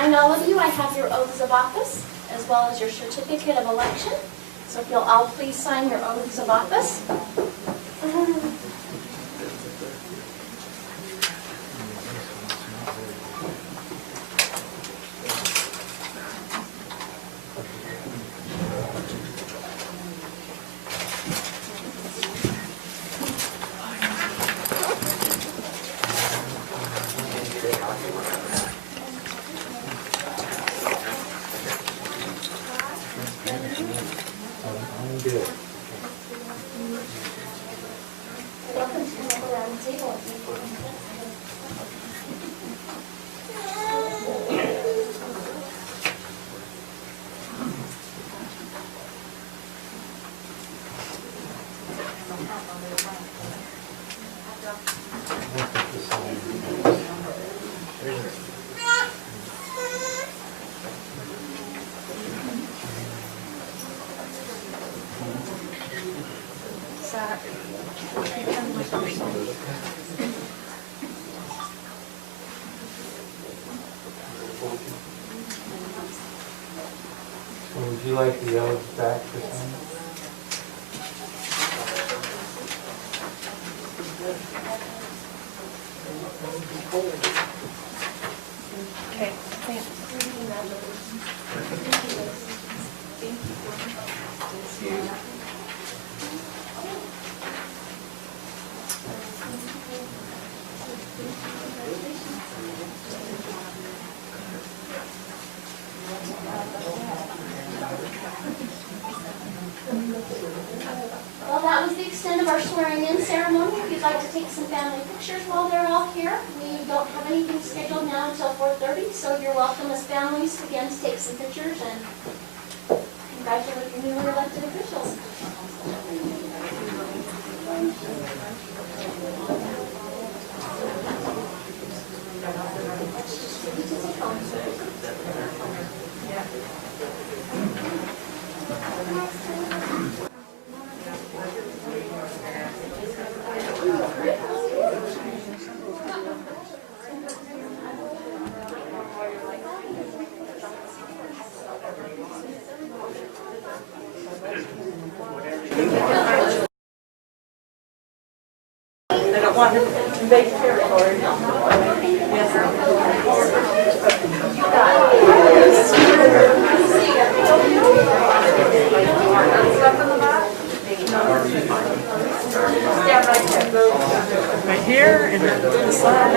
behind all of you, I have your oaths of office, as well as your certificate of election. So if you'll all please sign your oaths of office. Would you like the oath back to sign? Okay. Well, that was the extent of our swearing-in ceremony. If you'd like to take some family pictures while they're all here, we don't have anything scheduled now until 4:30, so you're welcome as families again to take some pictures and congratulate your newly elected officials. I don't want to make territory. Right here and then the side.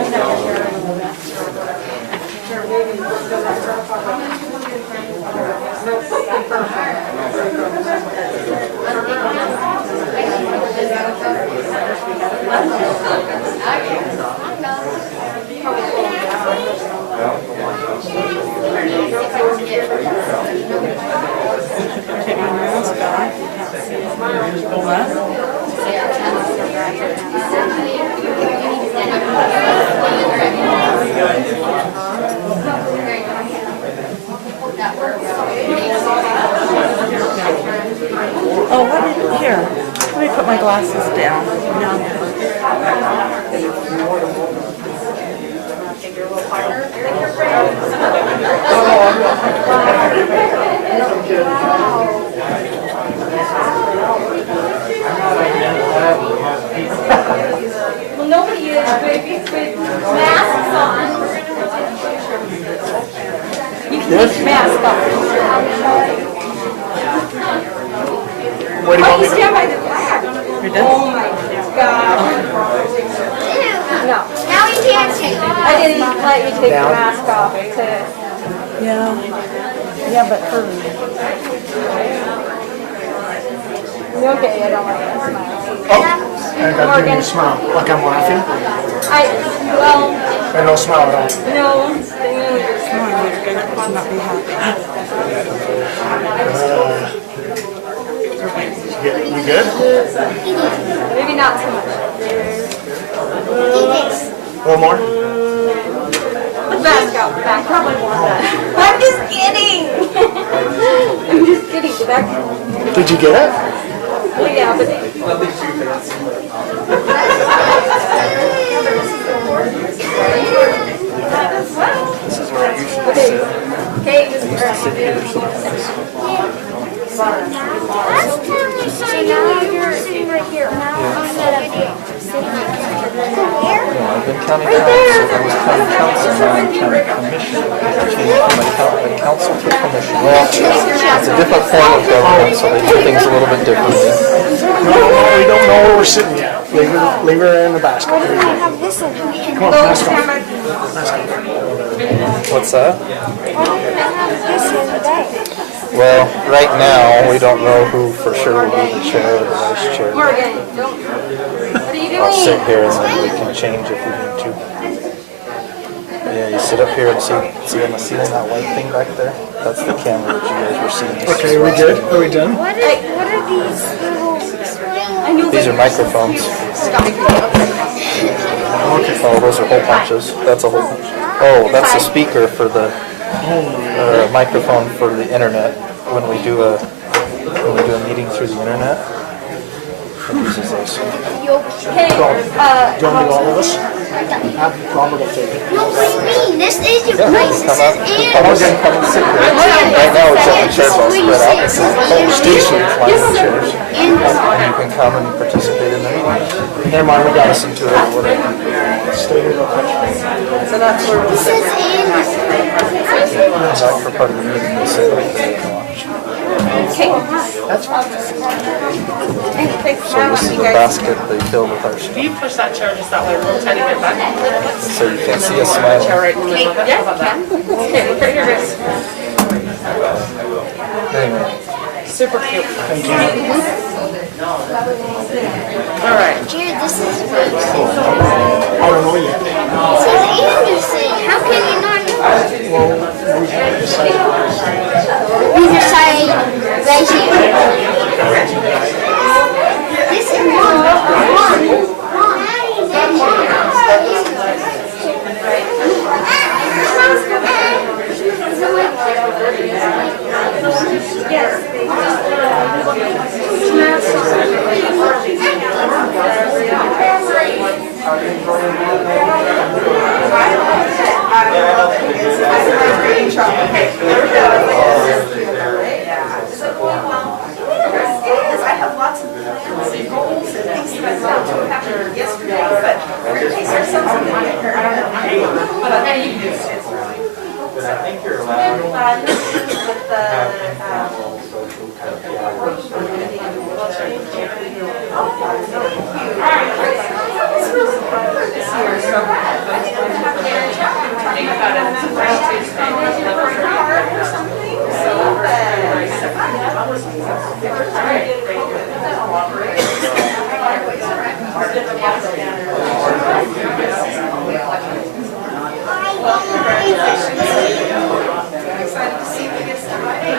Take my mask off. Oh, what did, here, let me put my glasses down. Well, nobody is with masks on. You can take your mask off. What do you want me to do? Stand by the flag. You're done? Oh my God. No. Now you can't take it. I didn't let you take your mask off to... Yeah, but hurry. Okay, I don't want to smile. Oh, I got to do a smile, like I'm laughing. Well, I don't smile at all. no. Come on, you're going to not be happy. You good? Maybe not so much. One more? Mask out. Back. Probably want that. I'm just kidding. I'm just kidding. The back. Did you get it? Well, yeah, but... This is where So now you're sitting right here. Now I'm gonna sitting right here. I've been county council, I was county council, now I'm county commissioner. I changed from a council to commission. Well, it's a different form of government, so they do things a little bit differently. No, we don't know where we're sitting yet. Leave her in the basket. Why do I have this in here? Come on, mask off. What's that? Why do I have this in there? Well, right now, we don't know who for sure will be the chair or the vice chair. Morgan, don't. What are you I'll doing? sit here and then we can change if we need to. Yeah, you sit up here and see on the ceiling that white thing back there? That's the camera that you guys were seeing. Okay, are we good? Are we done? What are these little These are microphones. Oh, those are hole punches. That's a hole punch. Oh, that's the speaker for the microphone for the internet. When we do a meeting through the internet, it uses those. okay? Do you want to do all of us? Robert will take it. No, what do you mean? This is your Yeah, place. come This up. is Come on, come and sit here. Right now, it's the chairs all spread out. This is the whole station's line of chairs. You can come and participate in the meeting. Never mind, we got to listen to it or whatever. Stay here real quick. This is in. Back for part of the meeting, they sit right there and watch. That's fine. So this is the basket they fill with our stuff. You push that chair just that way, a little tiny bit back. So you can see us smiling. Right in the middle of it. How about that? Okay, right here, guys. Anyway, Super cute. Thank you. All right. Jared, this is big. I don't know yet. This is Anderson. How can you not know? Well, we haven't decided. Either side, Reggie. This is Mom. I have lots of plans and goals and things that I want to happen yesterday, but in case there's something that I don't know. But But I think you're allowed to with the, have informal social type gatherings. excited to see who gets to ride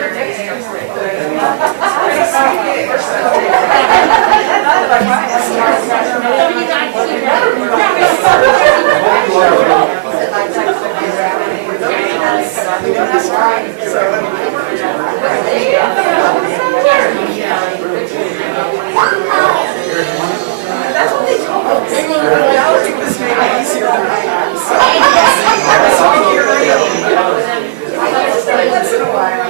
That's what they told us. It was maybe easier to ride. Once in a while,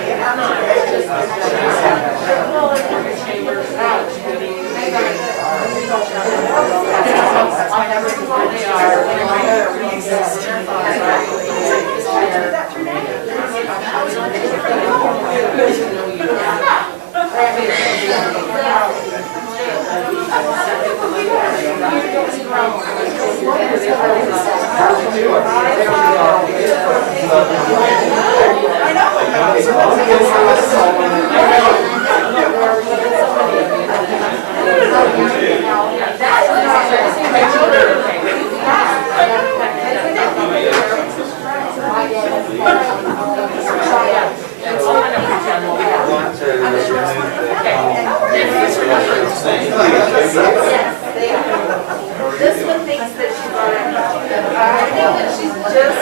this one thinks that she's already, I think that she's just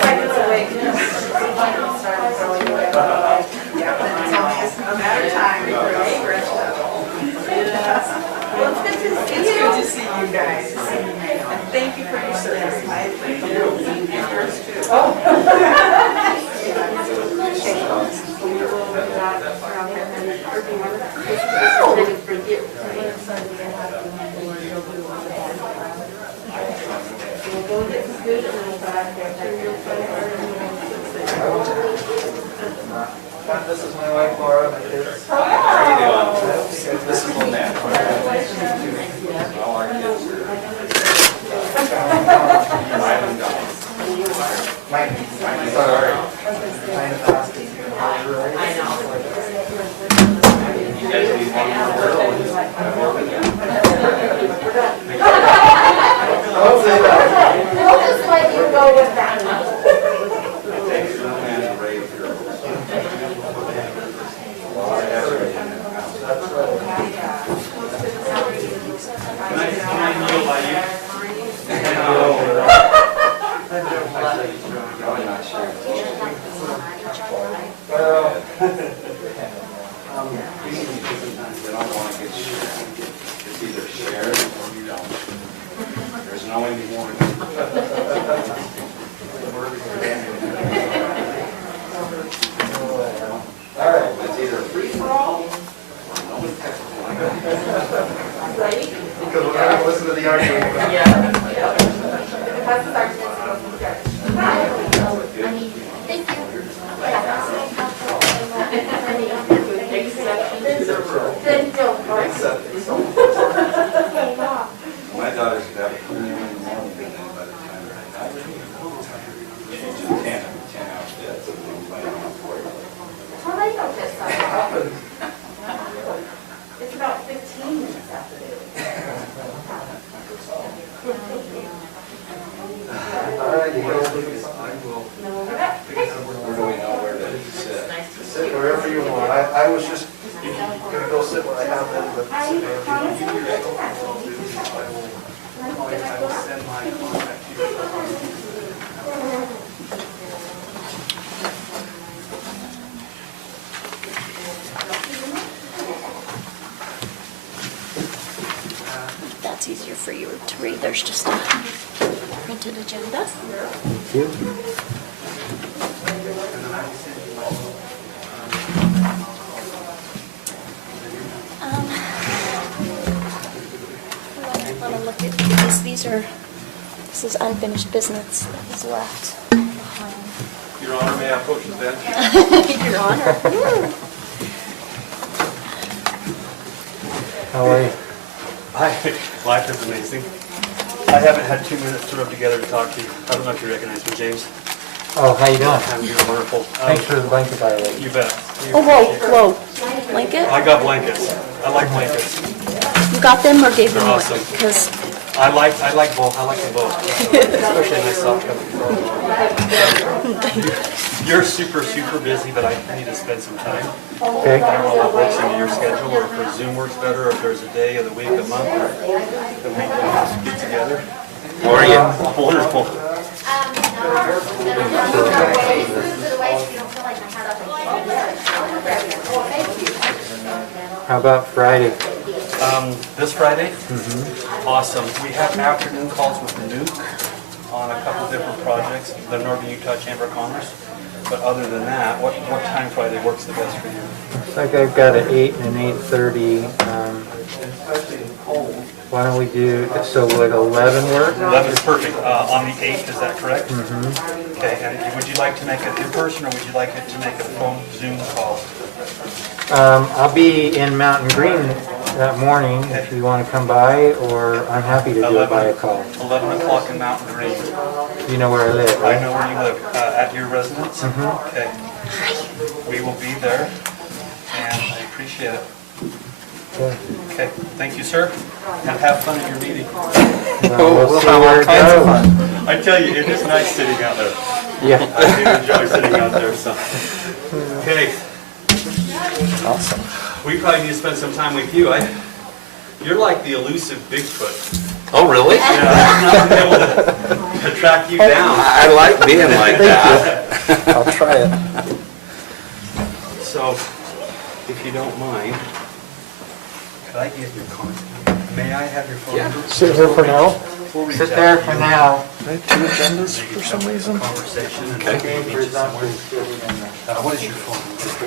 seconds away. Yeah, but it's only a matter of time before they rest up. Well, it's good to see you guys. And thank you for your service. I appreciate it. This is my wife Laura, my kids. How are you doing? This is Lynette. All our kids You guys need one more girl. We'll just let you go with that. And raise girls. They don't want to get shared. It's either shared or you don't. There's no anymore. All right, it's either free for all or no one texts. Because we're going to listen to the argument. Thank you. Then don't. My daughter's got a clean in the morning, and then by the time they're at night, she's just 10 outfits and things like that. It's about 15 minutes after this. All right, you guys, Where do we know where to sit? sit wherever you want. I was just gonna go sit where I have been, but I promise I'll get to that. I will send my contact to you. That's easier for you to read. There's just a printed agenda. Thank you. I want to look at these. This is unfinished business that is left behind. Your Honor, may I approach the bench? Your Honor. How are you? Hi, life is amazing. I haven't had 2 minutes to rub together to talk to you. I don't know if you recognize me, James. Oh, how you doing? I'm doing wonderful. Thanks for the blanket, by the way. You bet. Oh, whoa. Blanket? I got blankets. I like blankets. You got them or gave They're them away? awesome. Because I like both. I like them both. Especially a nice soft cover. You're super busy, but I need to spend some time. Okay. I don't know what works into your schedule, or if Zoom works better, or if there's a day of the week, a month, or that we can get together. How are you? Wonderful. How about Friday? This Friday? Awesome. We have afternoon calls with Nuke on a couple different projects, the Northern Utah Chamber of Commerce. But other than that, what time Friday works the best for you? Looks like I've got an 8 and an 8:30. Why don't we do, so would 11 work? 11 is perfect. On the 8th, is that correct? Okay, and would you like to make it in person, or would you like it to make a phone Zoom call? I'll be in Mountain Green that morning if you want to come by, or I'm happy to do it by a call. 11 o'clock in Mountain Green. You know where I live, I right? know where you live. At your residence? Okay. We will be there, and I appreciate it. Okay. Okay, thank you, sir, and have fun at your meeting. We'll see where it goes. I tell you, it is nice sitting out there. Yeah. I do enjoy sitting out there, so. Okay, Awesome. we probably need to spend some time with you. You're like the elusive Bigfoot. Oh, really? Yeah, I've not been able to track you down. I like being like that. I'll try it. So, if you don't mind, could I get your contact? May I have your phone number? Sit here for now. Sit there for now. I have 2 agendas for some reason. Conversation and Okay. meet you somewhere. What is your phone?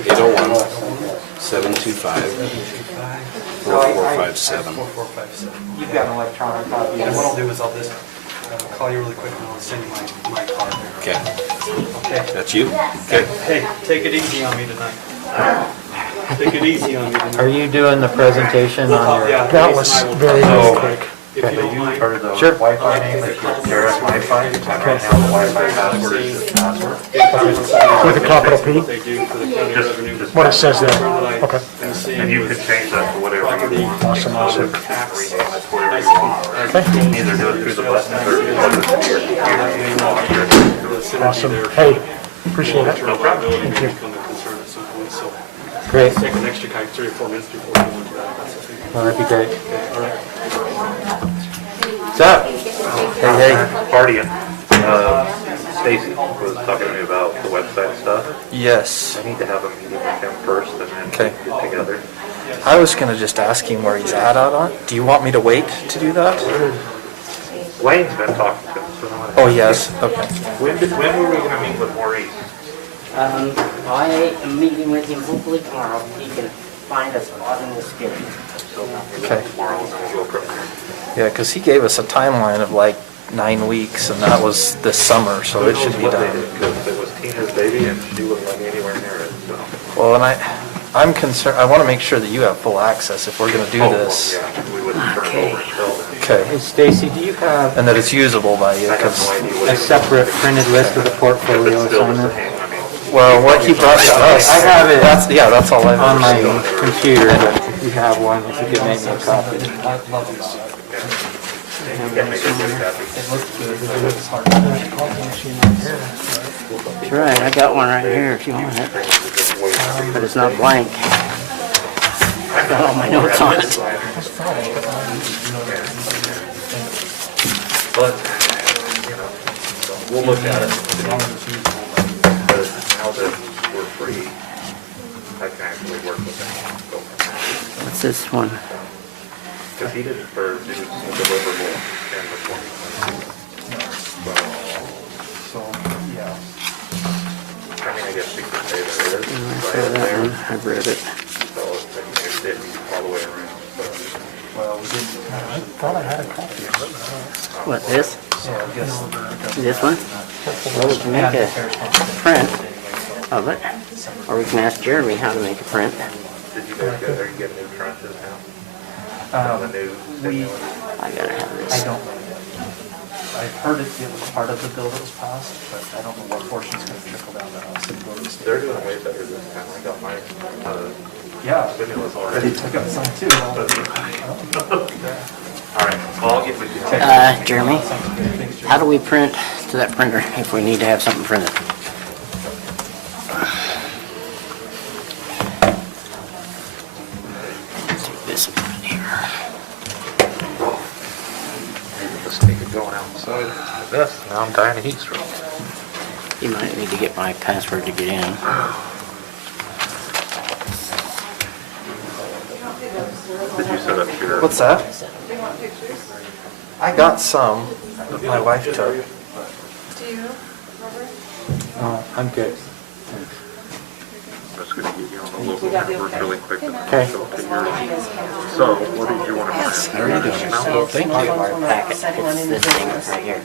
801-725-4457. 4457. You've got an electronic copy. And what I'll do is I'll just call you really quick and I'll send you my card. Okay, Okay. that's you? Okay. Hey, take it easy on me tonight. Take it easy on me tonight. Are you doing the presentation on your? Yeah, That Denise was and I will- very, very quick. If you don't mind. Sure. Wi-Fi name is Jared Wi-Fi, and right now the Wi-Fi password is the password. With a capital P? What they do for the county revenue. What it says there. That I Okay. am seeing And you was can change that to whatever property, you want. Awesome, awesome. tax, Rename it to whatever you want. Either do it through the button or plug it into your computer. Awesome. Hey, appreciate it. No problem. Thank you. Become a concern at some point, so Great. take an extra kind of 3 or 4 minutes before we go into that. That's okay. Well, that'd be great. All right. What's up? Hey, Partying. Stacy was talking to me about the website stuff. Yes. I need to have a meeting with him first and then Okay. get together. I was gonna just ask him where he's at on it. Do you want me to wait to do that? Wayne's been talking to him, so I want to. Oh, yes, okay. When were we gonna meet with Maurice? I am meeting with him hopefully tomorrow. He can find a spot in the schedule. So we'll meet Okay. tomorrow and then we'll go from there. Yeah, because he gave us a timeline of like 9 weeks, and that was this summer, so it should be What they done. did, because it was Tina's baby and she wasn't like anywhere near it, so. Well, and I'm concerned, I want to make sure that you have full access if we're gonna do Oh, well, this. yeah, we wouldn't turn it over until then. Okay, Hey Stacy, do you have and that it's usable by you, I have because, no idea what a it is. separate printed list of the If portfolio it's still the assignment same, I mean. well, what he brought to us. I have it. That's, yeah, that's all I've on my ever seen. computer, but if you have one, if you could make me a copy. I love this. You can make it really happy. It looks good, but it's hard. That's right, I got one right here if you want it, but it's not blank. I got all my notes on it. But, you know, we'll look at it. But now that we're free, I can actually work with him. Go from there. What's this one? Because he didn't produce a deliverable in the 2020. So, yeah. I mean, I guess you could say there is. I right saw that there. one, I've read it. So, it didn't all the way around. So, Well, we didn't. I thought I had a copy of it. What, this? So I guess. This one? Well, we can make a print of it, or we can ask Jeremy how to make a print. did you guys get, are you getting new trenches now? The new, We, I gotta have I this. don't, I heard it was part of the bill that was passed, but I don't know what portion's gonna trickle down to us and go to the state. they're doing way better this time. I got my, Yeah, stimulus already. I got some too. All right, well, I'll get with you. Jeremy, how do we print to that printer if we need to have something printed? Take this one here. Let's take it going outside. This, now I'm dying of heat stroke. You might need to get my password to get in. Did you set up your? What's that? I got some, that my wife took. Do you, Robert? Oh, I'm good. I'm just gonna get you on the local network really quick. and then Okay. show it to your- So, what did you want to? Yes, how are you doing? Thank you. Packet, it's this thing right here.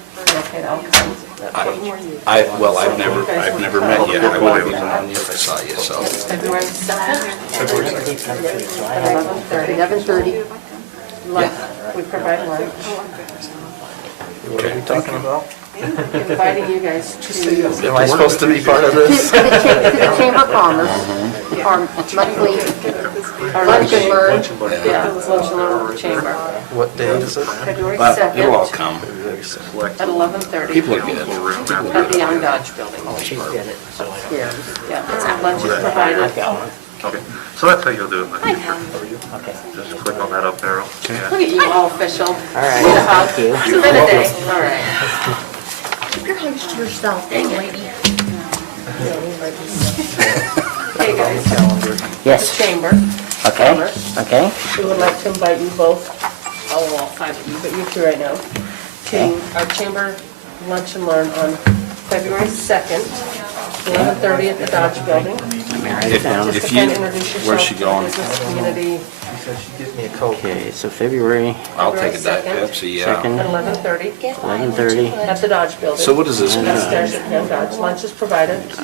Well, I've never met you. I would have been on you if I saw you, so. February 2nd, 11:30. 11:30. Lunch. We provide lunch. What are we talking about? Inviting you guys to Am I supposed to be part of this? To the Chamber of Commerce, our monthly lunch and learn. yeah, lunch and learn with the chamber. What day is it? February But it'll all 2nd come. at 11:30 People will get it. at the Young Dodge Building. She's got it, so I don't. Yeah. Yeah, lunch is provided. I've got one. Okay, so that's how you'll do it in the future. Okay. Just click on that up arrow. Yeah. Look at you, all official. All right, thank you. It's been a day, all right. Keep your hugs to yourself, lady. Hey, guys, Yes, chamber. okay, okay. We would like to invite you both, all 5 of you, but you 2 right now, to our chamber lunch and learn on February 2nd, 11:30 at the Dodge Building. Let me write it down. Just to kind of introduce yourself. where's she going? to the business community. She said she'd give me a Coke. Okay, so February I'll take a Diet February Pepsi, yeah. 2nd, At 11:30 11:30. at the Dodge Building. So what does this mean? Upstairs at Penn Dodge. Lunch is provided. So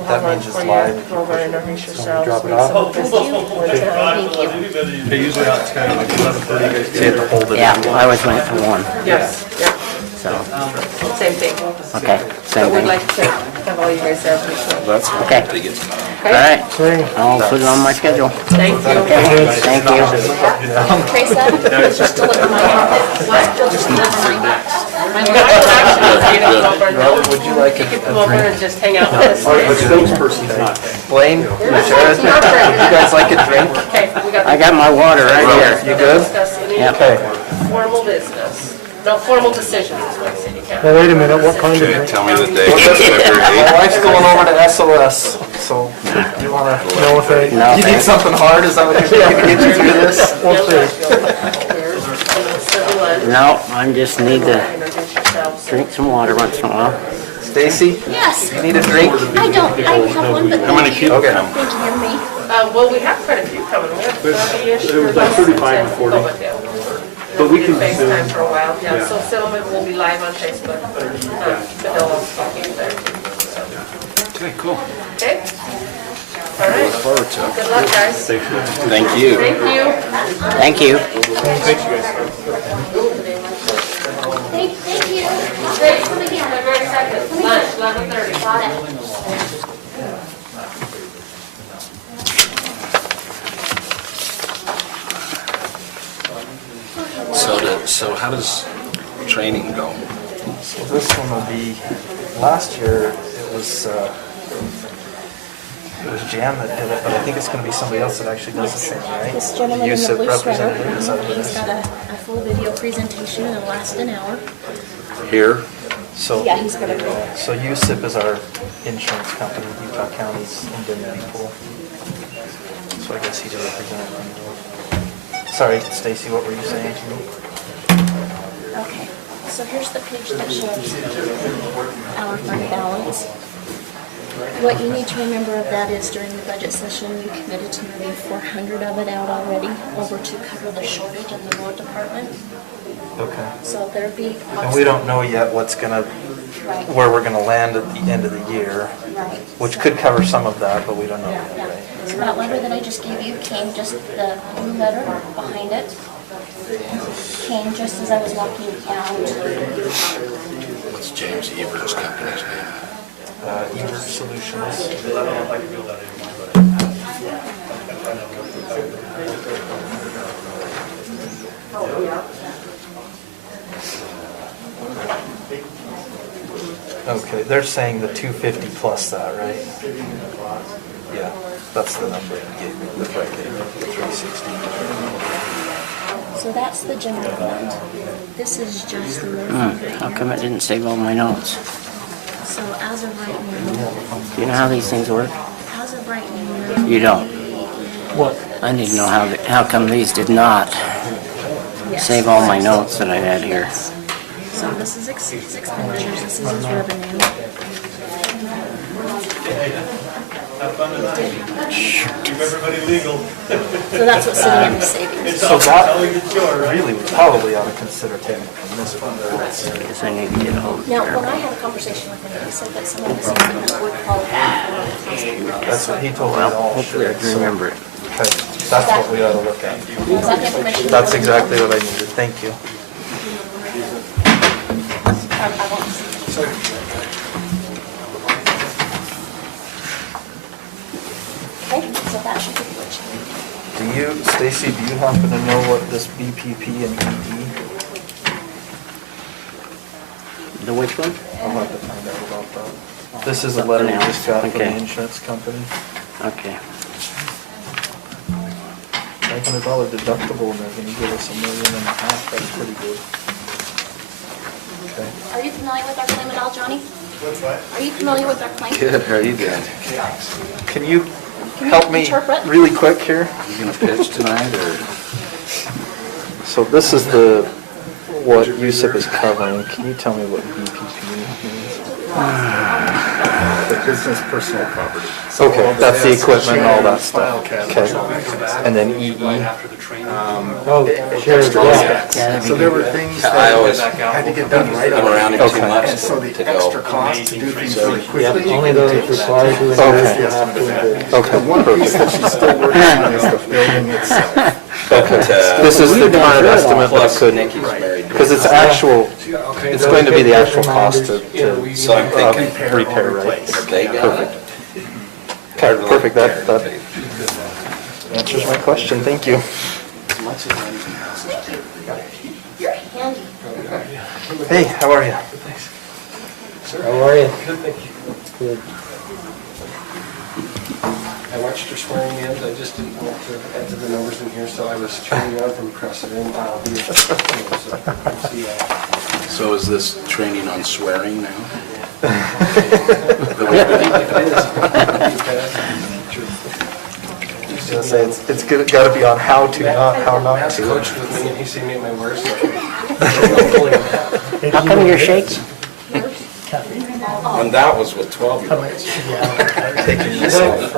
we'll have That lunch means for it's you. live. Go over, introduce yourselves. drop it meet off? some of the business people in town. Thank you. They usually out 10, like 11:30. So you have to hold it. Yeah, I always went for 1, Yes, yep, so, same thing. okay, same But we'd thing. like to have all you guys there for sure. That's Okay. they get to know. All right, I'll put it on my schedule. Thank you. Thank you. Teresa, you'll just deliver my, you'll just deliver my. Robert, would you like You can a come over and just hang out with us. Blaine, Jared, would you guys like a drink? Okay, we got. I got my water right here. You good? Discuss any Yep. Okay. formal business. No formal decisions by city council. Well, wait a minute, what kind of Okay, drink? tell me the day. My wife's going over to SOS, so you wanna, No, thank No, you need thanks. something hard, is that what you're thinking to get you through this? We'll see. No, I just need to Introduce yourselves. drink some water once in a while. Stacy, Yes, you need a drink? I don't, I have one, but. How many people Okay. come? Thank you, hear me. Well, we have quite a few coming. We have 30-ish. It was like 35 to 40. But we can FaceTime for a while, yeah. So some of it will be live on Facebook. But they'll also be there. Okay, cool. Okay? All right. Forward to it. Good luck, guys. Thank you. Thank you. Thank you. Thank you. Great, come again. February 2nd, lunch, 11:30. Got it. So how does training go? So this one will be, last year, it was Jan that did it, but I think it's gonna be somebody else that actually does the same, right? This gentleman in the USIP blue sweater, representative, is that what it he's is? got a full video presentation, it'll last an hour. Here? So, Yeah, he's gonna go. so USIP is our insurance company, Utah County's indemnity pool. So I guess he's a representative. Sorry, Stacy, what were you saying to me? Okay, so here's the page that shows our fund balance. What you need to remember of that is during the budget session, you committed to moving 400 of it out already over to cover the shortage in the road department. Okay. So there'd be. And we don't know yet what's gonna, Right. where we're gonna land at the end of the year, Right. which could cover some of that, but we don't know yet, Yeah, right? so that letter that I just gave you came just, the blue letter behind it, came just as I was walking out. What's James Evert's company's name? Evert Solutions. Okay, they're saying the 250 plus that, right? Yeah, that's the number you gave me, the 360. So that's the general fund. This is just the road fund. How come it didn't save all my notes? So as of right now, Do you know how these things work? as of right now. You don't. What? I need to know how come these did not Yes. save all my notes that I had here. So this is his expenditures, this is his revenue. So that's what's sitting in the savings. So that really, we probably ought to consider taking from this fund. Guess I need to get a hold of Now, when Carol. I had a conversation with him, he said that some of this equipment would qualify for hospital. That's what he told me. Well, it all hopefully I should, can so- remember it. Okay, that's what we ought to look at. Is that the information? That's exactly what I needed, thank you. I won't. Okay, so that should be what you need. Do you, Stacy, do you happen to know what this BPP and ED? The which one? I'll have to find out about that. This is a letter we just got from the Okay. insurance company. Okay. $500 deductible and they're gonna give us $1.5 million, that's pretty good. Okay. Are you familiar with our claim at all, Johnny? Are you familiar with our claim? Good, how are you doing? Can you help me interpret? really quick here? You gonna pitch tonight or? So this is what USIP is covering. Can you tell me what BPP means? The business personal property. Okay, that's the equipment and all that stuff. Okay. And then EE? Sure, So there were things that I always had to get done right come away. around it too Okay. much And so the to extra go. cost to do things really Yep, quickly. only those required to Okay. invest, you have to invest. Okay, The one piece that perfect. she's still working on is the building itself. Okay. This is the current estimate, but Plus could, Nikki's married. because it's actual, it's going to be the actual cost to So I'm thinking, repair, right? they got it. Okay, perfect, that answers my question, thank you. You're handy. Hey, how are you? How are you? Good. I watched your swearing in, I just didn't want to add to the numbers in here, so I was turning on from precedent. So is this training on swearing now? I was gonna say, it's gotta be on how to, not how not Asked to. Coach with me, and he seen me at my worst. How come you're shaking? And that was with 12-year-olds. Taking yourself.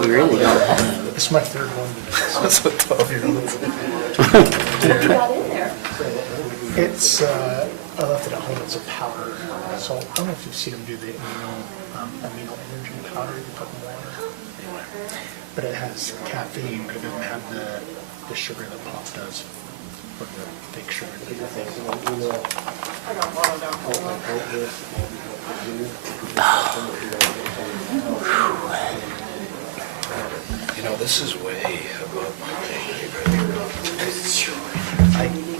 We really don't. This is my third one. That's what 12-year-olds. What you got in there? It's, I left it at home, it's a powder. So I don't know if you've seen them do the amino energy powder you put in water. But it has caffeine, but it doesn't have the sugar that pop does. Or the fake sugar that you think. You know, this is way above my pay grade.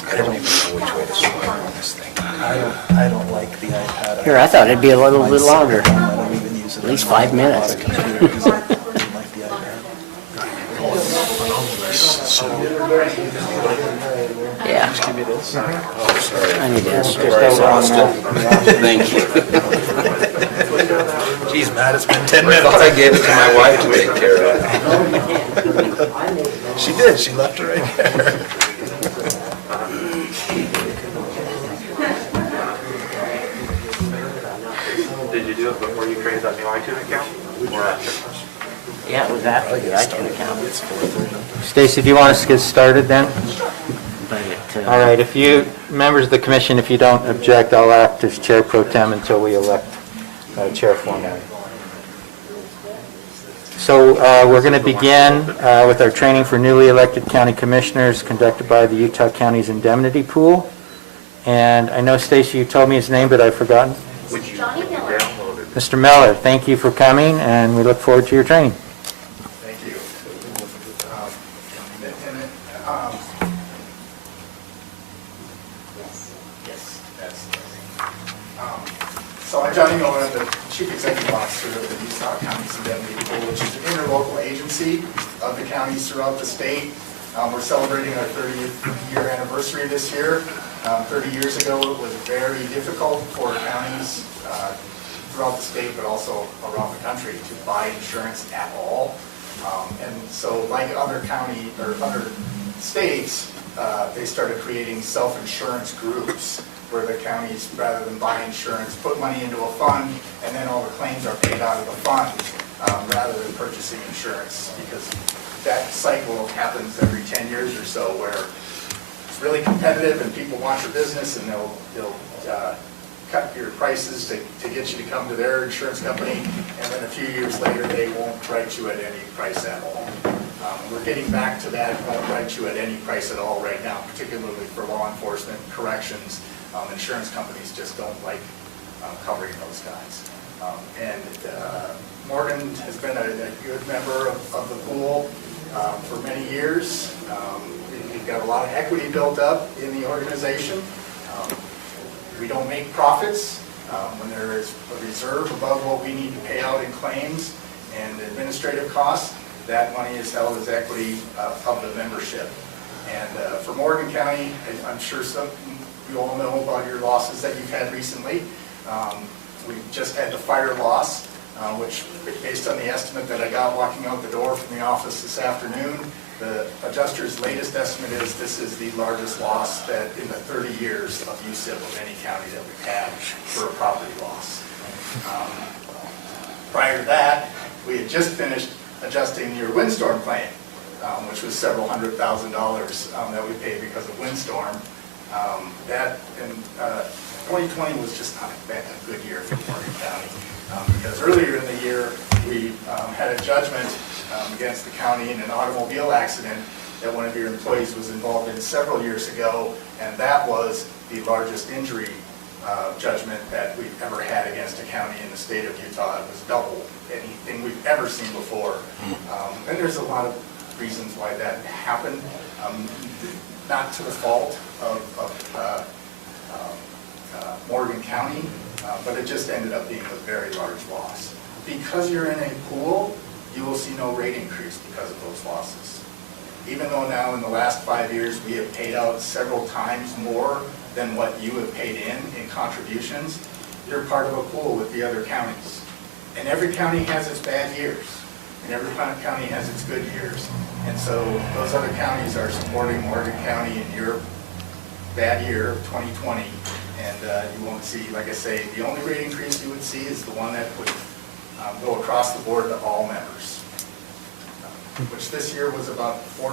I don't even know which way to swear on this thing. I don't like the iPad. Here, I thought it'd be a little bit longer. I don't even use it. At least 5 minutes. I don't like the iPad. Yeah. Just give me this. I need to ask you. Thank you. Geez, Matt, it's been 10 I minutes. thought I gave it to my wife to take care of. She did, she left it right there. Did you do it before you created that new iTunes account? Or after? Yeah, it was after the iTunes account. Stacy, do you want us to get started then? All right, if you, members of the commission, if you don't object, I'll act as chair pro tem until we elect chair formally. So we're going to begin with our training for newly elected county commissioners conducted by the Utah County's Indemnity Pool. And I know, Stacy, you told me his name, but I've forgotten. Johnny Miller. Mr. Miller, thank you for coming, and we look forward to your training. Thank you. So I'm Johnny Miller, I'm the Chief Executive Officer of the Utah County's Indemnity Pool, which is an interlocal agency of the counties throughout the state. We're celebrating our 30th year anniversary this year. 30 years ago, it was very difficult for counties throughout the state, but also around the country, to buy insurance at all. And so like other county or other states, they started creating self-insurance groups where the counties, rather than buy insurance, put money into a fund, and then all the claims are paid out of the fund rather than purchasing insurance, because that cycle happens every 10 years or so, where it's really competitive and people want your business, and they'll cut your prices to get you to come to their insurance company, and then a few years later, they won't write you at any price at all. We're getting back to that, won't write you at any price at all right now, particularly for law enforcement, corrections. Insurance companies just don't like covering those guys. Morgan has been a good member of the pool for many years. We've got a lot of equity built up in the organization. We don't make profits. When there is a reserve above what we need to pay out in claims and administrative costs, that money is held as equity of the membership. And for Morgan County, I'm sure you all know about your losses that you've had recently. We just had the fire loss which based on the estimate that I got walking out the door from the office this afternoon, the adjuster's latest estimate is this is the largest loss that in the 30 years of USIP of any county that we've had for a property loss. Prior to that, we had just finished adjusting your windstorm claim, which was several $100,000 that we paid because of windstorm. That in 2020 was just not a good year for Morgan County. Because earlier in the year, we had a judgment against the county in an automobile accident that one of your employees was involved in several years ago, and that was the largest injury judgment that we've ever had against a county in the state of Utah. It was double anything we've ever seen before. And there's a lot of reasons why that happened, not to the fault of Morgan County, but it just ended up being a very large loss. Because you're in a pool, you will see no rate increase because of those losses. Even though now in the last 5 years we have paid out several times more than what you have paid in contributions, you're part of a pool with the other counties. And every county has its bad years, and every county has its good years. And so those other counties are supporting Morgan County in your bad year of 2020. And you won't see, like I say, the only rate increase you would see is the one that would go across the board to all members, which this year was about 4%,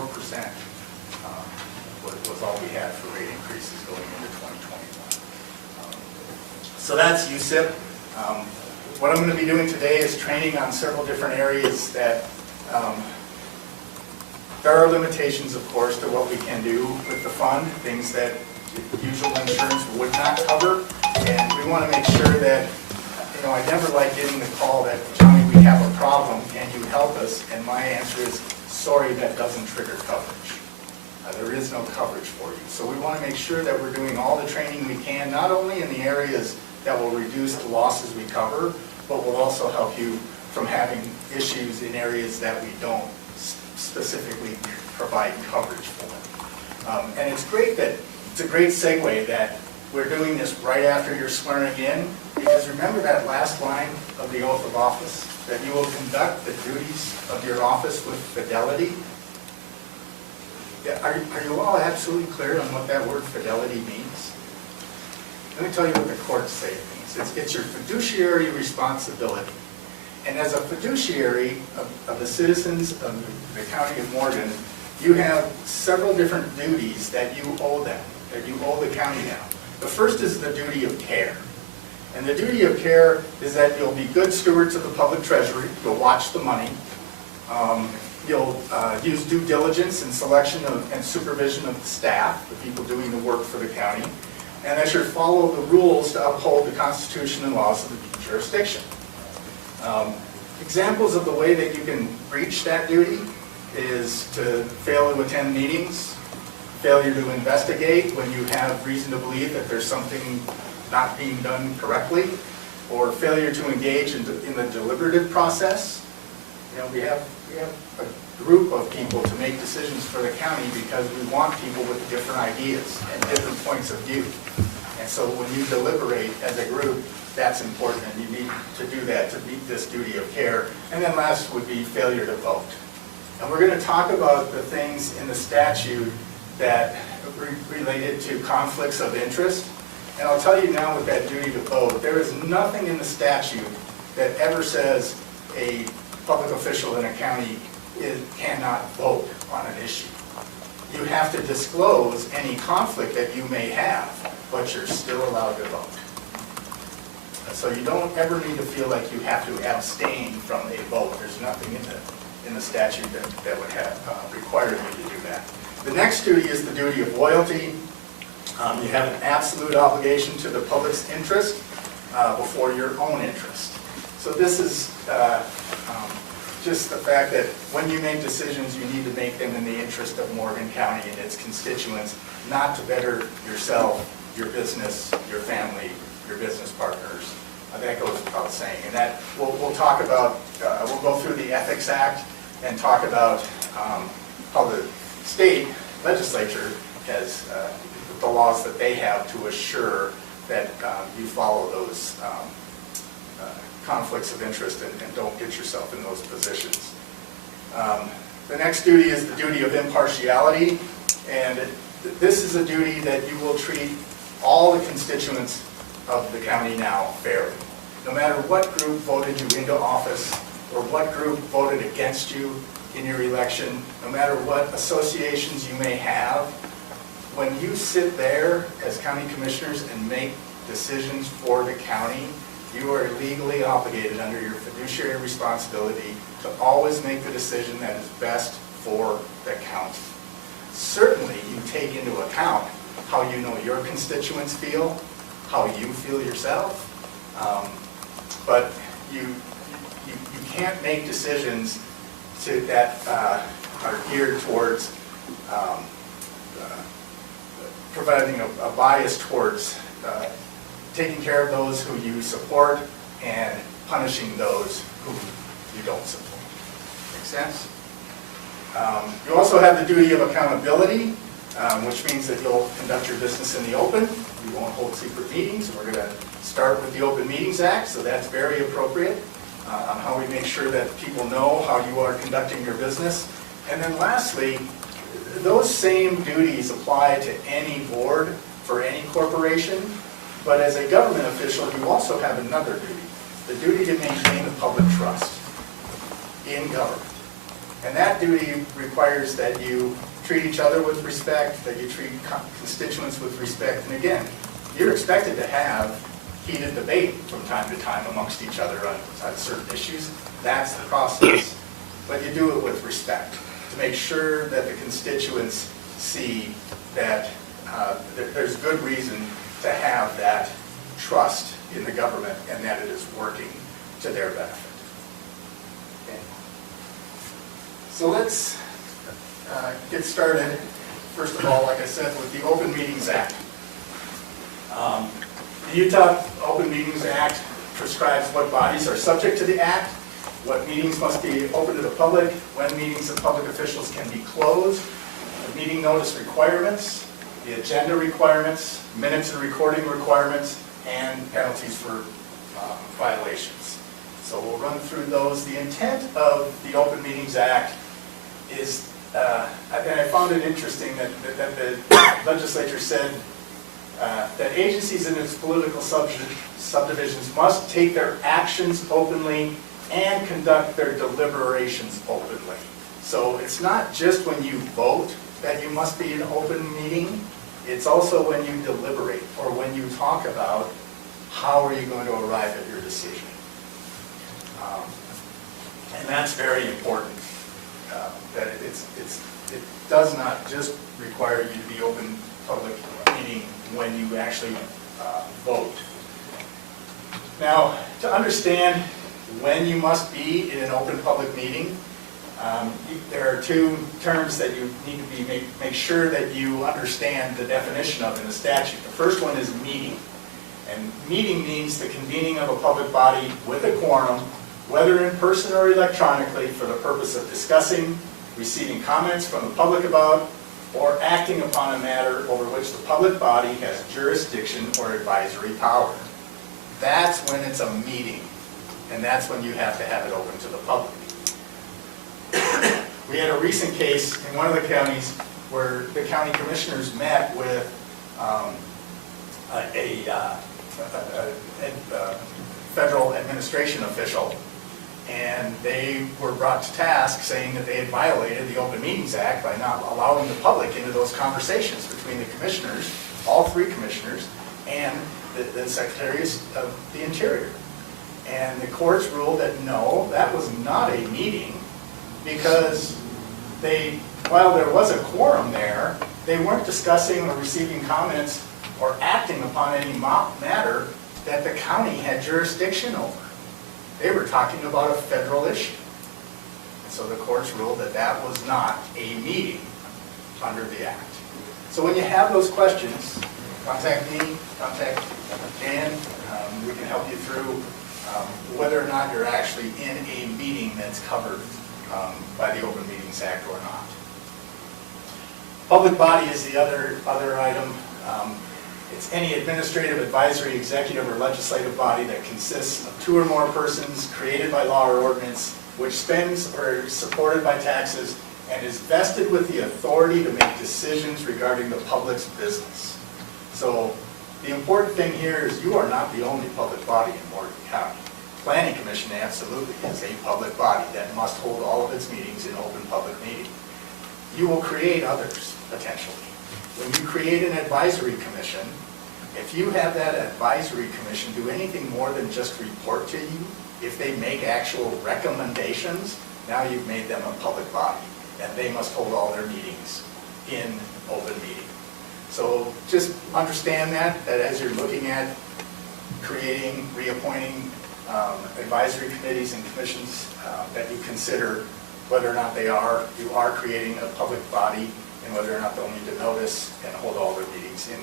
was all we had for rate increases going into 2021. So that's USIP. What I'm going to be doing today is training on several different areas that there are limitations, of course, to what we can do with the fund, things that usual insurance would not cover, and we want to make sure that, I never like getting the call that, Johnny, we have a problem, can you help us? And my answer is, sorry, that doesn't trigger coverage. There is no coverage for you. So we want to make sure that we're doing all the training we can, not only in the areas that will reduce the losses we cover, but will also help you from having issues in areas that we don't specifically provide coverage for. And it's great that it's a great segue that we're doing this right after you're swearing in, because remember that last line of the oath of office, that you will conduct the duties of your office with fidelity. Are you all absolutely clear on what that word fidelity means? Let me tell you what the courts say it means. It's your fiduciary responsibility. And as a fiduciary of the citizens of the County of Morgan, you have several different duties that you owe them, that you owe the county now. The first is the duty of care. And the duty of care is that you'll be good stewards of the public treasury, you'll watch the money, you'll use due diligence in selection and supervision of the staff, the people doing the work for the county, and that you'll follow the rules to uphold the Constitution and laws of the jurisdiction. Examples of the way that you can breach that duty is to fail to attend meetings, failure to investigate when you have reason to believe that there's something not being done correctly, or failure to engage in the deliberative process. We have a group of people to make decisions for the county because we want people with different ideas and different points of view. And so when you deliberate as a group, that's important, and you need to do that to meet this duty of care. And then last would be failure to vote. And we're going to talk about the things in the statute that related to conflicts of interest. And I'll tell you now with that duty to vote, there is nothing in the statute that ever says a public official in a county cannot vote on an issue. You have to disclose any conflict that you may have, but you're still allowed to vote. So you don't ever need to feel like you have to abstain from a vote. There's nothing in the statute that would have required you to do that. The next duty is the duty of loyalty. You have an absolute obligation to the public's interest before your own interest. So this is just the fact that when you make decisions, you need to make them in the interest of Morgan County and its constituents, not to better yourself, your business, your family, your business partners. That goes without saying. And that we'll talk about, we'll go through the Ethics Act and talk about how the state legislature has the laws that they have to assure that you follow those conflicts of interest and don't get yourself in those positions. The next duty is the duty of impartiality, and this is a duty that you will treat all the constituents of the county now fairly. No matter what group voted you into office or what group voted against you in your election, no matter what associations you may have, when you sit there as county commissioners and make decisions for the county, you are legally obligated under your fiduciary responsibility to always make the decision that is best for the county. Certainly, you take into account how you know your constituents feel, how you feel yourself, but you can't make decisions that are geared towards providing a bias towards taking care of those who you support and punishing those who you don't support. Make sense? You also have the duty of accountability, which means that you'll conduct your business in the open. You won't hold secret meetings. We're going to start with the Open Meetings Act, so that's very appropriate on how we make sure that people know how you are conducting your business. And then lastly, those same duties apply to any board for any corporation, but as a government official, you also have another duty, the duty to maintain the public trust in government. And that duty requires that you treat each other with respect, that you treat constituents with respect, and again, you're expected to have heated debate from time to time amongst each other on certain issues. That's the process. But you do it with respect to make sure that the constituents see that there's good reason to have that trust in the government and that it is working to their benefit. Okay. So let's get started, first of all, like I said, with the Open Meetings Act. The Utah Open Meetings Act prescribes what bodies are subject to the act, what meetings must be open to the public, when meetings of public officials can be closed, the meeting notice requirements, the agenda requirements, minutes and recording requirements, and penalties for violations. So we'll run through those. The intent of the Open Meetings Act is, and I found it interesting that the legislature said that agencies in its political subdivisions must take their actions openly and conduct their deliberations openly. So it's not just when you vote that you must be in an open meeting, it's also when you deliberate or when you talk about how are you going to arrive at your decision. And that's very important, that it does not just require you to be open public meeting when you actually vote. Now, to understand when you must be in an open public meeting, there are two terms that you need to make sure that you understand the definition of in the statute. The first one is meeting. And meeting means the convening of a public body with a quorum, whether in person or electronically, for the purpose of discussing, receiving comments from the public about, or acting upon a matter over which the public body has jurisdiction or advisory power. That's when it's a meeting, and that's when you have to have it open to the public. We had a recent case in one of the counties where the county commissioners met with a federal administration official, and they were brought to task saying that they had violated the Open Meetings Act by not allowing the public into those conversations between the commissioners, all three commissioners, and the secretaries of the Interior. And the courts ruled that no, that was not a meeting, because while there was a quorum there, they weren't discussing or receiving comments or acting upon any matter that the county had jurisdiction over. They were talking about a federal issue. And so the courts ruled that that was not a meeting under the act. So when you have those questions, contact me, contact Dan. We can help you through whether or not you're actually in a meeting that's covered by the Open Meetings Act or not. Public body is the other item. It's any administrative, advisory, executive, or legislative body that consists of 2 or more persons created by law or ordinance, which spends or is supported by taxes, and is vested with the authority to make decisions regarding the public's business. So the important thing here is you are not the only public body in Morgan County. Planning Commission absolutely is a public body that must hold all of its meetings in open public meeting. You will create others, potentially. When you create an advisory commission, if you have that advisory commission do anything more than just report to you, if they make actual recommendations, now you've made them a public body, and they must hold all their meetings in open meeting. So just understand that as you're looking at creating, reappointing advisory committees and commissions, that you consider whether or not you are creating a public body, and whether or not they'll need to notice and hold all their meetings in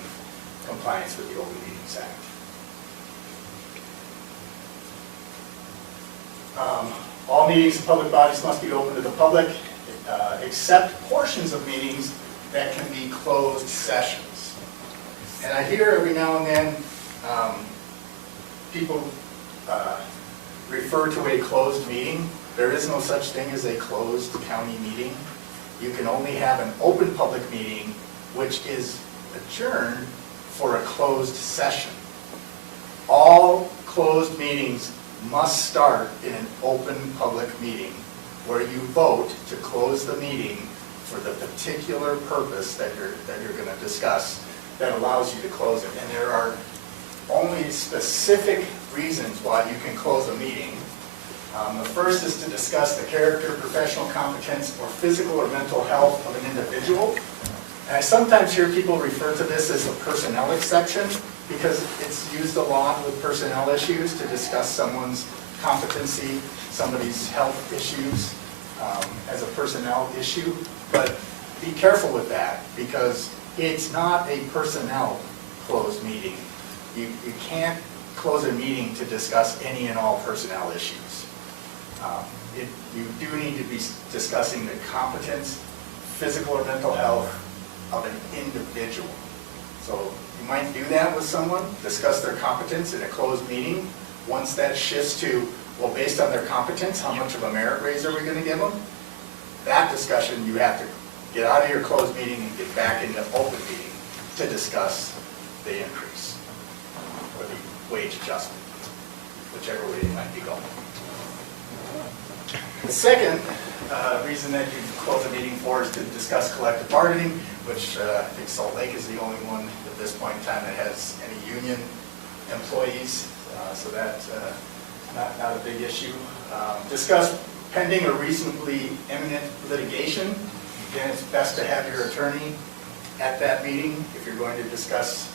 compliance with the Open Meetings Act. All meetings of public bodies must be open to the public, except portions of meetings that can be closed sessions. And I hear every now and then people refer to a closed meeting. There is no such thing as a closed county meeting. You can only have an open public meeting, which is adjourned for a closed session. All closed meetings must start in an open public meeting where you vote to close the meeting for the particular purpose that you're going to discuss that allows you to close it. And there are only specific reasons why you can close a meeting. The first is to discuss the character, professional competence, or physical or mental health of an individual. And I sometimes hear people refer to this as the personnel exception because it's used a lot with personnel issues to discuss someone's competency, somebody's health issues as a personnel issue. But be careful with that because it's not a personnel closed meeting. You can't close a meeting to discuss any and all personnel issues. You do need to be discussing the competence, physical or mental health of an individual. So you might do that with someone, discuss their competence in a closed meeting. Once that shifts to, well, based on their competence, how much of a merit raise are we going to give them? That discussion, you have to get out of your closed meeting and get back into open meeting to discuss the increase or the wage adjustment, whichever way you might be going. The second reason that you close a meeting for is to discuss collective bargaining, which I think Salt Lake is the only one at this point in time that has any union employees, so that's not a big issue. Discuss pending or reasonably imminent litigation. Again, it's best to have your attorney at that meeting if you're going to discuss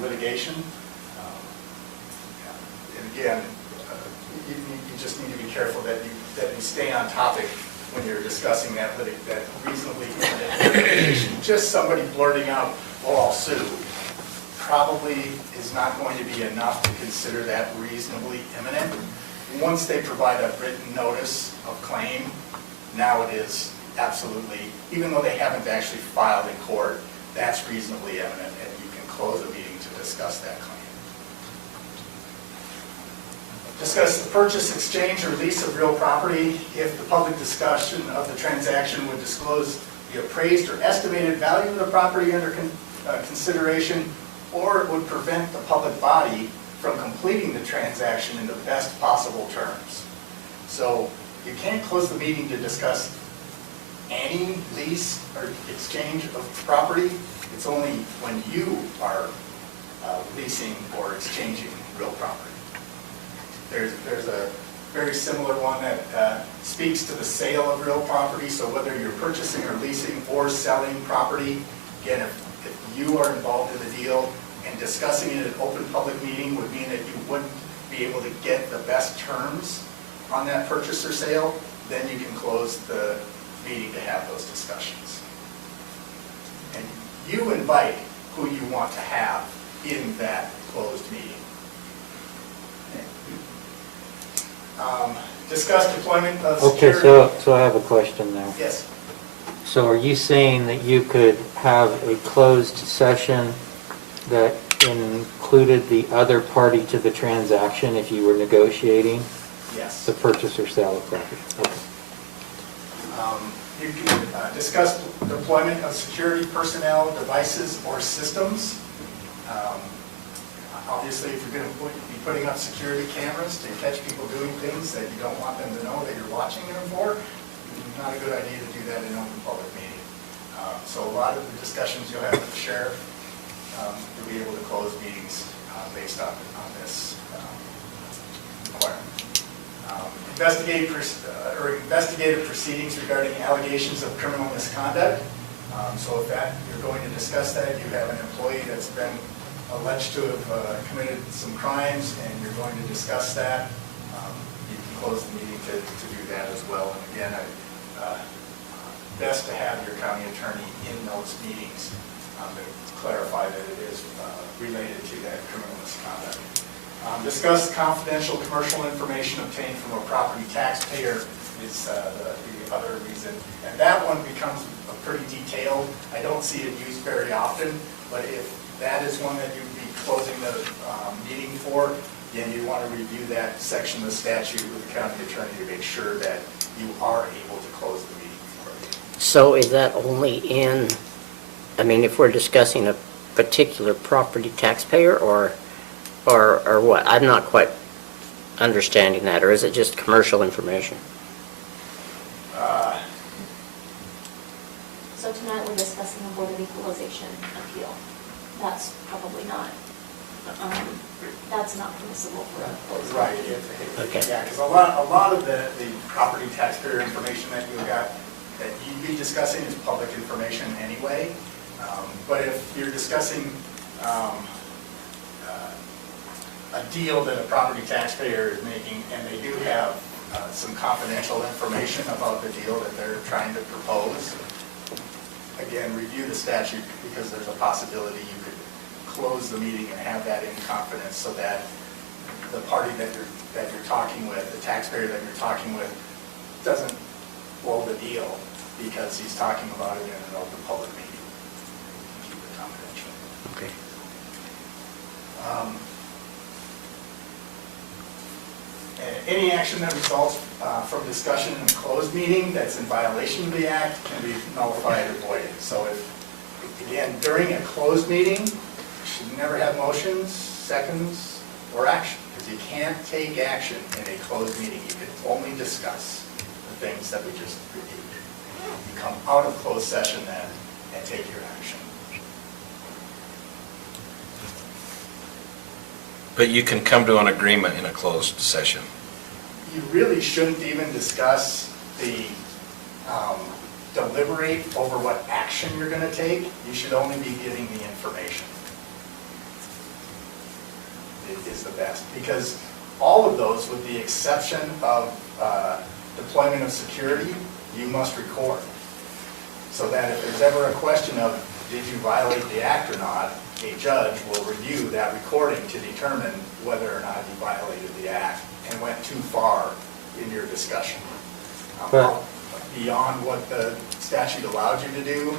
litigation. And again, you just need to be careful that you stay on topic when you're discussing that reasonably imminent litigation. Just somebody blurting out, "Oh, I'll sue," probably is not going to be enough to consider that reasonably imminent. Once they provide a written notice of claim, now it is absolutely, even though they haven't actually filed in court, that's reasonably imminent, and you can close a meeting to discuss that claim. Discuss the purchase, exchange, or lease of real property if the public discussion of the transaction would disclose the appraised or estimated value of the property under consideration, or it would prevent the public body from completing the transaction in the best possible terms. So you can't close the meeting to discuss any lease or exchange of property. It's only when you are leasing or exchanging real property. There's a very similar one that speaks to the sale of real property. So whether you're purchasing or leasing or selling property, again, if you are involved in the deal and discussing it in an open public meeting would mean that you wouldn't be able to get the best terms on that purchase or sale, then you can close the meeting to have those discussions. And you invite who you want to have in that closed meeting. Discuss deployment of Okay, security. so I have a question there. Yes. So are you saying that you could have a closed session that included the other party to the transaction if you were negotiating Yes. the purchase or sale of property? Okay. You can discuss deployment of security personnel, devices, or systems. Obviously, if you're going to be putting up security cameras to catch people doing things that you don't want them to know that you're watching them for, not a good idea to do that in an open public meeting. So a lot of the discussions you'll have with the sheriff, you'll be able to close meetings based on this requirement. Investigative proceedings regarding allegations of criminal misconduct. So if you're going to discuss that, you have an employee that's been alleged to have committed some crimes, and you're going to discuss that, you can close the meeting to do that as well. And again, best to have your county attorney in those meetings to clarify that it is related to that criminal misconduct. Discuss confidential commercial information obtained from a property taxpayer is the other reason. And that one becomes pretty detailed. I don't see it used very often, but if that is one that you'd be closing the meeting for, then you want to review that section of the statute with the county attorney to make sure that you are able to close the meeting for it. So is that only in, I mean, if we're discussing a particular property taxpayer or what? I'm not quite understanding that. Or is it just commercial information? So tonight we're discussing the Board of Equalization appeal. That's probably not, that's not permissible for a closed Right. meeting. Okay. Yeah, because a lot of the property taxpayer information that you got, that you'd be discussing is public information anyway. But if you're discussing a deal that a property taxpayer is making, and they do have some confidential information about the deal that they're trying to propose, again, review the statute, because there's a possibility you could close the meeting and have that in confidence so that the party that you're talking with, the taxpayer that you're talking with, doesn't blow the deal because he's talking about it in an open public meeting. Keep it confidential. Okay. Any action that results from discussion in a closed meeting that's in violation of the act can be nullified or voided. So if, again, during a closed meeting, you should never have motions, seconds, or action, because you can't take action in a closed meeting. You can only discuss the things that we just reviewed. You come out of closed session then and take your action. But you can come to an agreement in a closed session. You really shouldn't even discuss the deliberate over what action you're going to take. You should only be giving the information. It is the best, because all of those, with the exception of deployment of security, you must record. So that if there's ever a question of did you violate the act or not, a judge will review that recording to determine whether or not you violated the act and went too far in your discussion. But- Beyond what the statute allowed you to do,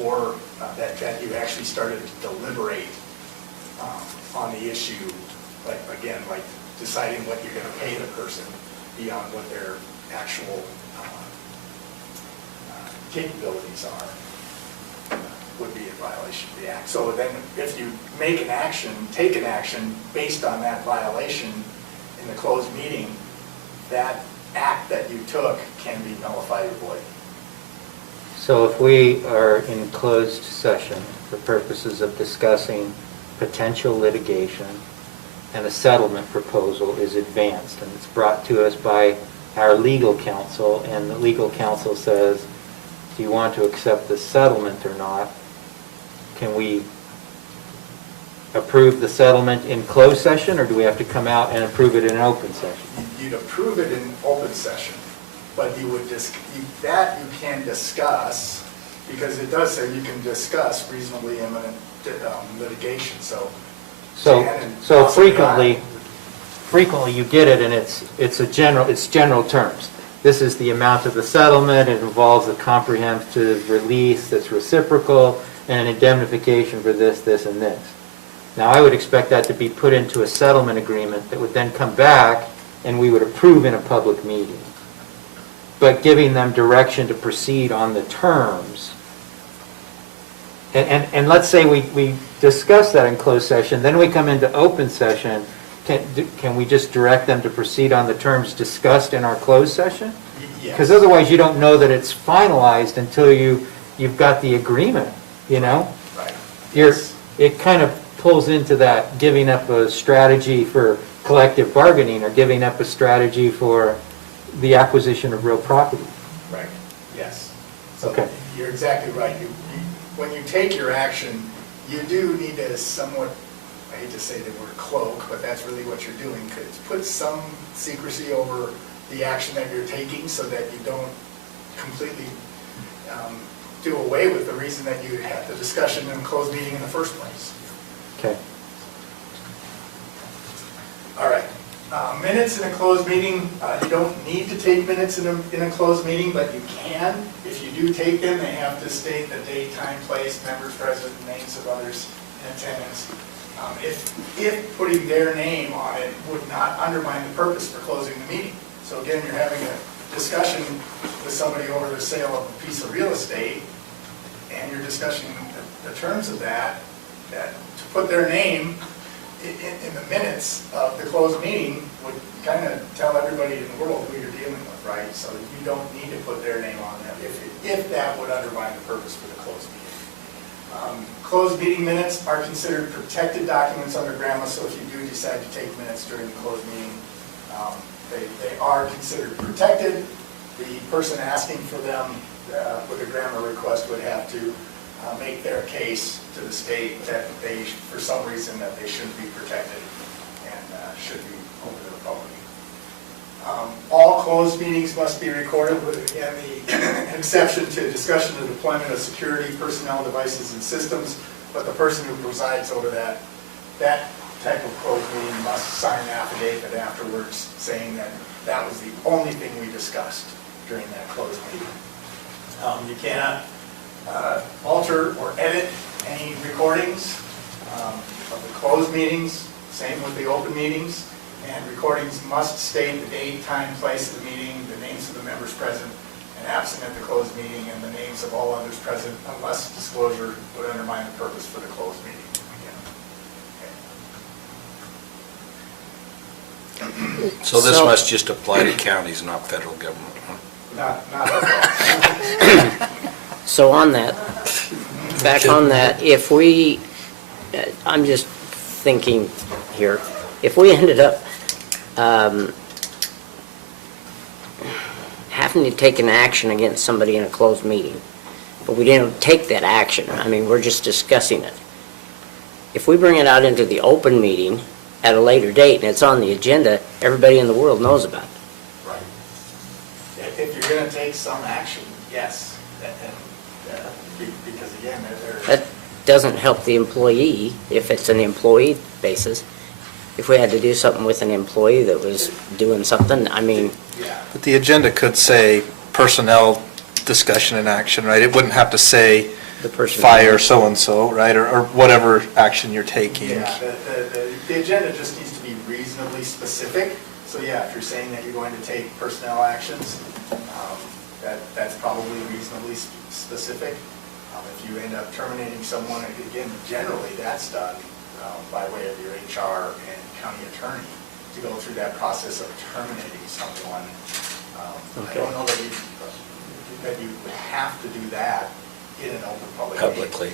or that you actually started to deliberate on the issue, like deciding what you're going to pay the person beyond what their actual capabilities are, would be a violation of the act. So then if you make an action, take an action based on that violation in the closed meeting, that act that you took can be nullified or void. So if we are in closed session for purposes of discussing potential litigation and a settlement proposal is advanced and it's brought to us by our legal counsel, and the legal counsel says, do you want to accept the settlement or not? Can we approve the settlement in closed session, or do we have to come out and approve it in an open session? You'd approve it in open session, but you would that you can discuss, because it does say you can discuss reasonably imminent litigation. So frequently you get it, and it's general terms. This is the amount of the settlement. It involves a comprehensive release that's reciprocal and an indemnification for this, this, and this. Now, I would expect that to be put into a settlement agreement that would then come back and we would approve in a public meeting. But giving them direction to proceed on the terms. And let's say we discuss that in closed session, then we come into open session. Can we just direct them to proceed on the terms discussed in our closed session? Because otherwise you don't know that it's finalized until you've got the agreement, you know? Right. It kind of pulls into that giving up a strategy for collective bargaining or giving up a strategy for the acquisition of real property. Right, yes. So Okay. you're exactly right. When you take your action, you do need to somewhat, I hate to say the word cloak, but that's really what you're doing. Put some secrecy over the action that you're taking so that you don't completely do away with the reason that you had the discussion in a closed meeting in the first place. Okay. All right. Minutes in a closed meeting, you don't need to take minutes in a closed meeting, but you can. If you do take them, they have to state the date, time, place, members present, names of others in attendance. If putting their name on it would not undermine the purpose for closing the meeting. So again, you're having a discussion with somebody over the sale of a piece of real estate, and you're discussing the terms of that to put their name in the minutes of the closed meeting would kind of tell everybody in the world who you're dealing with, right? So you don't need to put their name on them if that would undermine the purpose for the closed meeting. Closed meeting minutes are considered protected documents under GRAMA, so if you do decide to take minutes during the closed meeting, they are considered protected. The person asking for them with a GRAMA request would have to make their case to the state that they, for some reason, that they shouldn't be protected and should be open to the public. All closed meetings must be recorded with, again, the exception to discussion of deployment of security, personnel, devices, and systems, but the person who presides over that type of closed meeting must sign an affidavit afterwards saying that that was the only thing we discussed during that closed meeting. You cannot alter or edit any recordings of the closed meetings, same with the open meetings, and recordings must state the date, time, place of the meeting, the names of the members present and absent at the closed meeting, and the names of all others present unless disclosure would undermine the purpose for the closed meeting. So this must just apply to counties, not federal government, huh? Not at all. So on that, back on that, if we, I'm just thinking here, if we ended up having to take an action against somebody in a closed meeting, but we didn't take that action, I mean, we're just discussing it. If we bring it out into the open meeting at a later date and it's on the agenda, everybody in the world knows about it. Right. If you're going to take some action, yes. Because again, That doesn't help the employee if it's an employee basis. If we had to do something with an employee that was doing something, I mean. yeah. But the agenda could say personnel discussion and action, right? It wouldn't have to say The person. fire so-and-so, right? Or whatever action you're taking. Yeah, the agenda just needs to be reasonably specific. So yeah, if you're saying that you're going to take personnel actions, that's probably reasonably specific. If you end up terminating someone, again, generally that's done by way of your HR and county attorney to go through that process of terminating someone. I don't know that you would have to do that in an open public meeting. Publicly.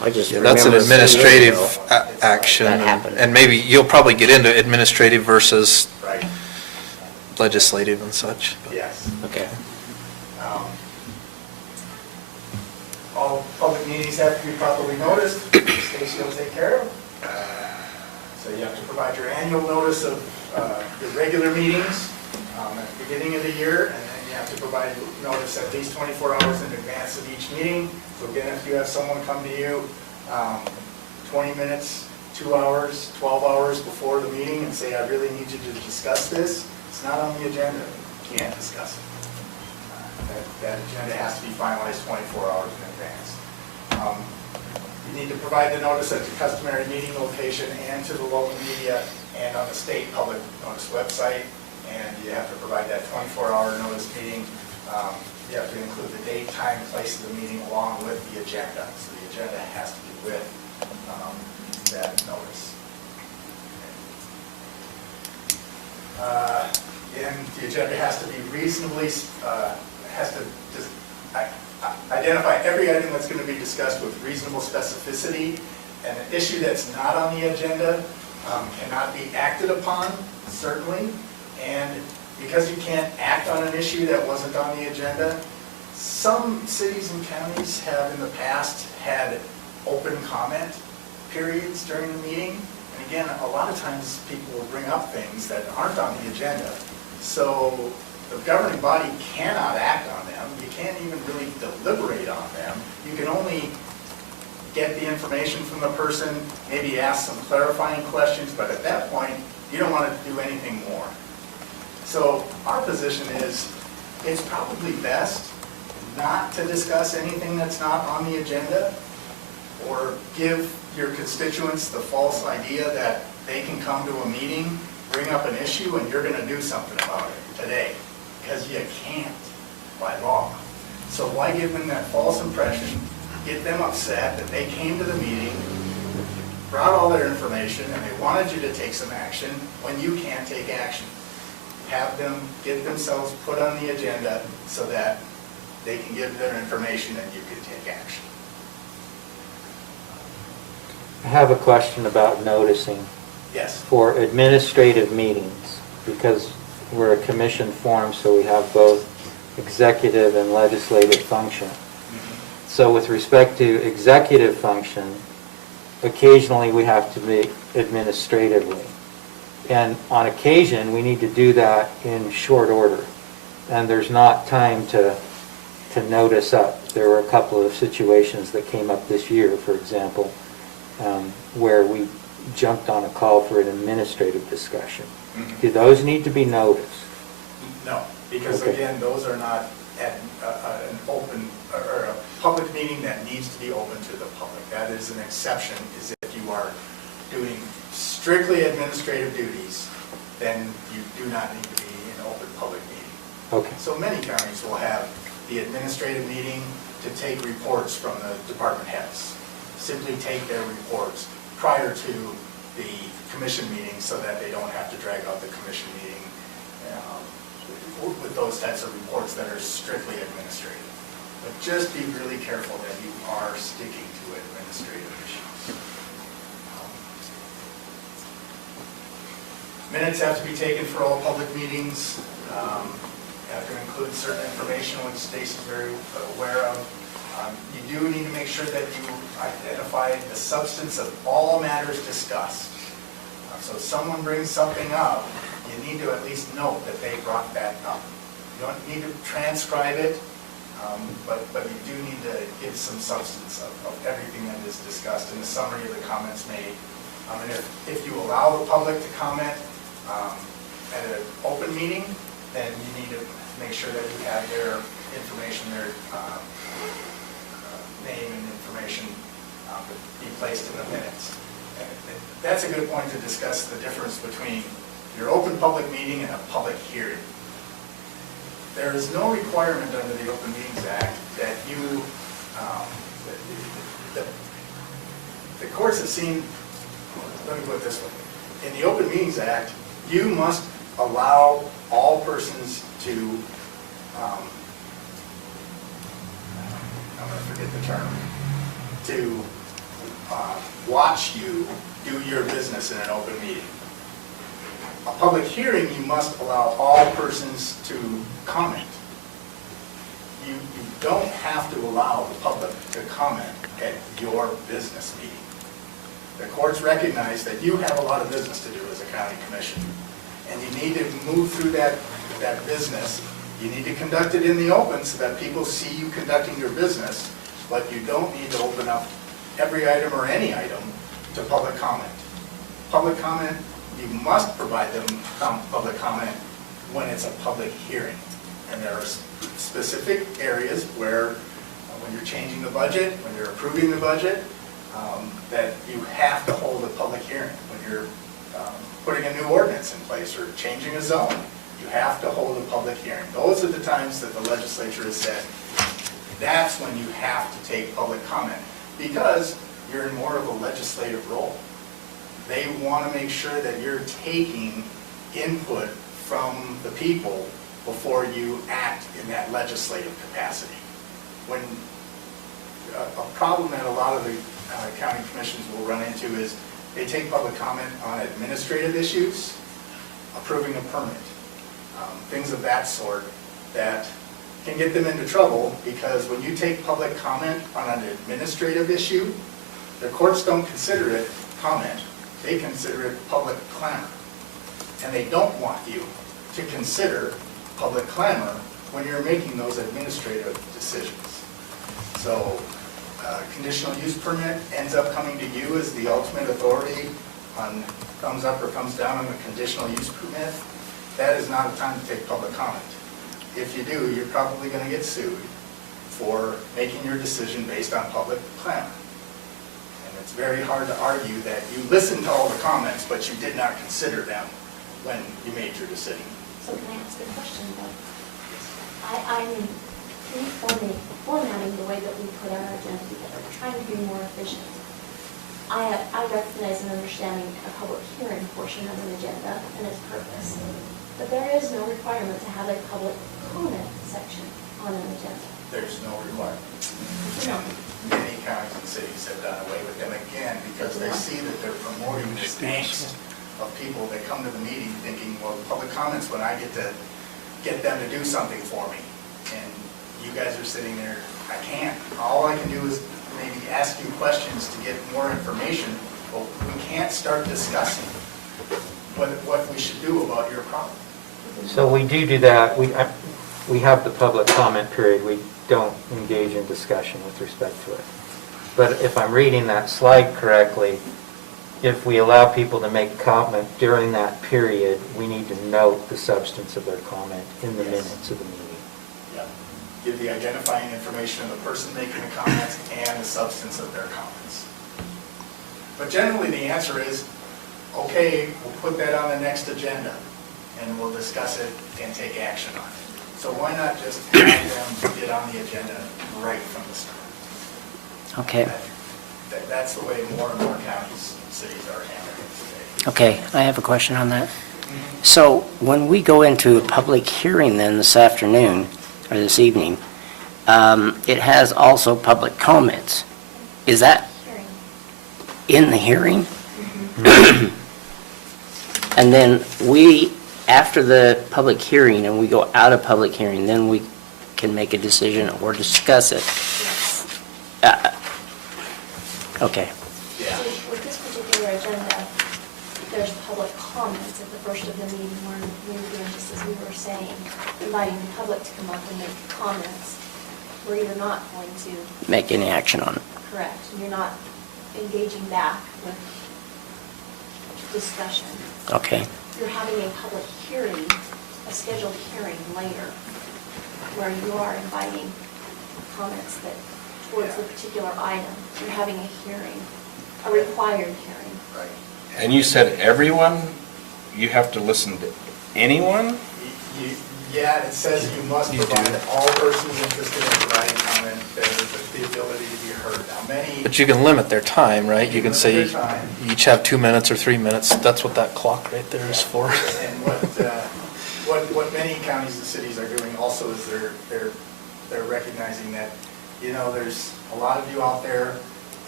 I just That's an remember a few years administrative ago, action. that happened. And maybe you'll probably get into administrative versus Right, legislative and such. yes. Okay. All public meetings have to be properly noticed. Stacy will take care of. So you have to provide your annual notice of your regular meetings at the beginning of the year, and then you have to provide notice at least 24 hours in advance of each meeting. So again, if you have someone come to you 20 minutes, 2 hours, 12 hours before the meeting and say, I really need you to discuss this, it's not on the agenda. You can't discuss it. That agenda has to be finalized 24 hours in advance. You need to provide the notice at the customary meeting location and to the local media and on the state public notice website. And you have to provide that 24-hour notice meeting. You have to include the date, time, place of the meeting along with the agenda. So the agenda has to be with that notice. And the agenda has to be reasonably, has to just identify every item that's going to be discussed with reasonable specificity. And an issue that's not on the agenda cannot be acted upon, certainly. And because you can't act on an issue that wasn't on the agenda, some cities and counties have in the past had open comment periods during the meeting. And again, a lot of times people will bring up things that aren't on the agenda. So the governing body cannot act on them. You can't even really deliberate on them. You can only get the information from the person, maybe ask some clarifying questions, but at that point, you don't want to do anything more. So our position is, it's probably best not to discuss anything that's not on the agenda or give your constituents the false idea that they can come to a meeting, bring up an issue, and you're going to do something about it today, because you can't by law. So why give them that false impression, get them upset that they came to the meeting, brought all their information, and they wanted you to take some action when you can't take action? Have them get themselves put on the agenda so that they can give their information and you can take action. I have a question about noticing. Yes. For administrative meetings, because we're a commission form, so we have both executive and legislative function. So with respect to executive function, occasionally we have to meet administratively. And on occasion, we need to do that in short order. And there's not time to notice up. There were a couple of situations that came up this year, for example, where we jumped on a call for an administrative discussion. Do those need to be noticed? No, because Okay. again, those are not an open or a public meeting that needs to be open to the public. That is an exception, is if you are doing strictly administrative duties, then you do not need to be in an open public meeting. Okay. So many counties will have the administrative meeting to take reports from the department heads. Simply take their reports prior to the commission meeting so that they don't have to drag out the commission meeting with those types of reports that are strictly administrative. But just be really careful that you are sticking to administrative issues. Minutes have to be taken for all public meetings. You have to include certain information, which Stacy's very aware of. You do need to make sure that you identify the substance of all matters discussed. So if someone brings something up, you need to at least note that they brought that up. You don't need to transcribe it, but you do need to give some substance of everything that is discussed in the summary of the comments made. And if you allow the public to comment at an open meeting, then you need to make sure that you have their information, their name and information be placed in the minutes. And that's a good point to discuss the difference between your open public meeting and a public hearing. There is no requirement under the Open Meetings Act that you, the courts have seen, let me put it this way, in the Open Meetings Act, you must allow all persons to, I'm going to forget the term, to watch you do your business in an open meeting. A public hearing, you must allow all persons to comment. You don't have to allow the public to comment at your business meeting. The courts recognize that you have a lot of business to do as a county commission, and you need to move through that business. You need to conduct it in the open so that people see you conducting your business, but you don't need to open up every item or any item to public comment. Public comment, you must provide them public comment when it's a public hearing. And there are specific areas where when you're changing the budget, when you're approving the budget, that you have to hold a public hearing when you're putting a new ordinance in place or changing a zone. You have to hold a public hearing. Those are the times that the legislature has said, that's when you have to take public comment, because you're in more of a legislative role. They want to make sure that you're taking input from the people before you act in that legislative capacity. When a problem that a lot of the county commissions will run into is they take public comment on administrative issues, approving a permit, things of that sort that can get them into trouble, because when you take public comment on an administrative issue, the courts don't consider it comment, they consider it public clamor. And they don't want you to consider public clamor when you're making those administrative decisions. So conditional use permit ends up coming to you as the ultimate authority on thumbs up or thumbs down on the conditional use permit. That is not a time to take public comment. If you do, you're probably going to get sued for making your decision based on public clamor. And it's very hard to argue that you listened to all the comments, but you did not consider them when you made your decision. So can I ask a question though? I'm formatting the way that we put our agenda together, we're trying to be more efficient. I recognize and understanding a public hearing portion of an agenda and its purpose, but there is no requirement to have a public comment section on an agenda. There's no requirement. Many counties and cities have done away with them again because they see that they're promoting this angst of people that come to the meeting thinking, well, public comments when I get to get them to do something for me. And you guys are sitting there, I can't. All I can do is maybe ask you questions to get more information, but we can't start discussing what we should do about your problem. So we do that. We have the public comment period. We don't engage in discussion with respect to it. But if I'm reading that slide correctly, if we allow people to make comment during that period, we need to note the substance of their comment in the minutes of the meeting. Yeah. Give the identifying information of the person making the comments and the substance of their comments. But generally the answer is, okay, we'll put that on the next agenda and we'll discuss it and take action on it. So why not just have them get on the agenda right from the start? Okay. That's the way more and more counties and cities are handling it today. Okay, I have a question on that. So when we go into a public hearing then this afternoon, or this evening, it has also public comments. Is that in the hearing? And then we, after the public hearing and we go out of public hearing, then we can make a decision or discuss it. Okay. Yeah. So with this particular agenda, there's public comments at the first of the meeting where we were doing, just as we were saying, inviting the public to come up and make comments, where you're not going to Make any action on it. correct, and you're not engaging back with discussion. Okay. You're having a public hearing, a scheduled hearing later, where you are inviting comments that towards the particular item. You're having a hearing, a required hearing. Right. And you said everyone, you have to listen to anyone? Yeah, it says you must provide all persons interested in providing comment, there's the ability to be heard. Now, many. But you can limit their time, right? You can say limit their time. you each have 2 minutes or 3 minutes. That's what that clock right there is for. And what many counties and cities are doing also is they're recognizing that, you know, there's a lot of you out there,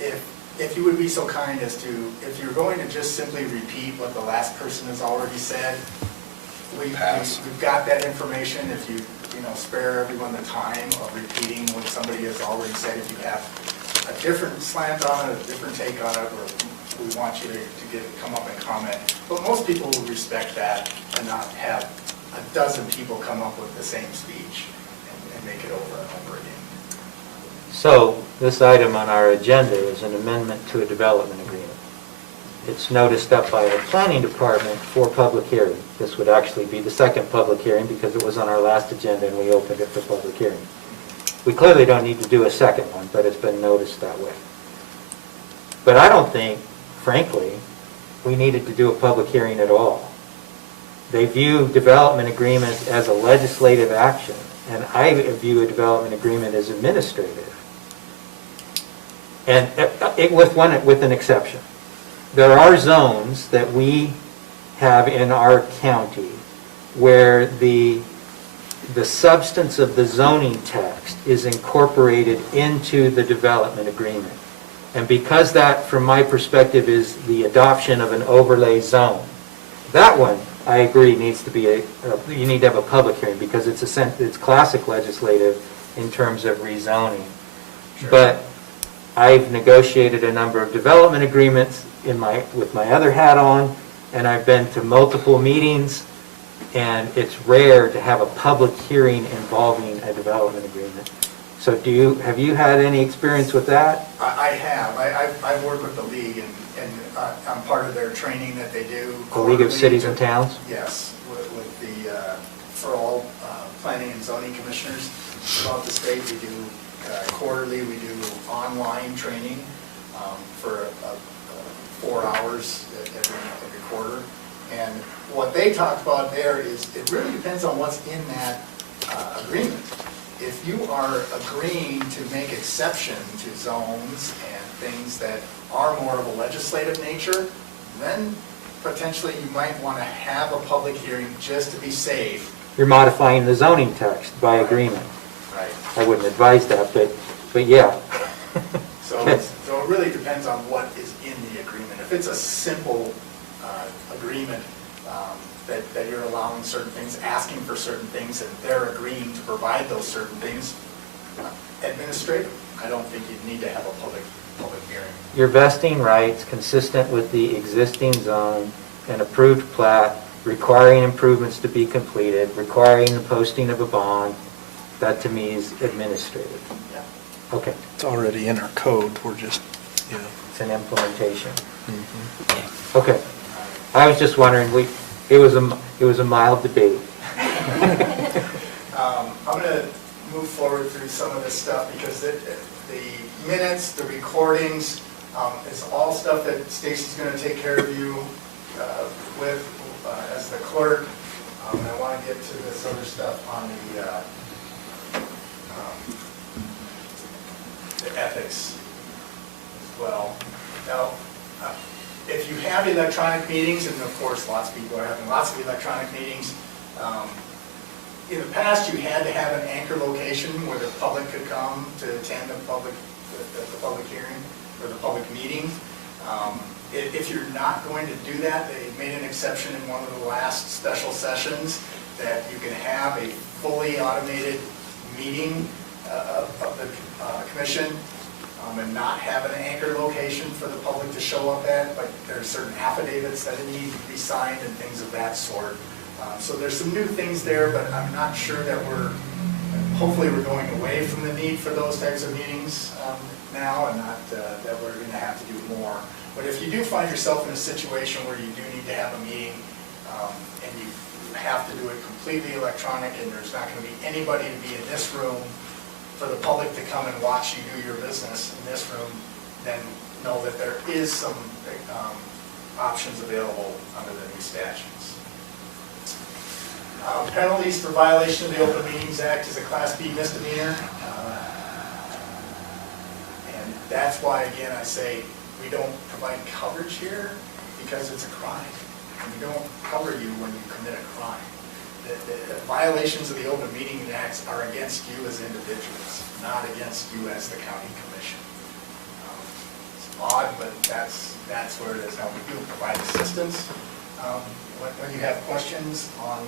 if you would be so kind as to, if you're going to just simply repeat what the last person has already said, we've got that information. If you spare everyone the time of repeating what somebody has already said, if you have a different slant on it, a different take on it, or we want you to come up and comment. But most people will respect that and not have a dozen people come up with the same speech and make it over and over again. So this item on our agenda is an amendment to a development agreement. It's noticed up by the planning department for public hearing. This would actually be the second public hearing because it was on our last agenda and we opened it for public hearing. We clearly don't need to do a second one, but it's been noticed that way. But I don't think, frankly, we needed to do a public hearing at all. They view development agreements as a legislative action, and I view a development agreement as administrative. And with an exception. There are zones that we have in our county where the substance of the zoning text is incorporated into the development agreement. And because that, from my perspective, is the adoption of an overlay zone, that one, I agree, needs to be you need to have a public hearing because it's classic legislative in terms of rezoning. Sure. But I've negotiated a number of development agreements with my other hat on, and I've been to multiple meetings, and it's rare to have a public hearing involving a development agreement. So have you had any experience with that? I have. I've worked with the league, and I'm part of their training that they do. The League of Cities and Towns? Yes, for all planning and zoning commissioners throughout the state. We do quarterly, we do online training for 4 hours every quarter. And what they talked about there is it really depends on what's in that agreement. If you are agreeing to make exception to zones and things that are more of a legislative nature, then potentially you might want to have a public hearing just to be safe. You're modifying the zoning text by agreement. Right. I wouldn't advise that, but yeah. So it really depends on what is in the agreement. If it's a simple agreement that you're allowing certain things, asking for certain things, and they're agreeing to provide those certain things, administrative, I don't think you'd need to have a public hearing. Your vesting rights consistent with the existing zone and approved plat, requiring improvements to be completed, requiring the posting of a bond, that to me is administrative. Yeah. Okay. It's already in our code, we're just, It's an implementation. Okay. I was just wondering, it was a mild debate. I'm going to move forward through some of this stuff because the minutes, the recordings, it's all stuff that Stacy's going to take care of you with as the clerk. And I want to get to this other stuff on the ethics as well. Now, if you have electronic meetings, and of course lots of people are having lots of electronic meetings, in the past you had to have an anchor location where the public could come to attend the public hearing or the public meeting. If you're not going to do that, they made an exception in one of the last special sessions that you can have a fully automated meeting of the commission and not have an anchor location for the public to show up at, but there's certain affidavits that need to be signed and things of that sort. So there's some new things there, but I'm not sure that hopefully we're going away from the need for those types of meetings now, and not that we're going to have to do more. But if you do find yourself in a situation where you do need to have a meeting and you have to do it completely electronic and there's not going to be anybody to be in this room for the public to come and watch you do your business in this room, then know that there is some options available under the new statutes. Penalties for violation of the Open Meetings Act is a Class B misdemeanor. And that's why, again, I say we don't provide coverage here because it's a crime. And we don't cover you when you commit a crime. The violations of the Open Meeting Act are against you as individuals, not against you as the county commission. It's odd, but that's where it is. Now, we do provide assistance when you have questions on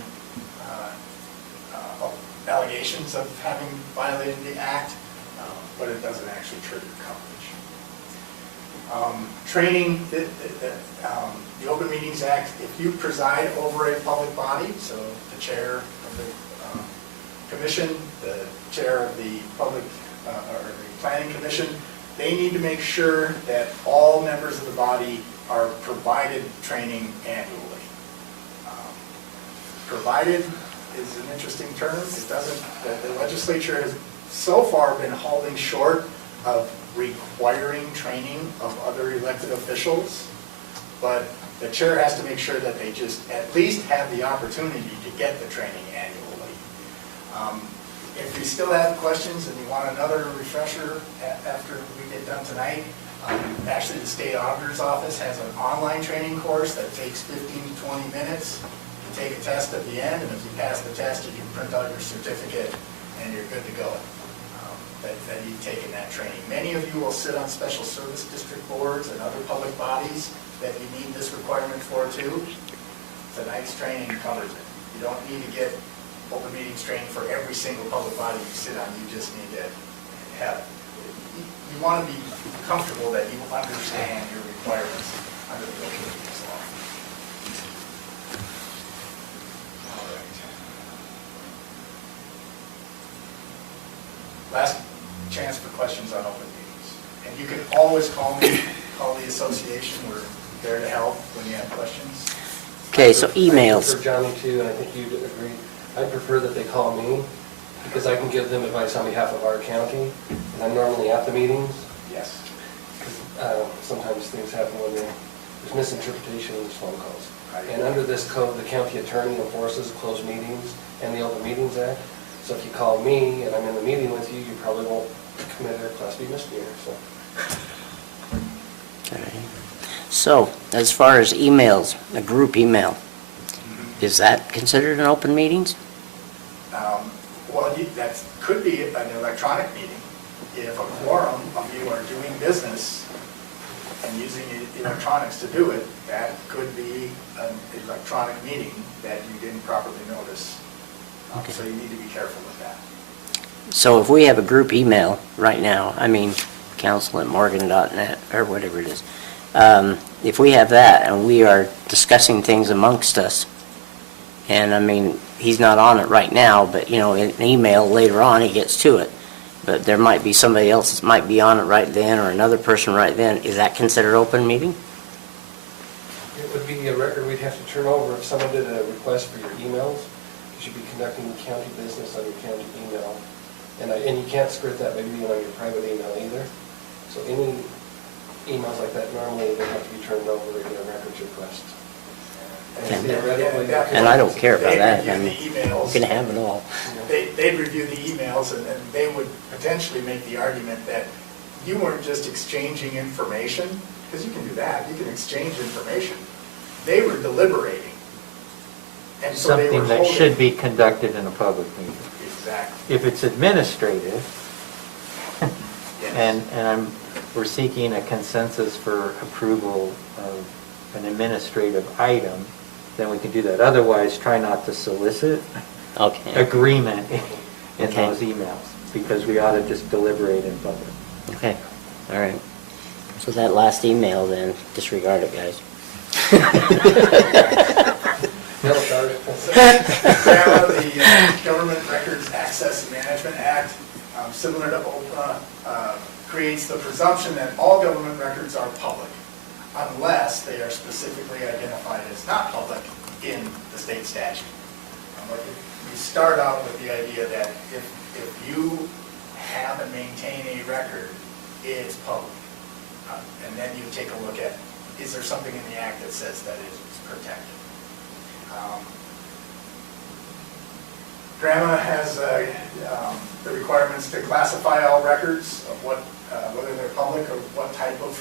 allegations of having violated the act, but it doesn't actually trigger coverage. Training, the Open Meetings Act, if you preside over a public body, so the chair of the commission, the chair of the public or the planning commission, they need to make sure that all members of the body are provided training annually. Provided is an interesting term. It doesn't, the legislature has so far been holding short of requiring training of other elected officials, but the chair has to make sure that they just at least have the opportunity to get the training annually. If you still have questions and you want another refresher after we get done tonight, actually the state auditor's office has an online training course that takes 15 to 20 minutes. You take a test at the end, and if you pass the test, you can print out your certificate and you're good to go. That you've taken that training. Many of you will sit on special service district boards and other public bodies that you need this requirement for too. Tonight's training covers it. You don't need to get open meetings training for every single public body you sit on. You just need to have, you want to be comfortable that you understand your requirements under the open meetings law. All right. Last chance for questions on open meetings. And you can always call me, call the association. We're there to help when you have questions. Okay, so emails. For Johnny too, and I think you'd agree, I prefer that they call me because I can give them advice on behalf of our county. And I'm normally at the meetings. Yes. Because sometimes things happen when there's misinterpretation in these phone calls. Right. And under this code, the county attorney enforces closed meetings and the Open Meetings Act. So if you call me and I'm in the meeting with you, you probably won't commit a Class B misdemeanor. Okay. So, as far as emails, a group email, is that considered an open meetings? Well, that could be an electronic meeting. If a quorum of you are doing business and using electronics to do it, that could be an electronic meeting that you didn't properly notice. Okay. So you need to be careful with that. So if we have a group email right now, I mean, council@morgan.net or whatever it is, if we have that and we are discussing things amongst us, and I mean, he's not on it right now, but you know, in an email later on he gets to it, but there might be somebody else that might be on it right then or another person right then, is that considered open meeting? It would be a record we'd have to turn over if someone did a request for your emails. You should be conducting county business on your county email. And you can't skirt that by doing it on your private email either. So any emails like that, normally they have to be turned over in a records request. And theoretically, And I don't care about that, I They'd mean, review the emails. you can have it all. They'd review the emails and they would potentially make the argument that you weren't just exchanging information, because you can do that, you can exchange information. They were deliberating. And so they were Something that holding- should be conducted in a public meeting. Exactly. If it's administrative, Yes. and we're seeking a consensus for approval of an administrative item, then we can do that. Otherwise, try not to solicit Okay. agreement in Okay. those emails, because we ought to just deliberate in public. Okay, all right. So that last email then, disregard it, guys. Grandma, the Government Records Access and Management Act, similar to OPA, creates the presumption that all government records are public, unless they are specifically identified as not public in the state statute. But you start out with the idea that if you have and maintain a record, it's public. And then you take a look at, is there something in the act that says that it is protected? Grandma has the requirements to classify all records of whether they're public or what type of,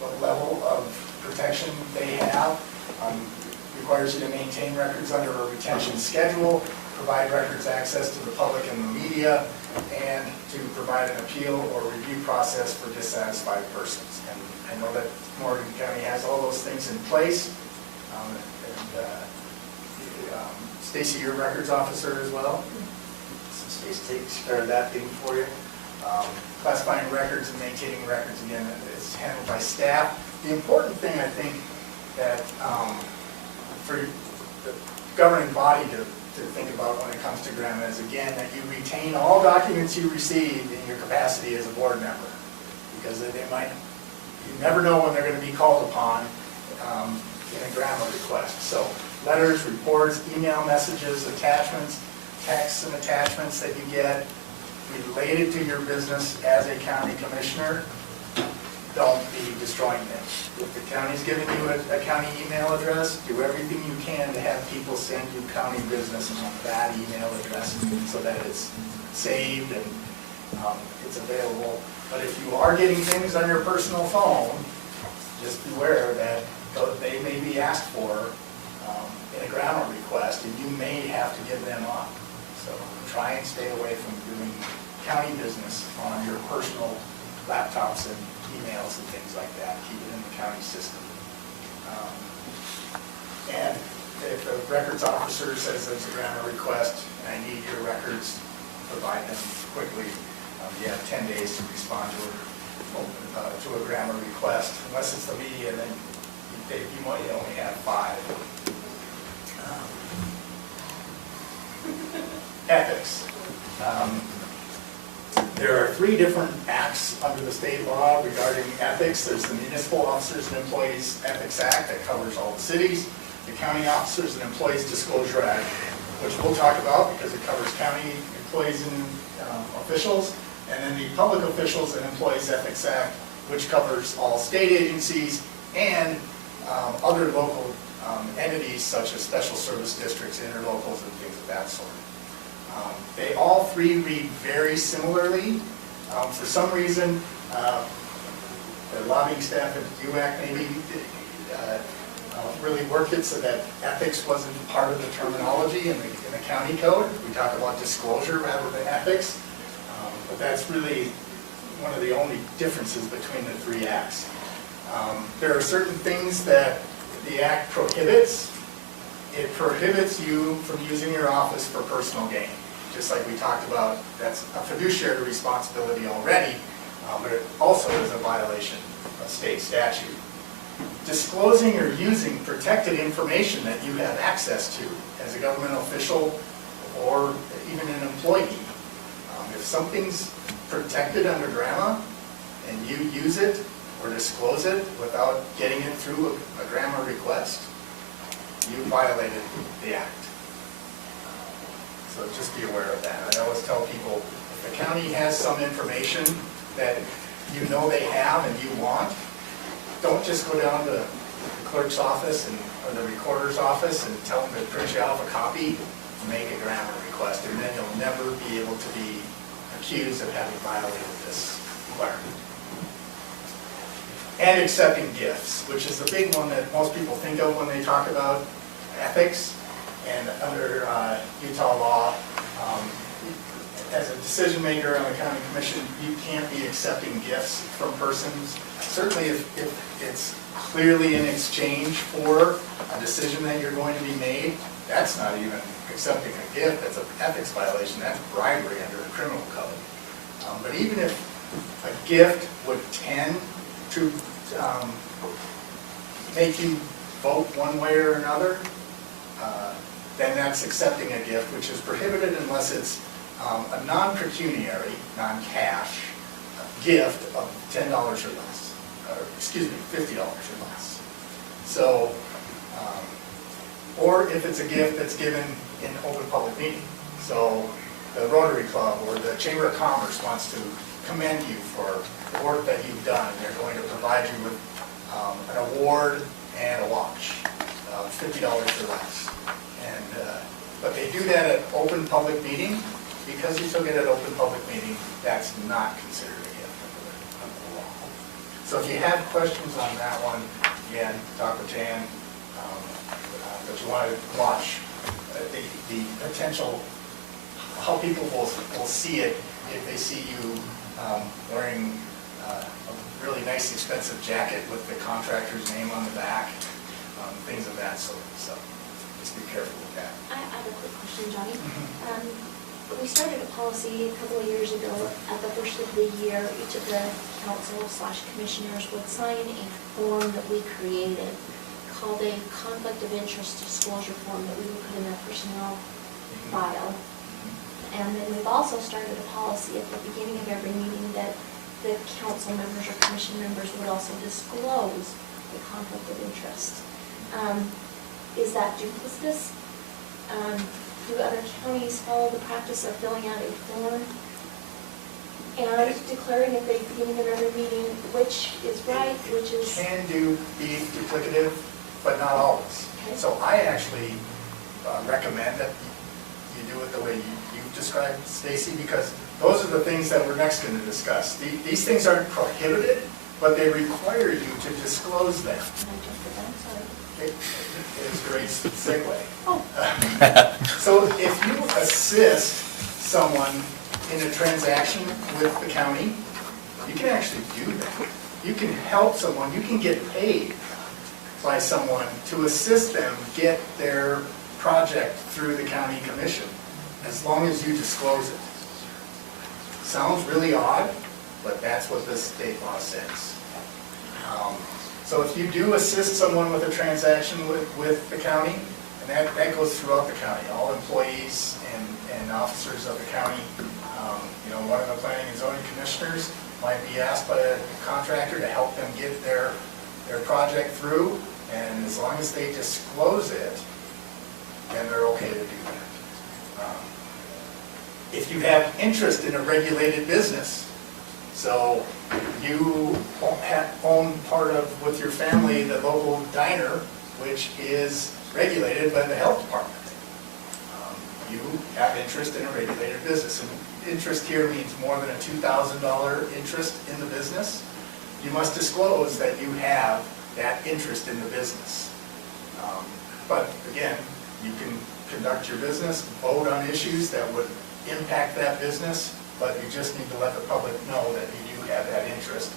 what level of protection they have. Requires you to maintain records under a retention schedule, provide records access to the public and the media, and to provide an appeal or review process for dissatisfied persons. And I know that Morgan County has all those things in place. Stacy, your records officer as well. Stacy takes care of that thing for you. Classifying records and maintaining records, again, is handled by staff. The important thing, I think, that for the governing body to think about when it comes to GRAMA is, again, that you retain all documents you receive in your capacity as a board member, because they might, you never know when they're going to be called upon in a GRAMA request. So letters, reports, email messages, attachments, texts and attachments that you get, related to your business as a county commissioner, don't be destroying them. If the county's giving you a county email address, do everything you can to have people send you county business on that email address so that it's saved and it's available. But if you are getting things on your personal phone, just beware that they may be asked for in a grammar request, and you may have to give them up. So try and stay away from doing county business on your personal laptops and emails and things like that. Keep it in the county system. And if a records officer says there's a grammar request and I need your records, provide them quickly. You have 10 days to respond to a grammar request. Unless it's the media, then you might only have 5. Ethics. There are 3 different acts under the state law regarding ethics. There's the Municipal Officers and Employees Ethics Act that covers all the cities, the County Officers and Employees Disclosure Act, which we'll talk about because it covers county employees and officials, and then the Public Officials and Employees Ethics Act, which covers all state agencies and other local entities such as special service districts, interlocals, and things of that sort. They all 3 read very similarly. For some reason, the lobbying staff at UAC maybe really worked it so that ethics wasn't part of the terminology in the county code. We talk about disclosure rather than ethics, but that's really one of the only differences between the 3 acts. There are certain things that the act prohibits. It prohibits you from using your office for personal gain. Just like we talked about, that's a fiduciary responsibility already, but it also is a violation of state statute. Disclosing or using protected information that you have access to as a government official or even an employee. If something's protected under GRAMA and you use it or disclose it without getting it through a GRAMA request, you violated the act. So just be aware of that. I always tell people, if the county has some information that you know they have and you want, don't just go down to the clerk's office or the recorder's office and tell them to print you off a copy and make a GRAMA request, and then you'll never be able to be accused of having violated this requirement. And accepting gifts, which is the big one that most people think of when they talk about ethics. And under Utah law, as a decision maker on the county commission, you can't be accepting gifts from persons. Certainly if it's clearly in exchange for a decision that you're going to be made, that's not even accepting a gift. That's an ethics violation. That's bribery under the criminal code. But even if a gift would tend to make you vote one way or another, then that's accepting a gift, which is prohibited unless it's a non-pecuniary, non-cash gift of $10 or less, excuse me, $50 or less. So, or if it's a gift that's given in open public meeting. So the Rotary Club or the Chamber of Commerce wants to commend you for the work that you've done. They're going to provide you with an award and a watch, $50 or less. But they do that at open public meeting. Because you took it at open public meeting, that's not considered a gift under the law. So if you have questions on that one, again, talk with Jan, but you want to watch the potential, how people will see it if they see you wearing a really nice expensive jacket with the contractor's name on the back, things of that sort. So just be careful with that. I have a quick question, Johnny. We started a policy a couple of years ago. At the first of the year, each of the council/commissioners would sign a form that we created called a conflict of interest disclosure form that we would put in our personnel file. And then we've also started a policy at the beginning of every meeting that the council members or commission members would also disclose the conflict of interest. Is that duplicitous? Do other counties follow the practice of filling out a form And declaring at the beginning of every meeting which is right, which is. Can be duplicative, but not always. Okay. So I actually recommend that you do it the way you've described, Stacy, because those are the things that we're next going to discuss. These things aren't prohibited, but they require you to disclose them. It is a great segue. Oh. So if you assist someone in a transaction with the county, you can actually do that. You can help someone, you can get paid by someone to assist them get their project through the county commission, as long as you disclose it. Sounds really odd, but that's what the state law says. So if you do assist someone with a transaction with the county, and that goes throughout the county, all employees and officers of the county, one of the planning and zoning commissioners might be asked by a contractor to help them get their project through, and as long as they disclose it, then they're okay to do that. If you have interest in a regulated business, so you own part of, with your family, the local diner, which is regulated by the health department. You have interest in a regulated business. And interest here means more than a $2,000 interest in the business. You must disclose that you have that interest in the business. But again, you can conduct your business, vote on issues that would impact that business, but you just need to let the public know that you do have that interest.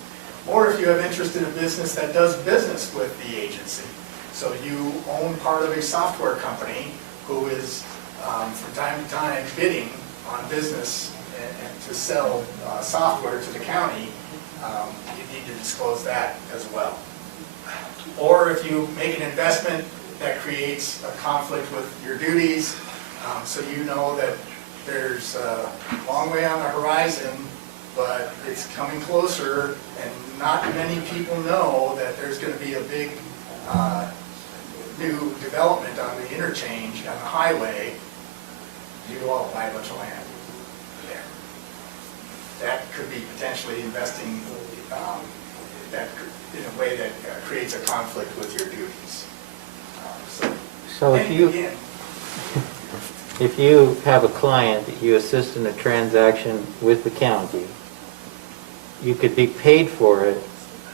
Or if you have interest in a business that does business with the agency. So you own part of a software company who is, from time to time, bidding on business and to sell software to the county, you need to disclose that as well. Or if you make an investment that creates a conflict with your duties, so you know that there's a long way on the horizon, but it's coming closer, and not many people know that there's going to be a big new development on the interchange on the highway. You go out and buy a bunch of land there. That could be potentially investing in a way that creates a conflict with your duties. So if you have a client that you assist in a transaction with the county, you could be paid for it,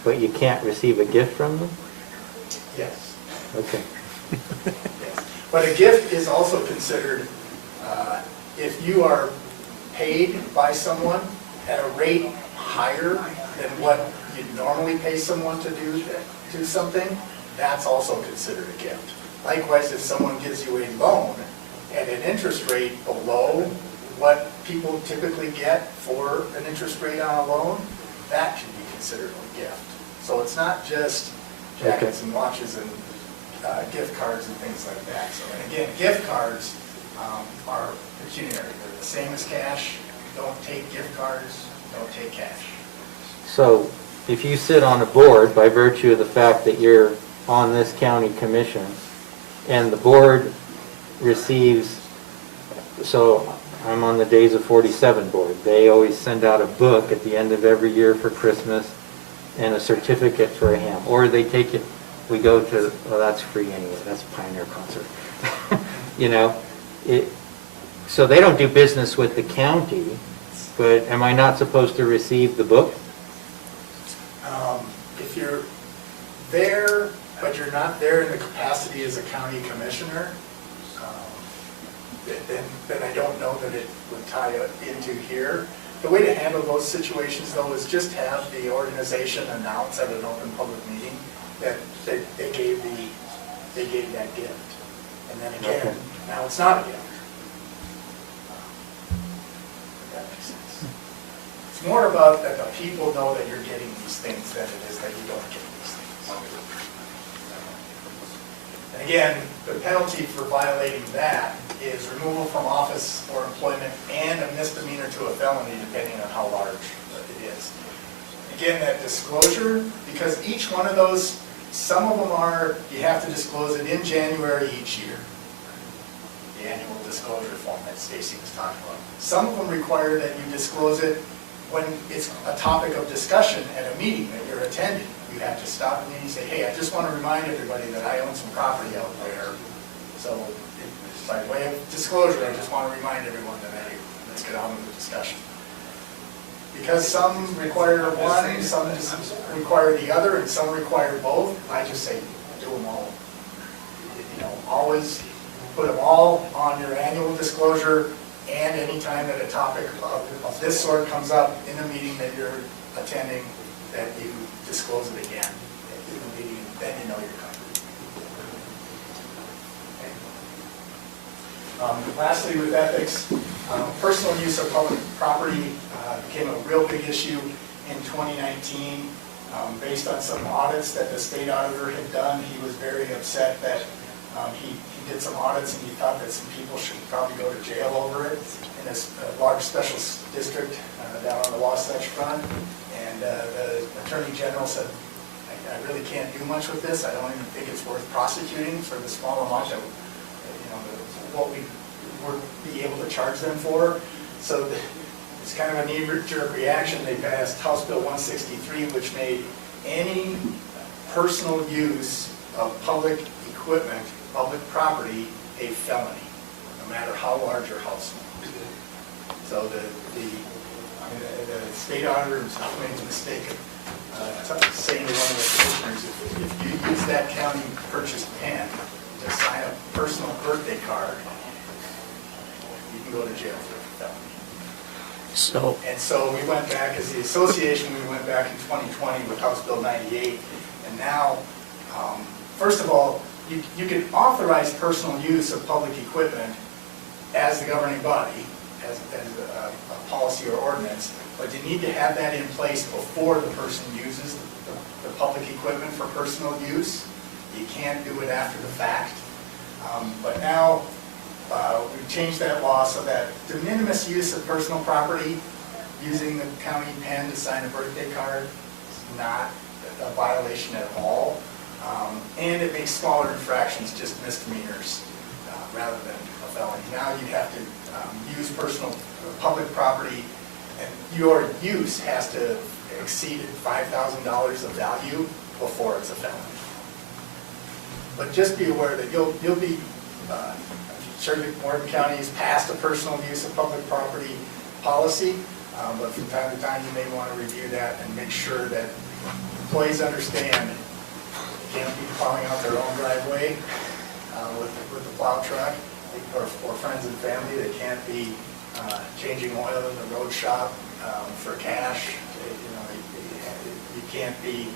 but you can't receive a gift from them? Yes. Okay. Yes. But a gift is also considered, if you are paid by someone at a rate higher than what you'd normally pay someone to do something, that's also considered a gift. Likewise, if someone gives you a loan at an interest rate below what people typically get for an interest rate on a loan, that should be considered a gift. So it's not just jackets and watches and gift cards and things like that. So, and again, gift cards are pecuniary. They're the same as cash. Don't take gift cards, don't take cash. So if you sit on a board by virtue of the fact that you're on this county commission, and the board receives, so I'm on the Days of 47 board. They always send out a book at the end of every year for Christmas and a certificate for a ham. Or they take it, we go to, well, that's free anyway, that's a Pioneer concert. So they don't do business with the county, but am I not supposed to receive the book? If you're there, but you're not there in the capacity as a county commissioner, then I don't know that it would tie into here. The way to handle those situations, though, is just have the organization announce at an open public meeting that they gave that gift. And then again, now it's not a gift. If that makes sense. It's more about that the people know that you're getting these things than it is that you don't get these things. And again, the penalty for violating that is removal from office or employment and a misdemeanor to a felony, depending on how large it is. Again, that disclosure, because each one of those, some of them are, you have to disclose it in January each year. The annual disclosure form that Stacy was talking about. Some of them require that you disclose it when it's a topic of discussion at a meeting that you're attending, you have to stop the meeting and say, hey, I just want to remind everybody that I own some property out there. So by way of disclosure, I just want to remind everyone that let's get on with the discussion. Because some require one, some just require the other, and some require both, I just say do them all. You know, always put them all on your annual disclosure, and anytime that a topic of this sort comes up in a meeting that you're attending, that you disclose it again in the meeting, then you know you're covered. Lastly, with ethics, personal use of public property became a real big issue in 2019. Based on some audits that the state auditor had done, he was very upset that he did some audits and he thought that some people should probably go to jail over it in this large special district down on the Wasatch Front. And the Attorney General said, I really can't do much with this. I don't even think it's worth prosecuting for the small amount that what we would be able to charge them for. So it's kind of a knee-jerk reaction. They passed House Bill 163, which made any personal use of public equipment, public property, a felony, no matter how large or how small. So the state auditor made the mistake of saying to one of the commissioners, if you use that county purchased pen to sign a personal birthday card, you can go to jail for a felony. And so we went back, as the association, we went back in 2020 with House Bill 98, and now, first of all, you can authorize personal use of public equipment as the governing body, as a policy or ordinance, but you need to have that in place before the person uses the public equipment for personal use. You can't do it after the fact. But now, we've changed that law so that de minimis use of personal property, using the county pen to sign a birthday card, is not a violation at all. And it makes smaller infractions just misdemeanors rather than a felony. Now you have to use public property, and your use has to exceed $5,000 of value before it's a felony. But just be aware that you'll be, I'm sure that Morgan County has passed a personal use of public property policy, but from time to time you may want to review that and make sure that employees understand they can't be plowing out their own driveway with the plow truck, or friends and family. They can't be changing oil in the road shop for cash. You can't be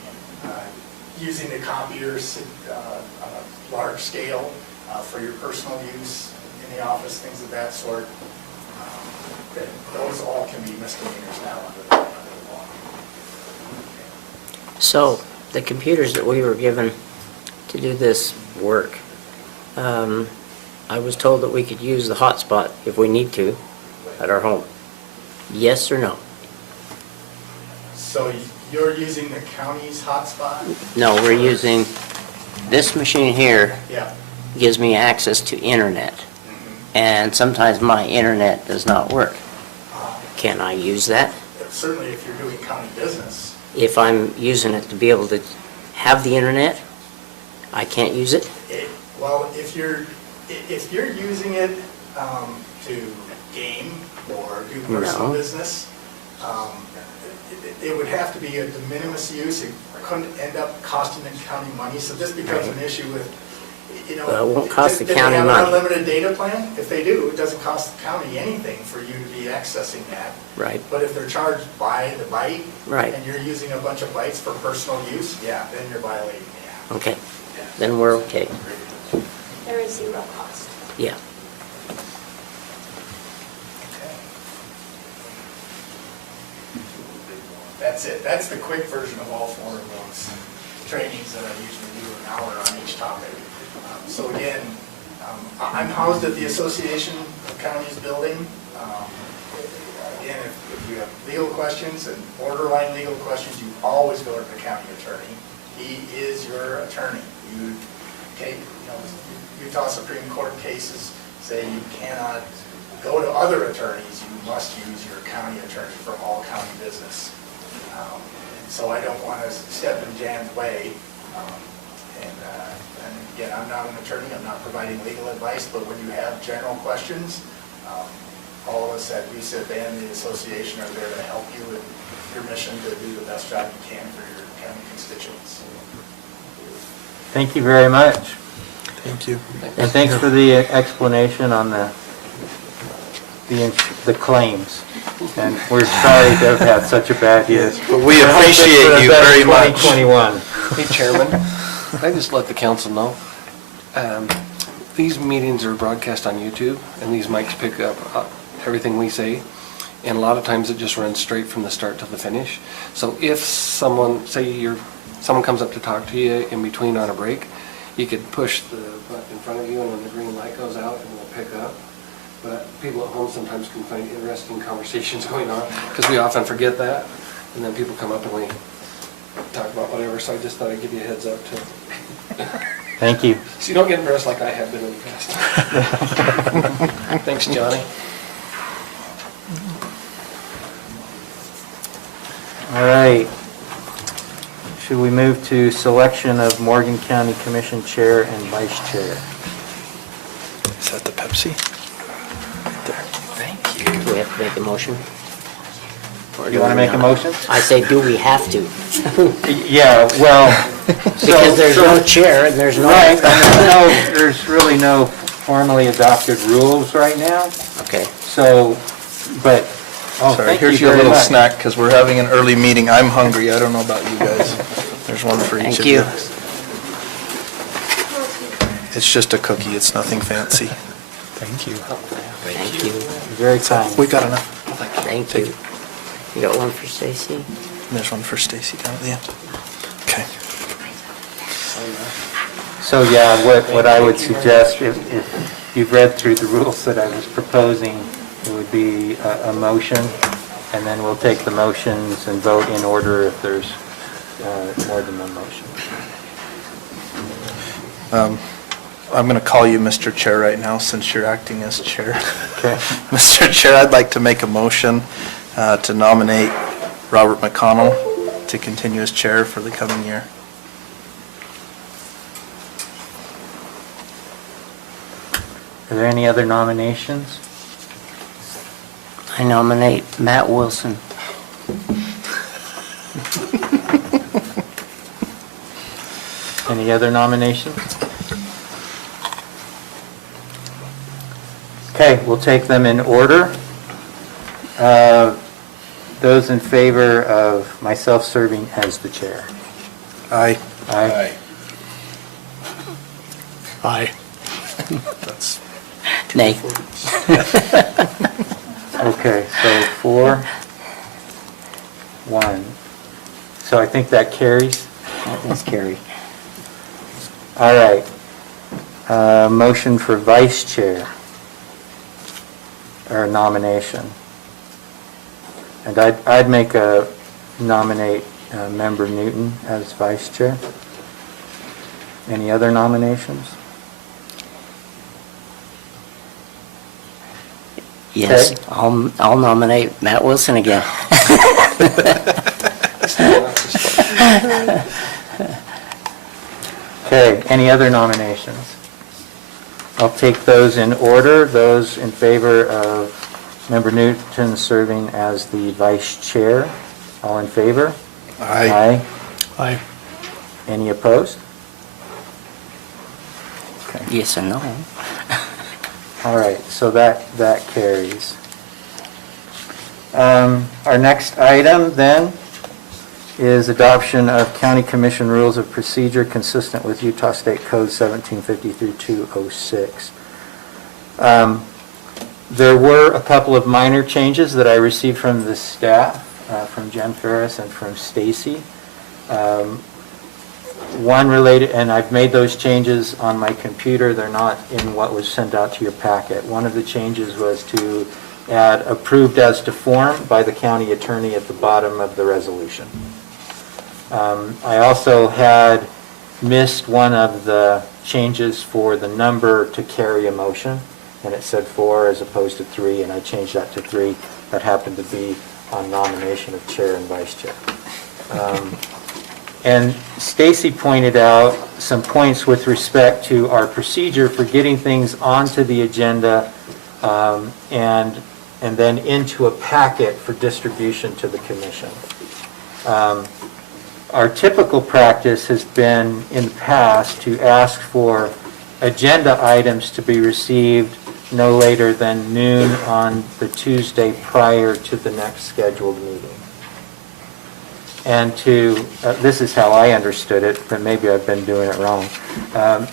using the copiers on a large scale for your personal use in the office, things of that sort. Those all can be misdemeanors now under the law. So, the computers that we were given to do this work, I was told that we could use the hotspot if we need to at our home. Yes or no? So you're using the county's hotspot? No, we're using this machine here. Yeah. Gives me access to internet. And sometimes my internet does not work. Can I use that? Certainly if you're doing county business. If I'm using it to be able to have the internet, I can't use it? Well, if you're using it to game or do personal business, it would have to be a de minimis use. It couldn't end up costing the county money. So this becomes an issue with, Well, it won't cost the do county they have money. an unlimited data plan? If they do, it doesn't cost the county anything for you to be accessing that. Right. But if they're charged by the byte, Right. and you're using a bunch of bytes for personal use, yeah, then you're violating the act. Okay, then we're okay. There is zero cost. Yeah. That's it. That's the quick version of all four of those trainings that I usually do an hour on each topic. So again, I'm housed at the Association of Counties building. Again, if you have legal questions and borderline legal questions, you always go to the county attorney. He is your attorney. Utah Supreme Court cases say you cannot go to other attorneys, you must use your county attorney for all county business. So I don't want to step in Jan's way. And again, I'm not an attorney, I'm not providing legal advice, but when you have general questions, all of us at VSIP and the association are there to help you in your mission to do the best job you can for your county constituents. Thank you very much. Thank you. And thanks for the explanation on the claims. And we're sorry to have had such a bad year. But we appreciate you very much. 2021. Hey, Chairman, can I just let the council know? These meetings are broadcast on YouTube, and these mics pick up everything we say. And a lot of times it just runs straight from the start to the finish. So if someone, someone comes up to talk to you in between on a break, you could push the button in front of you, and when the green light goes out, it will pick up. But people at home sometimes can find interesting conversations going on, because we often forget that. And then people come up and we talk about whatever, so I just thought I'd give you a heads up to. Thank you. So you don't get embarrassed like I have been in the past. Thanks, Johnny. All right. Should we move to selection of Morgan County Commission Chair and Vice Chair? Is that the Pepsi? Do we have to make a motion? Or You do want to we make a not? motion? I say, do we have to? Yeah, well. Because there's no chair and there's no. Right, there's really no formally adopted rules right now. Okay. So, but, oh, Sorry, thank you here's your very little much. snack, because we're having an early meeting. I'm hungry. I don't know about you guys. There's one for each Thank of you. you. It's just a cookie. It's nothing fancy. Thank you. Thank you. Very kind. We got enough. Thank you. You got one for Stacy? There's one for Stacy down at the end. Okay. So, yeah, what I would suggest, if you've read through the rules that I was proposing, it would be a motion, and then we'll take the motions and vote in order if there's more than one motion. I'm going to call you Mr. Chair right now, since you're acting as chair. Okay. Mr. Chair, I'd like to make a motion to nominate Robert McConnell to continue as chair for the coming year. Are there any other nominations? I nominate Matt Wilson. Any other nominations? Okay, we'll take them in order. Those in favor of myself serving as the chair? Aye. Aye. Aye. That's Nay. Okay, so 4, 1. So I think that carries. That does carry. All right. Motion for vice chair, or nomination. And I'd make a nominate Member Newton as vice chair. Any other nominations? Yes, Okay. I'll nominate Matt Wilson again. Okay, any other nominations? I'll take those in order. Those in favor of Member Newton serving as the vice chair. All in favor? Aye. Aye. Any opposed? Yes and no. All right, so that carries. Our next item then is adoption of County Commission Rules of Procedure consistent with Utah State Code 1750-206. There were a couple of minor changes that I received from the staff, from Jen Ferris and from Stacy. One related, and I've made those changes on my computer, they're not in what was sent out to your packet. One of the changes was to add approved as to form by the county attorney at the bottom of the resolution. I also had missed one of the changes for the number to carry a motion, and it said 4 as opposed to 3, and I changed that to 3. That happened to be on nomination of chair and vice chair. And Stacy pointed out some points with respect to our procedure for getting things onto the agenda and then into a packet for distribution to the commission. Our typical practice has been in the past to ask for agenda items to be received no later than noon on the Tuesday prior to the next scheduled meeting. And to, this is how I understood it, but maybe I've been doing it wrong,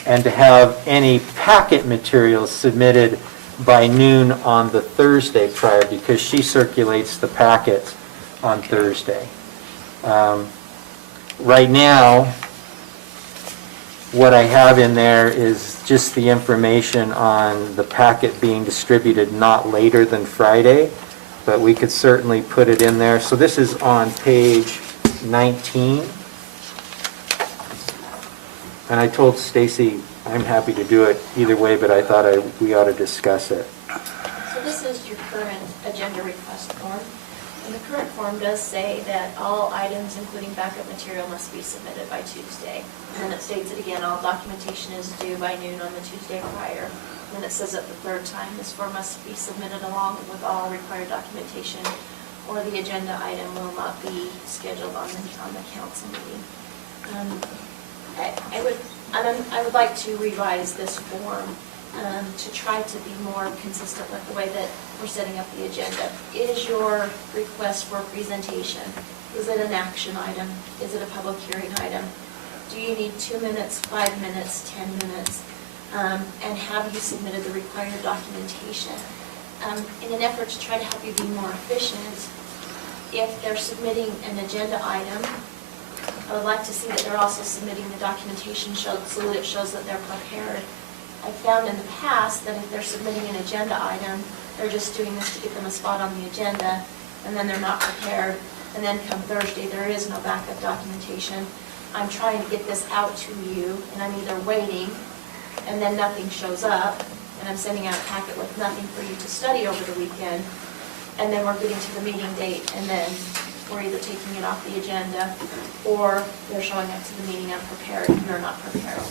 and to have any packet materials submitted by noon on the Thursday prior, because she circulates the packets on Thursday. Right now, what I have in there is just the information on the packet being distributed not later than Friday, but we could certainly put it in there. So this is on page 19. And I told Stacy I'm happy to do it either way, but I thought we ought to discuss it. So this is your current agenda request form. And the current form does say that all items, including backup material, must be submitted by Tuesday. And then it states it again, all documentation is due by noon on the Tuesday prior. And then it says it the third time, this form must be submitted along with all required documentation, or the agenda item will not be scheduled on the council meeting. I would like to revise this form to try to be more consistent with the way that we're setting up the agenda. Is your request for presentation, is it an action item? Is it a public hearing item? Do you need 2 minutes, 5 minutes, 10 minutes? And have you submitted the required documentation? In an effort to try to help you be more efficient, if they're submitting an agenda item, I would like to see that they're also submitting the documentation so that it shows that they're prepared. I found in the past that if they're submitting an agenda item, they're just doing this to get them a spot on the agenda, and then they're not prepared, and then come Thursday, there is no backup documentation. I'm trying to get this out to you, and I'm either waiting, and then nothing shows up, and I'm sending out a packet with nothing for you to study over the weekend, and then we're getting to the meeting date, and then we're either taking it off the agenda, or they're showing up to the meeting unprepared, and you're not prepared.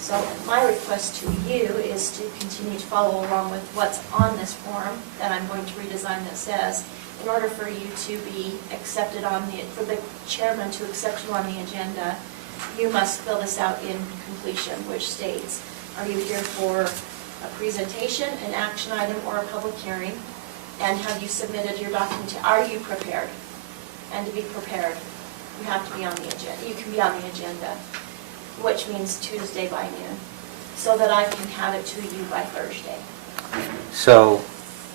So my request to you is to continue to follow along with what's on this form that I'm going to redesign that says, in order for you to be accepted for the chairman to accept you on the agenda, you must fill this out in completion, which states, are you here for a presentation, an action item, or a public hearing? And have you submitted your document? Are you prepared? And to be prepared, you have to be on the agenda. You can be on the agenda, which means Tuesday by noon, so that I can have it to you by Thursday. So,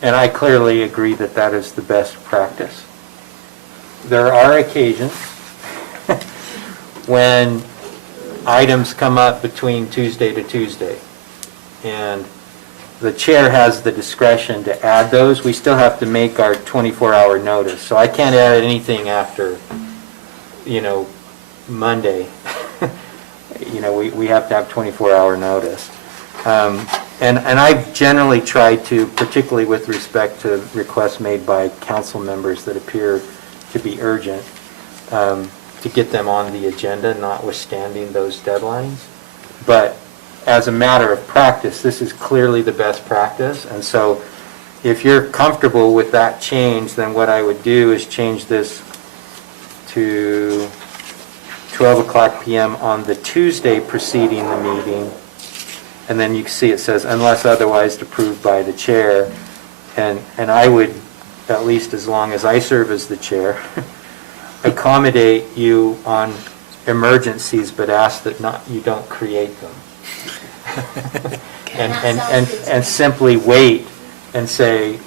and I clearly agree that that is the best practice. There are occasions when items come up between Tuesday to Tuesday, and the chair has the discretion to add those. We still have to make our 24-hour notice, so I can't add anything after, Monday. We have to have 24-hour notice. And I've generally tried to, particularly with respect to requests made by council members that appear to be urgent, to get them on the agenda, notwithstanding those deadlines. But as a matter of practice, this is clearly the best practice. And so if you're comfortable with that change, then what I would do is change this to 12 o'clock p.m. on the Tuesday preceding the meeting. And then you can see it says, unless otherwise approved by the chair. And I would, at least as long as I serve as the chair, accommodate you on emergencies, but ask that you don't create them. and simply wait and say,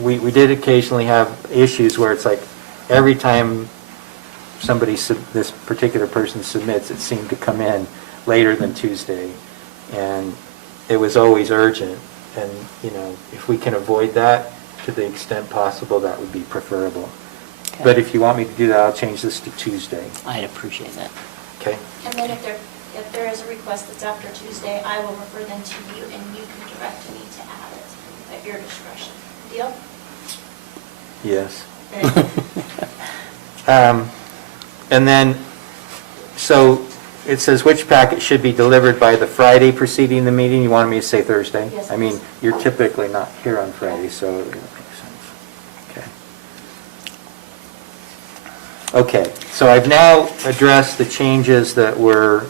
we did occasionally have issues where it's like every time this particular person submits, it seemed to come in later than Tuesday, and it was always urgent. And if we can avoid that to the extent possible, that would be preferable. Okay. But if you want me to do that, I'll change this to Tuesday. I'd appreciate that. Okay. And then if there is a request that's after Tuesday, I will refer them to you, and you can direct me to add it. at your discretion. Deal? Yes. And then, so it says which packet should be delivered by the Friday preceding the meeting? You wanted me to say Thursday? Yes, I mean, please. you're typically not here on Friday, so it makes sense. Okay. Okay, so I've now addressed the changes that were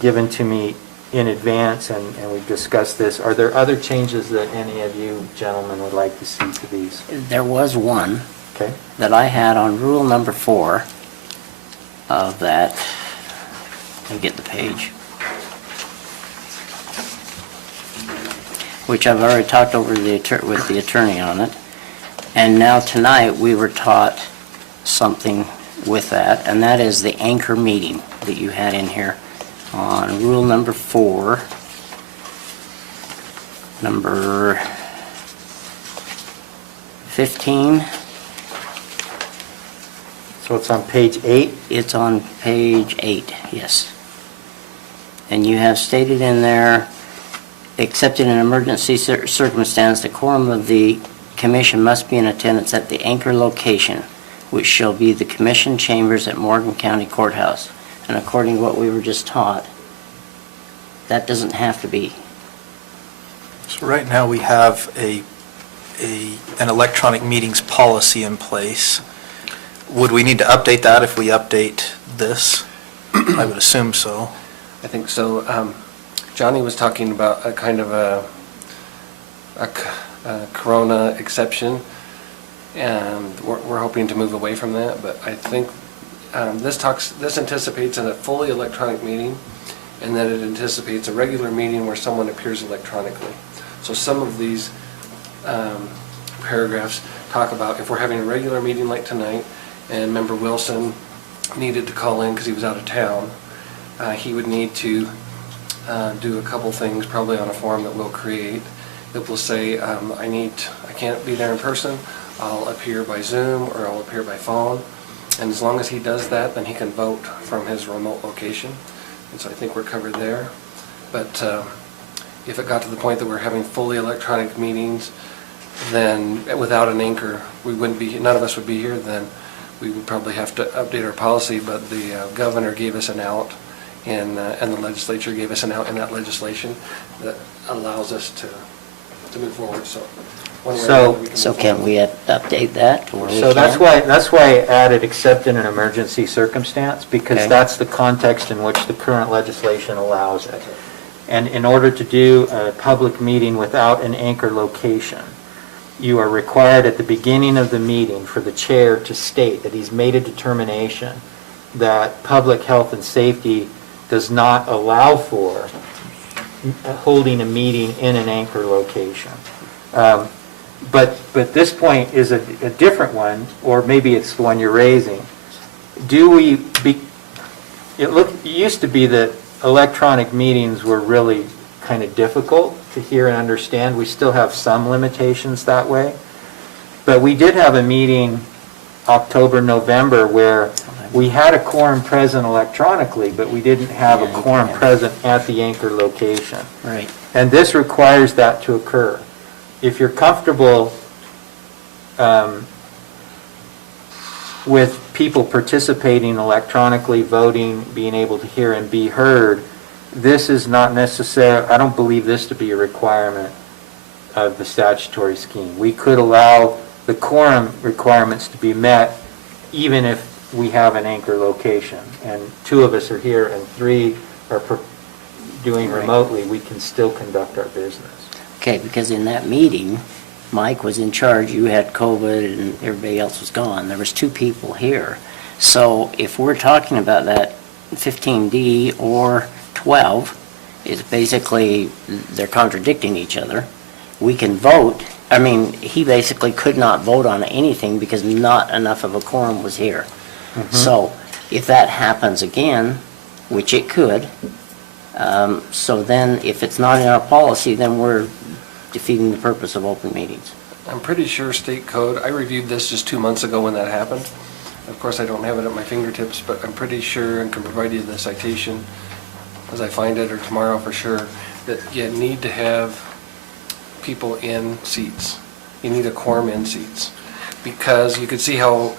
given to me in advance, and we've discussed this. Are there other changes that any of you gentlemen would like to see to these? There was one Okay. that I had on rule number 4 of that. Let me get the page. Which I've already talked over with the attorney on it. And now tonight, we were taught something with that, and that is the anchor meeting that you had in here on rule number 4, number 15. So it's on page 8? It's on page 8, yes. And you have stated in there, except in an emergency circumstance, the quorum of the commission must be in attendance at the anchor location, which shall be the commission chambers at Morgan County Courthouse. And according to what we were just taught, that doesn't have to be. So right now, we have an electronic meetings policy in place. Would we need to update that if we update this? I would assume so. I think so. Johnny was talking about a kind of a corona exception, and we're hoping to move away from that, but I think this anticipates a fully electronic meeting, and that it anticipates a regular meeting where someone appears electronically. So some of these paragraphs talk about if we're having a regular meeting like tonight, and Member Wilson needed to call in because he was out of town, he would need to do a couple things, probably on a form that we'll create, that will say, I can't be there in person, I'll appear by Zoom, or I'll appear by phone. And as long as he does that, then he can vote from his remote location. And so I think we're covered there. But if it got to the point that we're having fully electronic meetings, then without an anchor, none of us would be here, then we would probably have to update our policy. But the governor gave us an out, and the legislature gave us an out in that legislation that allows us to move forward. So one way or another, we can So move can forward. we update that? Or we So that's can't? why I added except in an emergency circumstance, because Okay. that's the context in which the current legislation allows it. And in order to do a public meeting without an anchor location, you are required at the beginning of the meeting for the chair to state that he's made a determination that public health and safety does not allow for holding a meeting in an anchor location. But this point is a different one, or maybe it's the one you're raising. It used to be that electronic meetings were really kind of difficult to hear and understand. We still have some limitations that way. But we did have a meeting October, November, where we had a quorum present electronically, but we didn't have a quorum present at the anchor location. Right. And this requires that to occur. If you're comfortable with people participating electronically, voting, being able to hear and be heard, this is not necessary, I don't believe this to be a requirement of the statutory scheme. We could allow the quorum requirements to be met even if we have an anchor location. And 2 of us are here and 3 are doing remotely, we can still conduct our business. Okay, because in that meeting, Mike was in charge, you had COVID, and everybody else was gone. There was 2 people here. So if we're talking about that 15D or 12, it's basically, they're contradicting each other. We can vote. I mean, he basically could not vote on anything because not enough of a quorum was here. So if that happens again, which it could, so then if it's not in our policy, then we're defeating the purpose of open meetings. I'm pretty sure state code, I reviewed this just 2 months ago when that happened. Of course, I don't have it at my fingertips, but I'm pretty sure and can provide you the citation as I find it, or tomorrow for sure, that you need to have people in seats. You need a quorum in seats. Because you could see how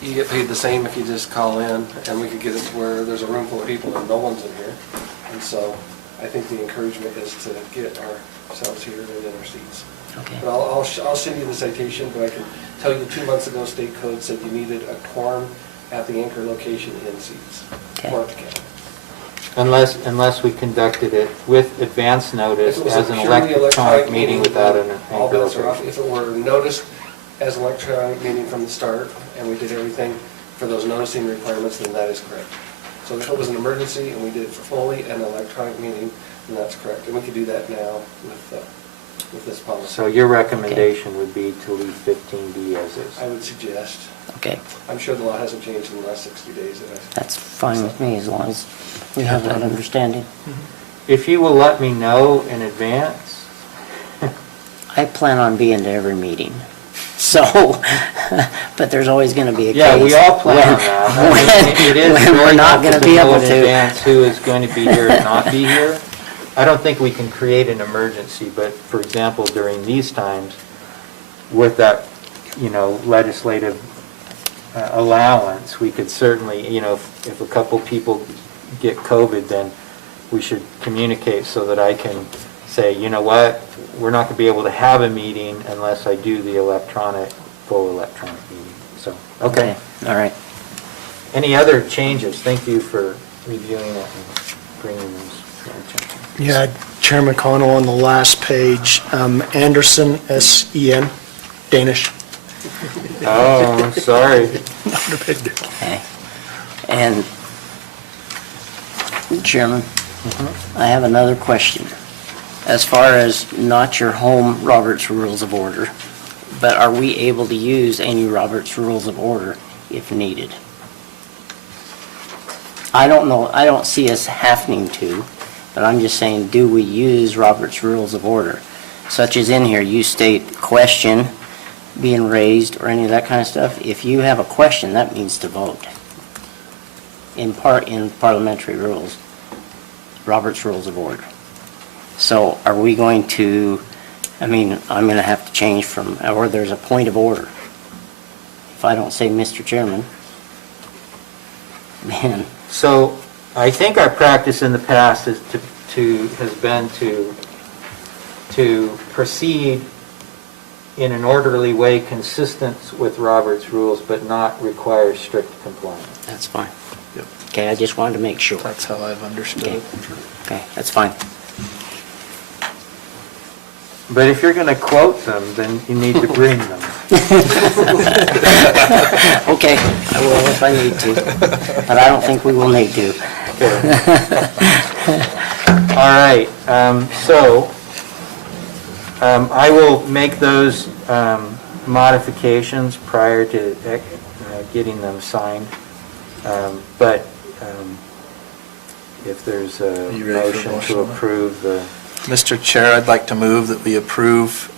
you get paid the same if you just call in, and we could get it to where there's a room full of people and no one's in here. And so I think the encouragement is to get ourselves here and in our seats. Okay. But I'll send you the citation, but I can tell you 2 months ago, state code said you needed a quorum at the anchor location in seats. Okay. For it to count. Unless we conducted it with advance notice If it was a as an purely electronic meeting without an all anchor bets are off. location. If it were noticed as an electronic meeting from the start, and we did everything for those noticing requirements, then that is correct. So if it was an emergency and we did it for fully an electronic meeting, then that's correct. And we could do that now with this policy. So your recommendation would be to leave 15D as is? I would suggest. Okay. I'm sure the law hasn't changed in the last 60 days. That's fine with me as long as we have that understanding. If you will let me know in advance. I plan on being to every meeting. So, but there's always going to be a case. Yeah, we all plan on that. I mean, it is when we're very not going to helpful be able know in to. advance who is going to be here and not be here. I don't think we can create an emergency, but for example, during these times, with that, legislative allowance, we could certainly, if a couple people get COVID, then we should communicate so that I can say, you know what, we're not going to be able to have a meeting unless I do the full electronic meeting. So, okay. All right. Any other changes? Thank you for reviewing it and bringing those to our attention. Yeah, Chairman McConnell on the last page, Anderson, S-E-N, Danish. Oh, I'm sorry. Not a big deal. Okay. And, Chairman, I have another question. As far as not your home Robert's Rules of Order, but are we able to use any Robert's Rules of Order if needed? I don't know, I don't see us having to, but I'm just saying, do we use Robert's Rules of Order? Such as in here, you state question being raised or any of that kind of stuff. If you have a question, that means to vote. In parliamentary rules, Robert's Rules of Order. So are we going to, I'm going to have to change from, or there's a point of order. If I don't say Mr. Chairman, man. So I think our practice in the past is has been to proceed in an orderly way consistent with Robert's rules, but not require strict compliance. That's fine. Yep. Okay, I just wanted to make sure. That's how I've understood it. Okay, that's fine. But if you're going to quote them, then you need to bring them. Okay, I will if I need to, but I don't think we will need to. All right, I will make those modifications prior to getting them signed. But if there's a You ready for a motion motion, to Mike? approve the... Mr. Chair, I'd like to move that we approve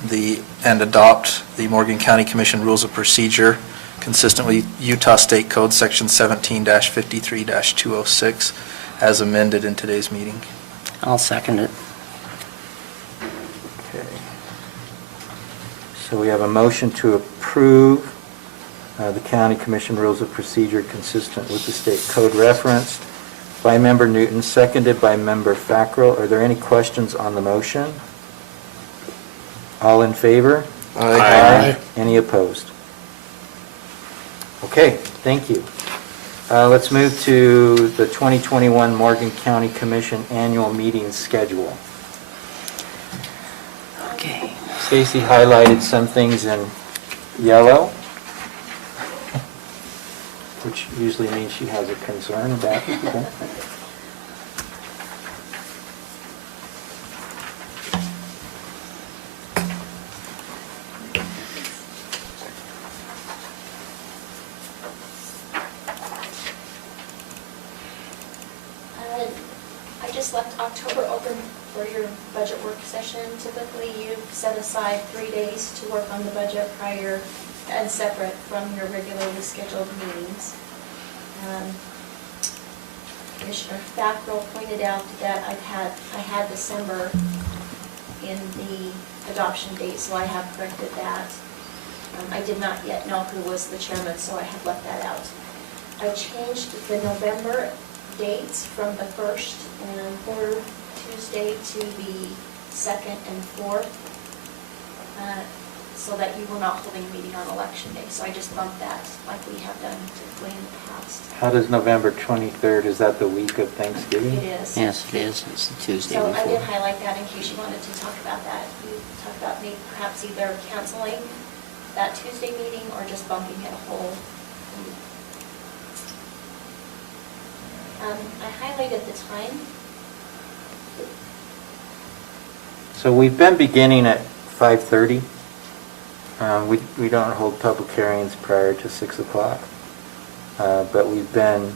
and adopt the Morgan County Commission Rules of Procedure consistent with Utah State Code Section 17-53-206 as amended in today's meeting. I'll second it. Okay. So we have a motion to approve the County Commission Rules of Procedure consistent with the state code referenced by Member Newton, seconded by Member Fackrell. Are there any questions on the motion? All in favor? Aye. Any opposed? Okay, thank you. Let's move to the 2021 Morgan County Commission Annual Meeting Schedule. Okay. Stacy highlighted some things in yellow, which usually means she has a concern about it. I just left October open for your budget work session. Typically, you've set aside 3 days to work on the budget prior and separate from your regularly scheduled meetings. Commissioner Fackrell pointed out that I had December in the adoption date, so I have corrected that. I did not yet know who was the chairman, so I have left that out. I changed the November dates from the 1st and 3rd Tuesday to the 2nd and 4th, so that you were not holding a meeting on election day. So I just bumped that like we have done typically in the past. How does November 23rd, is that the week of Thanksgiving? It is. Yes, it is. It's the Tuesday So I did before. highlight that in case you wanted to talk about that. You talked about maybe perhaps either canceling that Tuesday meeting or just bumping it a whole week. I highlighted the time. So we've been beginning at 5:30. We don't hold public hearings prior to 6 o'clock. But we've been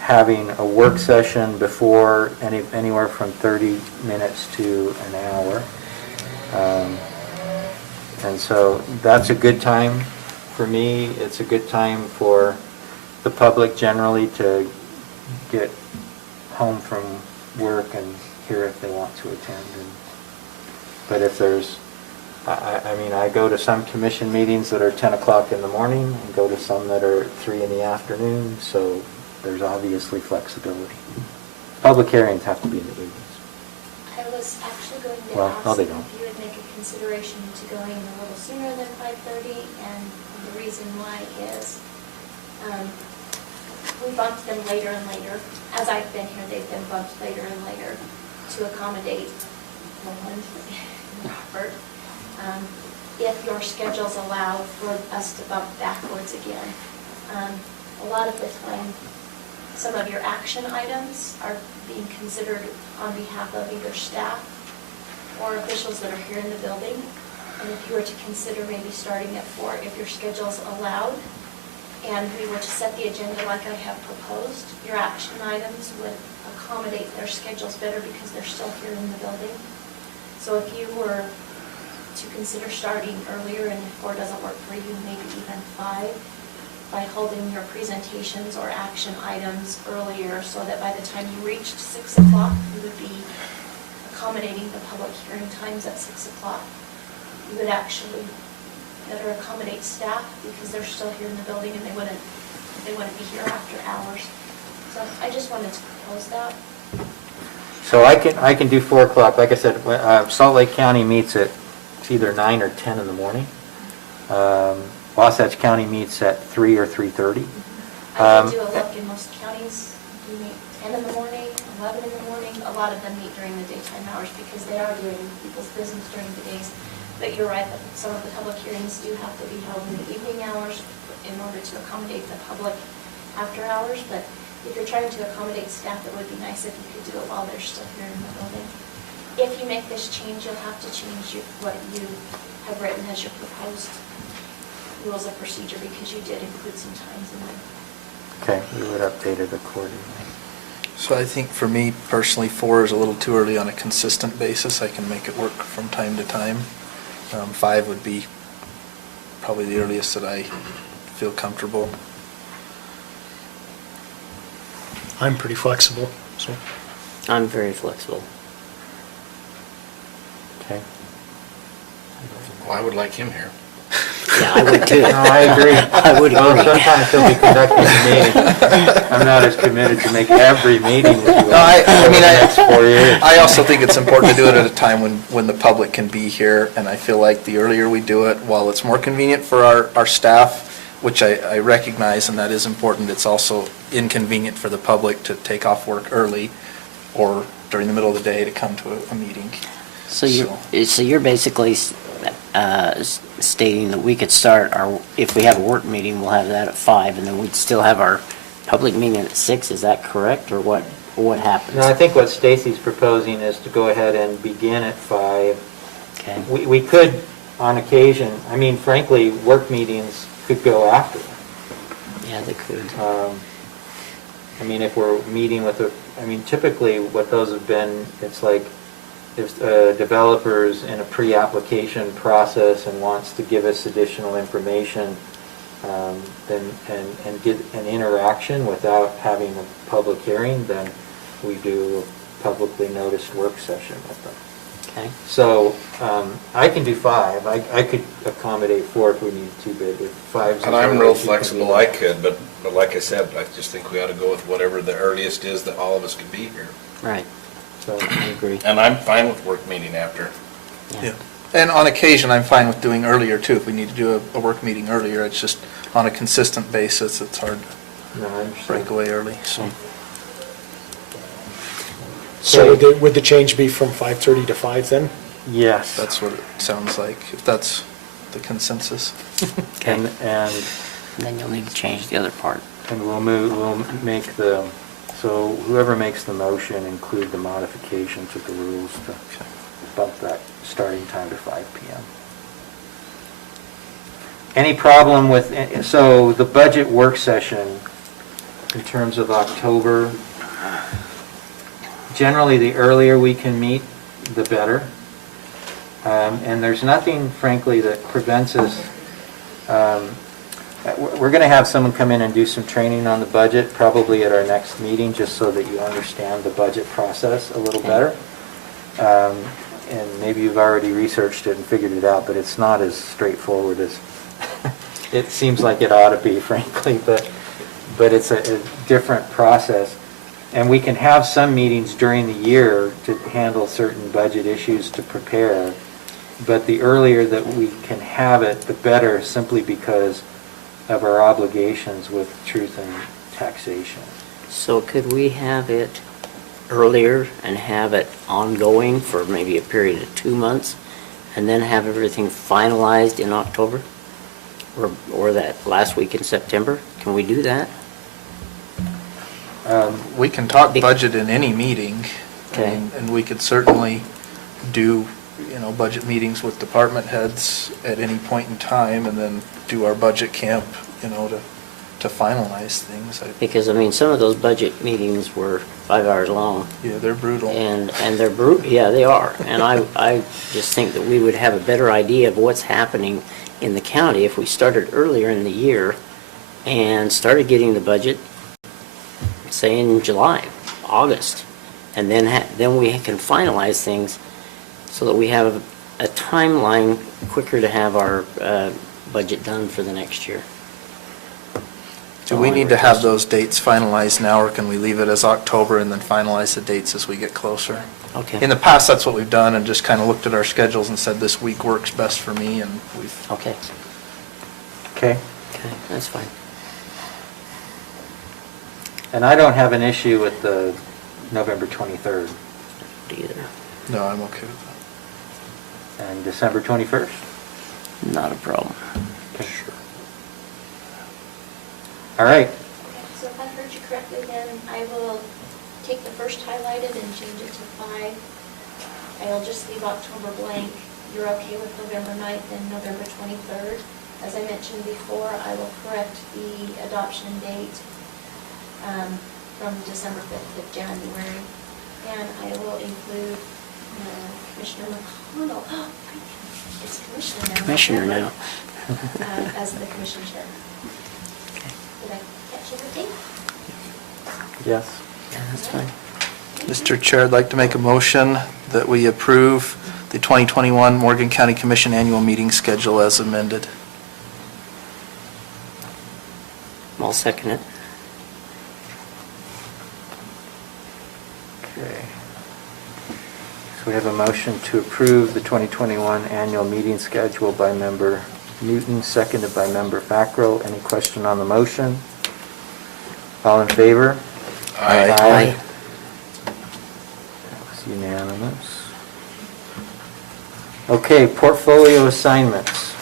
having a work session before, anywhere from 30 minutes to an hour. And so that's a good time for me. It's a good time for the public generally to get home from work and hear if they want to attend. But if there's, I mean, I go to some commission meetings that are 10 o'clock in the morning and go to some that are 3 in the afternoon, so there's obviously flexibility. Public hearings have to be in the evenings. I was actually going to Well, no, ask they if don't. you would make a consideration to going a little sooner than 5:30, and the reason why is we bumped them later and later. As I've been here, they've been bumped later and later to accommodate Roland and Robert. If your schedules allow for us to bump backwards again. A lot of the time, some of your action items are being considered on behalf of either staff or officials that are here in the building. And if you were to consider maybe starting at 4, if your schedule's allowed, and we were to set the agenda like I have proposed, your action items would accommodate their schedules better because they're still here in the building. So if you were to consider starting earlier, and if 4 doesn't work for you, maybe even 5, by holding your presentations or action items earlier, so that by the time you reached 6 o'clock, you would be accommodating the public hearing times at 6 o'clock. You would actually better accommodate staff because they're still here in the building and they wouldn't be here after hours. So I just wanted to propose that. So I can do 4 o'clock. Like I said, Salt Lake County meets at it's either 9 or 10 in the morning. Wasatch County meets at 3 or 3:30. I did do a look in most counties. You meet 10 in the morning, 11 in the morning. A lot of them meet during the daytime hours because they are doing people's business during the days. But you're right that some of the public hearings do have to be held in the evening hours in order to accommodate the public after hours. But if you're trying to accommodate staff, it would be nice if you could do it while they're still here in the building. If you make this change, you'll have to change what you have written as your proposed rules of procedure because you did include some times in there. Okay, we would update it accordingly. So I think for me personally, 4 is a little too early on a consistent basis. I can make it work from time to time. 5 would be probably the earliest that I feel comfortable. I'm pretty flexible, so. I'm very flexible. Okay. Well, I would like him here. Yeah, I would too. No, I agree. I would Well, agree. sometimes he'll be conducting the meeting. I'm not as committed to make every meeting with you No, I over mean, the next 4 years. I also think it's important to do it at a time when the public can be here, and I feel like the earlier we do it, while it's more convenient for our staff, which I recognize, and that is important, it's also inconvenient for the public to take off work early or during the middle of the day to come to a meeting. So you're basically stating that we could start if we have a work meeting, we'll have that at 5, and then we'd still have our public meeting at 6, is that correct, or what happens? No, I think what Stacy's proposing is to go ahead and begin at 5. Okay. We could, on occasion, I mean, frankly, work meetings could go after. Yeah, they could. I mean, if we're meeting with typically what those have been, it's like if a developer's in a pre-application process and wants to give us additional information, then and get an interaction without having a public hearing, then we do a publicly noticed work session with them. Okay. So I can do 5. I could accommodate 4 if we need to, but if 5's... And I'm real flexible, I could, but like I said, I just think we ought to go with whatever the earliest is that all of us can be here. Right. So I agree. And I'm fine with work meeting after. Yeah. And on occasion, I'm fine with doing earlier too. If we need to do a work meeting earlier, it's just on a consistent basis, it's hard to break away early, so. So would the change be from 5:30 to 5 then? Yes. That's what it sounds like, if that's the consensus. And then you'll need to change the other part. And we'll make so whoever makes the motion include the modification to the rules to bump that starting time to 5 p.m. Any problem with, so the budget work session in terms of October, generally the earlier we can meet, the better. And there's nothing, frankly, that prevents us. We're going to have someone come in and do some training on the budget, probably at our next meeting, just so that you understand the budget process a little better. And maybe you've already researched it and figured it out, but it's not as straightforward as it seems like it ought to be, frankly. But it's a different process. And we can have some meetings during the year to handle certain budget issues to prepare. But the earlier that we can have it, the better, simply because of our obligations with truth and taxation. So could we have it earlier and have it ongoing for maybe a period of 2 months, and then have everything finalized in October? Or that last week in September? Can we do that? We can talk budget in any meeting. Okay. And we could certainly do, budget meetings with department heads at any point in time, and then do our budget camp, to finalize things. Because, some of those budget meetings were 5 hours long. Yeah, they're brutal. And they're brutal, yeah, they are. And I just think that we would have a better idea of what's happening in the county if we started earlier in the year and started getting the budget, say in July, August. And then we can finalize things so that we have a timeline quicker to have our budget done for the next year. Do we need to have those dates finalized now, or can we leave it as October and then finalize the dates as we get closer? Okay. In the past, that's what we've done, and just kind of looked at our schedules and said, this week works best for me, and we've... Okay. Okay? Okay, that's fine. And I don't have an issue with the November 23rd. Either. No, I'm okay with that. And December 21st? Not a problem. Okay. Sure. All right. So if I heard you correctly, then I will take the first highlighted and change it to 5. I'll just leave October blank. You're okay with November 9th and November 23rd. As I mentioned before, I will correct the adoption date from December 5th to January. And I will include Commissioner McConnell. Oh, it's Commissioner now. Commissioner now. As the commission chair. Did I catch everything? Yes. Yeah, that's fine. Mr. Chair, I'd like to make a motion that we approve the 2021 Morgan County Commission annual meeting schedule as amended. I'll second it. Okay. So we have a motion to approve the 2021 annual meeting schedule by member Newton, seconded by member Fackrell. Any question on the motion? All in favor? Aye. Aye. It's unanimous. Okay, portfolio assignments.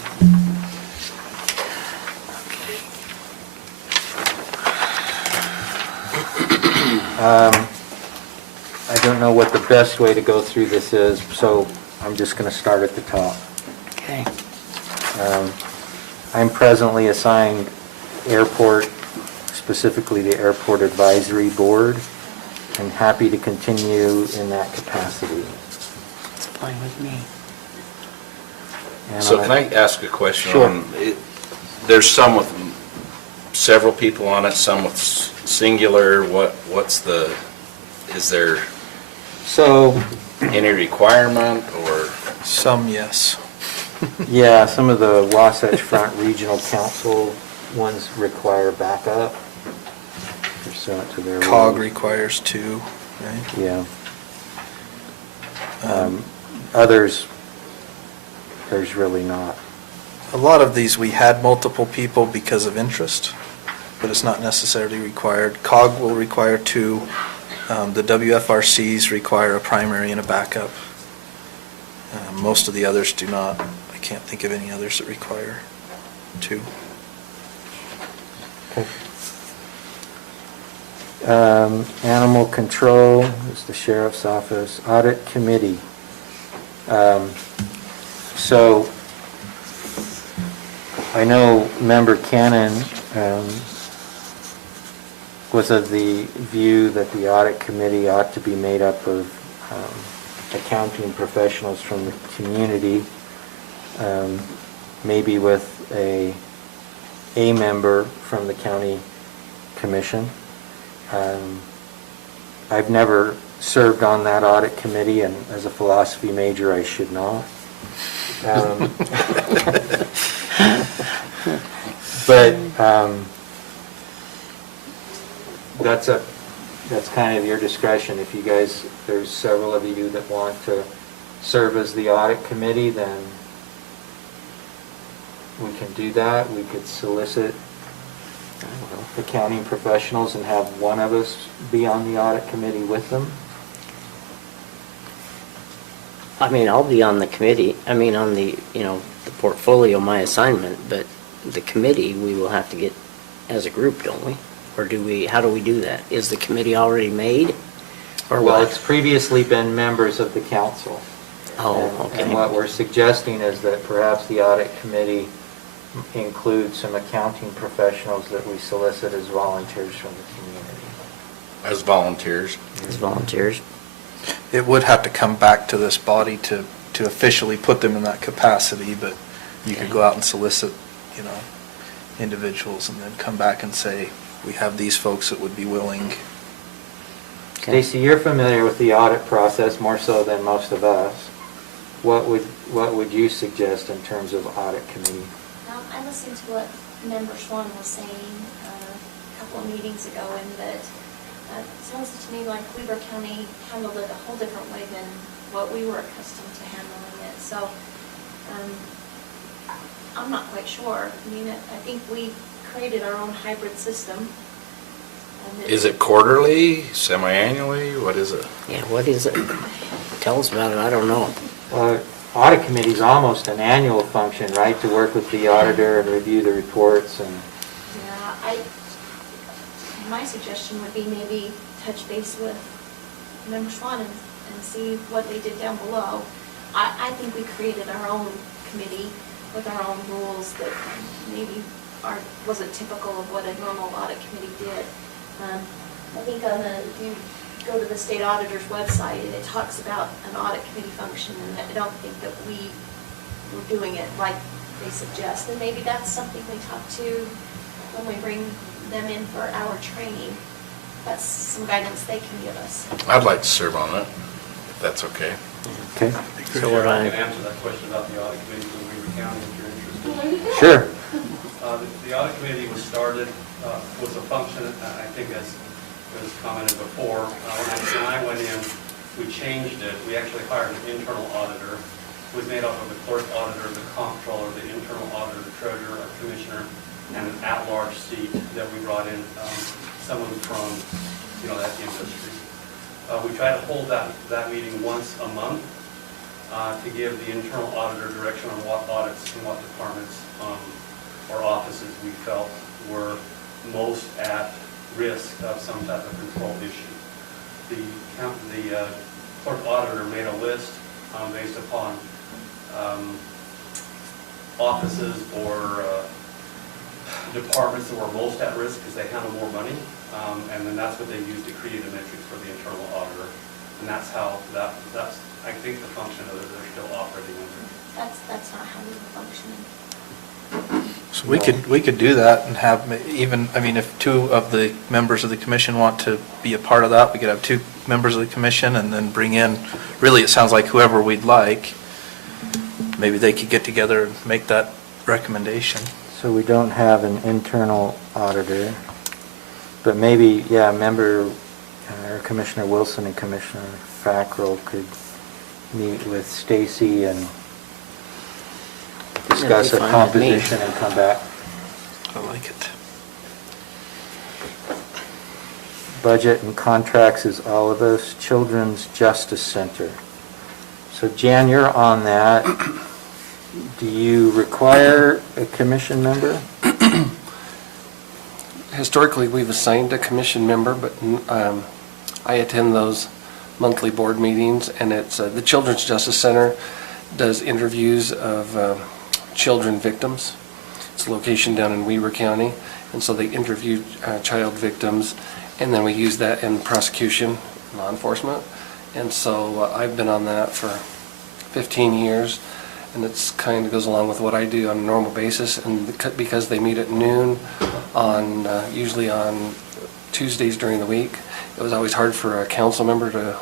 I don't know what the best way to go through this is, so I'm just going to start at the top. Okay. I'm presently assigned airport, specifically the Airport Advisory Board. I'm happy to continue in that capacity. It's fine with me. And So I'll- can I ask a question? Sure. on it? There's some with several people on it, some with singular, is there? So, any requirement or? Some, yes. Yeah, some of the Wasatch Front Regional Council ones require backup pursuant to their COG rules. requires 2, right? Yeah. Others, there's really not. A lot of these, we had multiple people because of interest, but it's not necessarily required. COG will require 2. The WFRCs require a primary and a backup. Most of the others do not. I can't think of any others that require 2. Okay. Animal control is the sheriff's office. Audit committee. So I know Member Cannon was of the view that the audit committee ought to be made up of accounting professionals from the community, maybe with a member from the county commission. I've never served on that audit committee, and as a philosophy major, I should not. But that's kind of your discretion. If you guys, there's several of you that want to serve as the audit committee, then we can do that. We could solicit, I don't know, accounting professionals and have one of us be on the audit committee with them. I mean, I'll be on the committee, I mean, on the, the portfolio, my assignment, but the committee, we will have to get as a group, don't we? Or how do we do that? Is the committee already made? Or Well, what? it's previously been members of the council. Oh, And- okay. And what we're suggesting is that perhaps the audit committee include some accounting professionals that we solicit as volunteers from the community. As volunteers? As volunteers. It would have to come back to this body to officially put them in that capacity, but you could go out and solicit, individuals and then come back and say, we have these folks that would be willing. Stacy, you're familiar with the audit process more so than most of us. What would you suggest in terms of audit committee? I listened to what Member Swan was saying a couple of meetings ago, and that it sounds to me like Weber County handled it a whole different way than what we were accustomed to handling it. So I'm not quite sure. I mean, I think we created our own hybrid system. And Is it quarterly, semi-annually? What is it? Yeah, what is it? Tell us about it, I don't know. Audit committee is almost an annual function, right? To work with the auditor and review the reports and... Yeah, my suggestion would be maybe touch base with Member Swan and see what they did down below. I think we created our own committee with our own rules that maybe wasn't typical of what a normal audit committee did. I think if you go to the state auditor's website, and it talks about an audit committee function, and I don't think that we were doing it like they suggest. And maybe that's something we talk to when we bring them in for our training. That's some guidance they can give us. I'd like to serve on it, if that's okay. Okay. So what I can answer that question about the audit committee from Weaver County if you're interested. Well, there you go. Sure. The audit committee was started, was a function, I think as was commented before, when I went in, we changed it. We actually hired an internal auditor who was made up of the clerk auditor, the comptroller, the internal auditor, the treasurer, a commissioner, and an at-large seat that we brought in, someone from, that industry. We try to hold that meeting once a month to give the internal auditor direction on what audits and what departments or offices we felt were most at risk of some type of control issue. The clerk auditor made a list based upon offices or departments that were most at risk because they handle more money, and then that's what they used to create a matrix for the internal auditor, and that's how that's I think the function of it they're still operating under. That's not how we were functioning. So we could do that and have even, I mean, if two of the members of the commission want to be a part of that, we could have two members of the commission and then bring in, really, it sounds like whoever we'd like. Maybe they could get together and make that recommendation. So we don't have an internal auditor, but maybe, yeah, member, or Commissioner Wilson and Commissioner Fackrell could meet with Stacy and discuss a That'd be fine with me. composition and come back. I like it. Budget and contracts is all of us. Children's Justice Center. So Jan, you're on that. Do you require a commission member? Historically, we've assigned a commission member, but I attend those monthly board meetings, and it's the Children's Justice Center does interviews of children victims. It's a location down in Weber County, and so they interview child victims, and then we use that in prosecution, law enforcement. And so I've been on that for 15 years, and it's kind of goes along with what I do on a normal basis. And because they meet at noon on usually on Tuesdays during the week, it was always hard for a council member to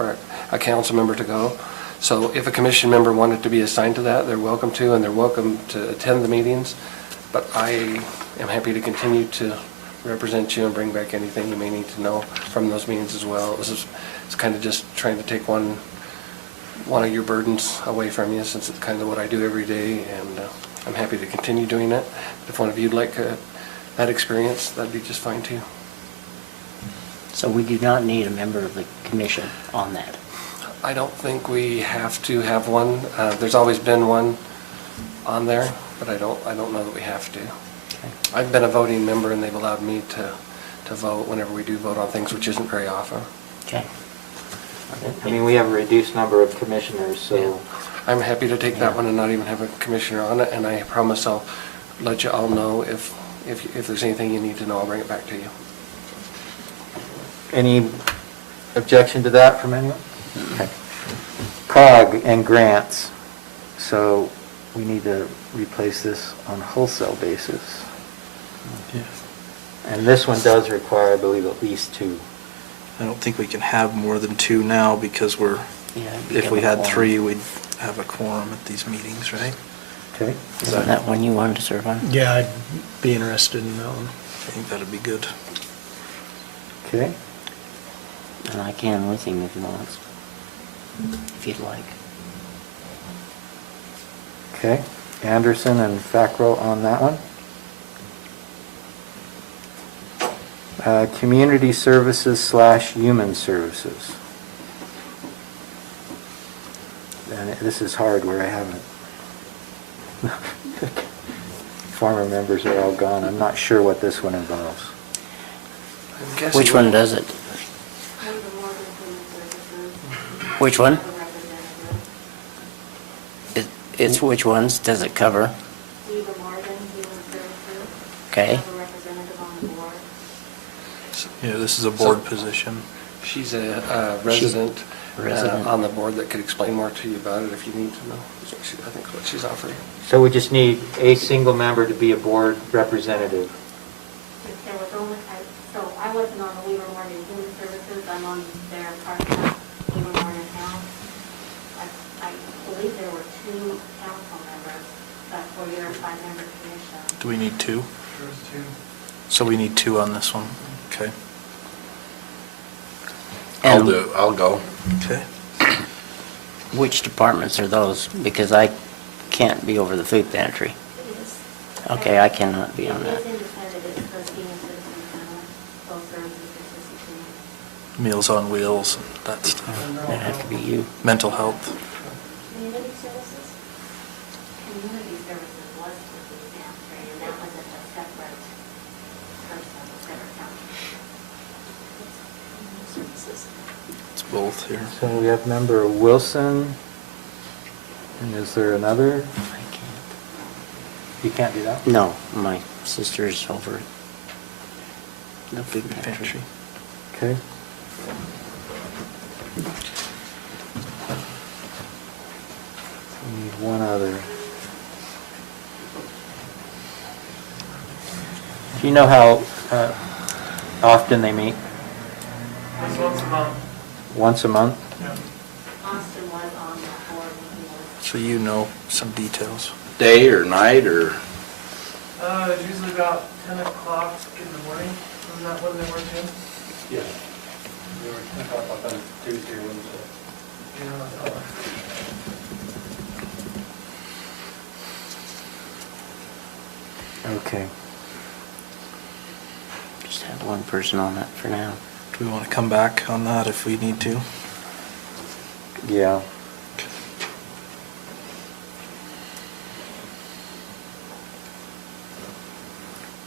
or a council member to go. So if a commission member wanted to be assigned to that, they're welcome to, and they're welcome to attend the meetings. But I am happy to continue to represent you and bring back anything you may need to know from those meetings as well. It's kind of just trying to take one of your burdens away from you, since it's kind of what I do every day, and I'm happy to continue doing it. If one of you'd like that experience, that'd be just fine too. So we do not need a member of the commission on that. I don't think we have to have one. There's always been one on there, but I don't know that we have to. Okay. I've been a voting member, and they've allowed me to vote whenever we do vote on things, which isn't very often. Okay. I mean, we have a reduced number of commissioners, so. I'm happy to take that one and not even have a commissioner on it, and I promise I'll let you all know if there's anything you need to know, I'll bring it back to you. Any objection to that from anyone? Okay. COG and grants. So we need to replace this on a wholesale basis. Yeah. And this one does require, I believe, at least two. I don't think we can have more than two now because if we had three, we'd have a quorum at these meetings, right? Okay. Isn't that one you wanted to serve on? Yeah, I'd be interested in that one. I think that'd be good. Okay. And I can with him if he wants, if you'd like. Okay. Anderson and Fackrell on that one. Community services / human services. And this is hard where I haven't. Former members are all gone. I'm not sure what this one involves. Which one does it? Which one? It's which ones does it cover? Okay. Yeah, this is a board position. She's a resident resident. on the board that could explain more to you about it if you need to know. I think what she's offering. So we just need a single member to be a board representative. There was only, so I wasn't on the Weaver Morgan Human Services, I'm on their part-time Weaver Morgan Health. I believe there were 2 council members, but for your 5-member commission. Do we need two? There's 2. So we need two on this one. Okay. I'll go. Okay. Which departments are those? Because I can't be over the food pantry. Okay, I cannot be on that. It is independent, it's the Senior Citizen Center, both services participate. Meals on Wheels and that stuff. That'd have to be you. Mental health. Community services? Community services was the food pantry, and that was a separate person, a separate county. It's both here. So we have member Wilson, and is there another? I can't. You can't do that? No, my sister's over at the food pantry. Okay. We need one other. Do you know how often they meet? Just once a month. Once a month? Austin was on that board when he was. So you know some details. Day or night or? It's usually about 10 o'clock in the morning. Isn't that when they were in? Yeah. We were talking about that Tuesday, Wednesday. Yeah. Okay. Just have one person on that for now. Do we want to come back on that if we need to? Yeah.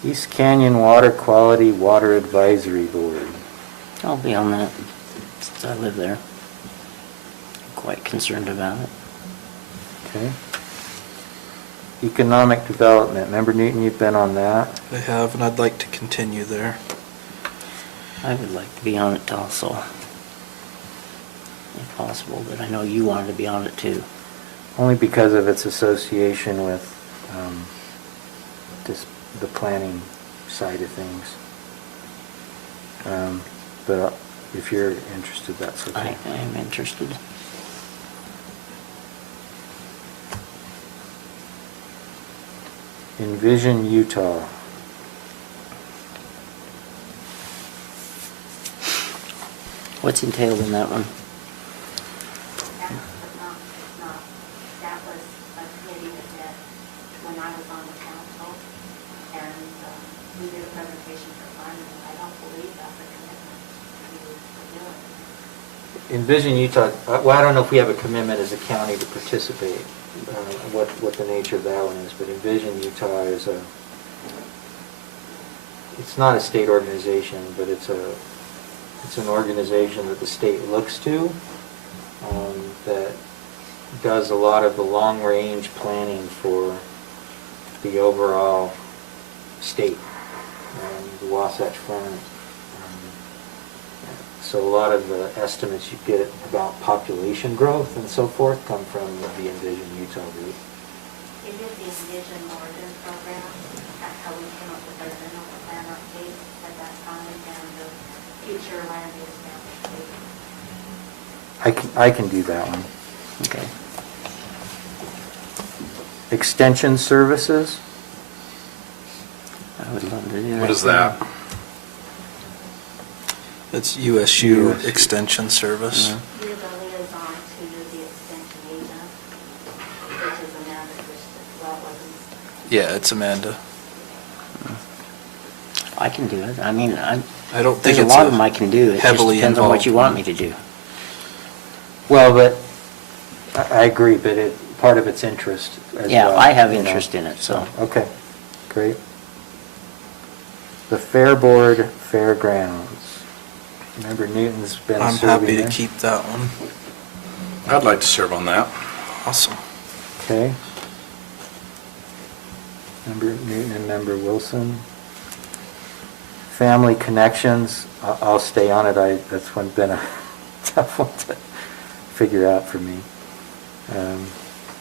East Canyon Water Quality Water Advisory Board. I'll be on that since I live there. Quite concerned about it. Okay. Economic Development. Member Newton, you've been on that. I have, and I'd like to continue there. I would like to be on it also, if possible, but I know you wanted to be on it too. Only because of its association with the planning side of things. But if you're interested, that's okay. I am interested. Envision Utah. What's entailed in that one? That was a committee that met when I was on the council, and we did a presentation for fun, and I don't believe that's a commitment to do it. Envision Utah, well, I don't know if we have a commitment as a county to participate, what the nature of that one is, but Envision Utah is it's not a state organization, but it's an organization that the state looks to, that does a lot of the long-range planning for the overall state, the Wasatch Front. So a lot of the estimates you get about population growth and so forth come from the Envision Utah group. It is the Envision Oregon program. That's how we came up with our general plan update at that time, and the future land use map. I can do that one. Okay. Extension services? I would love to do that. What is that? It's USU Extension Service. You're the liaison to the extension agent, which is Amanda Christian, wasn't. Yeah, it's Amanda. I can do it. I mean, I don't think there's a it's lot of them I can do. It just heavily depends on what you involved. want me to do. Well, but I agree, but part of its interest as well. Yeah, I have you know. interest in it, so. Okay, great. The Fair Board Fairgrounds. Member Newton's been I'm serving happy to there. keep that one. I'd like to serve on that. Awesome. Okay. Member Newton and Member Wilson. Family Connections, I'll stay on it. That's been a tough one to figure out for me.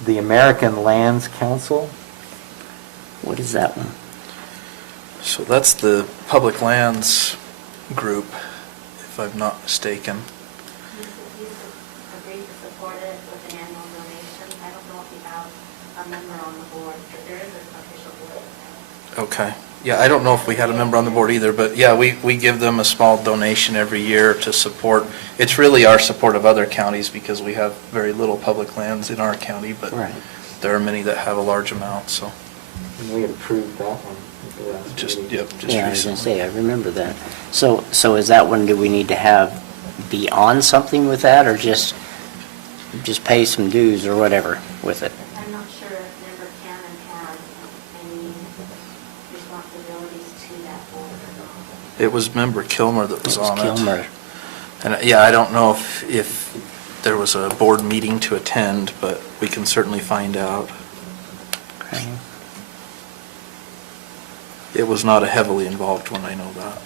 The American Lands Council. What is that one? So that's the public lands group, if I'm not mistaken. You agreed to support it with an annual donation. I don't know if you have a member on the board, but there is an official board. Okay. Yeah, I don't know if we had a member on the board either, but yeah, we give them a small donation every year to support. It's really our support of other counties because we have very little public lands in our county, but Right. there are many that have a large amount, so. And we had approved that one. at the last Just, meeting. yep, just Yeah, I was recently. gonna say, I remember that. So is that one, do we need to be on something with that, or just pay some dues or whatever with it? I'm not sure if member Cannon had any responsibilities to that board or not. It was member Kilmer that was on it. Kilmer. And yeah, I don't know if there was a board meeting to attend, but we can certainly find out. Okay. It was not a heavily involved one, I know that.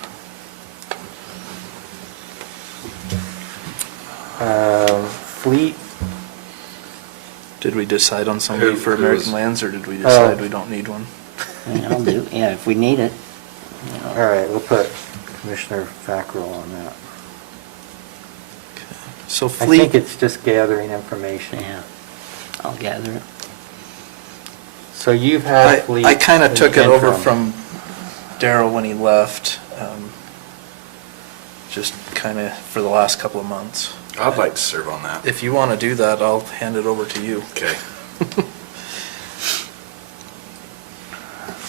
Fleet. Did we decide on somebody for Who American was- Lands, or did we decide we don't need one? Yeah, I'll do, yeah, if we need it. All right, we'll put Commissioner Fackrell on that. So I fleet, think it's just gathering information. Yeah, I'll gather it. So you've had fleet. I kind of in took the it over interim. from Daryl when he left, just kind of for the last couple of months. I'd like to serve on that. If you want to do that, I'll hand it over to you. Okay.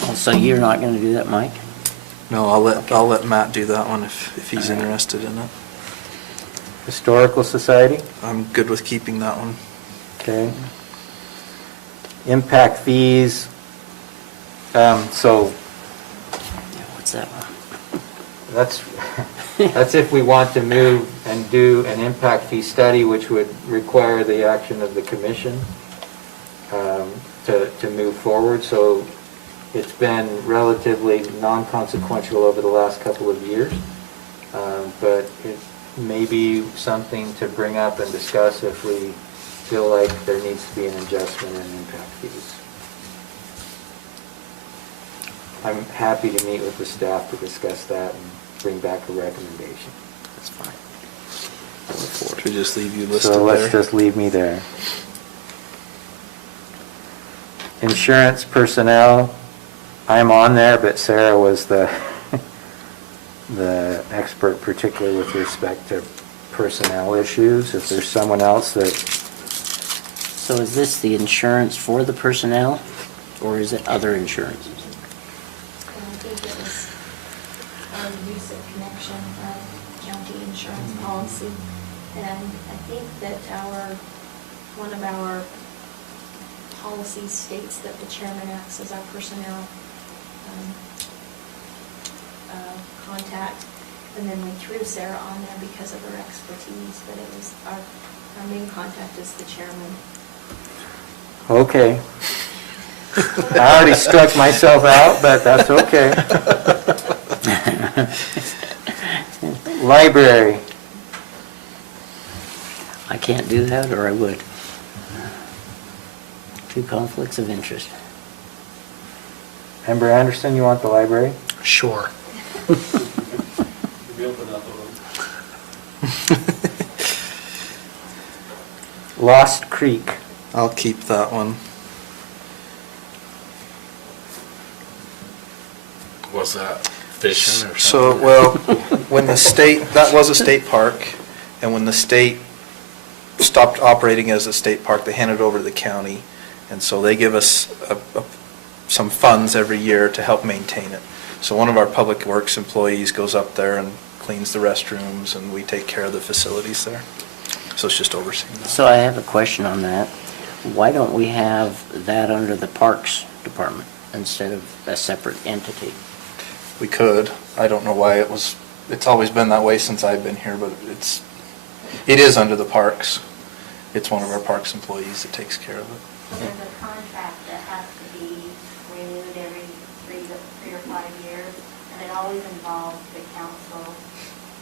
Oh, so you're not gonna do that, Mike? No, I'll let Matt do that one if he's interested in it. Historical Society? I'm good with keeping that one. Okay. Impact fees, so What's that one? that's if we want to move and do an impact fee study, which would require the action of the commission to move forward. So it's been relatively non-consequential over the last couple of years, but it may be something to bring up and discuss if we feel like there needs to be an adjustment in impact fees. I'm happy to meet with the staff to discuss that and bring back a recommendation. That's fine. Should we just leave you listed So let's there? just leave me there. Insurance personnel, I'm on there, but Sarah was the expert, particularly with respect to personnel issues. If there's someone else that, So is this the insurance for the personnel, or is it other insurances? And I think it was our use of connection county insurance policy. And I think that one of our policies states that the chairman acts as our personnel contact. And then we threw Sarah on there because of her expertise, but it was our main contact is the chairman. okay. I already struck myself out, but that's okay. Library. I can't do that, or I would. Two conflicts of interest. Member Anderson, you want the library? Sure. Lost Creek. I'll keep that one. What's that? Fishing or So, something? well, when the state, that was a state park, and when the state stopped operating as a state park, they handed it over to the county. And so they give us some funds every year to help maintain it. So one of our public works employees goes up there and cleans the restrooms, and we take care of the facilities there. So it's just overseeing that. So I have a question on that. Why don't we have that under the Parks Department instead of a separate entity? We could. I don't know why it's always been that way since I've been here, but it is under the parks. It's one of our parks employees that takes care of it. So there's a contract that has to be renewed every three or 5 years, and it always involves the council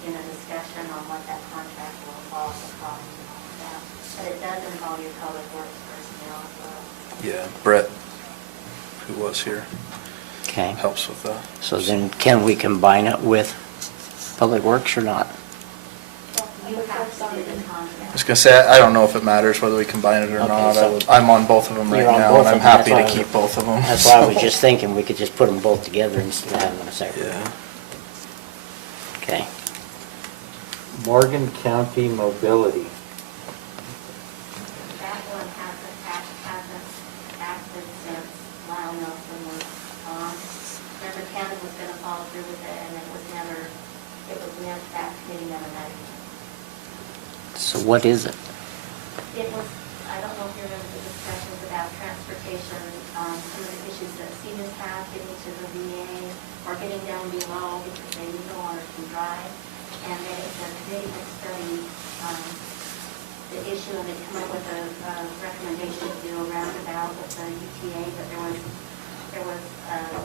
in a discussion on what that contract will involve, the cost and all of that. But it does involve your public works personnel as well. Yeah, Brett, who was here, Okay. helps with that. So then can we combine it with Public Works or not? You have to do the contract. I was gonna say, I don't know if it matters whether we combine it or Okay, not. so I'm on both of them right You're on now, both and I'm of them, happy to that's why- keep both of them. That's why I was so. just thinking we could just put them both together instead of having them separate. Yeah. Okay. Morgan County Mobility. That one hasn't acted since Lyle Nelson was on. Remember, Canada was gonna follow through with it, and it was never, that committee never met again. So what is it? It was, I don't know if you remember the discussions about transportation, some of the issues that seniors have getting to the VA or getting down below because they no longer can drive. And then the committee had studied the issue, and they come up with a recommendation to do a roundabout with the UTA, but there was a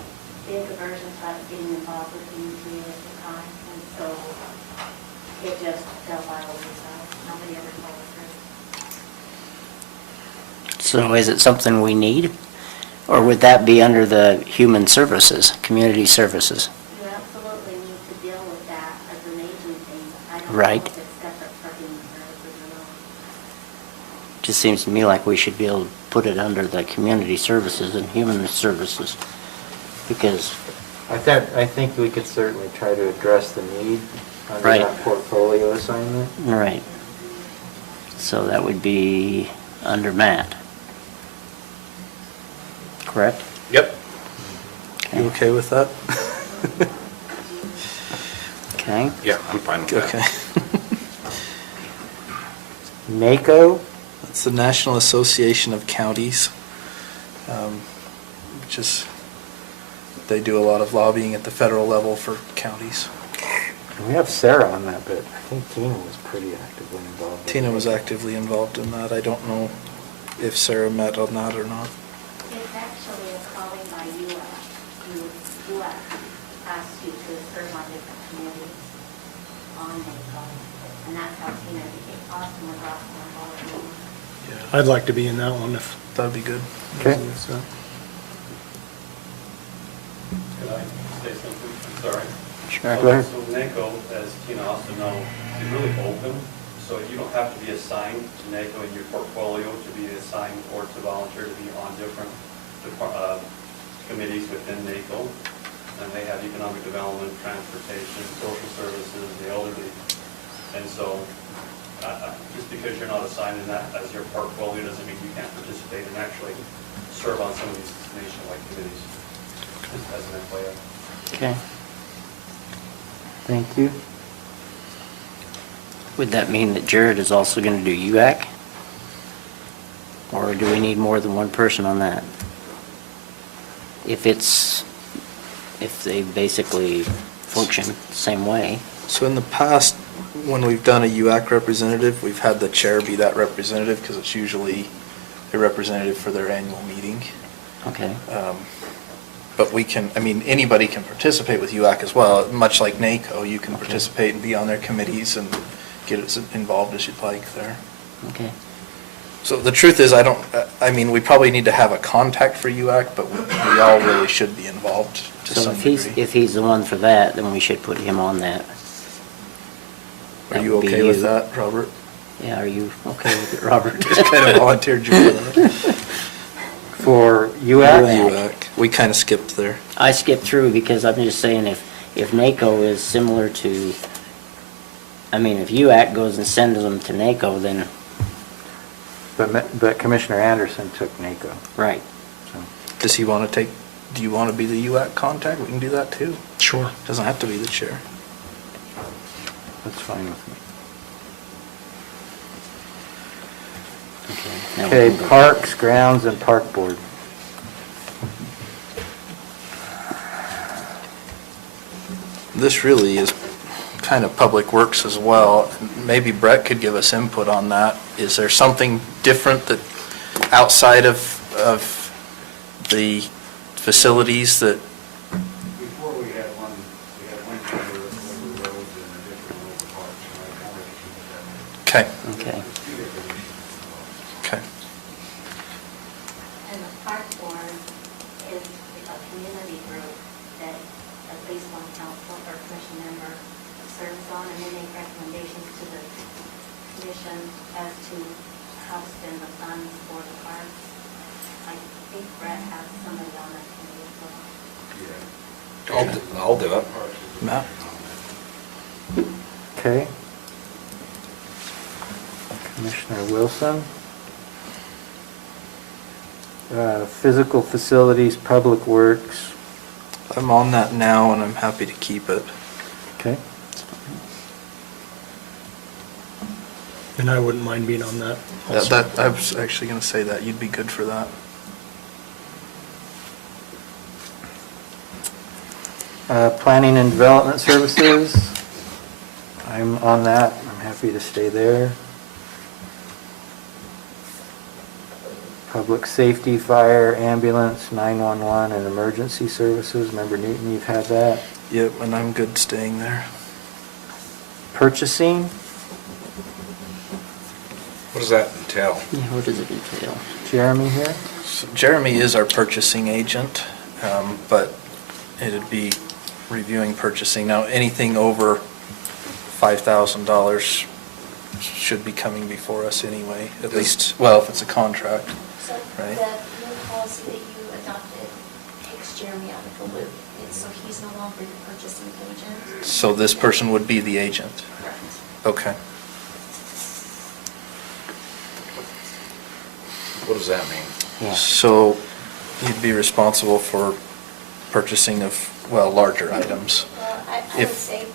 big aversion to us getting involved with the UTA at the time, and so it just fell by the wayside. Nobody ever followed through. So is it something we need? Or would that be under the Human Services, Community Services? Well, Right. If it's separate for human services or not. Just seems to me like we should be able to put it under the community services and human services, because I think we could certainly try to address the need under Right. that portfolio assignment. right. So that would be under Matt. Correct? Yep. You okay with that? Okay. Yeah, I'm fine with that. Okay. NACO, That's the National Association of Counties, which is, they do a lot of lobbying at the federal level for counties. we have Sarah on that, but I think Tina was pretty actively involved. Tina was actively involved in that. I don't know if Sarah met on that or not. It's actually a calling by UAC. UAC asks you to serve on different committees on NACO. And that's how Tina became Austin was also involved in it. I'd like to be in that one if. That'd be good. Okay. So. Can I say something? I'm sorry. Sure. Go ahead. So NACO, as Tina also know, is really open, so you don't have to be assigned to NACO in your portfolio to be assigned or to volunteer to be on different committees within NACO. And they have economic development, transportation, social services, the elderly. And so, just because you're not assigned in that as your portfolio doesn't mean you can't participate and actually serve on some of these nationwide committees, just as an FYI. Okay. Thank you. Would that mean that Jared is also going to do UAC? Or do we need more than one person on that? If they basically function the same way. So in the past, when we've done a UAC representative, we've had the chair be that representative because it's usually a representative for their annual meeting. Okay. But we can, I mean, anybody can participate with UAC as well. Much like NACO, you can participate and be on their committees and get as involved as you'd like there. Okay. So the truth is, I mean, we probably need to have a contact for UAC, but we all really should be involved to So some if degree. he's the one for that, then we should put him on that. Are That you would be okay with you. that, Robert? Yeah, are you okay with it, Robert? Just kind of volunteered you for that. For UAC? UAC. We kind of skipped there. I skipped through because I'm just saying if NACO is similar to, I mean, if UAC goes and sends them to NACO, then. But Commissioner Anderson took NACO. Right. Does he want to take, do you want to be the UAC contact? We can do that too. Sure. Doesn't have to be the chair. That's fine with me. Now we Okay, can go- Parks, Grounds, and Park Board. This really is kind of public works as well. Maybe Brett could give us input on that. Is there something different that outside of the facilities that, Before we had one cover over roads and additional over parks, and I wanted to keep it that way. okay, Okay. Two different issues. okay. And the park board is a community group that at least one council or commission member serves on, and they make recommendations to the commission as to how to spend the funds for the parks. I think Brett has somebody on that committee as well. I'll do it. Matt? Okay. Commissioner Wilson. Physical Facilities, Public Works. I'm on that now and I'm happy to keep it. Okay. And I wouldn't mind being on that. I was actually going to say that. You'd be good for that. Planning and Development Services. I'm on that. I'm happy to stay there. Public Safety, Fire, Ambulance, 911, and Emergency Services. Member Newton, you've had that. Yep, and I'm good staying there. Purchasing. What does that entail? Yeah, what does it entail? Jeremy here. So Jeremy is our purchasing agent, but it'd be reviewing purchasing. Now, anything over $5,000 should be coming before us anyway, at least, well, if it's a contract, So right? the new policy that you adopted takes Jeremy out of the loop, and so he's no longer the purchasing agent. So this person would be the agent? Correct. Okay. What does that mean? So you'd be responsible for purchasing of, well, larger items? Well, I would If- say,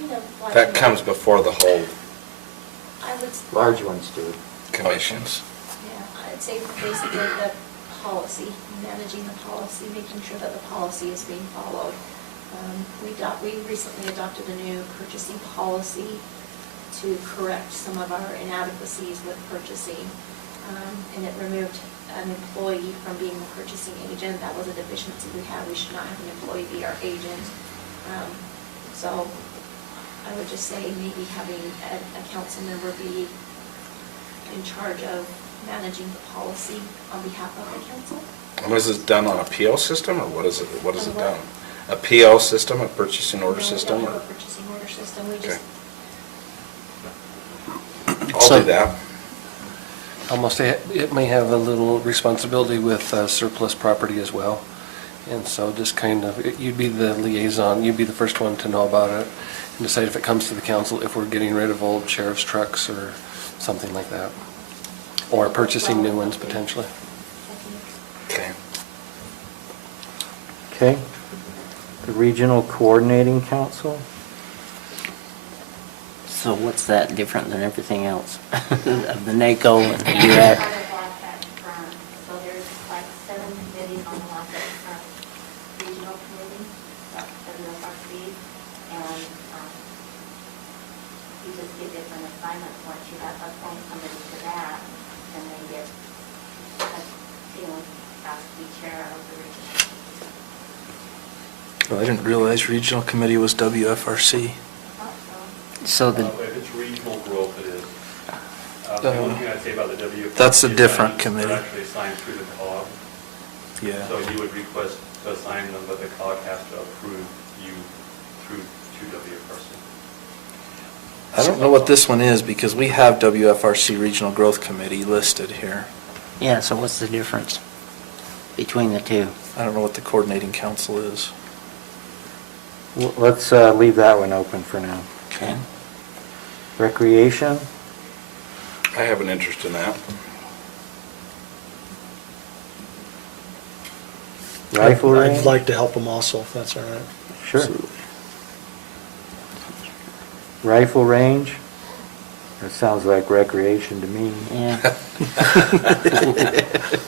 kind of like. That comes before the whole I would. Large ones do. commissions. Yeah, I'd say basically the policy, managing the policy, making sure that the policy is being followed. We recently adopted a new purchasing policy to correct some of our inadequacies with purchasing. And it removed an employee from being the purchasing agent. That was a deficiency we had. We should not have an employee be our agent. So I would just say maybe having a council member be in charge of managing the policy on behalf of the council. And was it done on a PO system, or what is it On done? what? A PO system, a purchasing order No, system? We don't have a purchasing order system. We just, I'll do that. Almost, it may have a little responsibility with surplus property as well. And so just kind of, you'd be the liaison, you'd be the first one to know about it and decide if it comes to the council, if we're getting rid of old sheriff's trucks or something like that. Or purchasing new ones potentially. Okay. Okay. The Regional Coordinating Council? So what's that different than everything else? Of the NACO and the UAC? Part of Wasatch Front, so there's like 7 committees on the Wasatch Front Regional Committee, that's WFRC, and you just get different assignments. Once you have assigned somebody to that, then they get, asked to be chair of the regional. Well, I didn't realize regional committee was WFRC. So the, If it's regional growth, it is. The only thing I'd say about the WFRC. That's a different assignments, committee. They're actually assigned through the COG. Yeah. So you would request to assign them, but the COG has to approve you through to WFRC. I don't know what this one is because we have WFRC Regional Growth Committee listed here. yeah, so what's the difference between the two? I don't know what the coordinating council is. Let's leave that one open for now. Okay. Recreation? I have an interest in that. Rifle range? I'd like to help them also, if that's all right. Sure. Rifle range? That sounds like recreation to me. Yeah.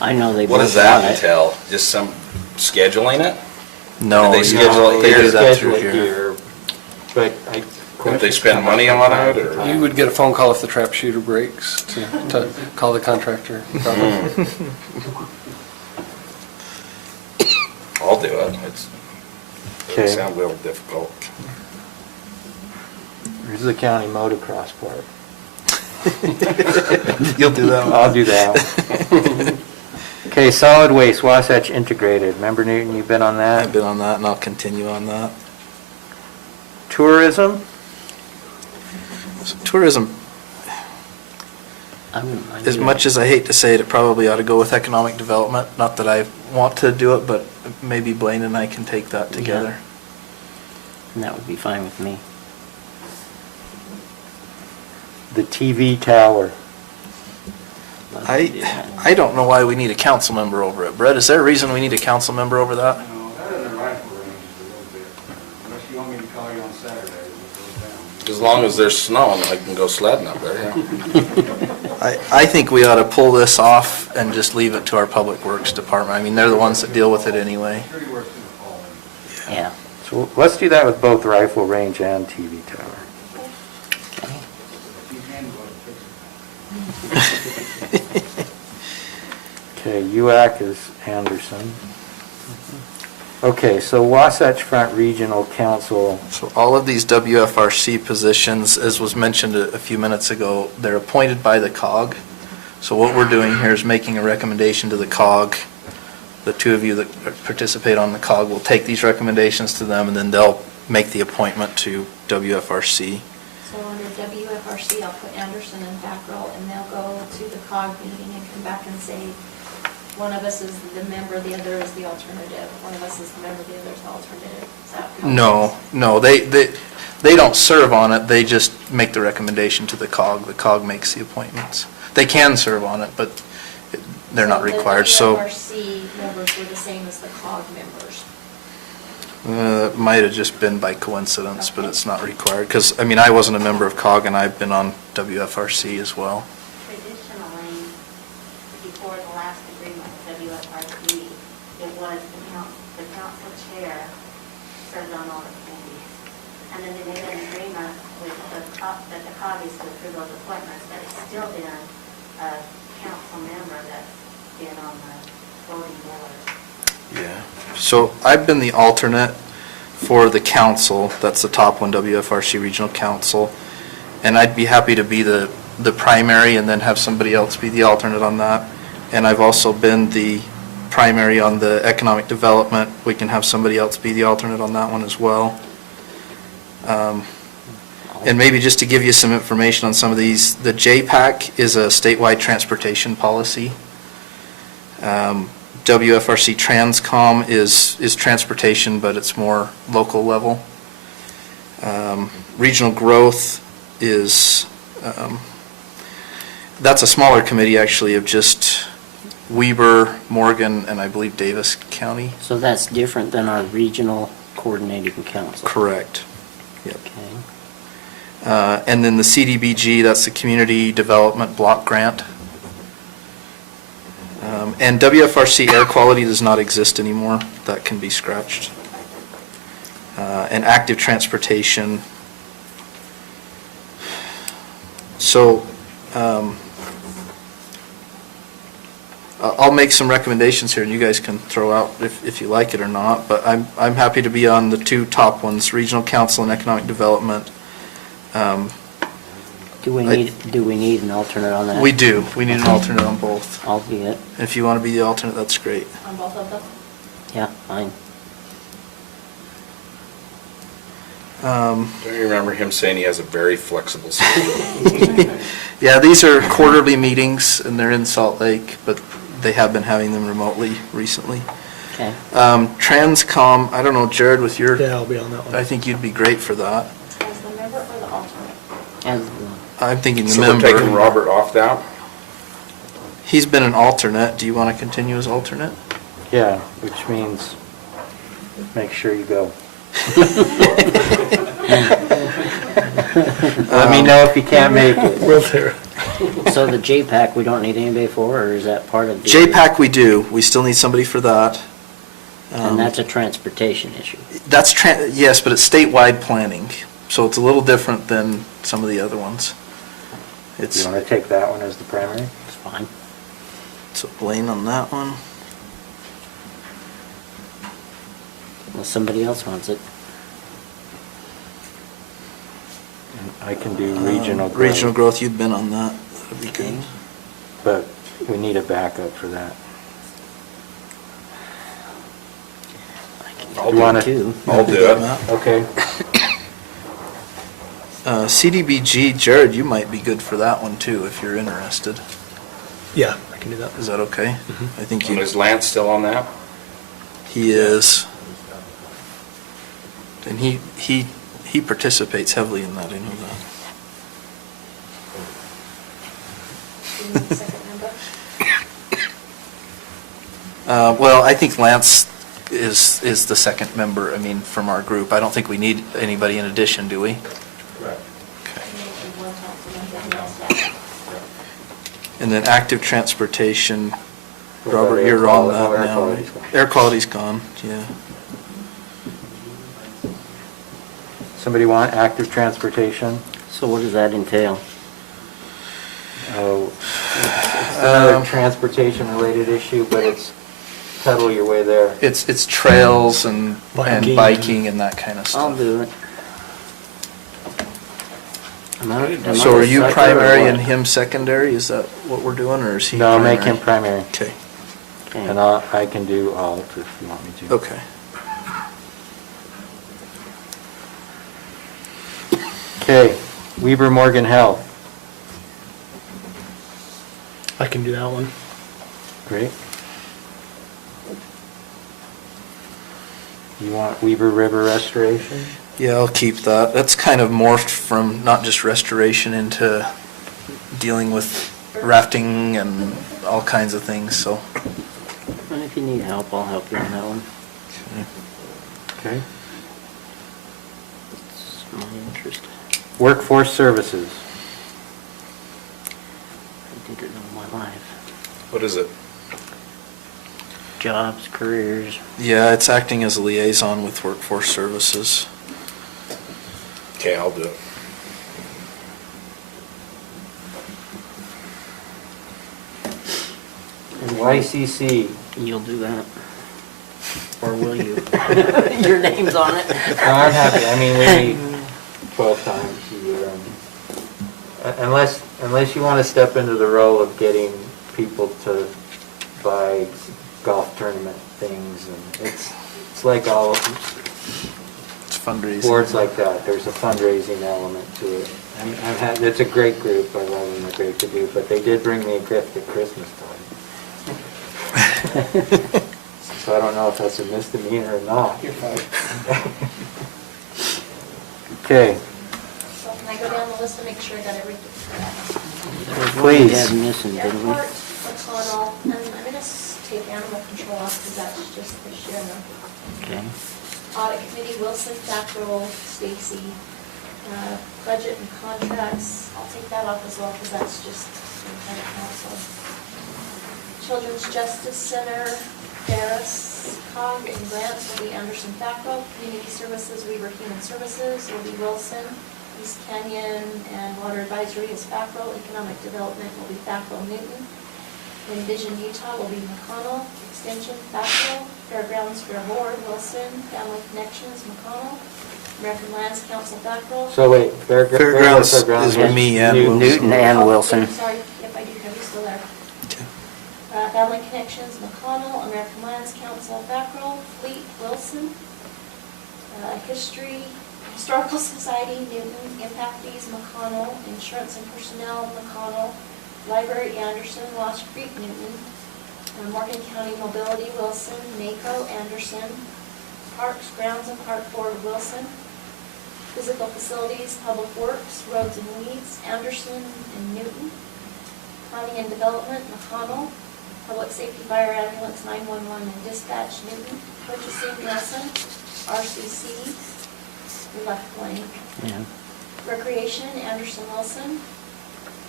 I know they What both does that want it. entail? Just some scheduling it? No, Do they schedule it they here? do that Schedule through it here. But I. Would they spend money on it, or? You would get a phone call if the trap shooter breaks to call the contractor. I'll do it. It Okay. doesn't sound real difficult. Here's the county motocross part. You'll do that one? I'll do that. Okay, solid waste, Wasatch Integrated. Member Newton, you've been on that? I've been on that and I'll continue on that. Tourism? So tourism, I wouldn't mind as doing much it. as I hate to say it, it probably ought to go with economic development. Not that I want to do it, but maybe Blaine and I can take that together. And that would be fine with me. The TV tower. Love to do that. I don't know why we need a council member over it. Brett, is there a reason we need a council member over that? No, that in the rifle range is a little bit, unless you want me to call you on Saturday, we'll go down. As long as there's snow and I can go sledding up there, yeah. I think we ought to pull this off and just leave it to our Public Works Department. I mean, they're the ones that deal with it anyway. Pretty work's gonna fall in. Yeah. So let's do that with both rifle range and TV tower. If you can go to fix it. Okay, UAC is Anderson. Okay, so Wasatch Front Regional Council, So all of these WFRC positions, as was mentioned a few minutes ago, they're appointed by the COG. So what we're doing here is making a recommendation to the COG. The two of you that participate on the COG will take these recommendations to them, and then they'll make the appointment to WFRC. So under WFRC, I'll put Anderson in back row, and they'll go to the COG meeting and come back and say, one of us is the member, the other is the alternative. One of us is the member, the other is the alternative. Is that how it No, they don't serve on it, they just make the recommendation to the COG. The COG makes the appointments. They can serve on it, but they're not required, so. The WFRC members were the same as the COG members. It might have just been by coincidence, but it's not required, because, I mean, I wasn't a member of COG, and I've been on WFRC as well. Traditionally, before the last agreement with WFRC, it was the council chair served on all the committees. And then they made an agreement with that the COG is to approve those appointments, but it's still been a council member that's been on the voting board. Yeah. So I've been the alternate for the council, that's the top one, WFRC Regional Council, and I'd be happy to be the primary and then have somebody else be the alternate on that. And I've also been the primary on the economic development. We can have somebody else be the alternate on that one as well. And maybe just to give you some information on some of these, the JPAC is a statewide transportation policy. WFRC Transcom is transportation, but it's more local level. Regional Growth is, that's a smaller committee actually of just Weber, Morgan, and I believe Davis County. So that's different than our regional coordinating council? Correct. Yep. Okay. And then the CDBG, that's the Community Development Block Grant. And WFRC Air Quality does not exist anymore. That can be scratched. And Active Transportation. So I'll make some recommendations here, and you guys can throw out if you like it or not. But I'm happy to be on the two top ones, Regional Council and Economic Development. Do we need an alternate on that? We do. We need an alternate on both. I'll be it. If you want to be the alternate, that's great. On both of them? Yeah, fine. Don't you remember him saying he has a very flexible schedule? Yeah, these are quarterly meetings, and they're in Salt Lake, but they have been having them remotely recently. Okay. Transcom, I don't know, Jared, with your... Yeah, I'll be on that one. I think you'd be great for that. As the member or the alternate? As I'm thinking the So member. we're taking Robert off now? He's been an alternate. Do you want to continue as alternate? Yeah, which means make sure you go. Let me know if you can't make it. Will do. So the JPAC, we don't need anybody for, or is that part of the? JPAC we do. We still need somebody for that. And that's a transportation issue. That's, yes, but it's statewide planning, so it's a little different than some of the other ones. It's, You want to take that one as the primary? It's fine. so Blaine on that one. Well, somebody else wants it. And I can do regional growth. Regional growth, you've been on that. That'd be good. But we need a backup for that. I'll You do wanna- it. I'll do it. Okay. CDBG, Jared, you might be good for that one too, if you're interested. Yeah, I can do that. Is that okay? I think And you, is Lance still on that? he is. And he participates heavily in that, I know that. Do you need a second member? Well, I think Lance is the second member, I mean, from our group. I don't think we need anybody in addition, do we? Correct. One council member and one staff. And then active transportation, What about Robert, air you're on quality? that Oh, air now. quality's right? gone. Air quality's gone, yeah. Somebody want active transportation? So what does that entail? Oh, it's another transportation-related issue, but it's pedal your way there. It's trails and Biking. biking and that kind of I'll stuff. do it. Am I So are the you sucker or primary what? and him secondary? Is that what we're doing, or is he No, primary? make him primary. Okay, Okay. And I can do alt if you want me to. okay. Okay, Weber Morgan Health. I can do that one. Great. You want Weber River Restoration? Yeah, I'll keep that. That's kind of morphed from not just restoration into dealing with rafting and all kinds of things, so. And if you need help, I'll help you on that one. Okay. It's my interest. Workforce Services. I did it all my life. What is it? Jobs, careers. Yeah, it's acting as a liaison with Workforce Services. Okay, I'll do it. And YCC. You'll do that. Or will you? Your name's on it. No, I'm happy. I mean, we meet 12 times a year. Unless you want to step into the role of getting people to buy golf tournament things, and it's like all It's fundraising. boards like that. There's a fundraising element to it. It's a great group. I love them. They're great to do. But they did bring me a gift at Christmas time. So I don't know if that's a misdemeanor or not. You're fine. Okay, So can I go down the list and make sure I got everything correct? There was one we Please. had missing, didn't we? Airport, McConnell, and I'm gonna take animal control off because that's just this year. Okay. Audit committee, Wilson, Thackrell, Stacy. Budget and contracts, I'll take that off as well because that's just independent council. Children's Justice Center, Ferris, COG, and grants will be Anderson, Thackrell. Community Services, Weaver Human Services will be Wilson. East Canyon and Water Advisory is Thackrell. Economic Development will be Thackrell, Newton. Envision Utah will be McConnell. Extension, Thackrell. Fairgrounds Fair Board, Wilson. Family Connections, McConnell. American Lands Council, Thackrell. so wait, Fairgrounds is yes. me and Newton. Newton and Wilson. Sorry, if I do have you still there. Family Connections, McConnell. American Lands Council, Thackrell. Fleet, Wilson. Historical Society, Newton. Impact Fees, McConnell. Insurance and Personnel, McConnell. Library, Anderson. Lost Creek, Newton. Morgan County Mobility, Wilson. NACO, Anderson. Parks, Grounds and Park Board, Wilson. Physical Facilities, Public Works, Roads and Weeds, Anderson and Newton. Planning and Development, McConnell. Public Safety, Fire, Ambulance, 911, and Dispatch, Newton. Purchasing, Wilson. RCC, we left blank. Yeah. Recreation, Anderson, Wilson.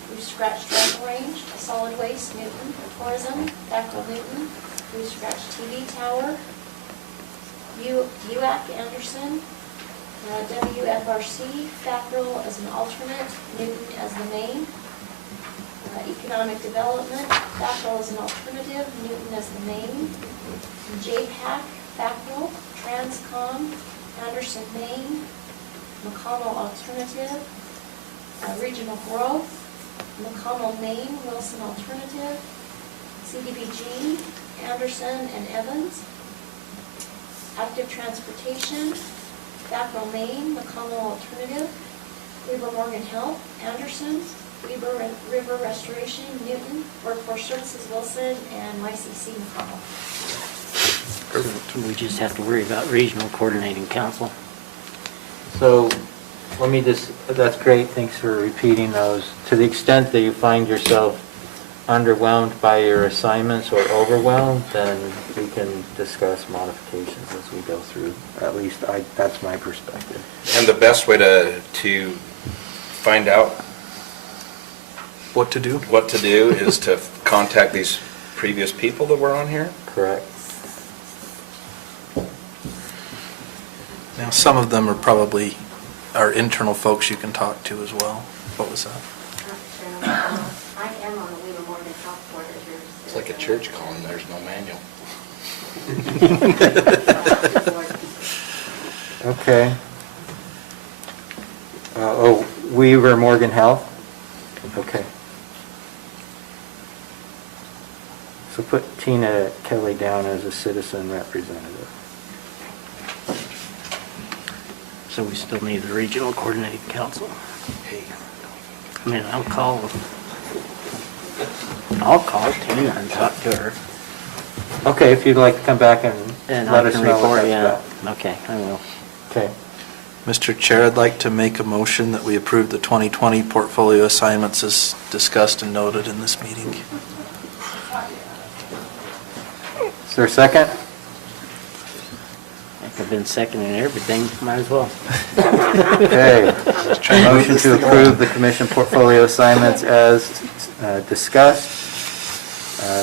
We've scratched Rifle Range. Solid Waste, Newton. Tourism, Thackrell, Newton. We've scratched TV Tower. UAC, Anderson. WFRC, Thackrell as an alternate, Newton as the main. Economic Development, Thackrell as an alternative, Newton as the main. JPAC, Thackrell. Transcom, Anderson, Maine. McConnell alternative. Regional Growth, McConnell, Maine. Wilson alternative. CDBG, Anderson and Evans. Active Transportation, Thackrell, Maine. McConnell alternative. Weaver Morgan Health, Anderson. Weaver River Restoration, Newton. Workforce Services, Wilson, and YCC, McConnell. So we just have to worry about Regional Coordinating Council. So, let me just, that's great, thanks for repeating those. To the extent that you find yourself underwhelmed by your assignments or overwhelmed, then we can discuss modifications as we go through. At least that's my perspective. And the best way to find out What to do? is to contact these previous people that were on here? Correct. Now, some of them are probably our internal folks you can talk to as well. What was that? I am on the Weaver Morgan Health Board as your. It's like a church calling, there's no manual. Okay. Weaver Morgan Health? Okay. So put Tina Kelly down as a citizen representative. So we still need a regional coordinating council. I mean, I'll call Tina and talk to her. Okay, if you'd like to come back and And let I us can know what report, that's yeah. about. Okay, I will. Okay. Mr. Chair, I'd like to make a motion that we approve the 2020 portfolio assignments as discussed and noted in this meeting. Is there a second? I've been seconding everything, might as well. Okay. Motion to approve the commission portfolio assignments as discussed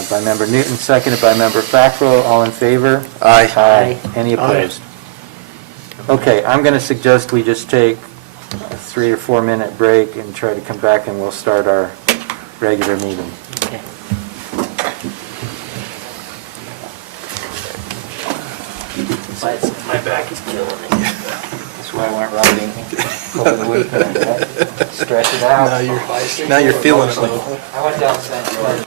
by Member Newton, seconded by Member Fackrell. All in favor? Aye. Aye. Any opposed? Okay, I'm going to suggest we just take a 3 or 4 minute break and try to come back and we'll start our regular meeting. Okay. My back is killing me. That's why I went riding over the weekend, right? Stretch it out. Now you're feeling it though. I went down St.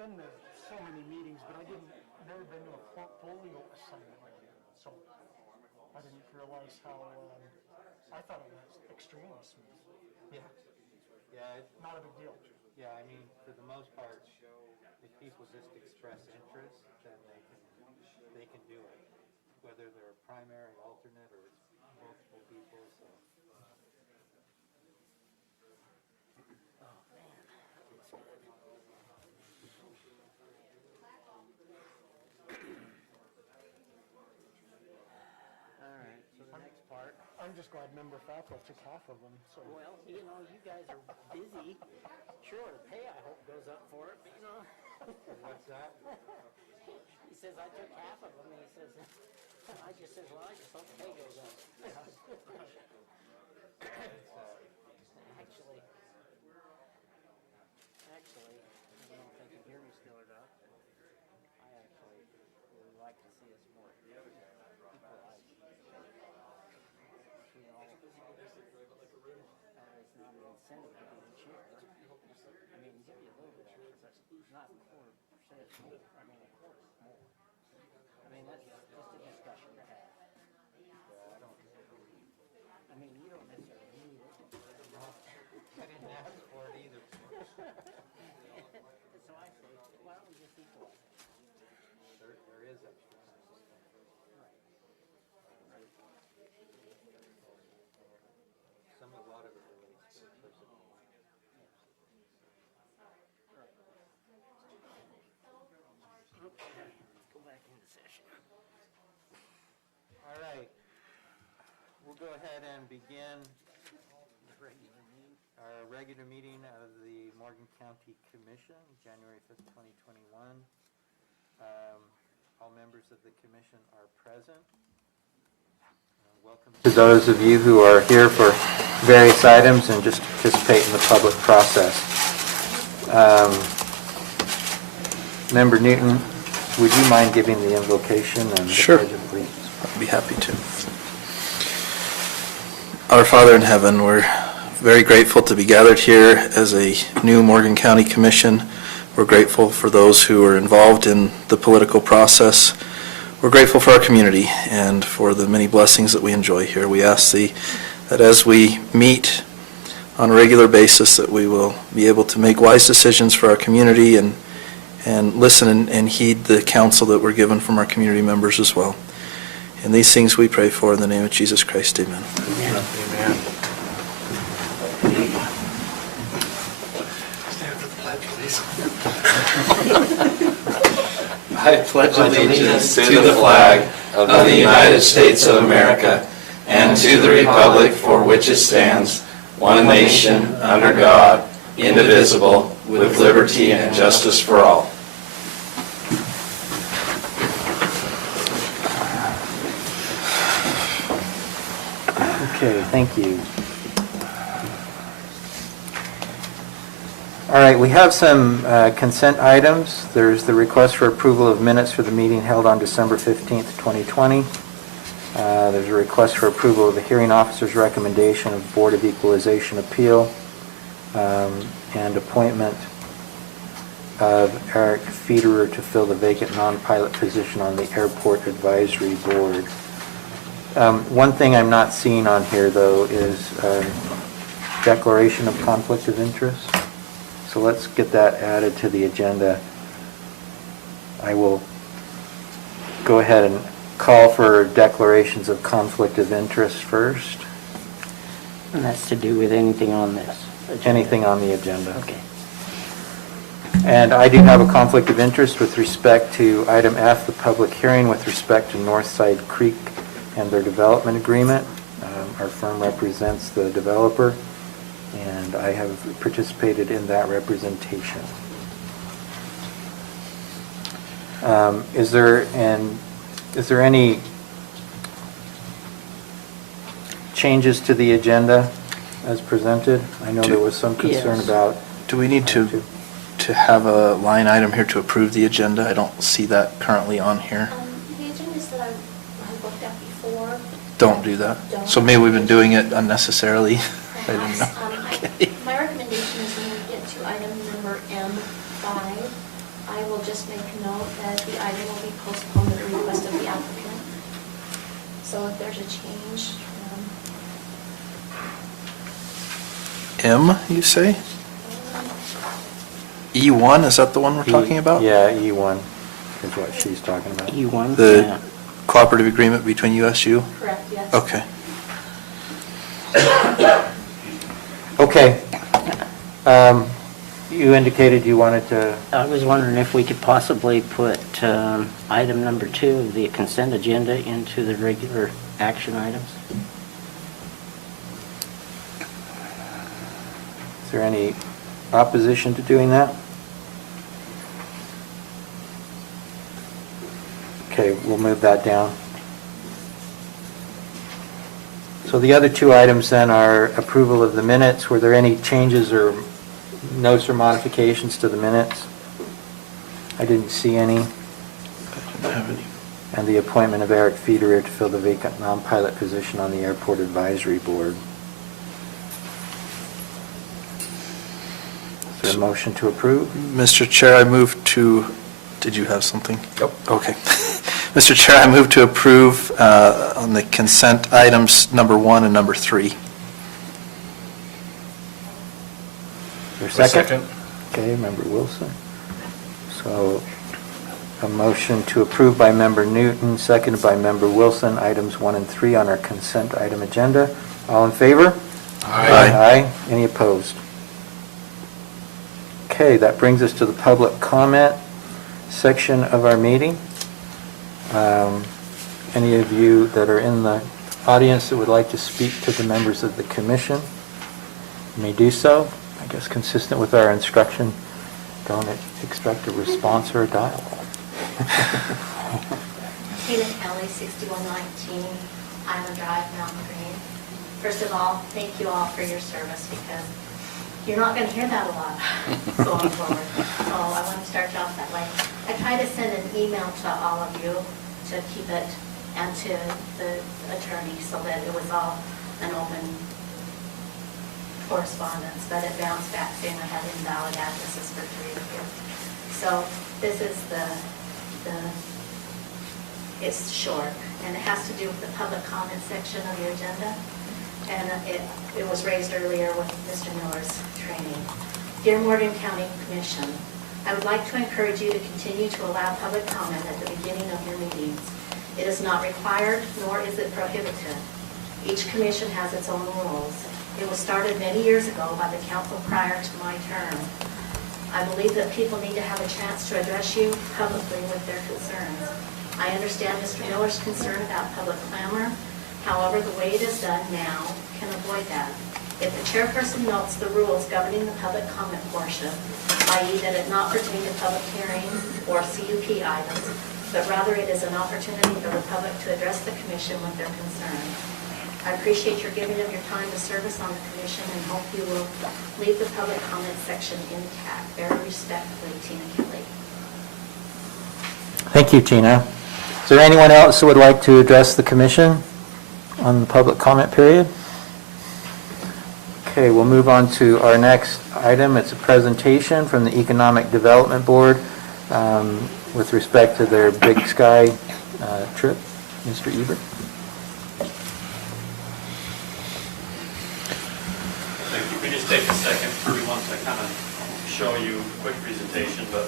been to so many meetings, but I never been to a portfolio assignment like that. So I didn't realize how, I thought it was extremely smooth. Yeah. Yeah, Not a big deal. yeah, I mean, for the most part, if people just express interest, then they can do it. Whether they're a primary, alternate, or it's multiple people, so. Oh, man, that's good. All right, so the next part. I'm just glad member Falco took half of them, so. Well, you know, you guys are busy. Sure, the pay I hope goes up for it, but you know. What's that? He says, I took half of them, and he says, I just says, well, I just hope the pay goes up. Actually, I don't know if they can hear me still or not. I actually would like to see us more equalized. You know, it's not an incentive to be the chair. I mean, give you a little bit extra, but not 1/4% more. I mean, 1/4 more. I mean, that's just a discussion to have. I mean, you don't necessarily need it. I didn't ask for it either. So I say, why don't we just equalize it? There is extra. A lot of it relates to personal. Okay, let's go back into session. All right. We'll go ahead and begin our regular meeting of the Morgan County Commission, January 5th, 2021. All members of the commission are present. Welcome to those of you who are here for various items and just participate in the public process. Member Newton, would you mind giving the invocation and the pledge of allegiance? I'd be happy to. Our Father in heaven, we're very grateful to be gathered here as a new Morgan County Commission. We're grateful for those who are involved in the political process. We're grateful for our community and for the many blessings that we enjoy here. We ask Thee that as we meet on a regular basis that we will be able to make wise decisions for our community and listen and heed the counsel that we're given from our community members as well. And these things we pray for in the name of Jesus Christ. Amen. Amen. Amen. I pledge allegiance to the flag of the United States of America and to the republic for which it stands, one nation, under God, indivisible, with liberty and justice for all. Okay, thank you. All right, we have some consent items. There's the request for approval of minutes for the meeting held on December 15th, 2020. There's a request for approval of the hearing officer's recommendation of Board of Equalization appeal and appointment of Eric Federer to fill the vacant non-pilot position on the Airport Advisory Board. One thing I'm not seeing on here, though, is declaration of conflict of interest. So let's get that added to the agenda. I will go ahead and call for declarations of conflict of interest first. And that's to do with anything on this? Anything on the agenda. Okay. And I do have a conflict of interest with respect to item F, the public hearing with respect to Northside Creek and their development agreement. Our firm represents the developer, and I have participated in that representation. Is there any changes to the agenda as presented? I know there was some concern Yes. about. Do we need to have a line item here to approve the agenda? I don't see that currently on here. The agendas that I've looked at before. Don't do that. Don't. So maybe we've been doing it unnecessarily. I didn't know. My recommendation is when we get to item number M5, I So if there's a change, M, you say? E1, is that the one we're talking about? Yeah, E1 is what she's talking about. E1? The cooperative agreement between USU? Correct, yes. Okay. Okay. You indicated you wanted to, I was wondering if we could possibly put item number 2 of the consent agenda into the regular action items. is there any opposition to doing that? Okay, we'll move that down. So the other 2 items then are approval of the minutes. Were there any changes or notes or modifications to the minutes? I didn't see any. I didn't have any. And the appointment of Eric Federer to fill the vacant non-pilot position on the Airport Advisory Board. Is there a motion to approve? Mr. Chair, I move to, did you have something? Nope. Okay. Mr. Chair, I move to approve on the consent items number 1 and number 3. Your second? Okay, Member Wilson. So a motion to approve by Member Newton, seconded by Member Wilson, items 1 and 3 on our consent item agenda. All in favor? Aye. Aye. Any opposed? Okay, that brings us to the public comment section of our meeting. Any of you that are in the audience that would like to speak to the members of the commission may do so. I guess consistent with our instruction, don't expect a response or a dialogue. Tina Kelly, 6119 Island Drive, Mountain Green. First of all, thank you all for your service, because you're not going to hear that a lot going forward. So I want to start you off that way. I tried to send an email to all of you to keep it, and to the attorney, so that it was all an open correspondence, but it bounced back saying I had invalid addresses for 3 of you. So this is it's short, and it has to do with the public comment section of your agenda. And it was raised earlier with Mr. Miller's training. Dear Morgan County Commission, I would like to encourage you to continue to allow public comment at the beginning of your meetings. It is not required, nor is it prohibited. Each commission has its own rules. It was started many years ago by the council prior to my term. I believe that people need to have a chance to address you publicly with their concerns. I understand Mr. Miller's concern about public clamor. However, the way it is done now can avoid that. If the chairperson notes the rules governing the public comment portion, i.e. that it not pertain to public hearing or CUP items, but rather it is an opportunity for the public to address the commission with their concerns. I appreciate your giving of your time to service on the commission, and hope you will leave the public comment section intact. Very respectfully, Tina Kelly. Thank you, Tina. Is there anyone else who would like to address the commission on the public comment period? Okay, we'll move on to our next item. It's a presentation from the Economic Development Board with respect to their Big Sky trip. Mr. Ebert. Thank you. We just take a second, we want to kind of show you a quick presentation, but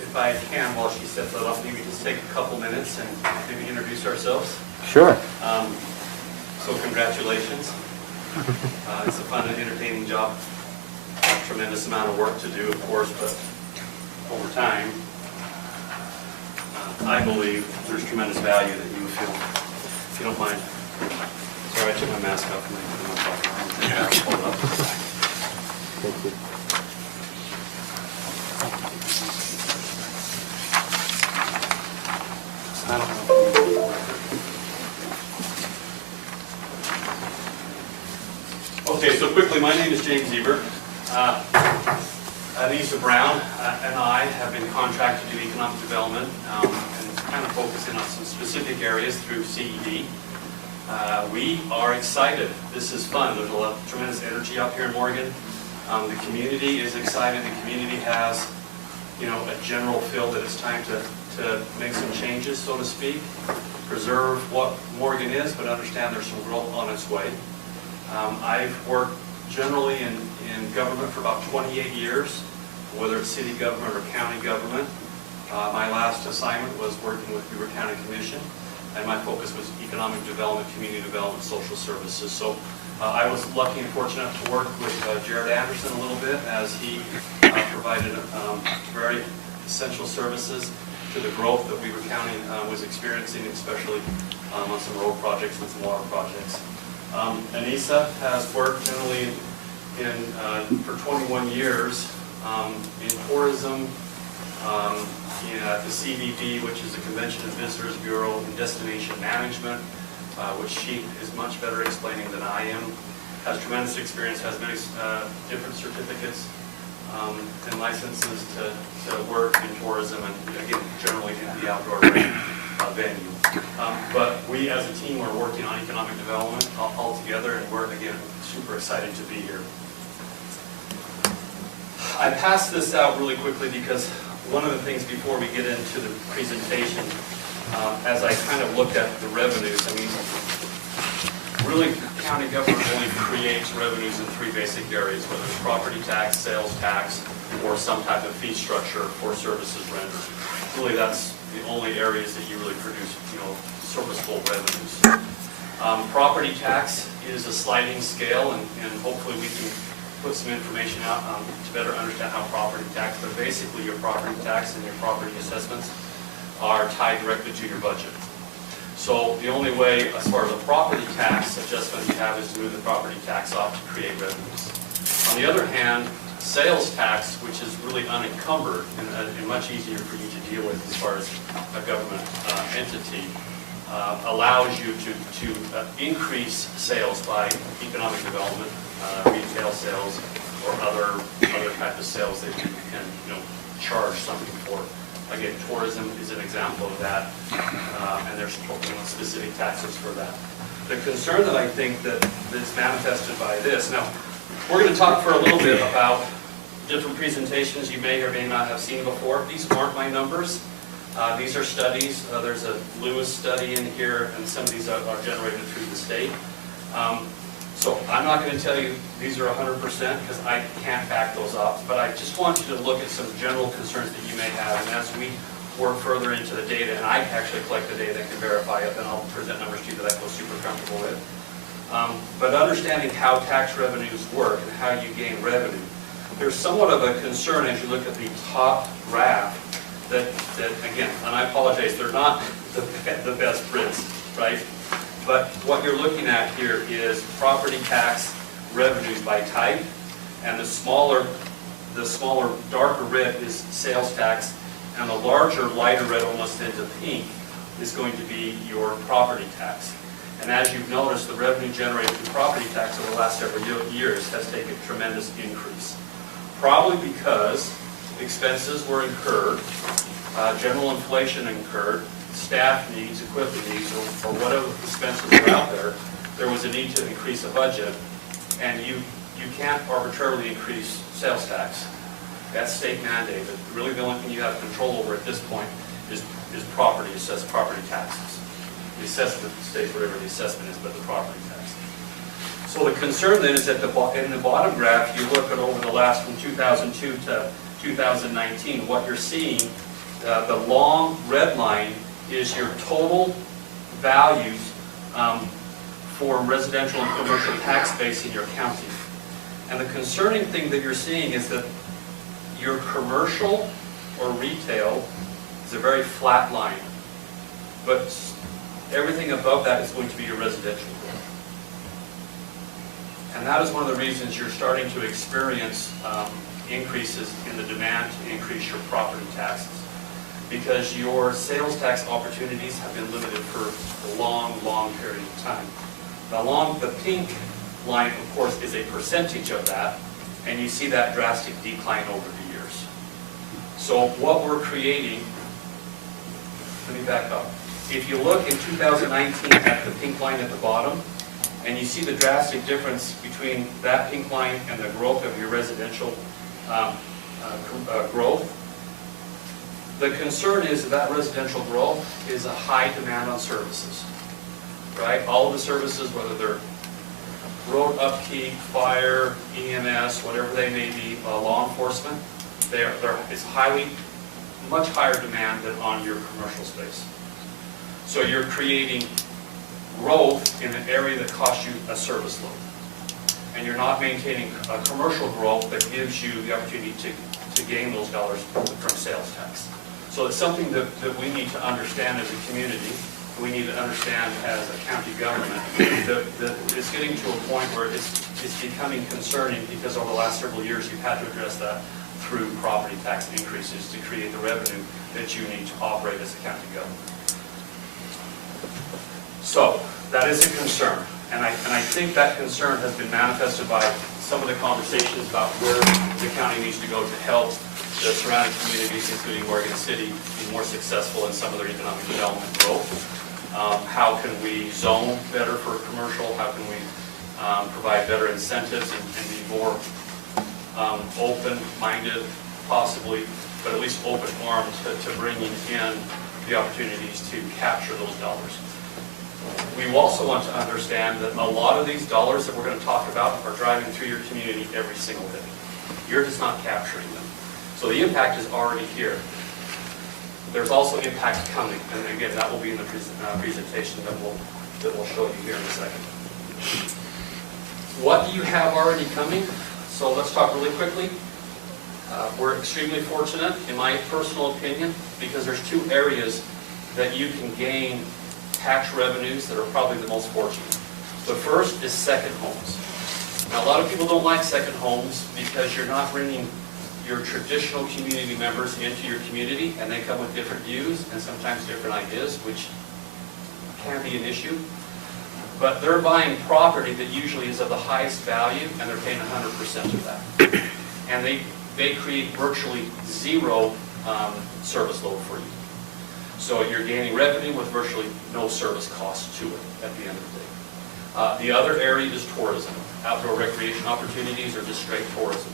if I can, while she sets that up, maybe just take a couple minutes and maybe introduce ourselves. Sure. So congratulations. It's a fun and entertaining job. A tremendous amount of work to do, of course, but over time, I believe there's tremendous value that you feel. If you don't mind. Sorry, I took my mask off and I put my pocket. Hold it up. Thank you. I don't know. Okay, so quickly, my name is James Ebert. Lisa Brown and I have been contracted to do economic development and kind of focusing on some specific areas through CED. We are excited. This is fun. There's a lot of tremendous energy up here in Morgan. The community is excited. The community has, a general feel that it's time to to make some changes, so to speak, preserve what Morgan is, but understand there's some growth on its way. I've worked generally in government for about 28 years, whether it's city government or county government. My last assignment was working with Beaver County Commission, and my focus was economic development, community development, social services. So I was lucky and fortunate to work with Jared Anderson a little bit as he provided very essential services to the growth that Beaver County was experiencing, especially on some road projects and some water projects. Anissa has worked generally for 21 years in tourism, at the CVB, which is the Convention and Visitors Bureau, in destination management, which she is much better explaining than I am. Has tremendous experience, has many different certificates and licenses to work in tourism and, again, generally in the outdoor venue. But we as a team are working on economic development all together, and we're, again, super excited to be here. I passed this out really quickly because one of the things before we get into the presentation, as I kind of looked at the revenues, I mean, really county government only creates revenues in three basic areas, whether it's property tax, sales tax, or some type of fee structure for services rendered. Really, that's the only areas that you really produce, serviceable revenues. Property tax is a sliding scale, and hopefully we can put some information out to better understand how property tax, but basically your property tax and your property assessments are tied directly to your budget. So the only way, as far as a property tax adjustment you have, is to move the property tax off to create revenues. On the other hand, sales tax, which is really unencumbered and much easier for you to deal with as far as a government entity, allows you to increase sales by economic development, retail sales, or other type of sales that you can charge something for. Again, tourism is an example of that, and there's specific taxes for that. The concern that I think that is manifested by this, now, we're going to talk for a little bit about different presentations you may or may not have seen before. These aren't my numbers. These are studies. There's a Lewis study in here, and some of these are generated through the state. So I'm not going to tell you these are 100% because I can't back those up, but I just want you to look at some general concerns that you may have, and as we work further into the data, and I actually collect the data and can verify it, then I'll present numbers to you that I feel super comfortable with. But understanding how tax revenues work and how you gain revenue, there's somewhat of a concern as you look at the top graph that again, and I apologize, they're not the best prints, right? But what you're looking at here is property tax revenues by type, and the smaller darker red is sales tax, and the larger lighter red, almost into pink, is going to be your property tax. And as you've noticed, the revenue generated through property tax over the last several years has taken a tremendous increase. Probably because expenses were incurred, general inflation incurred, staff needs, equipment needs, or whatever expenses are out there, there was a need to increase the budget, and you can't arbitrarily increase sales tax. That's state mandated. Really the only thing you have control over at this point is property taxes. The assessment stays whatever the assessment is, but the property tax. So the concern then is that in the bottom graph, you look at over the last from 2002 to 2019, what you're seeing, the long red line is your total values for residential and commercial tax base in your county. And the concerning thing that you're seeing is that your commercial or retail is a very flat line, but everything above that is going to be your residential growth. And that is one of the reasons you're starting to experience increases in the demand to increase your property taxes, because your sales tax opportunities have been limited for a long, long period of time. The pink line, of course, is a percentage of that, and you see that drastic decline over the years. So what we're creating, let me back up. If you look in 2019 at the pink line at the bottom, and you see the drastic difference between that pink line and the growth of your residential growth, The concern is that residential growth is a high demand on services, right? All of the services, whether they're road upkeep, fire, EMS, whatever they may be, law enforcement, it's much higher demand than on your commercial space. So you're creating growth in an area that costs you a service load. And you're not maintaining a commercial growth that gives you the opportunity to gain those dollars from sales tax. So it's something that we need to understand as a community, we need to understand as a county government, that it's getting to a point where it's becoming concerning because over the last several years you've had to address that through property tax increases to create the revenue that you need to operate as a county government. So that is a concern, and I think that concern has been manifested by some of the conversations about where the county needs to go to help the surrounding communities, including Oregon City, be more successful in some of their economic development growth. How can we zone better for commercial? How can we provide better incentives and be more open-minded, possibly, but at least open-armed to bringing in the opportunities to capture those dollars. We also want to understand that a lot of these dollars that we're going to talk about are driving through your community every single day. You're just not capturing them. So the impact is already here. There's also impact coming, and again, that will be in the presentation that we'll show you here in a second. What do you have already coming? So let's talk really quickly. We're extremely fortunate, in my personal opinion, because there's two areas that you can gain tax revenues that are probably the most fortunate. The first is second homes. Now, a lot of people don't like second homes because you're not bringing your traditional community members into your community, and they come with different views and sometimes different ideas, which can be an issue. But they're buying property that usually is of the highest value, and they're paying 100% of that. And they create virtually zero service load for you. So you're gaining revenue with virtually no service cost to it at the end of the day. The other area is tourism, outdoor recreation opportunities, or just straight tourism.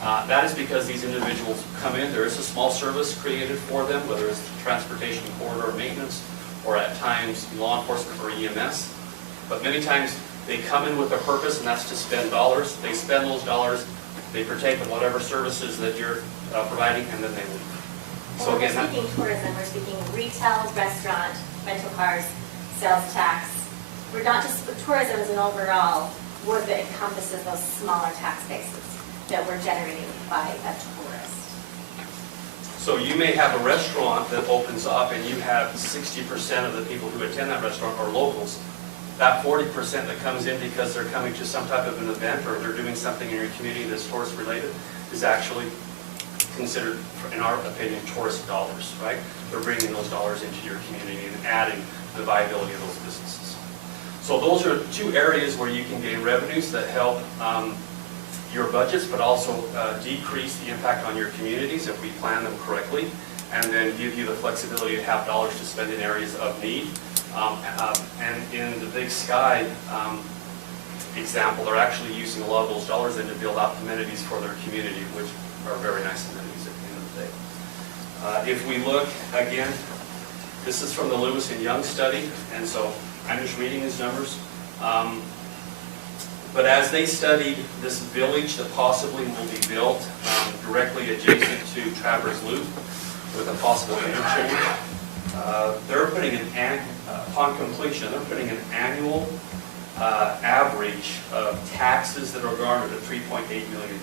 That is because these individuals come in, there is a small service created for them, whether it's transportation corridor maintenance, or at times law enforcement or EMS. But many times they come in with a purpose, and that's to spend dollars. They spend those dollars, they partake in whatever services that you're providing, and then they leave. So when we're speaking tourism, we're speaking retail, restaurant, rental cars, sales tax. We're not just, tourism as an overall word that encompasses those smaller tax bases that we're generating by a tourist. So you may have a restaurant that opens up and you have 60% of the people who attend that restaurant are locals. That 40% that comes in because they're coming to some type of an event or they're doing something in your community that's tourist related is actually considered, in our opinion, tourist dollars, right? They're bringing those dollars into your community and adding to the viability of those businesses. So those are two areas where you can gain revenues that help your budgets, but also decrease the impact on your communities if we plan them correctly, and then give you the flexibility to have dollars to spend in areas of need. And in the Big Sky example, they're actually using a lot of those dollars then to build out amenities for their community, which are very nice amenities at the end of the day. If we look again, this is from the Lewis and Young study, and so I'm just reading these numbers. But as they studied this village that possibly will be built directly adjacent to Travers Loop with a possible interchange, they're putting upon completion, they're putting an annual average of taxes that are garnered at $3.8 million.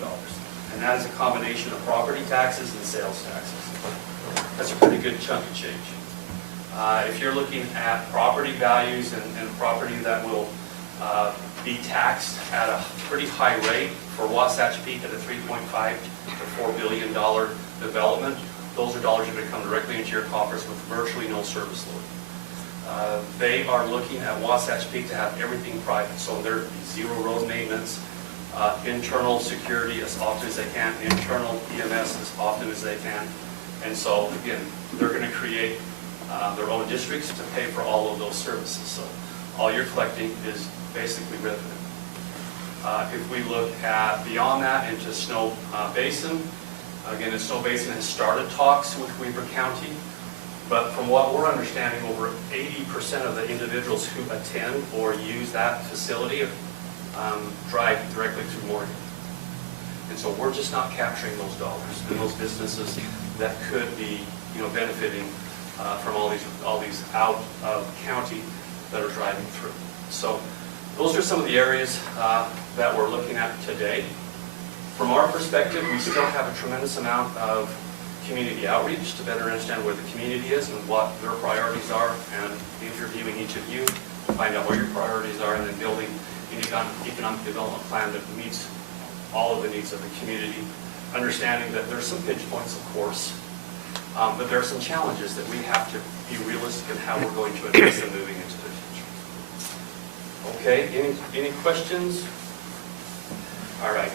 And that is a combination of property taxes and sales taxes. That's a pretty good chunk of change. If you're looking at property values and property that will be taxed at a pretty high rate for Wasatch Peak at a $3.5 to $4 billion development, those are dollars that are going to come directly into your coffers with virtually no service load. They are looking at Wasatch Peak to have everything private, so there'd be zero road maintenance, internal security as often as they can, internal EMS as often as they can. And so, again, they're going to create their own districts to pay for all of those services. So all you're collecting is basically revenue. If we look at beyond that into Snow Basin, Again, Snow Basin has started talks with Weber County, but from what we're understanding, over 80% of the individuals who attend or use that facility drive directly through Morgan. And so we're just not capturing those dollars and those businesses that could be, benefiting from all these out of county that are driving through. So those are some of the areas that we're looking at today. From our perspective, we still have a tremendous amount of community outreach to better understand where the community is and what their priorities are, and interviewing each of you to find out what your priorities are, and then building an economic development plan that meets all of the needs of the community, understanding that there's some pinch points, of course, but there are some challenges that we have to be realistic in how we're going to address them moving into the future. Okay, any questions? All right.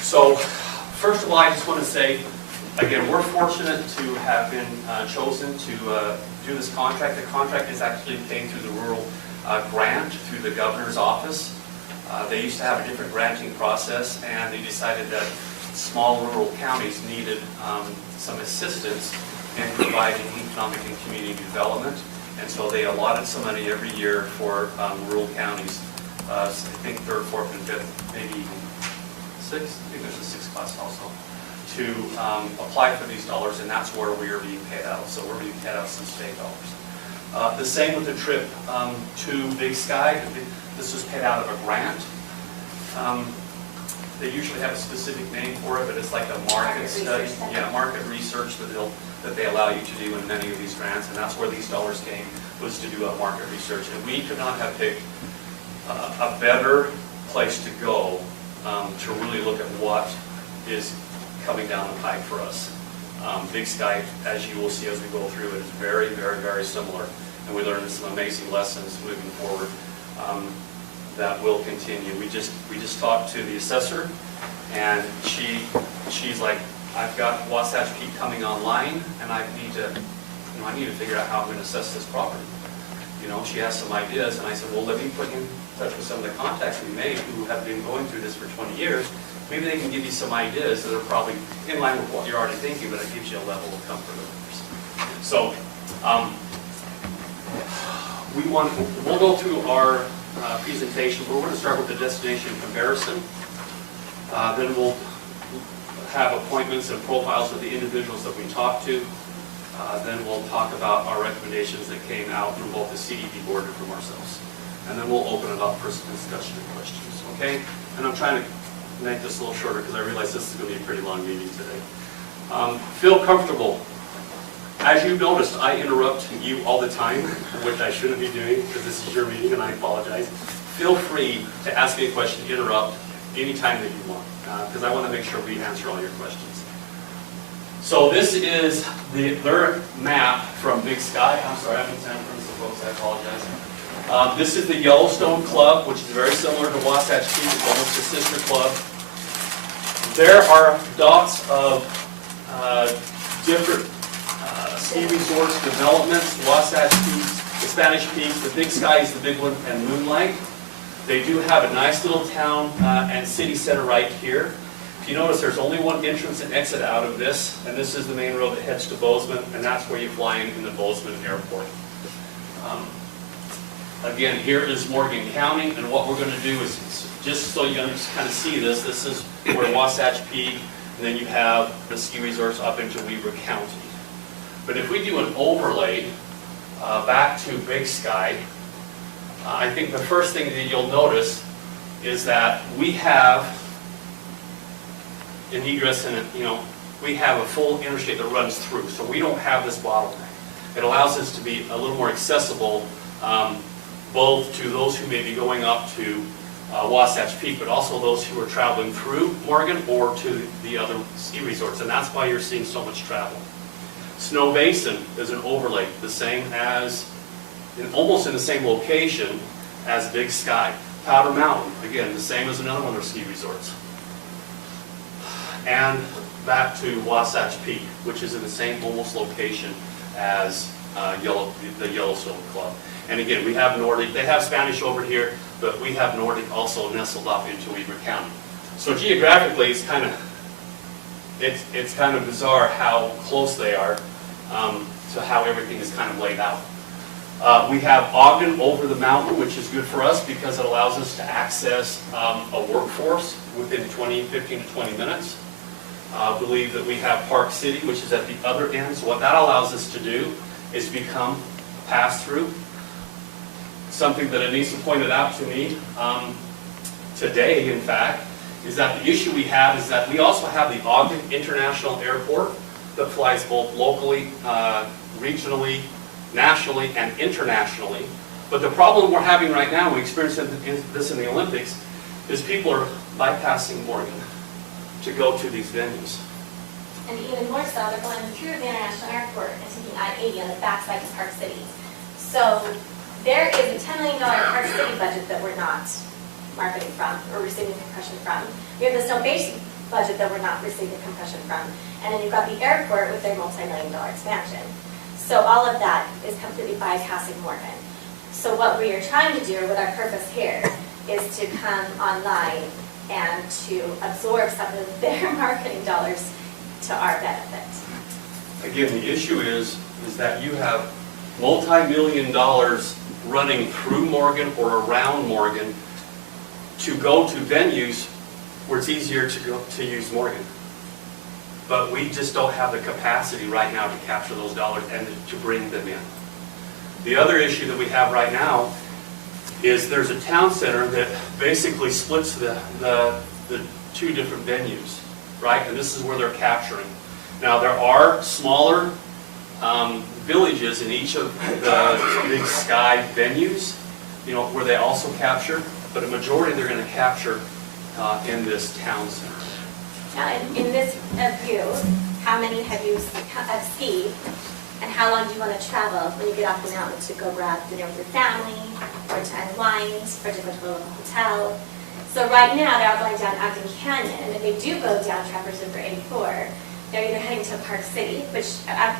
So, first of all, I just want to say, again, we're fortunate to have been chosen to do this contract. The contract is actually paid through the rural grant through the governor's office. They used to have a different granting process, and they decided that small rural counties needed some assistance in providing economic and community development, and so they allotted some money every year for rural counties. I think third, fourth, and fifth, maybe even sixth. I think there's a sixth class also, to apply for these dollars, and that's where we are being paid out. So we're being paid out some state dollars. The same with the trip to Big Sky. This was paid out of a grant. They usually have a specific name for it, but it's like a market study. Yeah, market research that they allow you to do in many of these grants, and that's where these dollars came, was to do a market research. And we could not have picked a better place to go to really look at what is coming down the pipe for us. Big Sky, as you will see as we go through it, is very, very, very similar, and we learned some amazing lessons moving forward that will continue. We just talked to the assessor, and she's like, I've got Wasatch Peak coming online, and I need to figure out how I'm going to assess this property. She has some ideas, and I said, well, let me put you in touch with some of the contacts we made who have been going through this for 20 years. Maybe they can give you some ideas that are probably in line with what you're already thinking, but it gives you a level of comfort of course. So we'll go through our presentation, but we're going to start with the destination comparison. Then we'll have appointments and profiles of the individuals that we talked to. Then we'll talk about our recommendations that came out from both the CDP board and from ourselves. And then we'll open it up for some discussion and questions, okay? And I'm trying to make this a little shorter because I realize this is going to be a pretty long meeting today. Feel comfortable. As you've noticed, I interrupt you all the time, which I shouldn't be doing because this is your meeting and I apologize. Feel free to ask me a question, interrupt anytime that you want, because I want to make sure we answer all your questions. So this is their map from Big Sky. I'm sorry, I'm in San Francisco, folks, I apologize. This is the Yellowstone Club, which is very similar to Wasatch Peak. It's almost a sister club. There are dots of different ski resorts developments, Wasatch Peaks, the Spanish Peaks, the Big Sky is the big one, and Moonlight. They do have a nice little town and city center right here. If you notice, there's only one entrance and exit out of this, and this is the main road that heads to Bozeman, and that's where you fly in the Bozeman Airport. Again, here is Morgan County, and what we're going to do is, just so you kind of see this, this is where Wasatch Peak, and then you have the ski resorts up into Weber County. But if we do an overlay back to Big Sky, I think the first thing that you'll notice is that we have an egress and we have a full interstate that runs through, so we don't have this bottleneck. It allows us to be a little more accessible, both to those who may be going up to Wasatch Peak, but also those who are traveling through Morgan or to the other ski resorts, and that's why you're seeing so much travel. Snow Basin is an overlay, the same as, almost in the same location as Big Sky. Powder Mountain, again, the same as another one of our ski resorts. And back to Wasatch Peak, which is in the same almost location as the Yellowstone Club. And again, we have Nordic, they have Spanish over here, but we have Nordic also nestled up into Weber County. So geographically, it's kind of it's kind of bizarre how close they are to how everything is kind of laid out. We have Ogden over the mountain, which is good for us because it allows us to access a workforce within 15 to 20 minutes. I believe that we have Park City, which is at the other end. So what that allows us to do is become pass-through. Something that Anissa pointed out to me today, in fact, is that the issue we have is that we also have the Ogden International Airport that flies both locally, regionally, nationally, and internationally. But the problem we're having right now, we experienced this in the Olympics, is people are bypassing Morgan to go to these venues. And even more so, they're going through the International Airport and taking I-80 on the backside of Park City. So there is a $10 million Park City budget that we're not marketing from or receiving compression from. We have the Snow Basin budget that we're not receiving compression from. And then you've got the airport with their multi-million-dollar expansion. So all of that is completely bypassing Morgan. So what we are trying to do, or what our purpose here, is to come online and to absorb some of their marketing dollars to our benefit. Again, the issue is that you have multi-million dollars running through Morgan or around Morgan to go to venues where it's easier to use Morgan. But we just don't have the capacity right now to capture those dollars and to bring them in. The other issue that we have right now is there's a town center that basically splits the two different venues, right? And this is where they're capturing. Now there are smaller villages in each of the Big Sky venues, you know, where they also capture, but a majority they're going to capture in this town center. Now, in this view, how many have you skied, and how long do you want to travel when you get off the mountain to go grab dinner with your family, or to unwind, or to go to a local hotel? So right now, they're all going down Ogden Canyon, and if they do go down Traverse River 84, they're either heading to Park City, which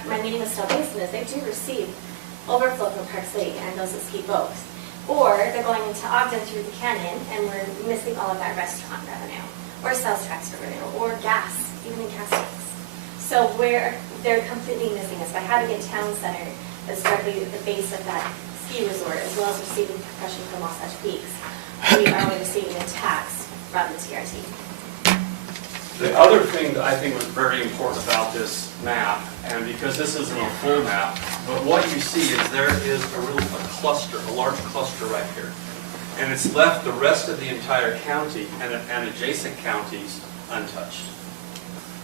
my meeting with Snow Basin is they do receive overflow from Park City and those that ski both. Or they're going into Ogden through the canyon, and we're missing all of that restaurant revenue, or sales tax revenue, or gas, even in gas tax. So they're completely missing us. By having a town center that's directly at the base of that ski resort, as well as receiving compression from Wasatch Peaks, we are only receiving a tax from the TRT. The other thing that I think was very important about this map, and because this isn't a full map, but what you see is there is a large cluster right here. And it's left the rest of the entire county and adjacent counties untouched.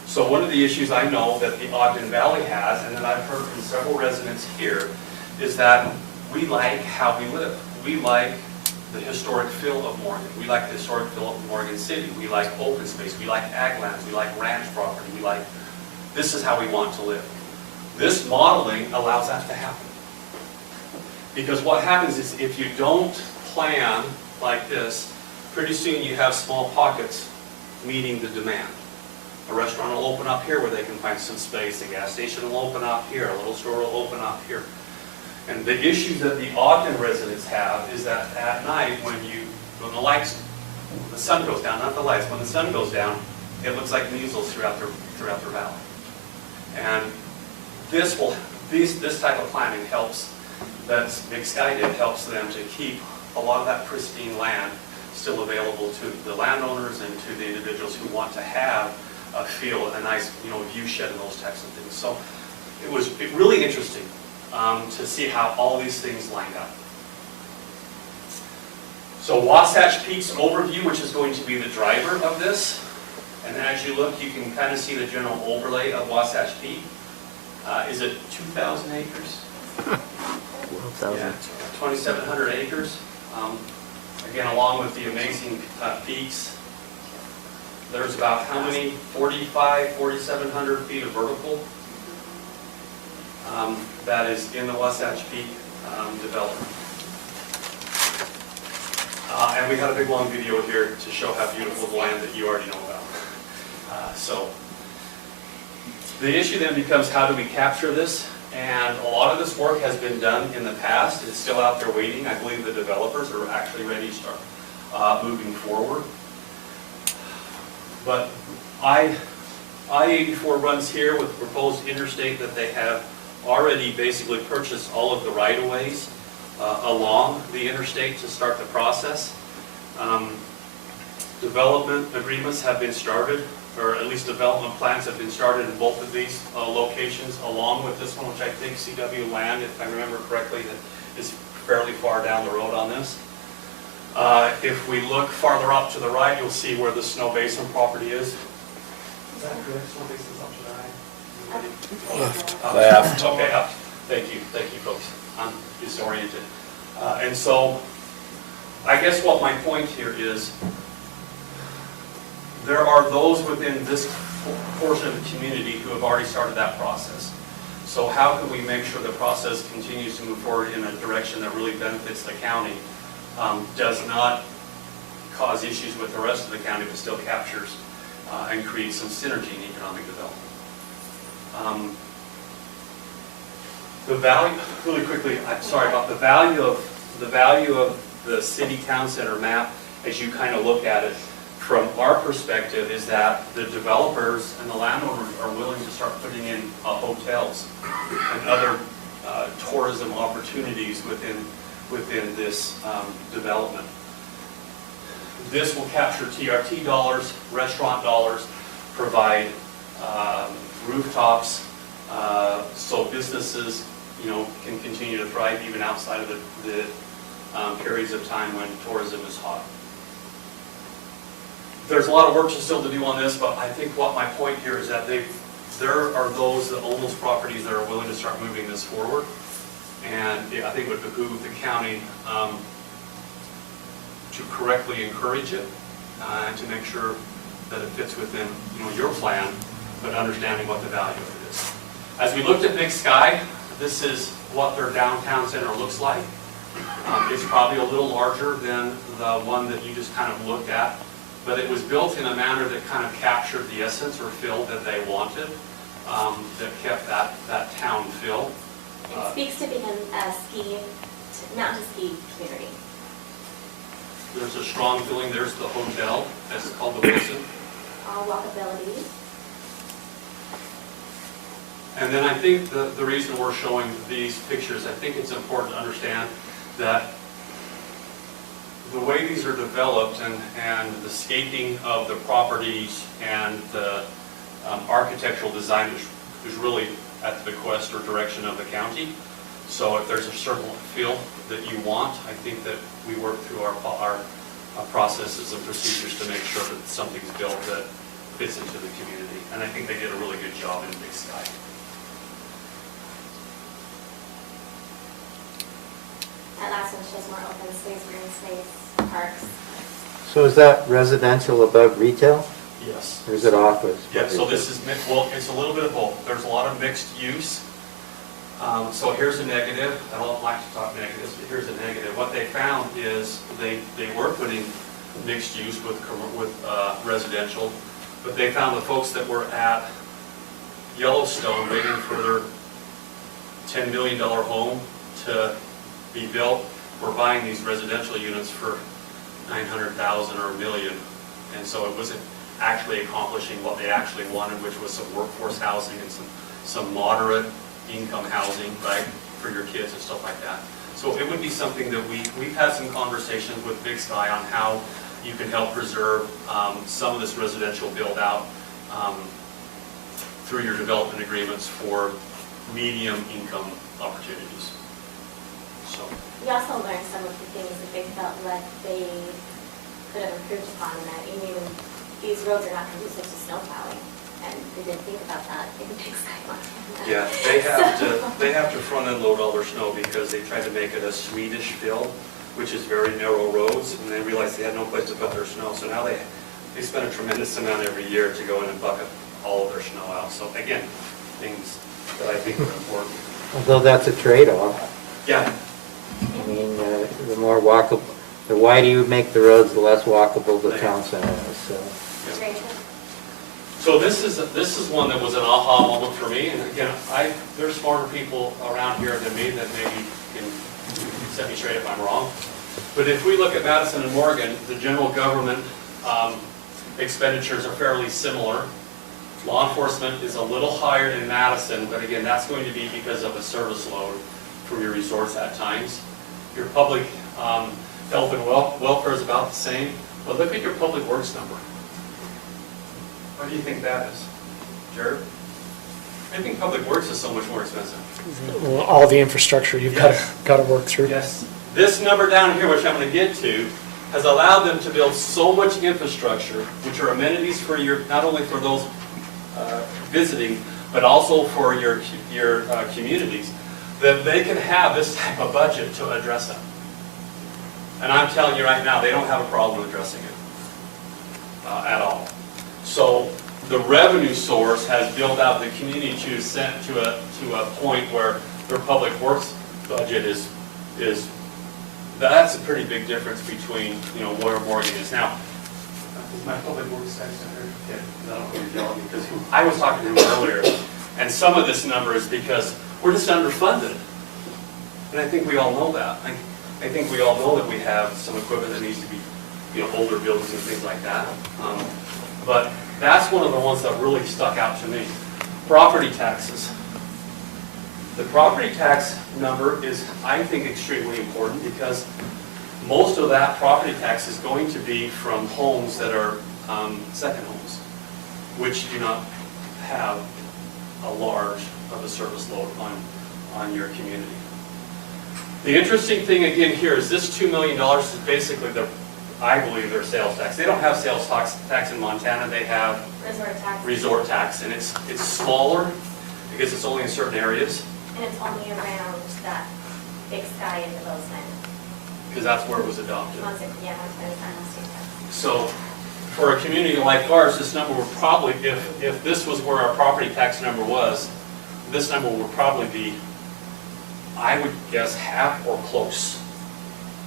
So one of the issues I know that the Ogden Valley has, and that I've heard from several residents here, is that we like how we live. We like the historic feel of Morgan. We like the historic feel of Morgan City. We like open space. We like ag lands. We like ranch property. This is how we want to live. This modeling allows that to happen. Because what happens is if you don't plan like this, pretty soon you have small pockets meeting the demand. A restaurant will open up here where they can find some space. A gas station will open up here. A little store will open up here. And the issue that the Ogden residents have is that at night when the sun goes down, not the lights, when the sun goes down, it looks like measles throughout their valley. And this type of planning helps, that's Big Sky did, helps them to keep a lot of that pristine land still available to the landowners and to the individuals who want to have a feel, a nice view shed and those types of things. So it was really interesting to see how all these things lined up. So Wasatch Peaks overview, which is going to be the driver of this. And as you look, you can kind of see the general overlay of Wasatch Peak. Is it 2,000 acres? 12,000. Yeah, 2,700 acres. Again, along with the amazing peaks. There's about how many? 4,700 feet of vertical that is in the Wasatch Peak development. And we had a big long video here to show how beautiful the land that you already know about. So the issue then becomes, how do we capture this? And a lot of this work has been done in the past. It's still out there waiting. I believe the developers are actually ready to start moving forward. But I I-84 runs here with the proposed interstate that they have already basically purchased all of the right-of-ways along the interstate to start the process. Development agreements have been started, or at least development plans have been started in both of these locations, along with this one, which I think CW Land, if I remember correctly, that is fairly far down the road on this. If we look farther up to the right, you'll see where the Snow Basin property is. Is that correct? Snow Basin's up to the right? Left. Left. Okay, up. Thank you, folks. I'm disoriented. And so, I guess what my point here is, there are those within this portion of the community who have already started that process. So how can we make sure the process continues to move forward in a direction that really benefits the county, does not cause issues with the rest of the county, but still captures and creates some synergy in economic development. The value, really quickly, I'm sorry about the value of the city town center map as you kind of look at it. From our perspective is that the developers and the landowners are willing to start putting in hotels and other tourism opportunities within this development. This will capture TRT dollars, restaurant dollars, provide rooftops, so businesses, can continue to thrive even outside of the periods of time when tourism is hot. There's a lot of work still to do on this, but I think what my point here is that there are those that own those properties that are willing to start moving this forward. And I think it would behoove the county to correctly encourage it and to make sure that it fits within your plan, but understanding what the value of it is. As we looked at Big Sky, this is what their downtown center looks like. It's probably a little larger than the one that you just kind of looked at, but it was built in a manner that kind of captured the essence or feel that they wanted, that kept that town feel. It speaks to being a mountain ski community. There's a strong feeling. There's the hotel, as it's called, the Wilson. All walkability. And then I think the reason we're showing these pictures, I think it's important to understand that the way these are developed and the scaping of the properties and the architectural design is really at the bequest or direction of the county. So if there's a certain feel that you want, I think that we work through our processes and procedures to make sure that something's built that fits into the community. And I think they did a really good job in Big Sky. That last one shows more open space, green space, parks. So is that residential above retail? Yes. Or is it office? Yeah, so this is, well, it's a little bit of both. There's a lot of mixed use. So here's a negative. I don't like to talk negatives, but here's a negative. What they found is they were putting mixed use with residential, but they found the folks that were at Yellowstone waiting for their $10 million home to be built were buying these residential units for $900,000 or $1 million. And so it wasn't actually accomplishing what they actually wanted, which was some workforce housing and some moderate income housing, right, for your kids and stuff like that. So it would be something that we've had some conversations with Big Sky on how you can help preserve some of this residential build out through your development agreements for medium income opportunities. So. We also learned some of the things that they felt like they could have improved upon, and that even these roads are not conducive to snow plowing, and they didn't think about that in the Big Sky one. Yeah, they have to front end load all their snow because they tried to make it a Swedish fill, which is very narrow roads, and they realized they had no place to put their snow. So now they spend a tremendous amount every year to go in and bucket all of their snow out. So again, things that I think are important. Although that's a trade-off. Yeah. I mean, the more walkable, the wider you make the roads, the less walkable the town center is. So this is one that was an aha moment for me. And again, there's smarter people around here than me that maybe can set me straight if I'm wrong. But if we look at Madison and Morgan, the general government expenditures are fairly similar. Law enforcement is a little higher in Madison, but again, that's going to be because of a service load from your resorts at times. Your public health and welfare is about the same, but look at your public works number. What do you think that is? Jared? I think public works is so much more expensive. Well, all the infrastructure you've got to work through. Yes. This number down here, which I'm going to get to, has allowed them to build so much infrastructure, which are amenities for your, not only for those visiting, but also for your communities, that they can have this type of budget to address them. And I'm telling you right now, they don't have a problem addressing it at all. So the revenue source has built out the community to a point where their public works budget is that's a pretty big difference between, you know, where Morgan is now. Is my public works tax center? Yeah, I don't really tell me, because I was talking to him earlier, and some of this number is because we're just underfunded. And I think we all know that. I think we all know that we have some equipment that needs to be, you know, older buildings and things like that. But that's one of the ones that really stuck out to me. Property taxes. The property tax number is, I think, extremely important because most of that property tax is going to be from homes that are second homes, which do not have a large of a service load on your community. The interesting thing again here is this $2 million is basically I believe their sales tax. They don't have sales tax in Montana. They have resort tax, and it's smaller because it's only in certain areas. And it's only around that Big Sky in the Bozeman. Because that's where it was adopted. Yeah, Montana's final state tax. So for a community like ours, this number would probably, if this was where our property tax number was, this number would probably be, I would guess, half or close,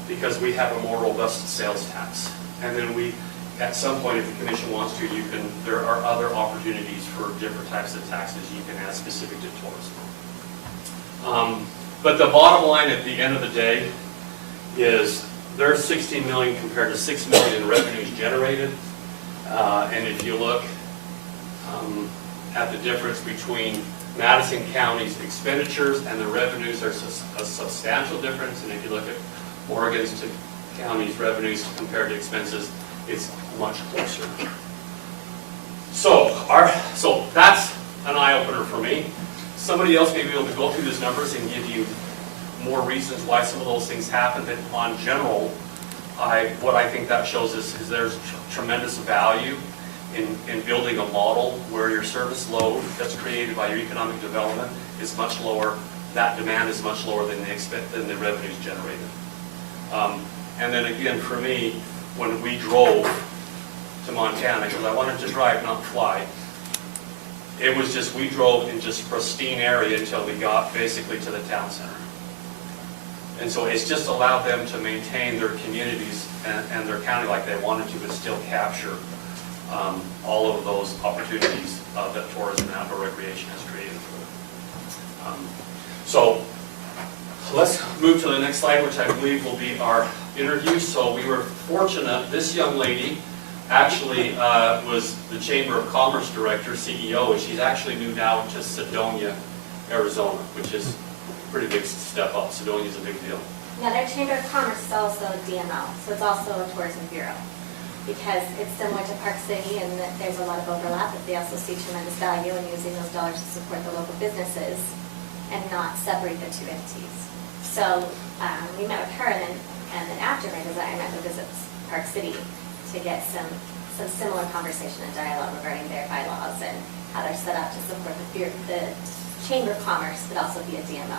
because we have a more robust sales tax. And then we, at some point, if the commission wants to, there are other opportunities for different types of taxes you can add specific to tourism. But the bottom line at the end of the day is there's 16 million compared to 6 million in revenues generated. And if you look at the difference between Madison County's expenditures and the revenues, there's a substantial difference. And if you look at Morgan's County's revenues compared to expenses, it's much closer. So that's an eye-opener for me. Somebody else may be able to go through these numbers and give you more reasons why some of those things happen, but on general, what I think that shows is there's tremendous value in building a model where your service load that's created by your economic development is much lower, that demand is much lower than the revenues generated. And then again, for me, when we drove to Montana, because I wanted to drive, not fly, it was just, we drove in just pristine area until we got basically to the town center. And so it's just allowed them to maintain their communities and their county like they wanted to, but still capture all of those opportunities that tourism and outdoor recreation has created for them. So let's move to the next slide, which I believe will be our interview. So we were fortunate, this young lady actually was the Chamber of Commerce Director, CEO, and she's actually moved out to Sedonia, Arizona, which is a pretty big step up. Sedonia is a big deal. Now, their Chamber of Commerce is also a DMO, so it's also a tourism bureau, because it's similar to Park City and that there's a lot of overlap, but they also see tremendous value in using those dollars to support the local businesses and not separate the two entities. So we met with her, and then after my visit, I met to visit Park City to get some similar conversation and dialogue regarding their bylaws and how they're set up to support the Chamber of Commerce, but also be a DMO.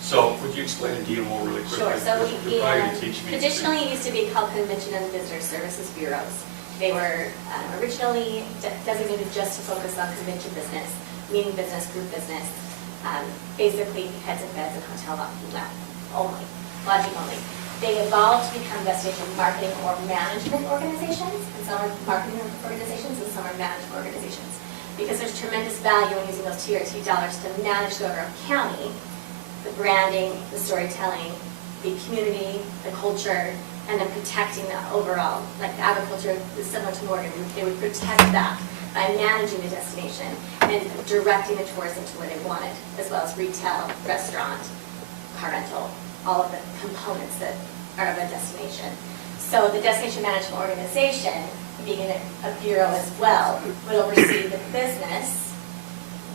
So would you explain a DMO really quickly? Sure. So You're probably going to teach me. traditionally, it used to be called Convention and Visitor Services Bureaus. They were originally designated just to focus on convention business, meeting business, group business, basically heads and beds and hotel only, lodging only. They evolved to become destination marketing or management organizations, and some are marketing organizations and some are management organizations. Because there's tremendous value in using those TRT dollars to manage the overall county, the branding, the storytelling, the community, the culture, and then protecting the overall, like the agriculture is similar to Morgan. They would protect that by managing the destination and directing the tourists into where they wanted, as well as retail, restaurant, car rental, all of the components that are of a destination. So the destination management organization, being a bureau as well, would oversee the business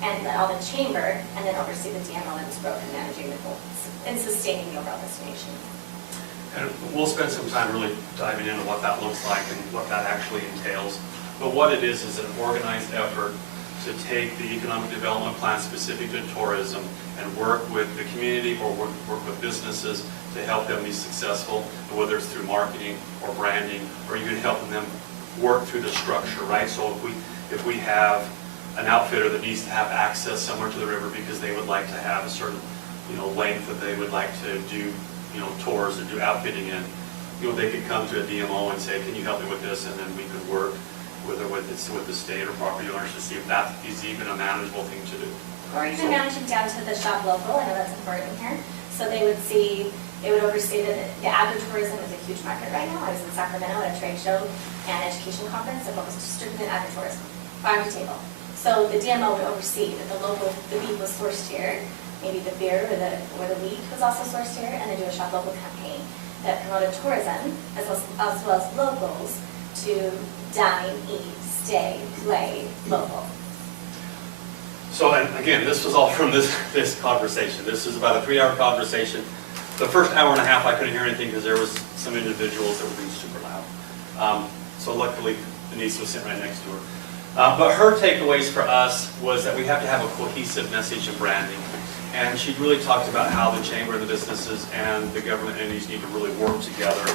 and all the chamber, and then oversee the DMO and its growth and managing the goals and sustaining the overall destination. And we'll spend some time really diving into what that looks like and what that actually entails. But what it is an organized effort to take the economic development plan specific to tourism and work with the community or work with businesses to help them be successful, whether it's through marketing or branding, or even helping them work through the structure, right? So if we have an outfitter that needs to have access somewhere to the river because they would like to have a certain, length that they would like to do, tours or do outfitting in, they could come to a DMO and say, can you help me with this? And then we could work with the state or property owners to see if that is even a manageable thing to do. Or even managing down to the shop local, I know that's important here. So they would oversee the agritourism is a huge market right now. I was in Sacramento at a trade show and education conference that focused strictly on agritourism, farm to table. So the DMO would oversee that the beef was sourced here, maybe the beer or the wheat was also sourced here, and then do a shop local campaign that promoted tourism as well as locals to dine, eat, stay, play local. So, and again, this was all from this conversation. This is about a 3-hour conversation. The first hour and a half I couldn't hear anything because there was some individuals that were being super loud. So luckily Denise was sitting right next to her. But her takeaways for us was that we have to have a cohesive message and branding. And she really talked about how the chamber and the businesses and the government entities need to really work together,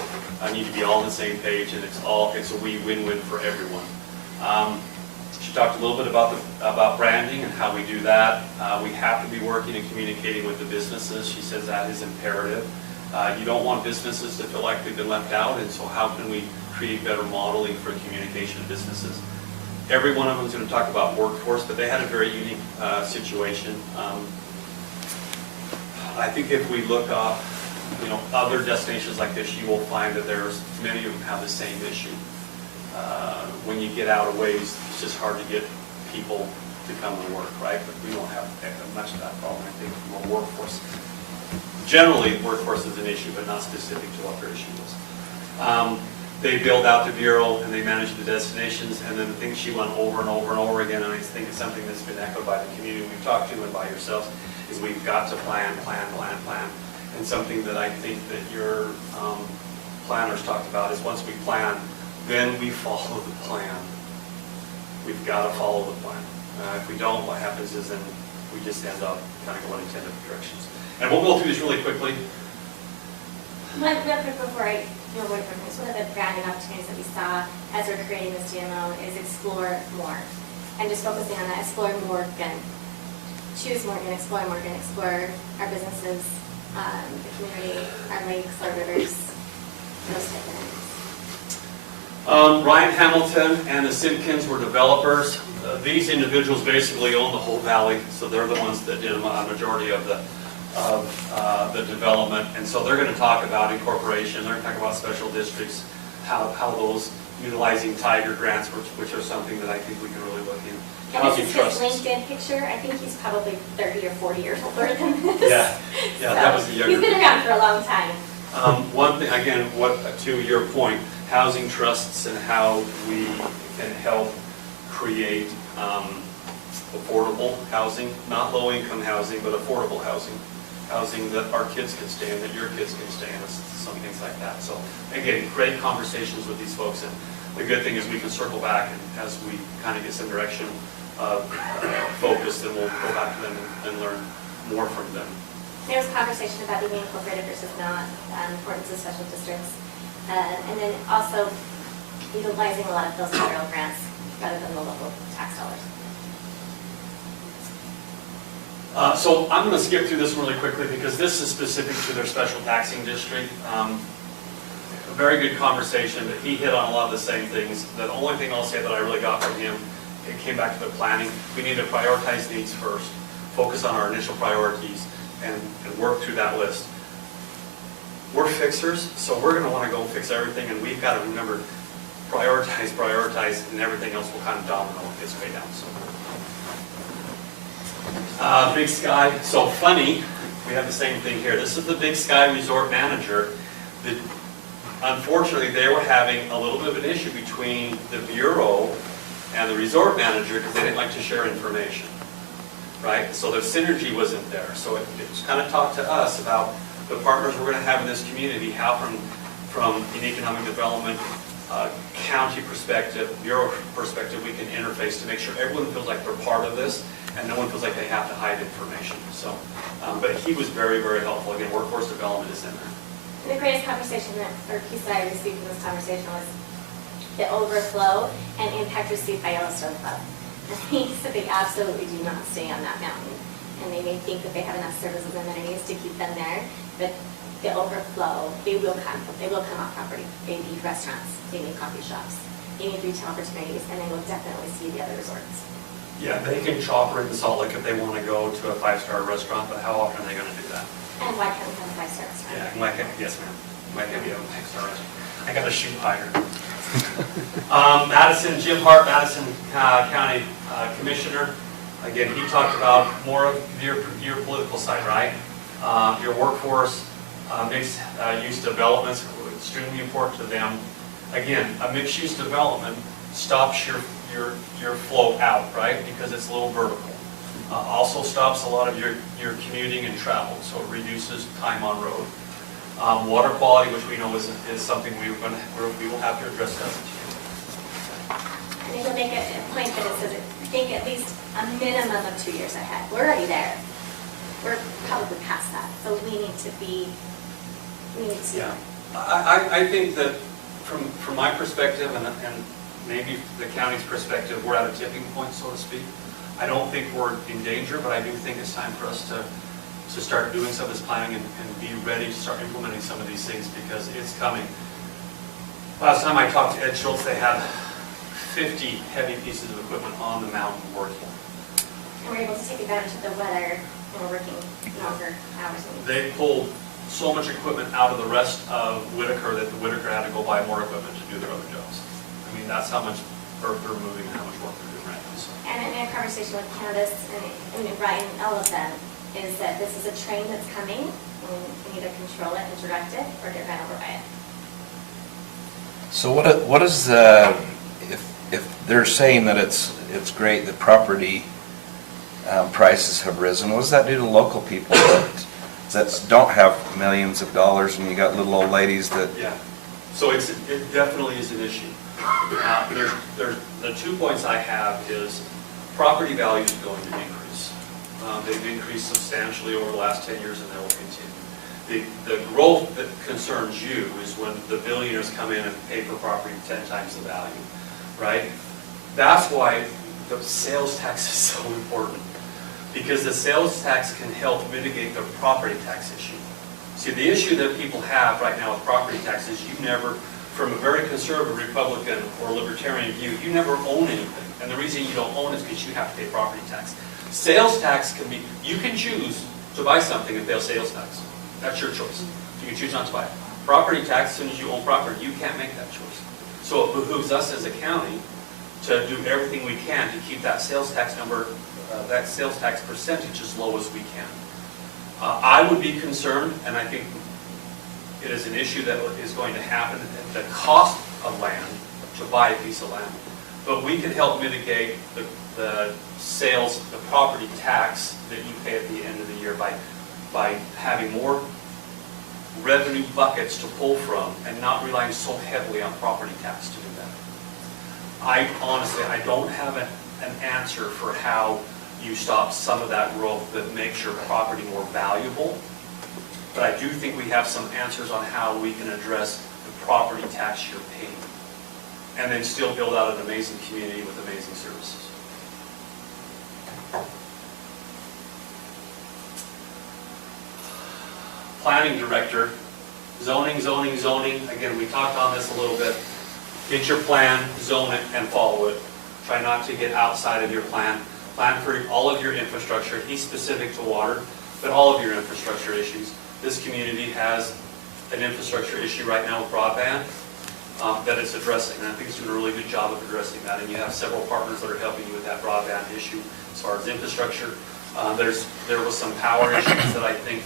need to be all on the same page, and it's a win-win for everyone. She talked a little bit about branding and how we do that. We have to be working and communicating with the businesses. She says that is imperative. You don't want businesses to feel like they've been left out, and so how can we create better modeling for communication of businesses? Every one of them is going to talk about workforce, but they had a very unique situation. I think if we look up, other destinations like this, you will find that many of them have the same issue. When you get out of ways, it's just hard to get people to come and work, right? But we don't have much of that problem. I think more workforce. Generally, workforce is an issue, but not specific to what their issue is. They build out the bureau and they manage the destinations, and then the thing she went over and over and over again, and I think it's something that's been echoed by the community we've talked to and by yourselves, is we've got to plan. And something that I think that your planners talked about is once we plan, then we follow the plan. We've got to follow the plan. If we don't, what happens is then we just end up kind of going in 10 different directions. And we'll go through this really quickly. Real quick before I go away from this, one of the branding opportunities that we saw as we're creating this DMO is explore more. And just focusing on that, explore Morgan. Choose Morgan, explore our businesses, the community, our lakes, our rivers, those type of things. Ryan Hamilton and the Simpkins were developers. These individuals basically own the whole valley, so they're the ones that did a majority of the development. And so they're going to talk about incorporation, they're going to talk about special districts, how those utilizing Tiger grants, which are something that I think we can really look in. And this is his LinkedIn picture. I think he's probably 30 or 40 years older than this. Yeah, so that was the younger. He's been around for a long time. One thing, again, to your point, housing trusts and how we can help create affordable housing, not low-income housing, but affordable housing. Housing that our kids can stay in, that your kids can stay in, some things like that. So again, great conversations with these folks, and the good thing is we can circle back, and as we kind of get some direction focus, then we'll go back to them and learn more from them. There was conversation about being incorporated versus not, importance of special districts, and then also utilizing a lot of those federal grants rather than the local tax dollars. So I'm going to skip through this really quickly because this is specific to their special taxing district. A very good conversation, but he hit on a lot of the same things. The only thing I'll say that I really got from him, it came back to the planning. We need to prioritize needs first, focus on our initial priorities, and work through that list. We're fixers, so we're going to want to go fix everything, and we've got to remember prioritize, and everything else will kind of domino its way down, so. Big Sky, so funny, we have the same thing here. This is the Big Sky Resort Manager. Unfortunately, they were having a little bit of an issue between the Bureau and the resort manager because they didn't like to share information, right? So the synergy wasn't there. So it was kind of talked to us about the partners we're going to have in this community, how from an economic development, county perspective, Bureau perspective, we can interface to make sure everyone feels like they're part of this and no one feels like they have to hide information. So, but he was very, very helpful. Again, workforce development is in there. The greatest conversation or piece that I received from this conversation was the overflow and impact received by Yellowstone Club. And he said they absolutely do not stay on that mountain. And they may think that they have enough services and amenities to keep them there, but the overflow, they will come off property. They need restaurants, they need coffee shops, they need retail opportunities, and they will definitely see the other resorts. Yeah, they can operate in Salt Lake if they want to go to a 5-star restaurant, but how often are they going to do that? And why can't we have a 5-star restaurant? Yeah, yes, ma'am. Why can't we have a 5-star restaurant? I got to shoot higher. Madison, Jim Hart, Madison County Commissioner. Again, he talked about more of your political side, right? Your workforce, mixed use developments, extremely important to them. Again, a mixed use development stops your flow out, right? Because it's a little vertical. Also stops a lot of your commuting and travel, so it reduces time on road. Water quality, which we know is something we will have to address as a team. I think we'll make a point that it says, think at least a minimum of 2 years ahead. We're already there. We're probably past that, so we need to. Yeah, I think that from my perspective and maybe the county's perspective, we're at a tipping point, so to speak. I don't think we're in danger, but I do think it's time for us to start doing some of this planning and be ready to start implementing some of these things because it's coming. Last time I talked to Ed Schultz, they had 50 heavy pieces of equipment on the mountain working. And we're able to take advantage of the weather when we're working longer hours. They pulled so much equipment out of the rest of Whitaker that the Whitaker had to go buy more equipment to do their other jobs. I mean, that's how much earth they're moving and how much work they're doing right now. So. And in our conversation with Candace and Brian, all of them, is that this is a train that's coming, and we can either control it and direct it, or get run over by it. So what is, if they're saying that it's great that property prices have risen, what does that do to local people that don't have millions of dollars and you got little old ladies that... Yeah, so it definitely is an issue. The 2 points I have is property value is going to increase. They've increased substantially over the last 10 years and they will continue. The growth that concerns you is when the billionaires come in and pay for property 10 times the value, right? That's why the sales tax is so important, because the sales tax can help mitigate the property tax issue. See, the issue that people have right now with property tax is you never, from a very conservative Republican or libertarian view, you never own anything. And the reason you don't own it is because you have to pay property tax. Sales tax can be, you can choose to buy something and pay sales tax. That's your choice. You can choose not to buy it. Property tax, as soon as you own property, you can't make that choice. So it behooves us as a county to do everything we can to keep that sales tax number, that sales tax percentage as low as we can. I would be concerned, and I think it is an issue that is going to happen, the cost of land to buy a piece of land. But we can help mitigate the sales, the property tax that you pay at the end of the year by having more revenue buckets to pull from and not relying so heavily on property tax to do that. I honestly don't have an answer for how you stop some of that growth that makes your property more valuable. But I do think we have some answers on how we can address the property tax you're paying and then still build out an amazing community with amazing services. Planning director, zoning. Again, we talked on this a little bit. Get your plan, zone it, and follow it. Try not to get outside of your plan. Plan for all of your infrastructure. He's specific to water, but all of your infrastructure issues. This community has an infrastructure issue right now with broadband that it's addressing, and I think it's doing a really good job of addressing that, and you have several partners that are helping you with that broadband issue as far as infrastructure. There was some power issues that I think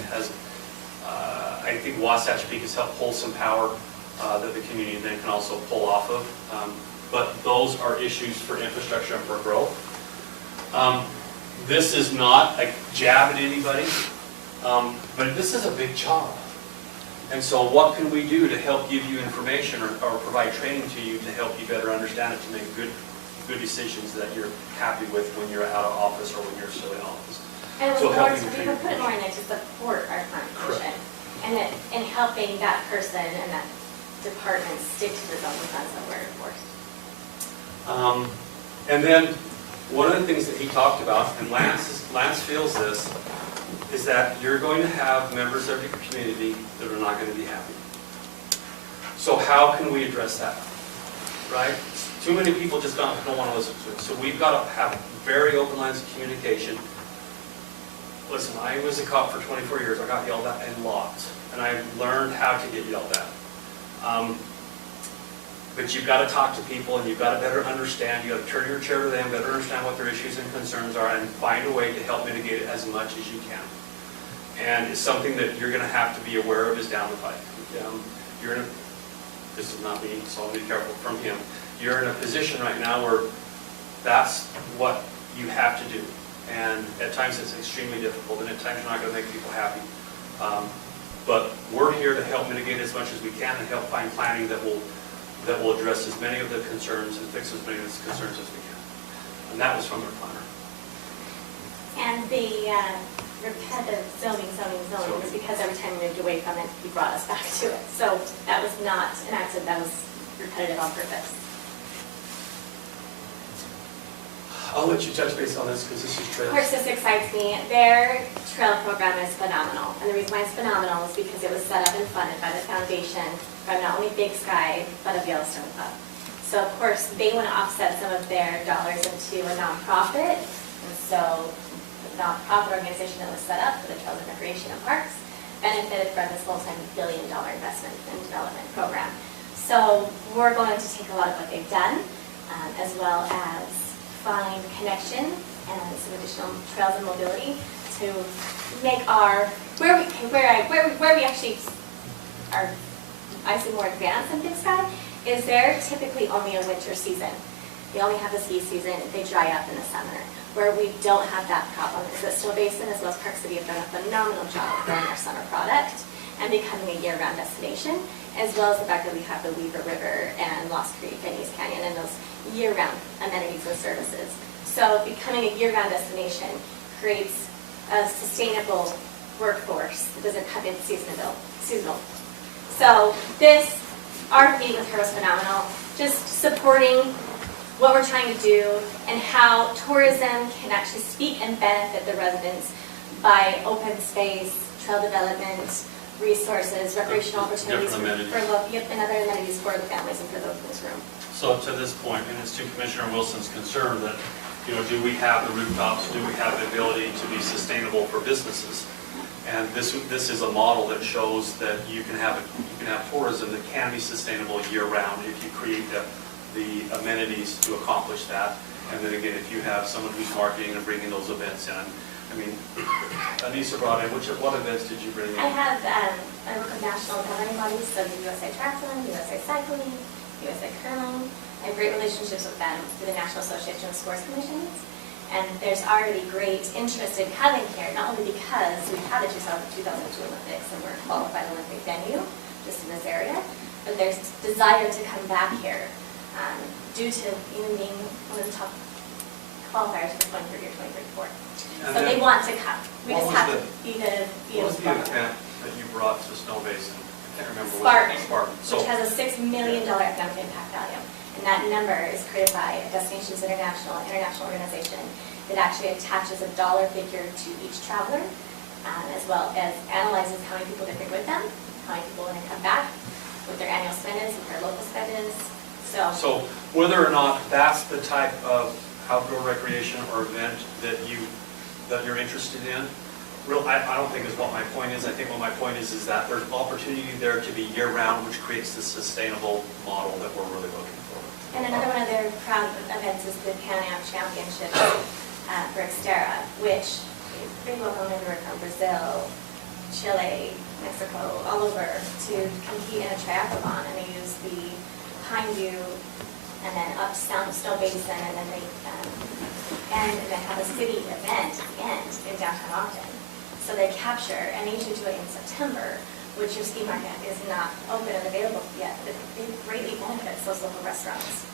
I think Wasatch Peak has helped pull some power that the community then can also pull off of. But those are issues for infrastructure and for growth. This is not a jab at anybody, but this is a big job. And so what can we do to help give you information or provide training to you to help you better understand it, to make good decisions that you're happy with when you're out of office or when you're still in office? And it So was more, helping we train would put it more in there to support our current position. And helping that person and that department stick to the zoning funds that were enforced. And then, one of the things that he talked about, and Lance feels this, is that you're going to have members of your community that are not going to be happy. So how can we address that, right? Too many people just don't want to listen to it. So we've got to have very open lines of communication. Listen, I was a cop for 24 years. I got yelled at a lot, and I learned how to get yelled at. But you've got to talk to people, and you've got to better understand. You've got to turn your chair to them, better understand what their issues and concerns are, and find a way to help mitigate it as much as you can. And it's something that you're going to have to be aware of is down the pike. This is not me, so I'll be careful from him. You're in a position right now where that's what you have to do. And at times it's extremely difficult, and at times you're not going to make people happy. But we're here to help mitigate as much as we can and help find planning that will address as many of the concerns and fix as many of the concerns as we can. And that was from our planner. And the repetitive zoning was because every time we moved away from it, he brought us back to it. So that was not an accident, that was repetitive on purpose. I'll let you touch base on this because this is trails. Of course, this excites me. Their trail program is phenomenal. And the reason why it's phenomenal is because it was set up and funded by the foundation from not only Big Sky, but of Yellowstone Club. So of course, they want to offset some of their dollars into a nonprofit. And so the nonprofit organization that was set up for the Trails and Recreation and Parks benefited from this multi-billion-dollar investment and development program. So we're going to take a lot of what they've done, as well as find connection and some additional trails and mobility to make our where we actually are, I say, more advanced in Big Sky is they're typically only a winter season. They only have the ski season. They dry up in the summer. Where we don't have that problem is that Snow Basin as well as Park City have done a phenomenal job of growing our summer product and becoming a year-round destination, as well as the fact that we have the Weaver River and Lost Creek and East Canyon and those year-round amenities and services. So becoming a year-round destination creates a sustainable workforce that doesn't come in seasonal. So our meeting with her was phenomenal, just supporting what we're trying to do and how tourism can actually speak and benefit the residents by open space, trail development, resources, recreational opportunities and other amenities for the families and for those in this room. So to this point, and it's to Commissioner Wilson's concern that, do we have the rooftops, do we have the ability to be sustainable for businesses? And this is a model that shows that you can have tourism that can be sustainable year-round if you create the amenities to accomplish that. And then again, if you have someone who's marketing and bringing those events in. I mean, Anissa brought in, what events did you bring in? I work with national governing bodies, so the USA Triathlon, USA Cycling, USA Curling. I have great relationships with them through the National Association of Sports Commissions. And there's already great interest in coming here, not only because we had the 2002 Olympics and we're a qualified Olympic venue just in this area, but there's desire to come back here due to even being one of the top qualifiers for 2030 or 2034. So they want to come. We just have to be the What was the event that you brought to Snow Basin? I can't remember. Spartan, So, which has a $6 million economic impact value. And that number is created by Destinations International organization that actually attaches a dollar figure to each traveler, as well as analyzes how many people they bring with them, how many people want to come back, what their annual spend is, what their local spend is. So whether or not that's the type of outdoor recreation or event that you're interested in, I don't think is what my point is. I think what my point is that there's opportunity there to be year-round, which creates the sustainable model that we're really round of events is the Pan Am Championships for Xterra, which bring local members from Brazil, Chile, Mexico, all over to compete in a triathlon, and they use the Pineview and then up Snow Basin, and then they have a city event at the end in downtown Ogden. So they capture, and they usually do it in September, which your ski market is not open and available yet, but it greatly benefits those local restaurants.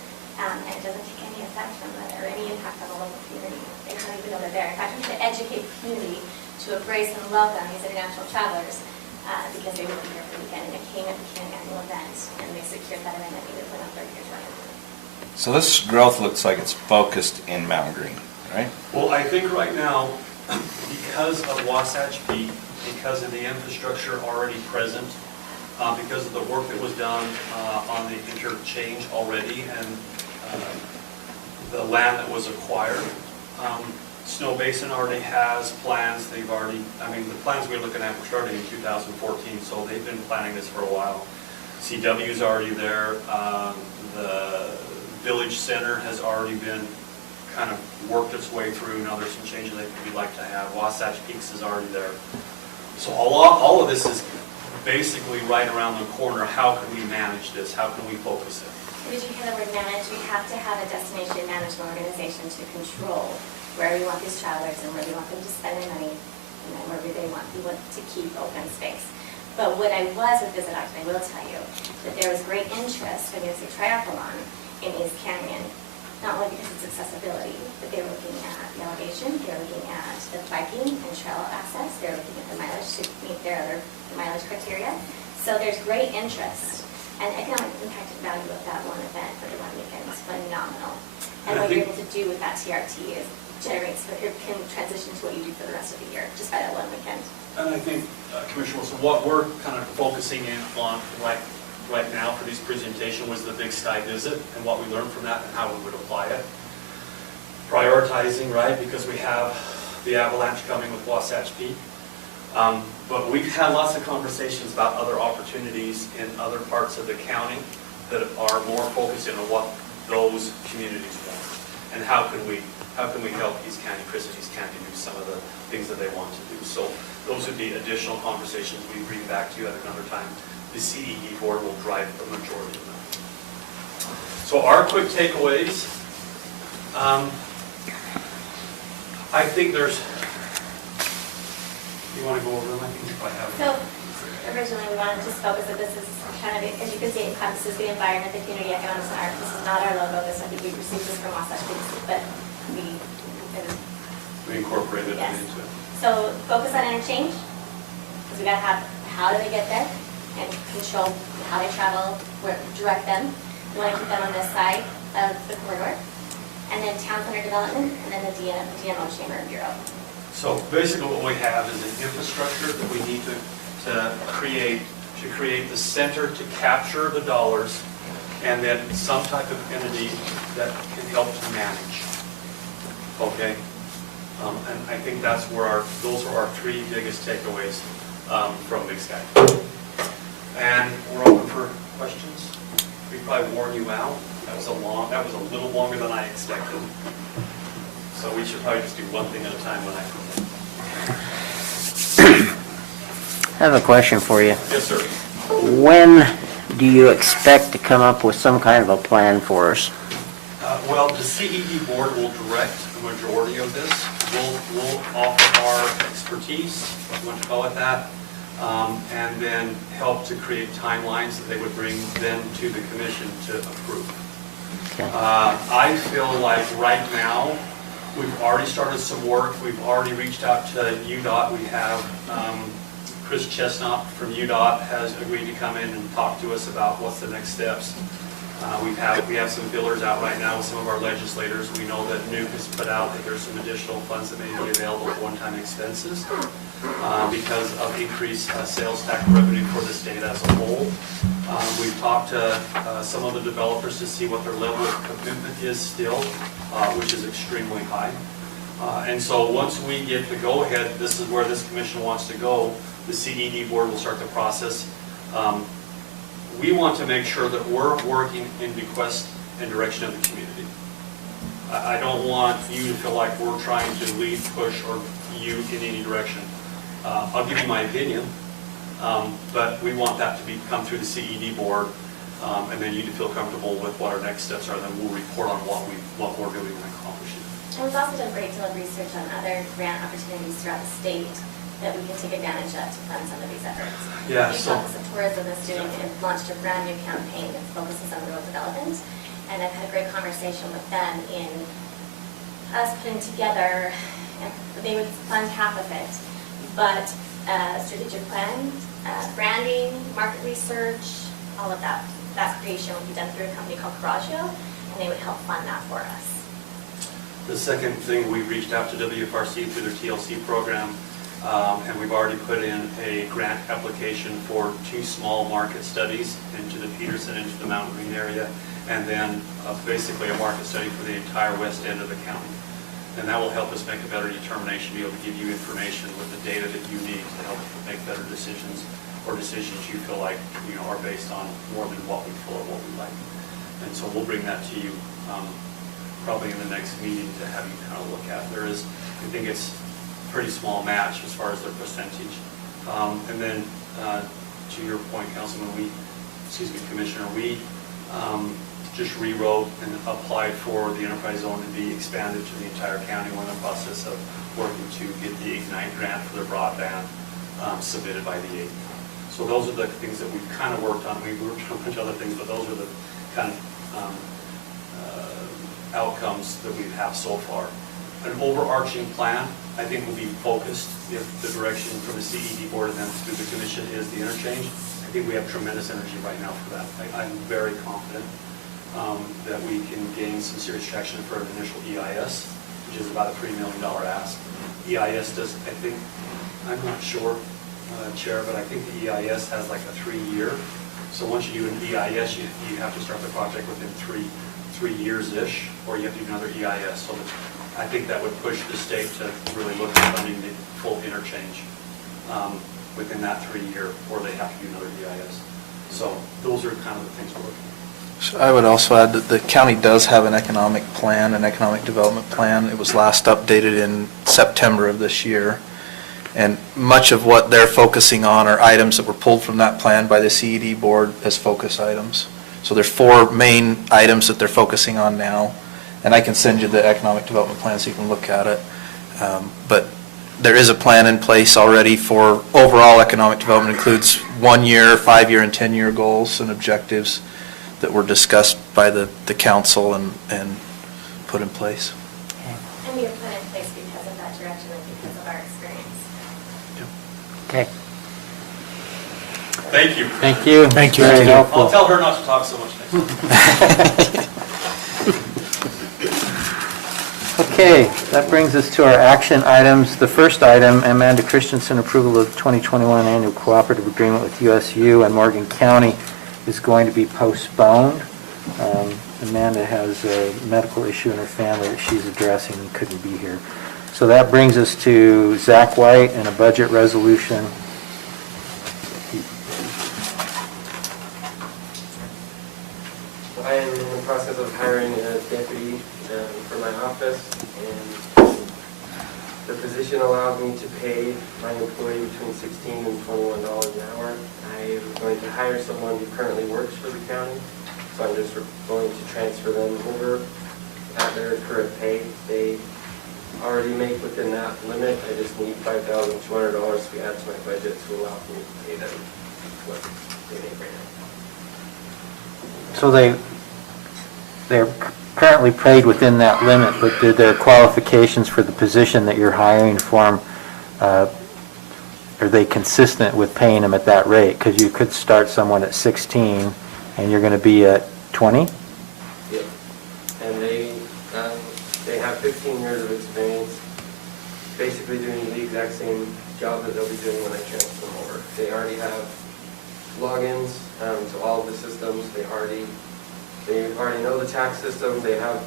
And it doesn't take any effect from the, or any impact on the local community. They don't even know they're there. In fact, we have to educate the community to embrace and welcome these international travelers because they will be here for the weekend, and it came at the King annual event, and they secured that event. I think they put on 30 years running. So this growth looks like it's focused in Mountain Green, right? Well, I think right now, because of Wasatch Peak, because of the infrastructure already present, because of the work that was done on the interchange already, and the land that was acquired, Snow Basin already has plans. They've already, the plans we're looking at were starting in 2014, so they've been planning this for a while. CW's already there. The Village Center has already been kind of worked its way through. Now there's some changes we'd like to have. Wasatch Peaks is already there. So all of this is basically right around the corner. How can we manage this? How can we focus it? Did you hear the word manage? We have to have a destination management organization to control where we want these travelers and where we want them to spend their money, and then where we want to keep open space. But when I was with Visit Ogden, I will tell you that there was great interest when you say triathlon in East Canyon, not only because it's accessibility, but they were looking at the elevation, they were looking at the biking and trail access, they were looking at the mileage to meet their other mileage criteria. So there's great interest, and economic impact and value of that one event for the one weekend is phenomenal. And what you're able to do with that TRT is generates, it can transition to what you do for the rest of the year, just by that one weekend. And I think, Commissioner Wilson, what we're kind of focusing in on right now for this presentation was the Big Sky visit and what we learned from that and how we would apply it. Prioritizing, right, because we have the avalanche coming with Wasatch Peak. But we've had lots of conversations about other opportunities in other parts of the county that are more focused in on what those communities want. And how can we help East County, Chris and East County do some of the things that they want to do. So those would be additional conversations we bring back to you at another time. The CED board will drive the majority of that. So our quick takeaways. I think there's, you want to go over them? I think if I have it. So originally we wanted to just focus that this is kind of, as you can see, it encompasses the environment, the community, economics, and art. This is not our logo. This, I think we received this from Wasatch Peak, but we incorporated yes. it into it. So focus on interchange, because we got to have how do they get there, and control how they travel, where direct them. We want to keep them on this side of the corridor. And then town center development, and then the DMO Chamber and Bureau. So basically what we have is an infrastructure that we need to create the center to capture the dollars, and then some type of entity that can help to manage. Okay? And I think that's where those are our three biggest takeaways from Big Sky. And we're open for questions. We probably worn you out. That was a little longer than I expected. So we should probably just do one thing at a time when I present. I have a question for you. Yes, sir. When do you expect to come up with some kind of a plan for us? Well, the CED board will direct the majority of this. We'll offer our expertise, if you want to call it that, and then help to create timelines that they would bring then to the commission to approve. Okay. I feel like right now, we've already started some work. We've already reached out to UDOT. We have Chris Chestnut from UDOT has agreed to come in and talk to us about what's the next steps. We have some fillers out right now with some of our legislators. We know that Nuke has put out that there's some additional funds that may be available for one-time expenses because of increased sales tax revenue for the state as a whole. We've talked to some of the developers to see what their level of commitment is still, which is extremely high. And so once we get the go-ahead, this is where this commission wants to go, the CED board will start the process. We want to make sure that we're working in bequest and direction of the community. I don't want you to feel like we're trying to lead, push, or you in any direction. I'll give you my opinion, but we want that to come through the CED board, and then you to feel comfortable with what our next steps are, then we'll report on what we're doing and accomplishing. And we've also done a great deal of research on other grant opportunities throughout the state that we can take advantage of to fund some of these efforts. Yeah, The Office of Tourism is doing, and launched a brand new campaign that focuses on rural development. And I've had a great conversation with them in us putting together, they would fund half of it, but strategic plan, branding, market research, all of that creation would be done through a company called Coraggio, and they would help fund that for us. The second thing, we reached out to WFRC through their TLC program, and we've already put in a grant application for 2 small market studies into the Peterson, into the Mountain Green area, and then basically a market study for the entire west end of the county. And that will help us make a better determination, be able to give you information with the data that you need to help make better decisions, or decisions you feel like are based on more than what we feel or what we like. And so we'll bring that to you probably in the next meeting to have you kind of look at. I think it's a pretty small match as far as their percentage. And then to your point, Councilman, Commissioner, we just rewrote and applied for the enterprise zone to be expanded to the entire county. We're in the process of working to get the Ignite grant for their broadband submitted by the 8th. So those are the things that we've kind of worked on. We've worked on a bunch of other things, but those are the kind of outcomes that we have so far. An overarching plan, I think, will be focused if the direction from the CED board and then through the commission is the interchange. I think we have tremendous energy right now for that. I'm very confident that we can gain some serious traction for an initial EIS, which is about a $3 million ask. EIS does, I think, I'm not sure, Chair, but I think the EIS has like a 3-year. So once you do an EIS, you have to start the project within three years-ish, or you have to do another EIS. So I think that would push the state to really look at funding the full interchange within that 3-year, or they have to do another EIS. So those are kind of the things we're looking at. So I would also add that the county does have an economic plan, an economic development plan. It was last updated in September of this year. And much of what they're focusing on are items that were pulled from that plan by the CED board as focus items. So there's 4 main items that they're focusing on now. And I can send you the economic development plan so you can look at it. But there is a plan in place already for overall economic development. It includes 1-year, 5-year, and 10-year goals and objectives that were discussed by the council and put in place. And we have put in place because of that direction and because of our experience. Okay. Thank you. Thank you. Thank you. Very helpful. I'll tell her not to talk so much next time. Okay, that brings us to our action items. The first item, Amanda Christensen, approval of 2021 annual cooperative agreement with USU and Morgan County is going to be postponed. Amanda has a medical issue in her family that she's addressing and couldn't be here. So that brings us to Zach White and a budget resolution. I am in the process of hiring a deputy for my office, and the position allows me to pay my employee between $16 and $21 an hour. I am going to hire someone who currently works for the county, so I'm just going to transfer them over at their current pay. They already make within that limit. I just need $5,200 to be added to my budget to allow me to pay them what they make right now. So they're currently paid within that limit, but did their qualifications for the position that you're hiring for them, are they consistent with paying them at that rate? Because you could start someone at 16 and you're going to be at 20? Yeah, and they have 15 years of experience, basically doing the exact same job that they'll be doing when I transfer them over. They already have logins to all of the systems. They already know the tax system. They have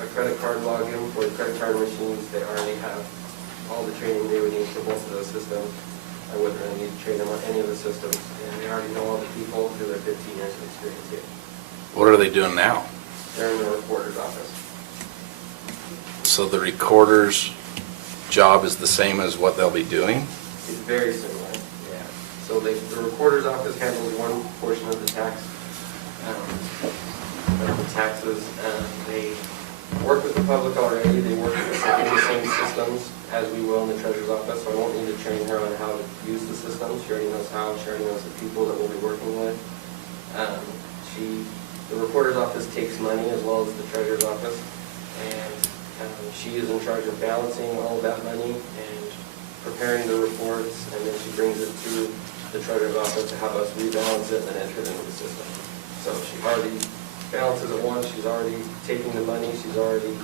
a credit card login for the credit card machines. They already have all the training they would need for both of those systems. I wouldn't really need to train them on any of the systems, and they already know all the people through their 15 years of experience here. What are they doing now? They're in the reporter's office. So the recorder's job is the same as what they'll be doing? It's very similar, yeah. So the recorder's office handles one portion of the taxes. They work with the public already. They work with the same systems as we will in the treasurer's office, so I won't need to train her on how to use the systems. She already knows how, she already knows the people that we'll be working with. The recorder's office takes money as well as the treasurer's office, and she is in charge of balancing all of that money and preparing the reports, and then she brings it to the treasurer's office to have us rebalance it and enter it into the system. So she already balances it once, she's already taking the money, she's already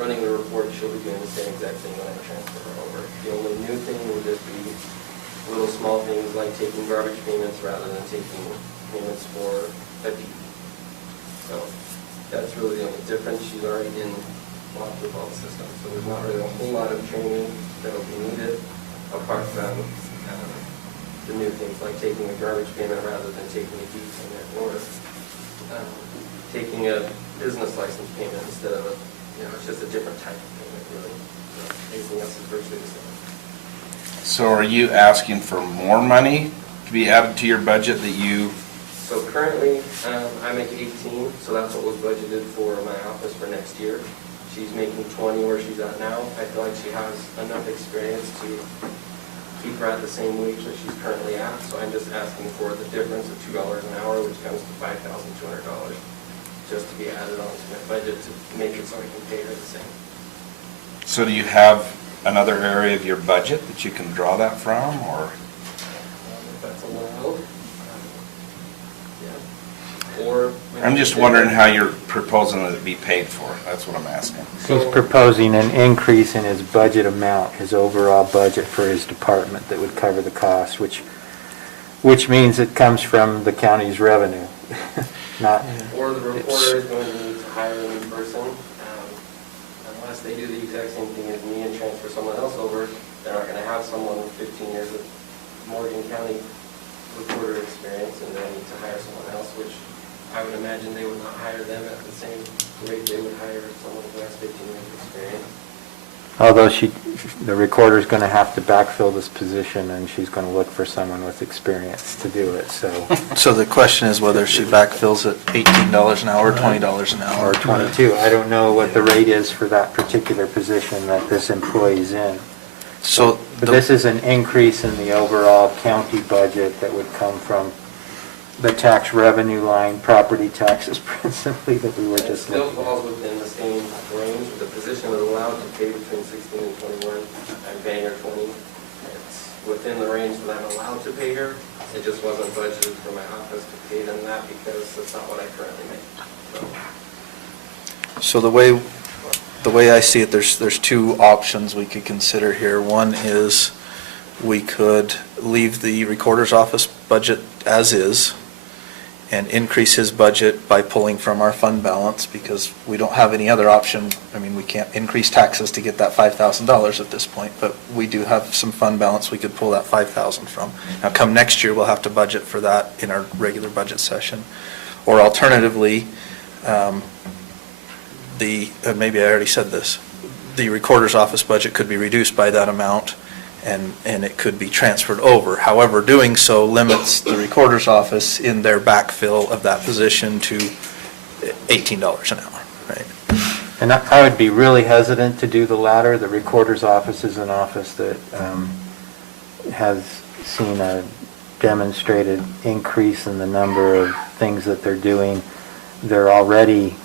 running the report. She'll be doing the same exact thing when I transfer her over. The only new thing will just be little small things like taking garbage payments rather than taking payments for a deed. So that's really the only difference. She's already in locked with all the systems, so there's not really a whole lot of training that'll be needed apart from the new things like taking a garbage payment rather than taking a deed payment, or taking a business license payment instead of it's just a different type of payment, really. So anything else is virtually the same. So are you asking for more money to be added to your budget that you... So currently, I make 18, so that's what was budgeted for my office for next year. She's making 20 where she's at now. I feel like she has enough experience to keep her at the same wage that she's currently at. So I'm just asking for the difference of $2 an hour, which comes to $5,200, just to be added onto my budget to make it so I can pay her the same. So do you have another area of your budget that you can draw that from, or? If that's allowed. Or I'm just wondering how you're proposing that it be paid for. That's what I'm asking. He's proposing an increase in his budget amount, his overall budget for his department that would cover the cost, which means it comes from the county's revenue, not... Or the reporter is going to need to hire a new person. Unless they do the exact same thing as me and transfer someone else over, they're not going to have someone with 15 years of Morgan County reporter experience, and they need to hire someone else, which I would imagine they would not hire them at the same rate they would hire someone who has 15 years of experience. Although the recorder's going to have to backfill this position, and she's going to look for someone with experience to do it, so... So the question is whether she backfills at $18 an hour, $20 an hour. Or 22. I don't know what the rate is for that particular position that this employee's in. So, But this is an increase in the overall county budget that would come from the tax revenue line, property taxes principally, that we were It just still looking at. falls within the same range. The position is allowed to pay between 16 and 21. I'm paying her 20. It's within the range that I'm allowed to pay her. It just wasn't budgeted for my office to pay them that because that's not what I currently make. So the way I see it, there's two options we could consider here. One is we could leave the recorder's office budget as is and increase his budget by pulling from our fund balance, because we don't have any other option. I mean, we can't increase taxes to get that $5,000 at this point, but we do have some fund balance we could pull that $5,000 from. Now, come next year, we'll have to budget for that in our regular budget session. Or alternatively, maybe I already said this, the recorder's office budget could be reduced by that amount, and it could be transferred over. However, doing so limits the recorder's office in their backfill of that position to $18 an hour, right? And I would be really hesitant to do the latter. The recorder's office is an office that has seen a demonstrated increase in the number of things that they're doing. They're already...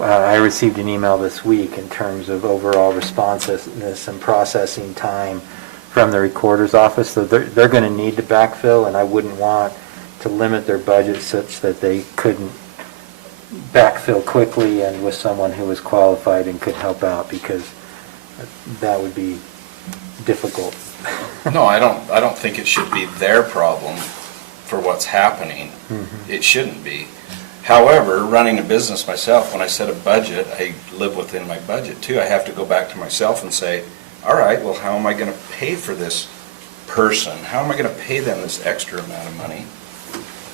I received an email this week in terms of overall responsiveness and processing time from the recorder's office. So they're going to need to backfill, and I wouldn't want to limit their budget such that they couldn't backfill quickly and with someone who was qualified and could help out, because that would be difficult. No, I don't think it should be their problem for what's happening. Mm-hmm. It shouldn't be. However, running a business myself, when I set a budget, I live within my budget too. I have to go back to myself and say, all right, well, how am I going to pay for this person? How am I going to pay them this extra amount of money?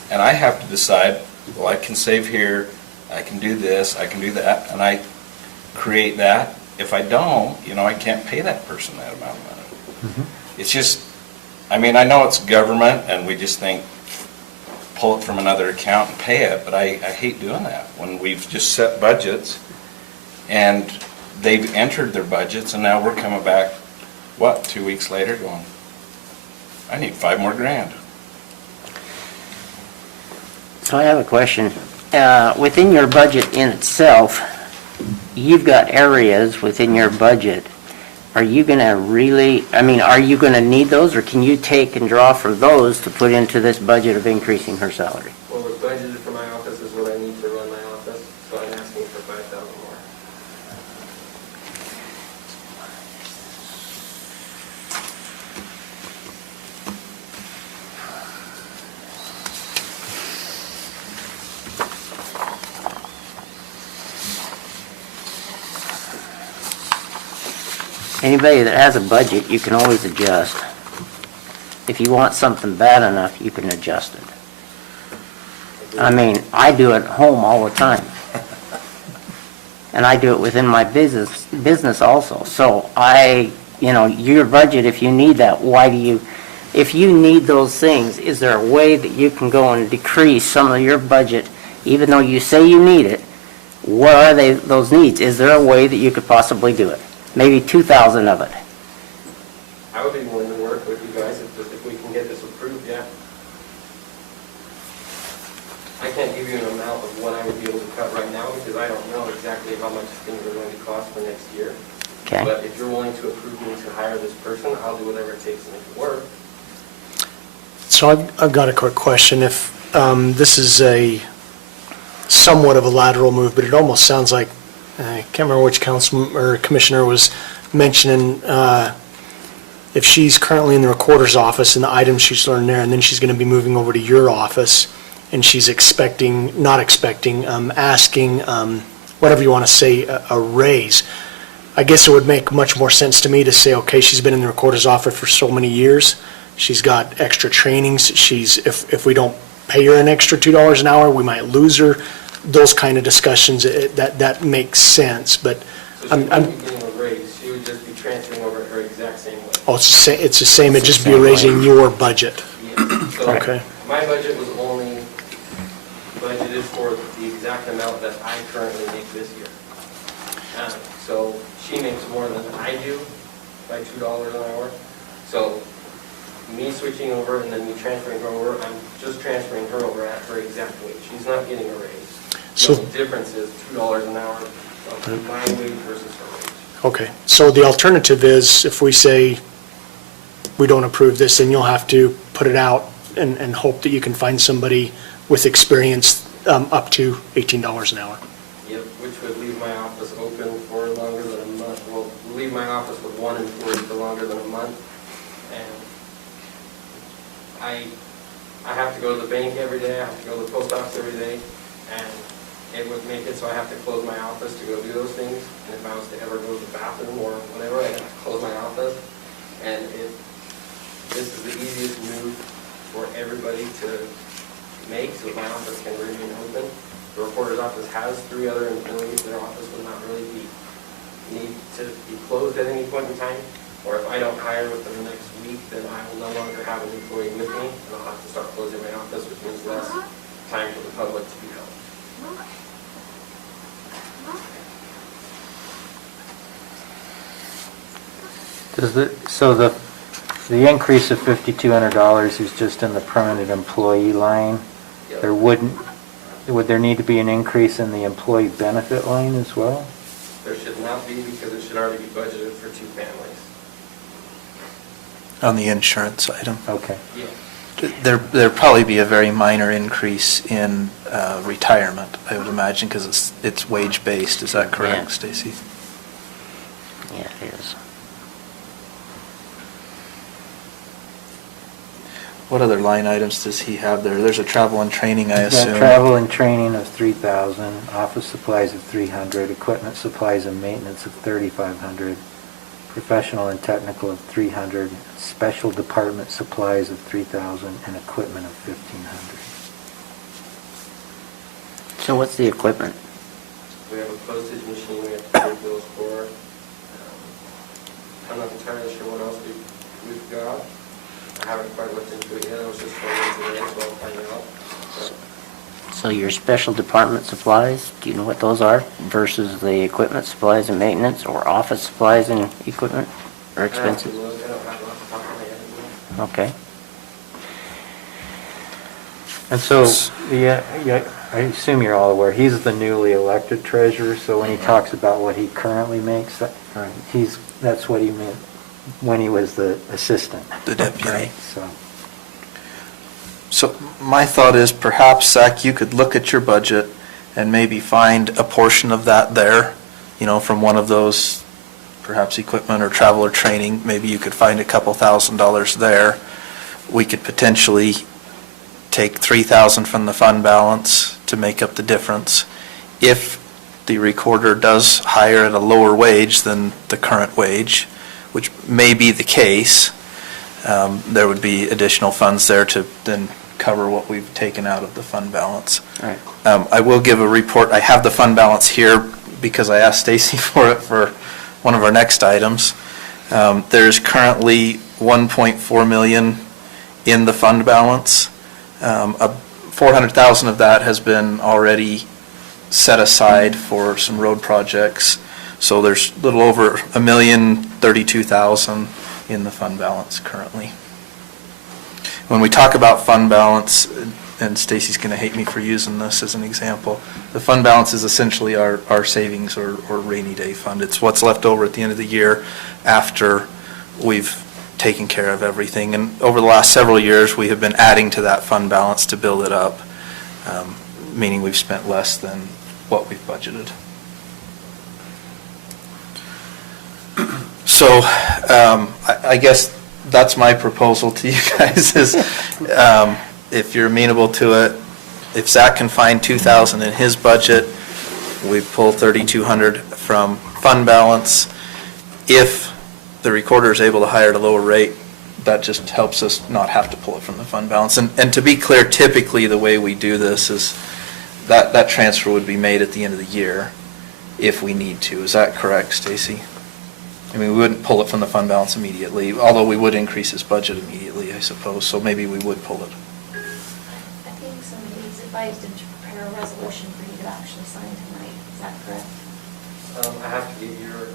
And I have to decide, well, I can save here I can do this, I can do that, and I create that. If I don't, I can't pay that person that amount of money. It's just, I know it's government, and we just think, pull it from another account and pay it, but I hate doing that when we've just set budgets, and they've entered their budgets, and now we're coming back, 2 weeks later going, I need $5 more grand. So I have a question. Within your budget in itself, you've got areas within your budget. Are you going to are you going to need those, or can you take and draw for those to put into this budget of increasing her salary? What was budgeted for my office is what I need to run my office, so I'm asking for 5,000 more. Anybody that has a budget, you can always adjust. If you want something bad enough, you can adjust it. I do it at home all the time. And I do it within my business also. So your budget, if you need that, if you need those things, is there a way that you can go and decrease some of your budget, even though you say you need it? What are those needs? Is there a way that you could possibly do it? Maybe 2,000 of it. I would be willing to work with you guys if we can get this approved, yeah. I can't give you an amount of what I would be able to cut right now because I don't know exactly how much things are going to cost for next year. Okay. But if you're willing to approve me to hire this person, I'll do whatever it takes to make it work. So I've got a quick question. If this is a somewhat of a lateral move, but it almost sounds like, I can't remember which council or commissioner was mentioning if she's currently in the recorder's office and the items she's learned there, and then she's going to be moving over to your office, and she's asking, whatever you want to say, a raise. I guess it would make much more sense to me to say, okay, she's been in the recorder's office for so many years. She's got extra trainings. If we don't pay her an extra $2 an hour, we might lose her. Those kind of discussions, that makes sense, but So she wouldn't be getting a raise, she would just be transferring over her exact same way. it's the same, it'd just be raising your budget. Yeah. So Okay. my budget was only budgeted for the exact amount that I currently make this year. So she makes more than I do by $2 an hour. So me switching over and then me transferring her over, I'm just transferring her over at her exact wage. She's not getting a raise. So- The difference is $2 an hour of my wage versus her wage. Okay, so the alternative is, if we say we don't approve this, then you'll have to put it out and hope that you can find somebody with experience up to $18 an hour. Yep, which would leave my office open for longer than a month. Well, leave my office with one employee for longer than a month. And I have to go to the bank every day, I have to go to the post office every day, and it would make it so I have to close my office to go do those things. And if I was to ever go to the bathroom or whatever, I'd have to close my office. And this is the easiest move for everybody to make, so my office can remain open. The recorder's office has 3 other employees. Their office would not really need to be closed at any point in time. Or if I don't hire within the next week, then I will no longer have an employee with me, and I'll have to start closing my office, which means less time for the public to be held. So the increase of $5,200 is just in the permanent employee line? Yep. Would there need to be an increase in the employee benefit line as well? There should not be, because it should already be budgeted for 2 families. On the insurance item. Okay. Yeah. There'd probably be a very minor increase in retirement, I would imagine, because it's wage-based. Is that Yeah. correct, Stacy? Yeah, it is. What other line items does he have there? There's a travel and training, I We've got assume. travel and training of $3,000, office supplies of $300, equipment supplies and maintenance of $3,500, professional and technical of $300, special department supplies of $3,000, and equipment of $1,500. So what's the equipment? We have a postage machine we have to pay bills for. I'm not entirely sure what else we've got. I haven't quite looked into it yet. I was just told today, so I'll find out. But So your special department supplies, do you know what those are versus the equipment supplies and maintenance or office supplies and equipment or I have to expenses? look. I don't have it off the top of my head. Okay. And so, yeah, I assume you're all aware, he's the newly elected treasurer, so when he talks about what he currently makes, that's what he meant when he was the assistant. The deputy. Right, So my thought is perhaps, Zach, you could look at your budget and maybe find a portion of that there, from one of those, perhaps equipment or travel or training. Maybe you could find a couple $1,000s there. We could potentially take $3,000 from the fund balance to make up the difference. If the recorder does hire at a lower wage than the current wage, which may be the case, there would be additional funds there to then cover what we've taken out of the fund balance. Right. I will give a report. I have the fund balance here because I asked Stacy for it for one of our next items. There's currently $1.4 million in the fund balance. $400,000 of that has been already set aside for some road projects. So there's a little over $1,032,000 in the fund balance currently. When we talk about fund balance, and Stacy's going to hate me for using this as an example, the fund balance is essentially our savings or rainy day fund. It's what's left over at the end of the year after we've taken care of everything. And over the last several years, we have been adding to that fund balance to build it up, meaning we've spent less than what we've budgeted. So I guess that's my proposal to you guys is if you're amenable to it, if Zach can find $2,000 in his budget, we pull $3,200 from fund balance. If the recorder is able to hire at a lower rate, that just helps us not have to pull it from the fund balance. And to be clear, typically the way we do this is that transfer would be made at the end of the year if we need to. Is that correct, Stacy? I mean, we wouldn't pull it from the fund balance immediately, although we would increase his budget immediately, I suppose, so maybe we would pull it. I think somebody's advised him to prepare a resolution for you to actually sign tonight. Is that correct? I have to get your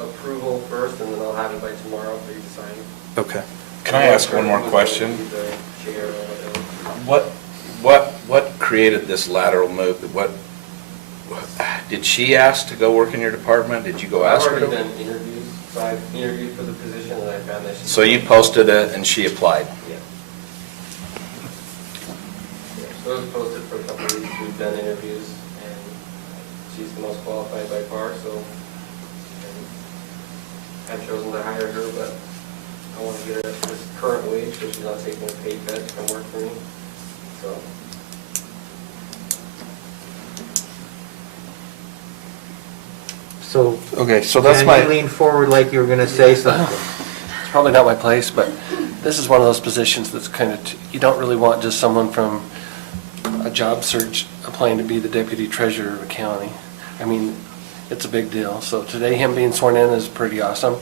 approval first, and then I'll have it by tomorrow for you to sign. Okay. Can I ask one more question? The chair or whatever. What created this lateral move? Did she ask to go work in your department? Did you go ask her? I've already done interviews, so I've interviewed for the position, and I found that she... So you posted it and she applied? Yeah. So it was posted for a couple of weeks. We've done interviews, and she's the most qualified by far, so I've chosen to hire her, but I want to get her this current wage, so she's not taking a pay cut to come work for me. So... So, okay, so that's can my... you lean forward like you were going to say something? It's probably not my place, but this is one of those positions that's kind of, you don't really want just someone from a job search applying to be the deputy treasurer of a county. I mean, it's a big deal. So today, him being sworn in is pretty awesome,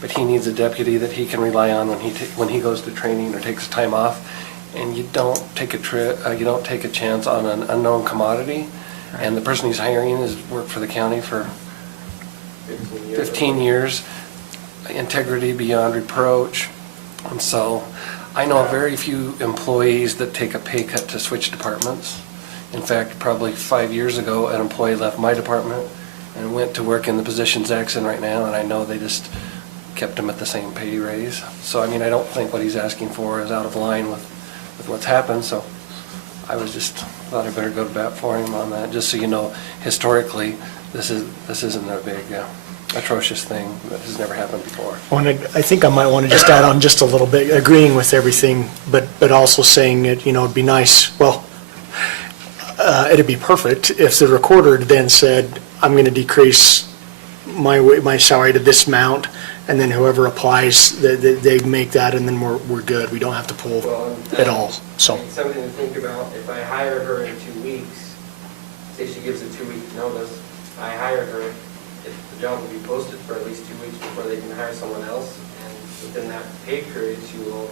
but he needs a deputy that he can rely on when he goes to training or takes time off. And you don't take a chance on an unknown commodity. And the person he's hiring has worked for the county for 15 years, integrity beyond reproach. And so I know very few employees that take a pay cut to switch departments. In fact, probably 5 years ago, an employee left my department and went to work in the position Zach's in right now, and I know they just kept him at the same pay raise. So, I mean, I don't think what he's asking for is out of line with what's happened, so I thought I better go to bat for him on that, just so you know, historically, this isn't a big atrocious thing that has never happened before. I think I might want to just add on just a little bit, agreeing with everything, but also saying it, it'd be nice, well, it'd be perfect if the recorder then said, I'm going to decrease my salary to this amount, and then whoever applies, they make that, and then we're good. We don't have to pull at all. So Something to think about, if I hire her in 2 weeks, say she gives a 2-week notice, I hire her, the job will be posted for at least 2 weeks before they can hire someone else, and within that pay period, she will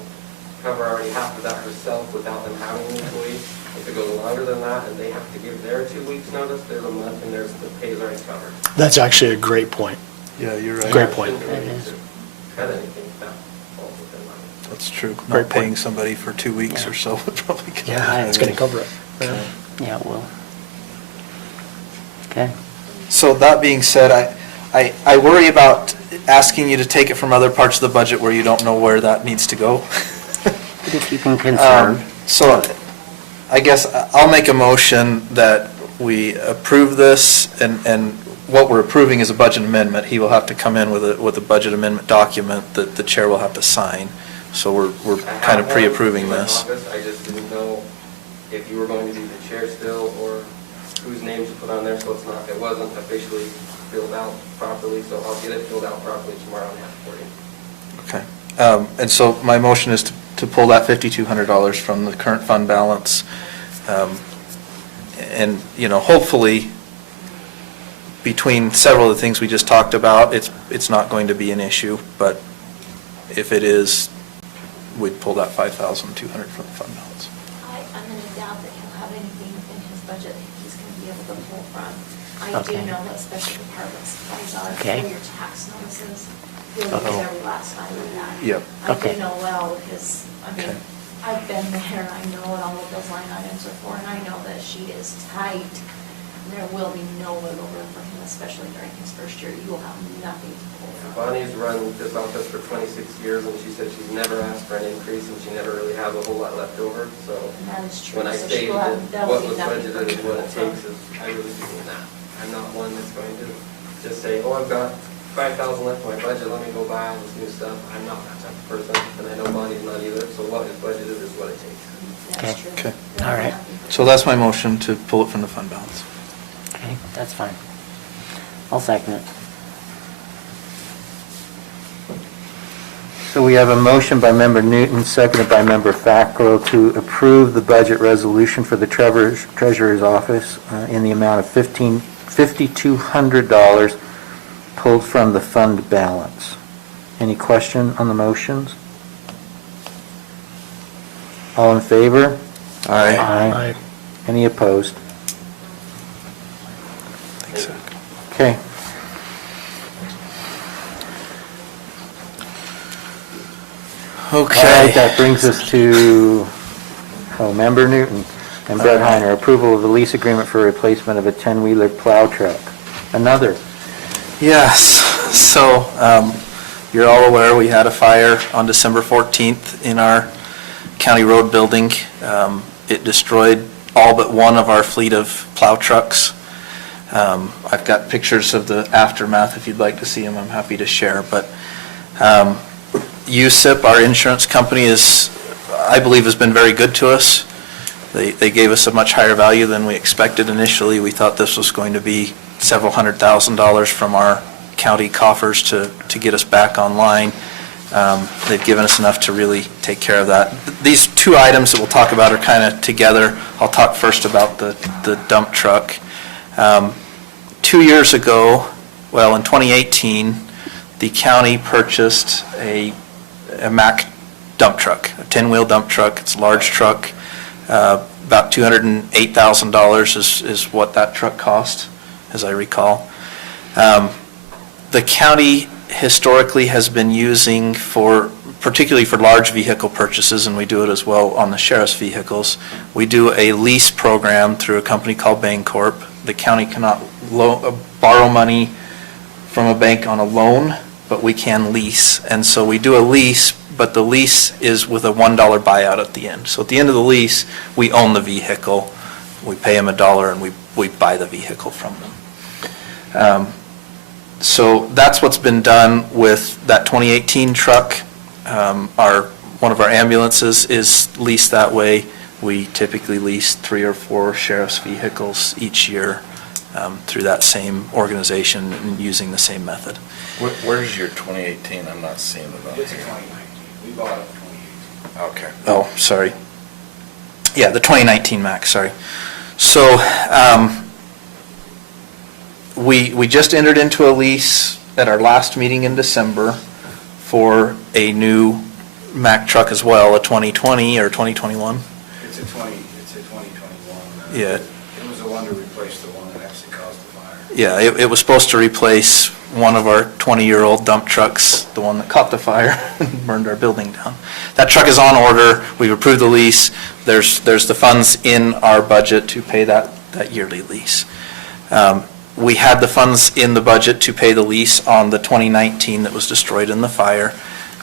cover already half of that herself without them having an employee. If it goes longer than that and they have to give their 2 weeks notice, there's a month and the pay is already covered. That's actually a great point. Yeah, you're right. Great point. Shouldn't really need to cut anything if that falls within line. That's true. Great Not paying somebody for 2 weeks or so would probably. Yeah, it's going to cover it. Yeah, it will. Okay. So that being said, I worry about asking you to take it from other parts of the budget where you don't know where that needs to go. But if you can confirm. So I guess I'll make a motion that we approve this, and what we're approving is a budget amendment. He will have to come in with a budget amendment document that the chair will have to sign. So we're kind of pre-approving I have one in my this. office. I just didn't know if you were going to be the chair still or whose name to put on there, so it wasn't officially filled out properly, so I'll get it filled out properly tomorrow and have it for you. Okay. And so my motion is to pull that $5,200 from the current fund balance. And, hopefully, between several of the things we just talked about, it's not going to be an issue, but if it is, we'd pull that $5,200 from the fund balance. I'm going to doubt that he'll have anything within his budget that he's going to be able to pull from. I do Okay. know what special department supplies are Okay. for your tax notices. You'll Uh-oh. use every last time of that. Yep. I Okay. do know well because, Okay. I've been there, I know what all of those line items are for, and I know that sheet is tight. There will be no wiggle room for him, especially during his first year. You will have nothing to pull from. Bonnie's run this office for 26 years, and she said she's never asked for an increase, and she never really has a whole lot left over, so. And that is true. When I So say she will have- that there will what be was nothing for budgeted is him to what it pull from. takes, I really do mean that. I'm not one that's going to just say, oh, I've got 5,000 left in my budget, let me go buy all this new stuff. I'm not that type of person, and I know Bonnie's not either, so what is budgeted is what it takes. That's true. Okay. All right. So that's my motion to pull it from the fund balance. Okay, that's fine. I'll second it. So we have a motion by Member Newton, seconded by Member Fackrell, to approve the budget resolution for the Treasurer's Office in the amount of $5,200 pulled from the fund balance. Any question on the motions? All in favor? Aye. Aye. Any opposed? Okay. All right, Okay. that brings us to, Member Newton and Brett Heiner, approval of the lease agreement for replacement of a 10-wheeler plow truck. Another. Yes, so you're all aware we had a fire on December 14th in our county road building. It destroyed all but one of our fleet of plow trucks. I've got pictures of the aftermath if you'd like to see them, I'm happy to share. But USIP, our insurance company, I believe has been very good to us. They gave us a much higher value than we expected initially. We thought this was going to be several $100,000 from our county coffers to get us back online. They've given us enough to really take care of that. These two items that we'll talk about are kind of together. I'll talk first about the dump truck. 2 years ago, well, in 2018, the county purchased a Mack dump truck, a 10-wheel dump truck. It's a large truck. About $208,000 is what that truck cost, as I recall. The county historically has been using particularly for large vehicle purchases, and we do it as well on the sheriff's vehicles, we do a lease program through a company called Bancorp. The county cannot borrow money from a bank on a loan, but we can lease. And so we do a lease, but the lease is with a $1 buyout at the end. So at the end of the lease, we own the vehicle, we pay them $1, and we buy the vehicle from them. So that's what's been done with that 2018 truck. One of our ambulances is leased that way. We typically lease 3 or 4 sheriff's vehicles each year through that same organization and using the same method. Where's your 2018? I'm not seeing it on here. It's a 2019. We bought it in 2018. Okay. Oh, sorry. Yeah, the 2019 Mack, sorry. So we just entered into a lease at our last meeting in December for a new Mack truck as well, a 2020 or 2021. It's a 2021. Yeah. It was the one to replace the one that actually caused the fire. Yeah, it was supposed to replace one of our 20-year-old dump trucks, the one that caught the fire and burned our building down. That truck is on order. We've approved the lease. There's the funds in our budget to pay that yearly lease. We had the funds in the budget to pay the lease on the 2019 that was destroyed in the fire.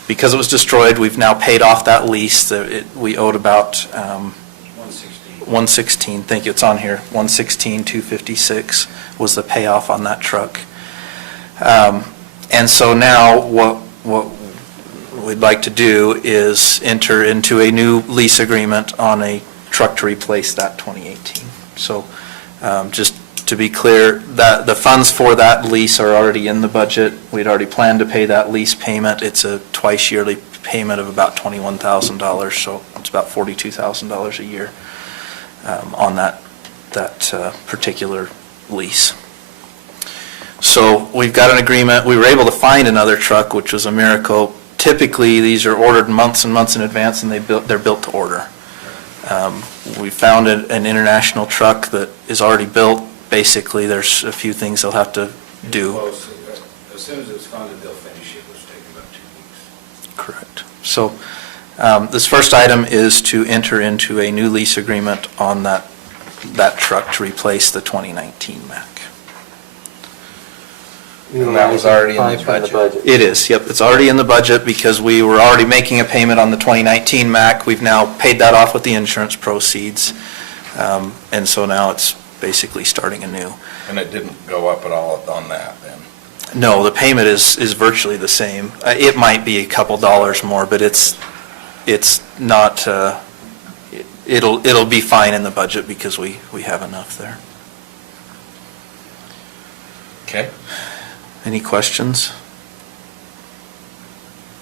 Because it was destroyed, we've now paid off that lease. We owed about 116, thank you, it's on here, 116,256 was the payoff on that truck. And so now what we'd like to do is enter into a new lease agreement on a truck to replace that 2018. So just to be clear, that the funds for that lease are already in the budget. We'd already planned to pay that lease payment. It's a twice yearly payment of about $21,000, so it's about $42,000 a year on that particular lease. So we've got an agreement. We were able to find another truck, which was a miracle. Typically, these are ordered months and months in advance, and they're built to order. We found an international truck that is already built. Basically, there's a few things they'll have to do. As soon as it's funded, they'll finish it, which takes about 2 weeks. Correct. So this first item is to enter into a new lease agreement on that truck to replace the 2019 Mack. And that was already in the budget? It is, yep. It's already in the budget because we were already making a payment on the 2019 Mack. We've now paid that off with the insurance proceeds. And so now it's basically starting anew. And it didn't go up at all on that then? No, the payment is virtually the same. It might be a couple dollars more, but it's not, it'll be fine in the budget because we have enough there. Okay. Any questions?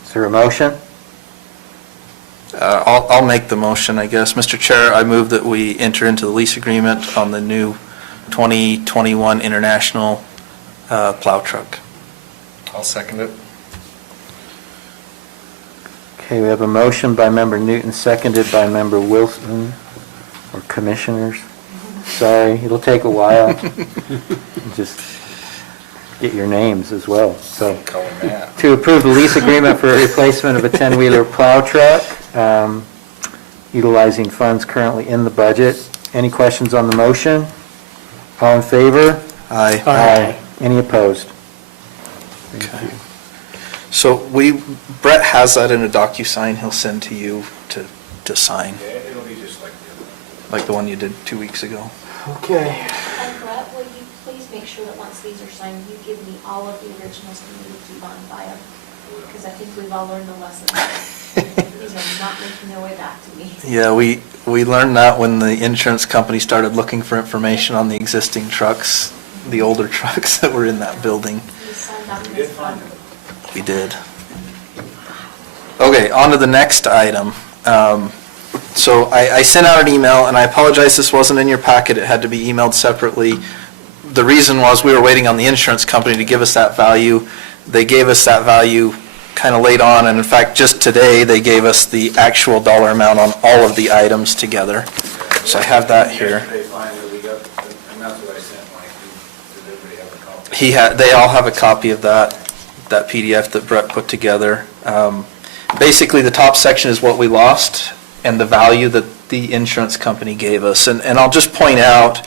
Is there a motion? I'll make the motion, I guess. Mr. Chair, I move that we enter into the lease agreement on the new 2021 International plow truck. I'll second it. Okay, we have a motion by Member Newton, seconded by Member Wilson, or Commissioners. Sorry, it'll take a while. Just get your names as well. So, to approve the lease agreement for a replacement of a 10-wheeler plow truck, utilizing funds currently in the budget. Any questions on the motion? All in favor? Aye. Aye. Any opposed? Okay. So Brett has that in a DocuSign he'll send to you to sign. Yeah, it'll be just like the other one. Like the one you did 2 weeks ago. Okay. And Brett, will you please make sure that once these are signed, you give me all of the originals for me to keep on file? Because I think we've all learned a lesson. These are not making their way back to me. Yeah, we learned that when the insurance company started looking for information on the existing trucks, the older trucks that were in that building. You signed documents on them. We did. Okay, on to the next item. So I sent out an email, and I apologize this wasn't in your packet. It had to be emailed separately. The reason was we were waiting on the insurance company to give us that value. They gave us that value kind of late on, and in fact, just today, they gave us the actual dollar amount on all of the items together. So I have that here. Yesterday, finally, we got, and that's what I sent Mike. Did everybody have a copy? They all have a copy of that PDF that Brett put together. Basically, the top section is what we lost and the value that the insurance company gave us. And I'll just point out,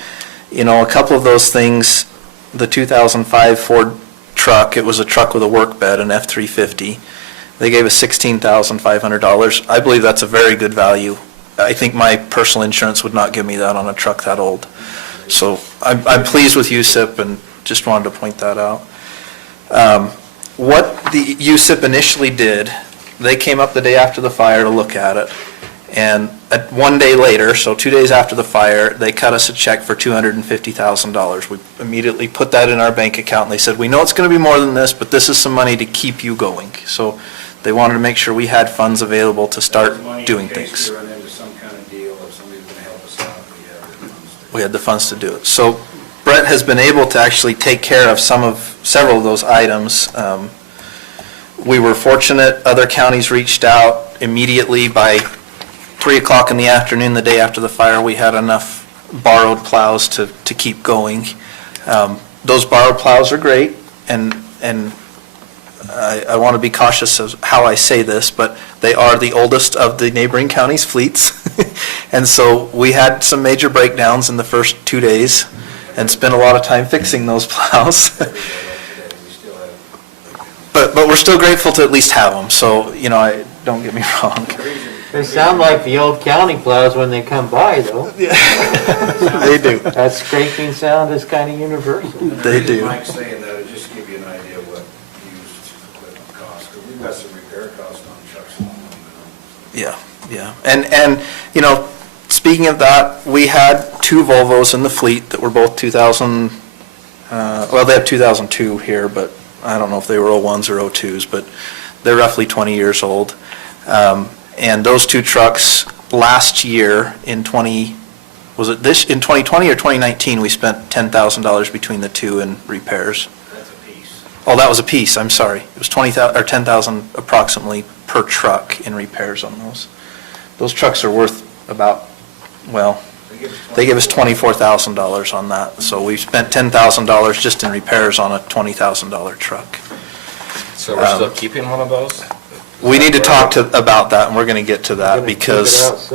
a couple of those things, the 2005 Ford truck, it was a truck with a work bed, an F-350. They gave us $16,500. I believe that's a very good value. I think my personal insurance would not give me that on a truck that old. So I'm pleased with USIP and just wanted to point that out. What the USIP initially did, they came up the day after the fire to look at it. And 1 day later, so 2 days after the fire, they cut us a check for $250,000. We immediately put that in our bank account, and they said, we know it's going to be more than this, but this is some money to keep you going. So they wanted to make sure we had funds available to start doing things. We run into some kind of deal if somebody's going to help us out. We have the funds. We had the funds to do it. So Brett Brett has been able to actually take care of several of those items. We were fortunate, other counties reached out immediately. By 3 o'clock in the afternoon, the day after the fire, we had enough borrowed plows to keep going. Those borrowed plows are great, and I want to be cautious of how I say this, but they are the oldest of the neighboring counties' fleets. And so we had some major breakdowns in the first 2 days and spent a lot of time fixing those plows. But we're still grateful to at least have them, so, don't get me wrong. They sound like the old county plows when they come by, though. They do. That scraping sound is kind of universal. They do. Mike's saying that, it'll just give you an idea of what used equipment costs, because we've got some repair costs on trucks along the way. Yeah. And speaking of that, we had 2 Volvos in the fleet that were both 2000, they have 2002 here, but I don't know if they were 01s or 02s, but they're roughly 20 years old. And those 2 trucks last year in 2020 or 2019, we spent $10,000 between the 2 in repairs. That's a piece. Oh, that was a piece, I'm sorry. It was $10,000 approximately per truck in repairs on those. Those trucks are worth about, they give us $24,000 on that. So we spent $10,000 just in repairs on a $20,000 truck. So we're still keeping one of those? We need to talk about that, and we're going to get to that because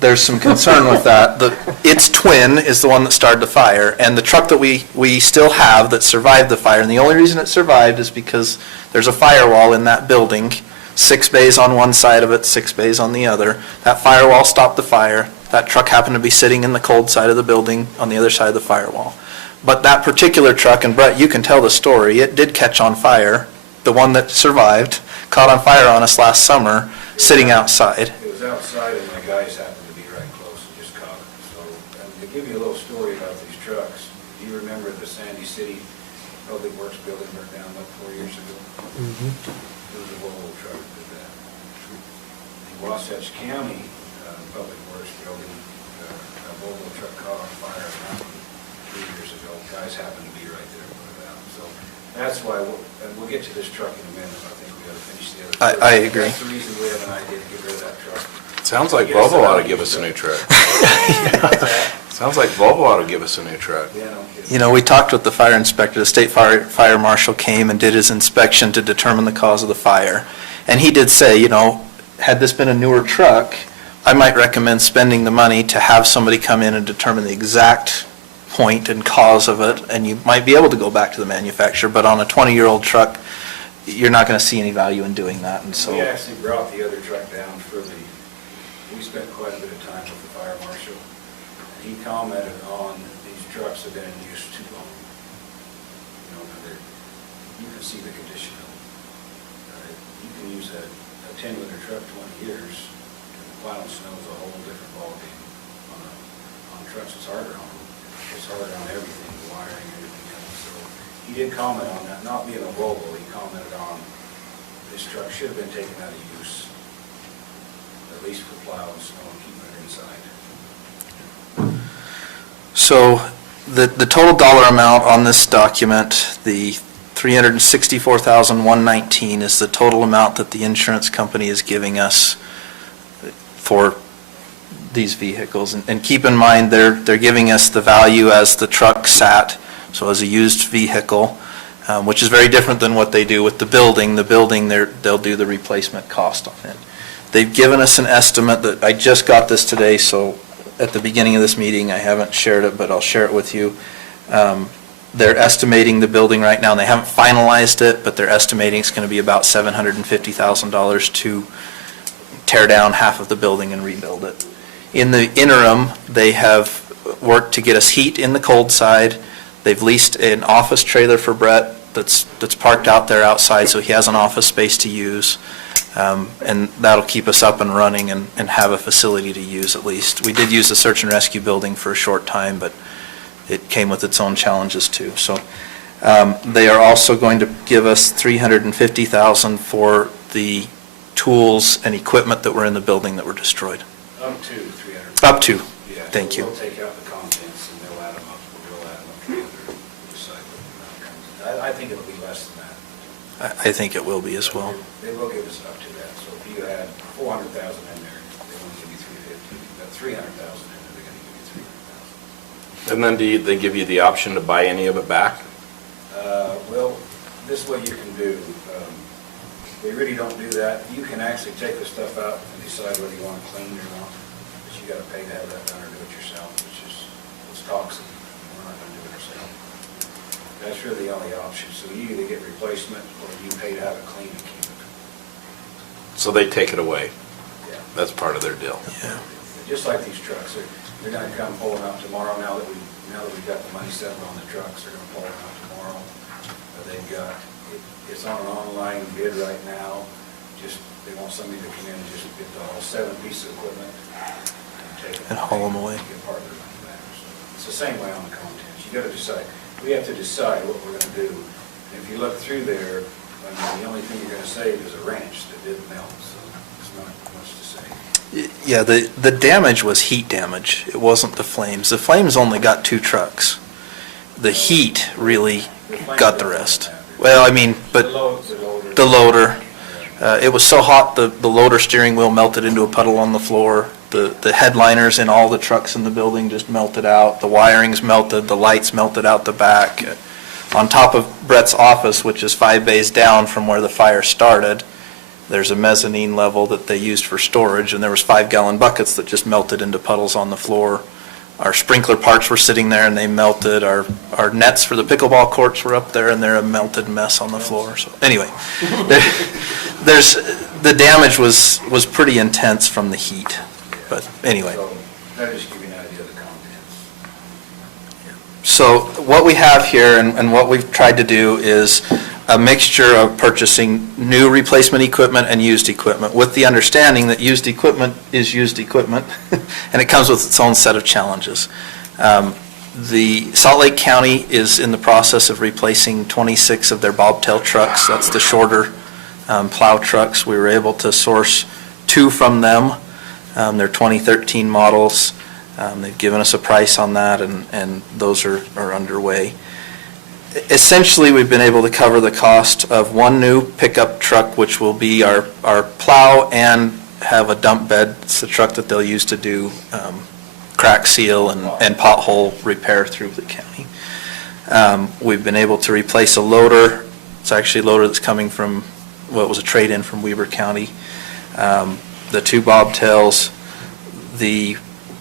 there's some concern with that. Its twin is the one that started the fire, and the truck that we still have that survived the fire, and the only reason it survived is because there's a firewall in that building, 6 bays on one side of it, 6 bays on the other. That firewall stopped the fire. That truck happened to be sitting in the cold side of the building on the other side of the firewall. But that particular truck, and Brett, you can tell the story, it did catch on fire. The one that survived caught on fire on us last summer, sitting outside. It was outside and my guys happened to be right close and just caught it. So, to give you a little story about these trucks, do you remember the Sandy City Public Works building burnt down about 4 years ago? Mm-hmm. It was a Volvo truck that did that. The Wasatch County Public Works building, a Volvo truck caught on fire around 3 years ago. Guys happened to be right there and put it out. So that's why, and we'll get to this truck in a minute. I think we got to finish the other. I agree. That's the reason we have an idea to get rid of that truck. Sounds like Volvo ought to give us a new truck. Sounds like Volvo ought to give us a new truck. We talked with the fire inspector. The state fire marshal came and did his inspection to determine the cause of the fire. And he did say, had this been a newer truck, I might recommend spending the money to have somebody come in and determine the exact point and cause of it, and you might be able to go back to the manufacturer. But on a 20-year-old truck, you're not going to see any value in doing that. And so We actually brought the other truck down we spent quite a bit of time with the fire marshal. He commented on these trucks have been in use too long. You can see the condition of them. You can use a 10-wheeler truck 20 years, and plowing snow is a whole different ballgame. On trucks, it's harder on them. It's harder on everything, the wiring, everything else. So he did comment on that, not being a Volvo, he commented on this truck should have been taken out of use, at least for plowing snow and keeping it inside. So the total dollar amount on this document, the $364,119 is the total amount that the insurance company is giving us for these vehicles. And keep in mind, they're giving us the value as the truck sat, so as a used vehicle, which is very different than what they do with the building. The building, they'll do the replacement cost on it. They've given us an estimate that, I just got this today, so at the beginning of this meeting, I haven't shared it, but I'll share it with you. They're estimating the building right now, and they haven't finalized it, but they're estimating it's going to be about $750,000 to tear down half of the building and rebuild it. In the interim, they have worked to get us heat in the cold side. They've leased an office trailer for Brett that's parked out there outside, so he has an office space to use. And that'll keep us up and running and have a facility to use at least. We did use the search and rescue building for a short time, but it came with its own challenges too. So they are also going to give us $350,000 for the tools and equipment that were in the building that were destroyed. Up to 300. Up to. Yeah, Thank so you. We'll take out the contents and they'll add them up. We'll add them up together. I think it'll be less than that. I think it will be as well. They will give us up to that, so if you had 400,000 in there, they won't give you 350. If you've got 300,000 in there, they're gonna give you 300,000. And then do they give you the option to buy any of it back? Well, this is what you can do. They really don't do that. You can actually take the stuff out and decide whether you want it cleaned or not, but you gotta pay to have that done or do it yourself, which is, it's toxic. We're not gonna do it ourselves. That's really the only option. So you either get replacement or you pay to have it cleaned and keep it. So they take it away? Yeah. That's part of their deal? Yeah. Just like these trucks, they're gonna come pulling out tomorrow now that we've got the money settled on the trucks, they're gonna pull them out tomorrow. They've got, it's on an online bid right now, just, they want somebody to come in and just get the whole 7 pieces of equipment and take it. And haul them away. Get part of their money back. So it's the same way on the contents. You gotta decide, we have to decide what we're gonna do. And if you look through there, I mean, the only thing you're gonna save is a wrench that didn't melt, so it's not much to say. Yeah, the damage was heat damage. It wasn't the flames. The flames only got 2 trucks. The heat really got the rest. Well, I mean, but the loader, it was so hot, the loader steering wheel melted into a puddle on the floor. The headliners in all the trucks in the building just melted out. The wirings melted, the lights melted out the back. On top of Brett's office, which is 5 bays down from where the fire started, there's a mezzanine level that they used for storage, and there was 5-gallon buckets that just melted into puddles on the floor. Our sprinkler parts were sitting there and they melted. Our nets for the pickleball courts were up there and they're a melted mess on the floor. So anyway, the damage was pretty intense from the heat. But anyway. So that'll just give you an idea of the contents. So what we have here and what we've tried to do is a mixture of purchasing new replacement equipment and used equipment, with the understanding that used equipment is used equipment, and it comes with its own set of challenges. The Salt Lake County is in the process of replacing 26 of their bobtail trucks. That's the shorter plow trucks. We were able to source 2 from them. They're 2013 models. They've given us a price on that, and those are underway. Essentially, we've been able to cover the cost of 1 new pickup truck, which will be our plow and have a dump bed. It's the truck that they'll use to do crack seal and pothole repair through the county. We've been able to replace a loader. It's actually a loader that's coming from, well, it was a trade-in from Weber County. The 2 bobtails, the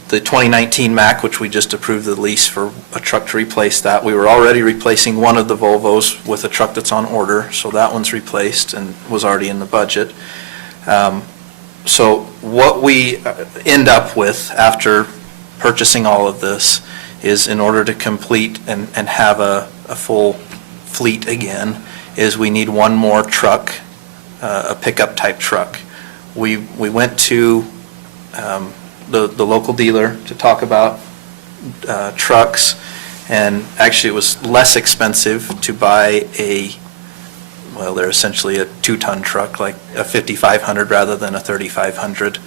2019 Mack, which we just approved the lease for a truck to replace that. We were already replacing one of the Volvos with a truck that's on order, so that one's replaced and was already in the budget. So what we end up with after purchasing all of this is, in order to complete and have a full fleet again, is we need 1 more truck, a pickup type truck. We went to the local dealer to talk about trucks, and actually it was less expensive to buy they're essentially a 2-ton truck, like a 5500 rather than a 3500,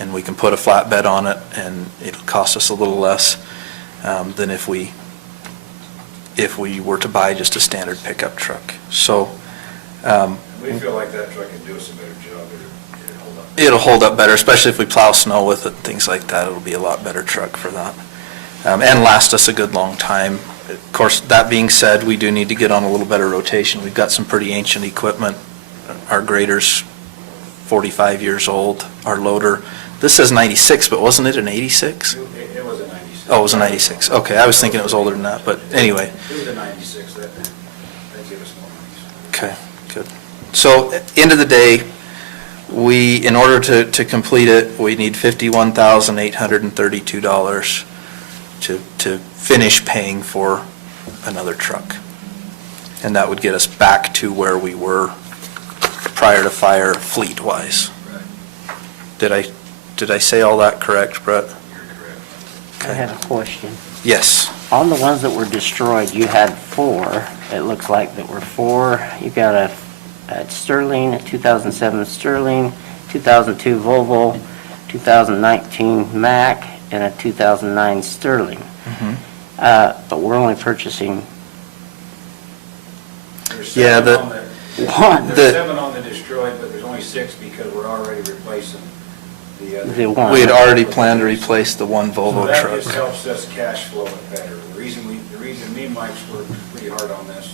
and we can put a flatbed on it and it'll cost us a little less than if we were to buy just a standard pickup truck. So We feel like that truck can do us a better job. it'll hold up better, especially if we plow snow with it and things like that. It'll be a lot better truck for that, and last us a good long time. Of course, that being said, we do need to get on a little better rotation. We've got some pretty ancient equipment. Our grader's 45 years old. Our loader, this says 96, but wasn't it an 86? It was a 96. Oh, it was a 96. Okay, I was thinking it was older than that, but anyway. It was a 96, that gave us more money. Okay, good. So, end of the day, in order to complete it, we need $51,832 to finish paying for another truck. And that would get us back to where we were prior to fire fleet-wise. Did I say all that correct, Brett? I have a question. Yes. On the ones that were destroyed, you had 4, it looks like, that were 4. You got a Sterling, a 2007 Sterling, 2002 Volvo, 2019 Mack, and a 2009 Sterling. But we're only purchasing There's Yeah, seven on the- there's 7 on the destroyed, but there's only 6 because we're already replacing the other. The one. We had already planned to replace the one So Volvo that truck. just helps us cash flow it better. The reason me and Mike's worked pretty hard on this,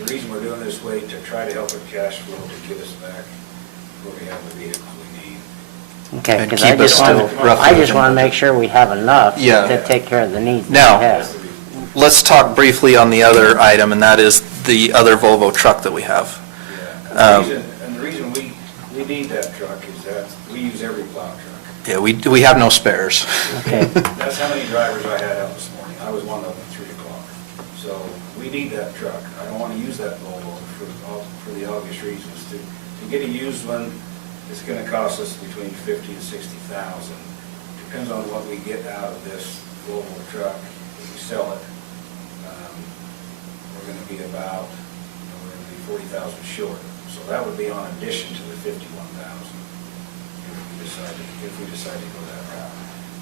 the reason we're doing this way to try to help with cash flow to get us back where we have the vehicles we need. Okay, And because keep us still roughly I just within want to budget. make sure we have enough Yeah. to take care of the needs Now- that we have. Let's talk briefly on the other item, and that is the other Volvo truck that we have. Yeah. And the reason we need that truck is that we use every plow truck. Yeah, we have no spares. Okay. That's how many drivers I had out this morning. I was one of them at 3 o'clock. So we need that truck. I don't want to use that Volvo for the obvious reasons. To get a used one, it's going to cost us between $50,000 and $60,000. Depends on what we get out of this Volvo truck. If we sell it, we're going to be about, we're going to be 40,000 short. So that would be on addition to the 51,000 if we decide to go that route.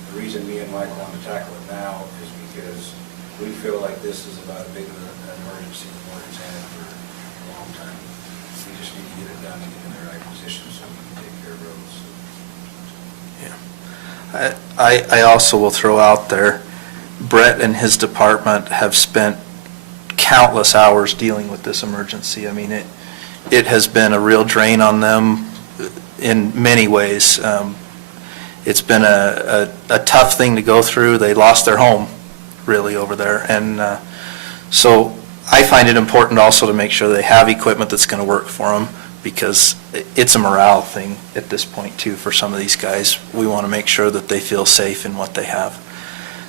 The reason me and Mike want to tackle it now is because we feel like this is about as big of an emergency the board's had for a long time. We just need to get it done and get in the right position so we can take care of roads. I also will throw out there, Brett and his department have spent countless hours dealing with this emergency. I mean, it has been a real drain on them in many ways. It's been a tough thing to go through. They lost their home, really, over there. And so I find it important also to make sure they have equipment that's going to work for them, because it's a morale thing at this point, too, for some of these guys. We want to make sure that they feel safe in what they have.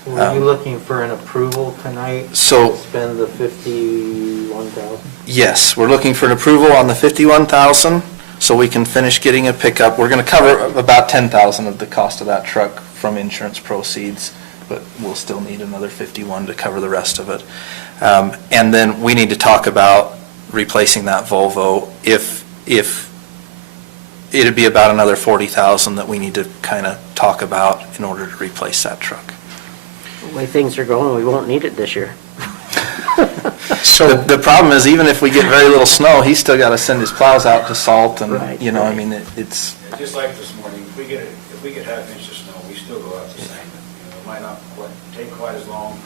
Were you looking for an approval tonight? So- To spend the 51,000? Yes, we're looking for an approval on the 51,000, so we can finish getting a pickup. We're going to cover about 10,000 of the cost of that truck from insurance proceeds, but we'll still need another 51 to cover the rest of it. And then we need to talk about replacing that Volvo. If it'd be about another 40,000 that we need to kind of talk about in order to replace that truck. The way things are going, we won't need it this year. So the problem is, even if we get very little snow, he's still got to send his plows out to salt, and, Right, you know, I right. mean, it's, Yeah, just like this morning, if we get half inch of snow, we still go out the same. It might not take quite as long,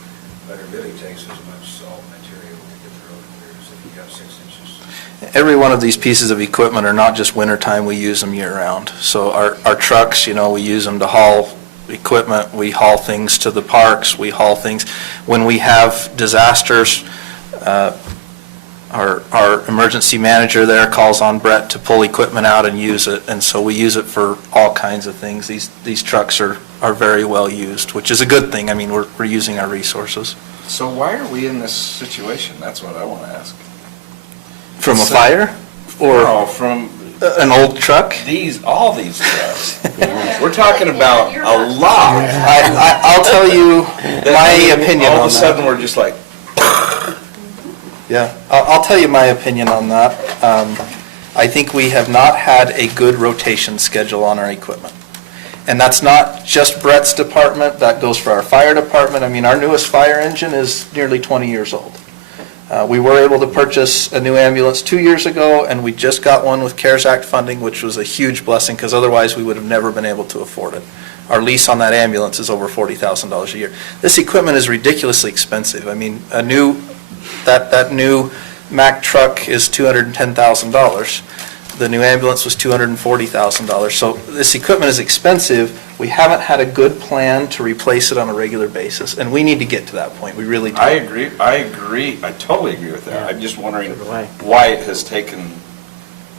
but it really takes as much salt material to get the road clear as if you got 6 inches. every one of these pieces of equipment are not just wintertime, we use them year-round. So our trucks, you know, we use them to haul equipment, we haul things to the parks, we haul things. When we have disasters, our emergency manager there calls on Brett to pull equipment out and use it, and so we use it for all kinds of things. These trucks are very well used, which is a good thing. I mean, we're using our resources. So why are we in this situation? That's what I want to ask. From a So- fire? Or No, from an old truck? all these trucks. We're talking about a lot. I'll tell you my opinion All on of a sudden, that. we're just like, Yeah, I'll tell you my opinion on that. I think we have not had a good rotation schedule on our equipment. And that's not just Brett's department, that goes for our fire department. I mean, our newest fire engine is nearly 20 years old. We were able to purchase a new ambulance 2 years ago, and we just got one with CARES Act funding, which was a huge blessing, because otherwise we would have never been able to afford it. Our lease on that ambulance is over $40,000 a year. This equipment is ridiculously expensive. I mean, that new Mack truck is $210,000. The new ambulance was $240,000. So this equipment is expensive. We haven't had a good plan to replace it on a regular basis, and we need to get to that point. We really do. I agree, I totally agree with that. I'm just wondering why it has taken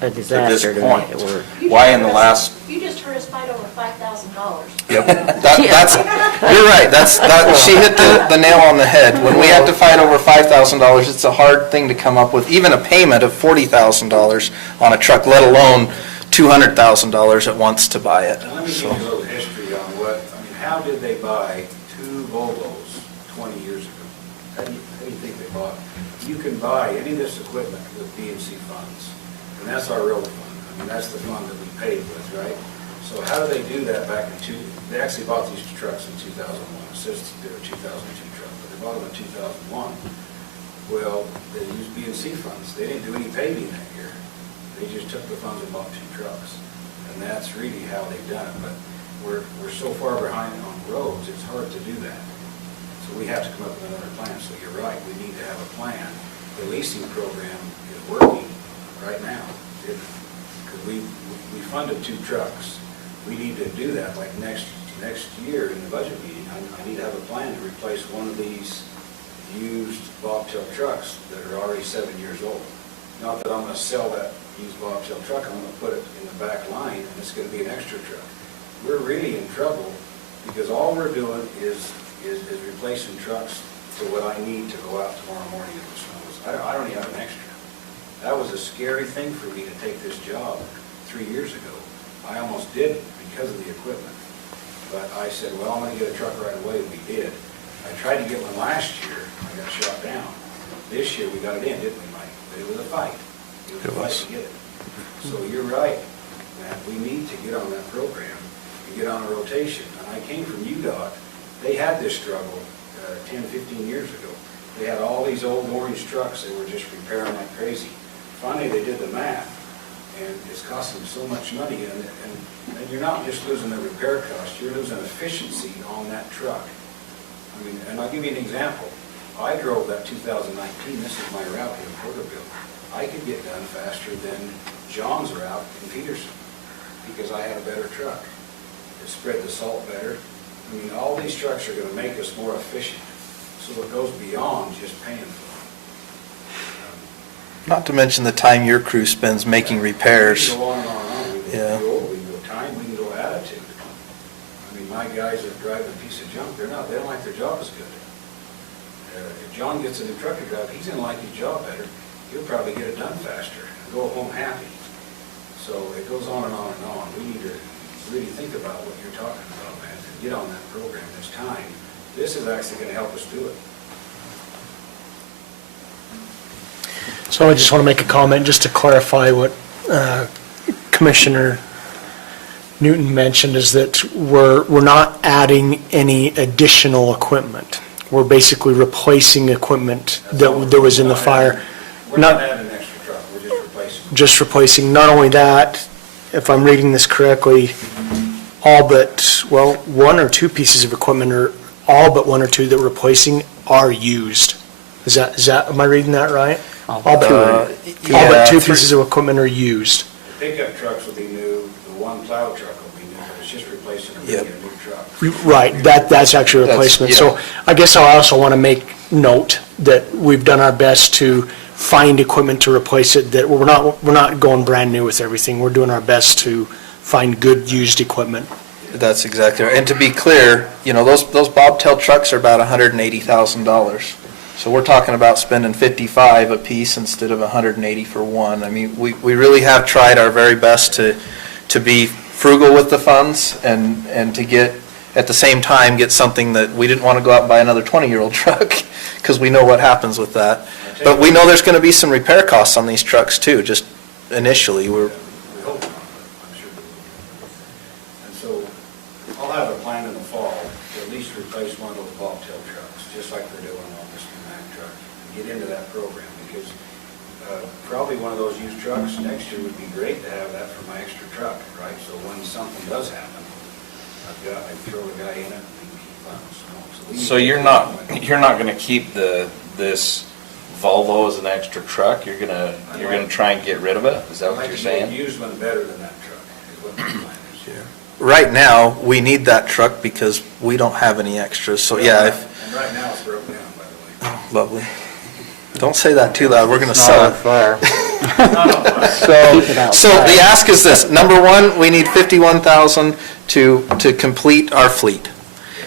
A to this disaster to point. make it work. Why in the last, You just heard us fight over $5,000. Yep. You're right. She hit the nail on the head. When we have to fight over $5,000, it's a hard thing to come up with. Even a payment of $40,000 on a truck, let alone $200,000 at once to buy it. And let me give you a little history on how did they buy 2 Volvos 20 years ago? How do you think they bought? You can buy any of this equipment with B&C funds, and that's our real fund. I mean, that's the fund that we paid with, right? So how did they do that back in they actually bought these trucks in 2001. It says they're a 2002 truck, but they bought them in 2001. Well, they used B&C funds. They didn't do any paving that year. They just took the funds and bought 2 trucks. And that's really how they've done it. But we're so far behind on roads, it's hard to do that. So we have to come up with another plan. So you're right, we need to have a plan. The leasing program is working right now. Because we funded 2 trucks. We need to do that like next year in the budget meeting. I need to have a plan to replace one of these used bobtail trucks that are already 7 years old. Not that I'm going to sell that used bobtail truck, I'm going to put it in the back line and it's going to be an extra truck. We're really in trouble because all we're doing is replacing trucks to what I need to go out tomorrow morning if it snows. I don't even have an extra. That was a scary thing for me to take this job 3 years ago. I almost did because of the equipment. But I said, well, I'm going to get a truck right away, and we did. I tried to get one last year, I got shot down. This year, we got it in, didn't we, Mike? But it was a fight. It was a fight to get it. So you're right, Matt, we need to get on that program and get on a rotation. And I came from UDOT. They had this struggle 10, 15 years ago. They had all these old orange trucks they were just repairing like crazy. Finally, they did the math, and it's costing them so much money. And you're not just losing the repair cost, you're losing efficiency on that truck. I mean, and I'll give you an example. I drove that 2019, this is my route here in Porterville. I could get done faster than John's route in Peterson because I had a better truck. It spread the salt better. I mean, all these trucks are going to make us more efficient. So it goes beyond just paying for them. Not to mention the time your crew spends making repairs. We can go on and on and on. We can Yeah. go fuel, we can go time, we can go attitude. I mean, my guys that drive a piece of junk, they don't like their job as good. If John gets a new truck to drive, he's going to like his job better. He'll probably get it done faster and go home happy. So it goes on and on and on. We need to really think about what you're talking about, man, and get on that program. It's time. This is actually going to help us do it. So I just want to make a comment just to clarify what Commissioner Newton mentioned is that we're not adding any additional equipment. We're basically replacing equipment that was in the fire. We're not adding an extra truck. We're just replacing. Just replacing, not only that, if I'm reading this correctly, all but, well, 1 or 2 pieces of equipment are, all but 1 or 2 that we're replacing are used. Is that, am I reading that right? All but 2 pieces of equipment are used. The pickup trucks will be new. The one plow truck will be new. But it's just replacing a new truck. Right, that's actually a replacement. So I guess I also want to make note that we've done our best to find equipment to replace it, that we're not going brand new with everything. We're doing our best to find good used equipment. That's exactly right. And to be clear, you know, those bobtail trucks are about $180,000. So we're talking about spending $55 a piece instead of $180 for one. I mean, we really have tried our very best to be frugal with the funds and to get, at the same time, get something that we didn't want to go out and buy another 20-year-old truck because we know what happens with that. But we know there's going to be some repair costs on these trucks too, just initially. We hope not, I'm sure we will. And so I'll have a plan in the fall to at least replace one of those bobtail trucks, just like they're doing on this new Mack truck, and get into that program because probably one of those used trucks next year would be great to have that for my extra truck, right? So when something does happen, I can throw a guy in it and we can keep funds. So you're not going to keep this Volvo as an extra truck? You're gonna try and get rid of it? Is that what you're saying? I'd like to use one better than that truck, is what my plan is. Right now, we need that truck because we don't have any extras. So yeah, And right now it's broken down, by the way. oh, lovely. Don't say that too loud. We're going to sell it. So the ask is this. Number one, we need $51,000 to complete our fleet.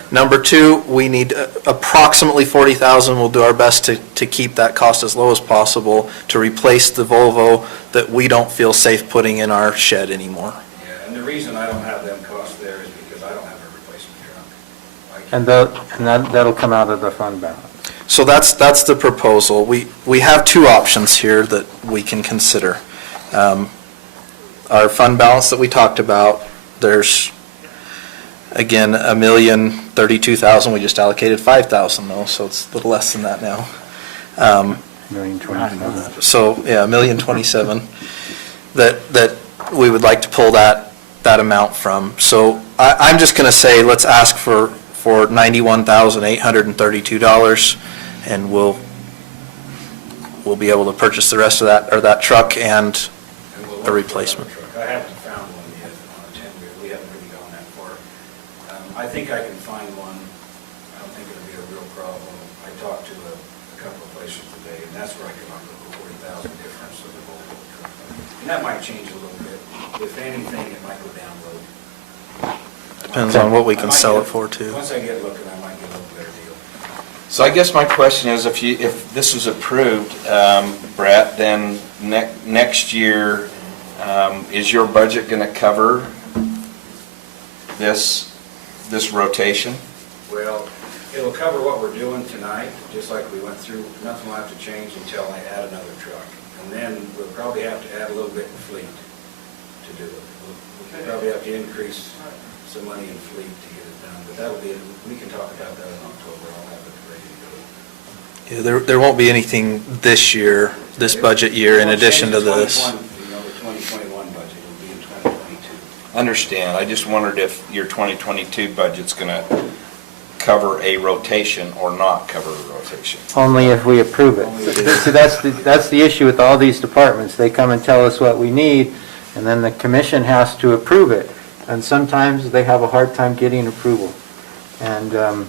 Number two, we need approximately $40,000. We'll do our best to keep that cost as low as possible to replace the Volvo that we don't feel safe putting in our shed anymore. Yeah, and the reason I don't have them costs there is because I don't have a replacement truck. And that'll come out of the fund balance. So that's the proposal. We have 2 options here that we can consider. Our fund balance that we talked about, there's, again, $1,032,000. We just allocated $5,000 though, so it's a little less than that now. $1,027,000. So, yeah, $1,027,000 that we would like to pull that amount from. So I'm just going to say, let's ask for $91,832, and we'll be able to purchase the rest of that truck and a replacement. I haven't found one yet on a 10-wheel, we haven't really gone that far. I think I can find one, I don't think it'll be a real problem. I talked to a couple of places today, and that's where I come up with the 40,000 difference of the Volvo truck. And that might change a little bit, if anything, it might go down a little. Depends on what we can sell it for, too. Once I get looking, I might get a little better deal. So I guess my question is, if this was approved, Brett, then next year, is your budget going to cover this rotation? Well, it'll cover what we're doing tonight, just like we went through. Nothing will have to change until I add another truck. And then we'll probably have to add a little bit in fleet to do it. We'll probably have to increase some money in fleet to get it done. But that'll be, we can talk about that in October. I'll have it ready to go. Yeah, there won't be anything this year, this budget year, in addition to this. The 2021 budget will be in 2022. Understand, I just wondered if your 2022 budget's going to cover a rotation or not cover a rotation. Only if we approve it. So that's the issue with all these departments. They come and tell us what we need, and then the commission has to approve it. And sometimes they have a hard time getting approval. And, I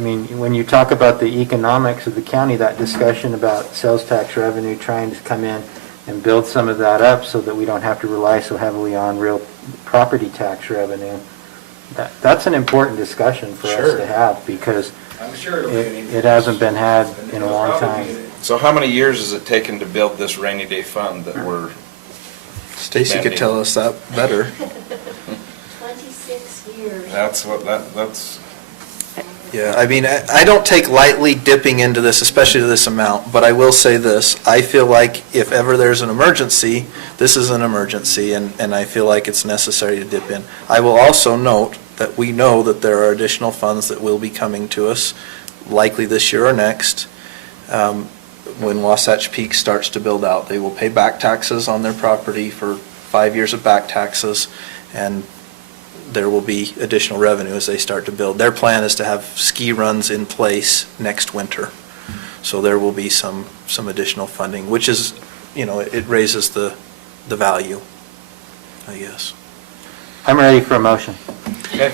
mean, when you talk about the economics of the county, that discussion about sales tax revenue trying to come in and build some of that up so that we don't have to rely so heavily on real property tax revenue, that's an important discussion for us to have, because I'm sure it'll be an it hasn't been had in a long time. So how many years has it taken to build this rainy day fund that we're Stacy could tell us that better. 26 years. That's. Yeah, I mean, I don't take lightly dipping into this, especially to this amount, but I will say this. I feel like if ever there's an emergency, this is an emergency, and I feel like it's necessary to dip in. I will also note that we know that there are additional funds that will be coming to us, likely this year or next, when Wasatch Peak starts to build out. They will pay back taxes on their property for 5 years of back taxes, and there will be additional revenue as they start to build. Their plan is to have ski runs in place next winter. So there will be some additional funding, which is, it raises the value, I guess. I'm ready for a motion. Okay.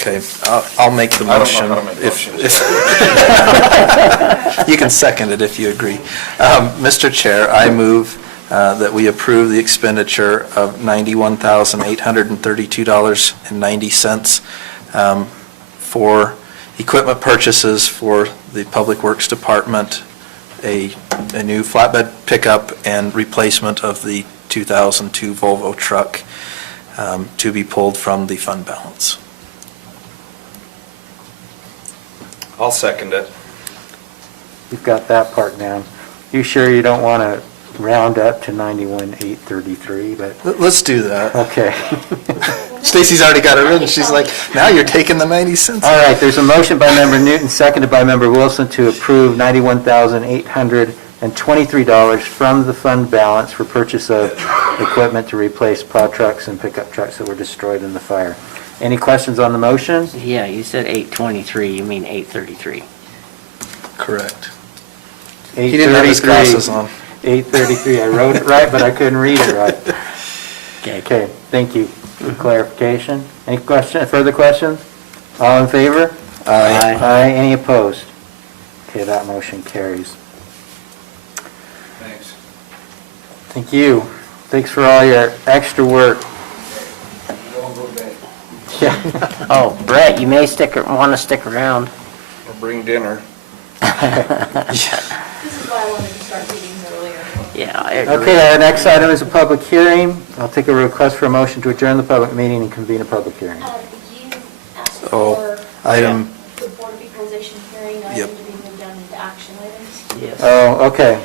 Okay, I'll make the motion. I don't know how to make motions. You can second it if you agree. Mr. Chair, I move that we approve the expenditure of $91,832.90 for equipment purchases for the Public Works Department, a new flatbed pickup, and replacement of the 2002 Volvo truck to be pulled from the fund balance. I'll second it. You've got that part down. You sure you don't want to round up to 91,833, but... Let's do that. Okay. Stacy's already got it written. She's like, now you're taking the 90 cents. All right, there's a motion by Member Newton, seconded by Member Wilson, to approve $91,823 from the fund balance for purchase of equipment to replace plow trucks and pickup trucks that were destroyed in the fire. Any questions on the motion? Yeah, you said 823, you mean 833. Correct. He didn't have his glasses on. 833, I wrote it right, but I couldn't read it right. Okay, thank you for clarification. Any further questions? All in favor? Aye. Aye, any opposed? Okay, that motion carries. Thanks. Thank you. Thanks for all your extra work. Don't go back. Yeah. Oh, Brett, you may want to stick around. Or bring dinner. This is why I wanted to start meetings earlier. Yeah, I agree. Okay, our next item is a public hearing. I'll take a request for a motion to adjourn the public meeting and convene a public hearing. You asked Oh, for item, the Board of Equalization hearing item Yep. to be moved down into action items. Yes. Oh, okay.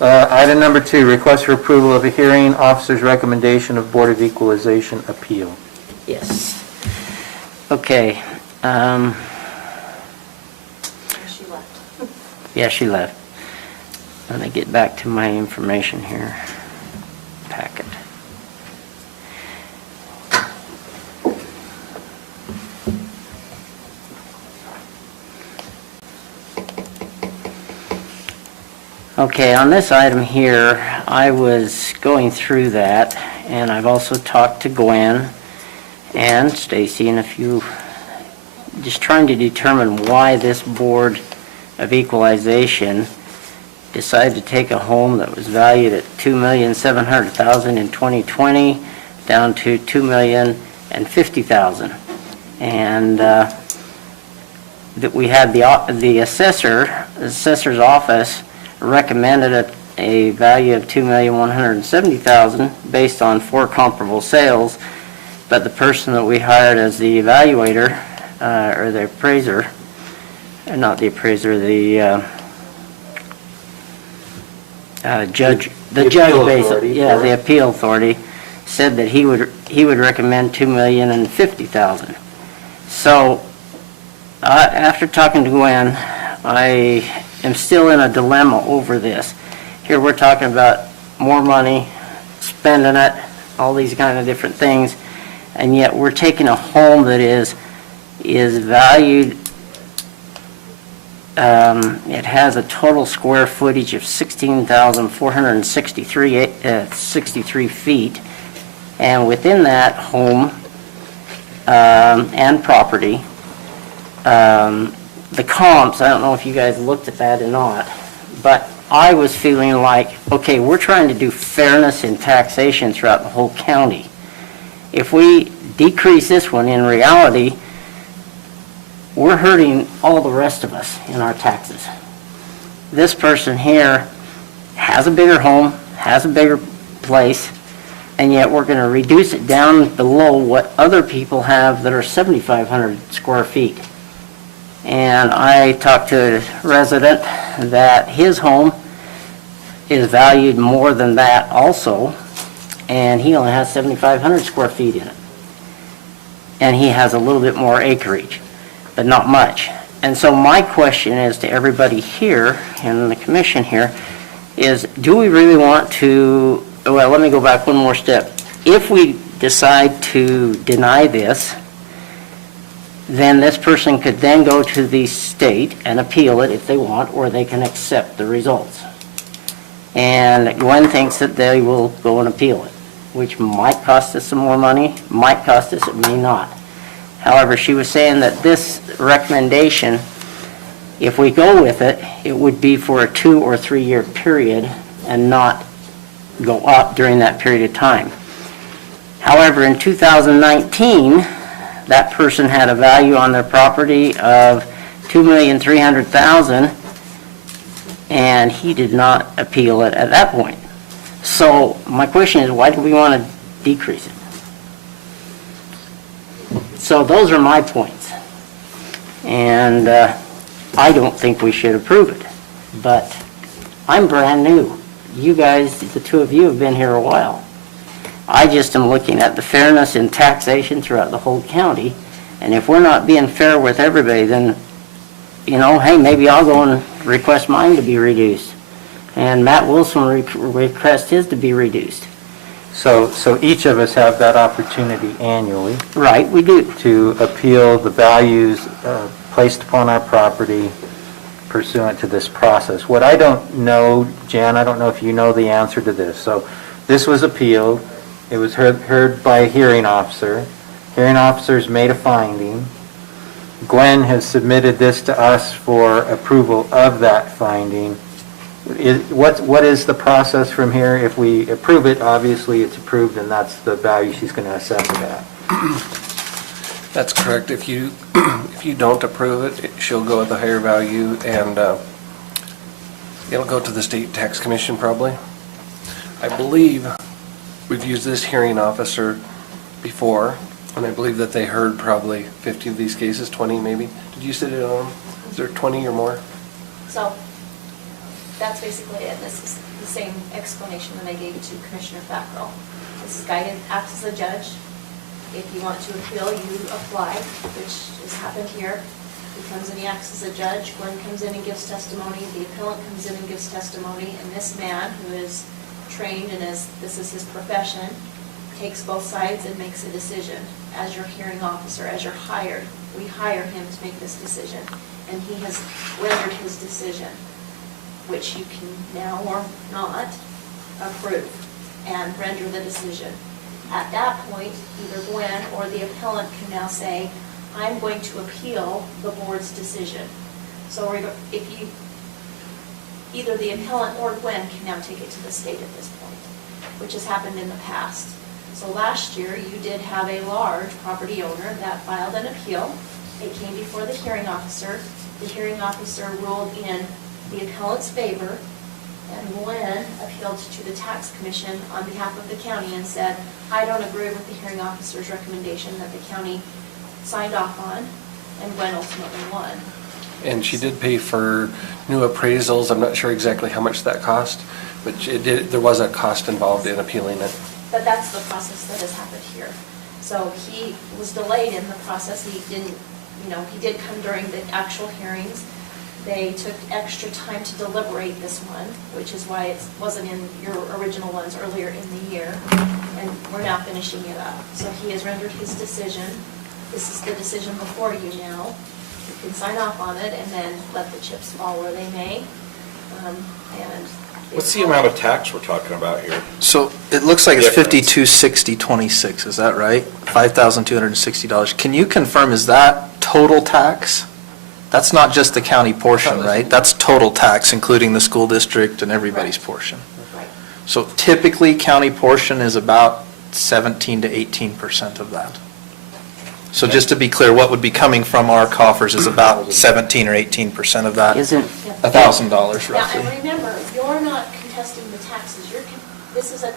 Item number 2, request for approval of a hearing, officer's recommendation of Board of Equalization appeal. Yes. Okay. She left. Yeah, she left. Let me get back to my information here. Packet. Okay, on this item here, I was going through that, and I've also talked to Gwen and Stacy and a few, just trying to determine why this Board of Equalization decided to take a home that was valued at $2,700,000 in 2020 down to $2,050,000. And that we had the assessor's office recommended a value of $2,170,000 based on 4 comparable sales, but the person that we hired as the evaluator, or the appraiser, not the appraiser, the judge, the judge basically, yeah, the appeal authority, said that he would recommend $2,050,000. So after talking to Gwen, I am still in a dilemma over this. Here we're talking about more money, spending it, all these kind of different things, and yet we're taking a home that is valued. It has a total square footage of 16,463 feet, and within that home and property, the comps, I don't know if you guys looked at that or not, but I was feeling like, okay, we're trying to do fairness in taxation throughout the whole county. If we decrease this one, in reality, we're hurting all the rest of us in our taxes. This person here has a bigger home, has a bigger place, and yet we're going to reduce it down below what other people have that are 7,500 square feet. And I talked to a resident that his home is valued more than that also, and he only has 7,500 square feet in it. And he has a little bit more acreage, but not much. And so my question is to everybody here and the commission here is, do we really want to, well, let me go back one more step. If we decide to deny this, then this person could then go to the state and appeal it if they want, or they can accept the results. And Gwen thinks that they will go and appeal it, which might cost us some more money, might cost us, it may not. However, she was saying that this recommendation, if we go with it, it would be for a 2 or 3 year period and not go up during that period of time. However, in 2019, that person had a value on their property of $2,300,000, and he did not appeal it at that point. So my question is, why do we want to decrease it? So those are my points. And I don't think we should approve it. But I'm brand new. You guys, the two of you, have been here a while. I just am looking at the fairness in taxation throughout the whole county. And if we're not being fair with everybody, then, you know, hey, maybe I'll go and request mine to be reduced. And Matt Wilson request his to be reduced. So each of us have that opportunity annually. Right, we do. To appeal the values placed upon our property pursuant to this process. What I don't know, Jan, I don't know if you know the answer to this. So this was appealed. It was heard by a hearing officer. Hearing officers made a finding. Gwen has submitted this to us for approval of that finding. What is the process from here? If we approve it, obviously it's approved, and that's the value she's going to assess it at. That's correct. If you don't approve it, she'll go with the higher value, and it'll go to the state tax commission probably. I believe we've used this hearing officer before, and I believe that they heard probably 50 of these cases, 20 maybe. Did you sit in on them? Is there 20 or more? So that's basically it. This is the same explanation that I gave to Commissioner Fackrell. This is guided, acts as a judge. If you want to appeal, you apply, which has happened here. He comes and he acts as a judge, Gwen comes in and gives testimony, the appellant comes in and gives testimony, and this man, who is trained and this is his profession, takes both sides and makes a decision. As your hearing officer, as you're hired, we hire him to make this decision, and he has rendered his decision, which you can now or not approve and render the decision. At that point, either Gwen or the appellant can now say, I'm going to appeal the board's decision. So if you, either the appellant or Gwen can now take it to the state at this point, which has happened in the past. So last year, you did have a large property owner that filed an appeal. It came before the hearing officer. The hearing officer ruled in the appellant's favor, and Gwen appealed to the tax commission on behalf of the county and said, I don't agree with the hearing officer's recommendation that the county signed off on, and Gwen ultimately won. And she did pay for new appraisals. I'm not sure exactly how much that cost, but there was a cost involved in appealing it. But that's the process that has happened here. So he was delayed in the process. He didn't, he did come during the actual hearings. They took extra time to deliberate this one, which is why it wasn't in your original ones earlier in the year. And we're now finishing it up. So he has rendered his decision. This is the decision before you now. You can sign off on it and then let the chips fall where they may. What's the amount of tax we're talking about here? So it looks like it's Difference. $5260.26, is that right? $5,260. Can you confirm, is that total tax? That's not just the county portion, right? That's total tax, including the school district and everybody's portion. Right. So typically, county portion is about 17 to 18% of that. So just to be clear, what would be coming from our coffers is about 17 or 18% of that. Isn't $1,000 Now, roughly. and remember, you're not contesting the taxes. This is a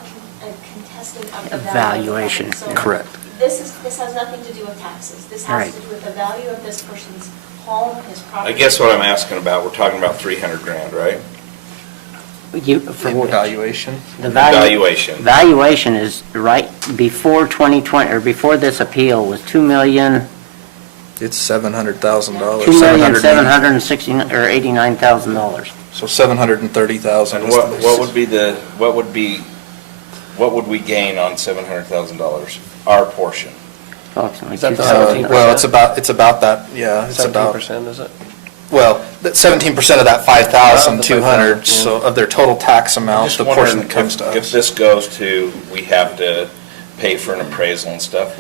contesting of the value. Evaluation. So Correct. This has nothing to do with taxes. This has Right. to do with the value of this person's home, his property. I guess what I'm asking about, we're talking about 300 grand, right? For what? Valuation? The value. Valuation. Valuation is right before 2020, or before this appeal was It's $700,000. $2,760,000 or $89,000. So 730,000. And what would we gain on $700,000? Our portion. Approximately Is that the 2,000. Well, it's about that, yeah. It's about 17%, is it? Well, 17% of that 5,200, so of their total tax amount, Just the portion wondering that comes to if us. this goes to, we have to pay for an appraisal and stuff,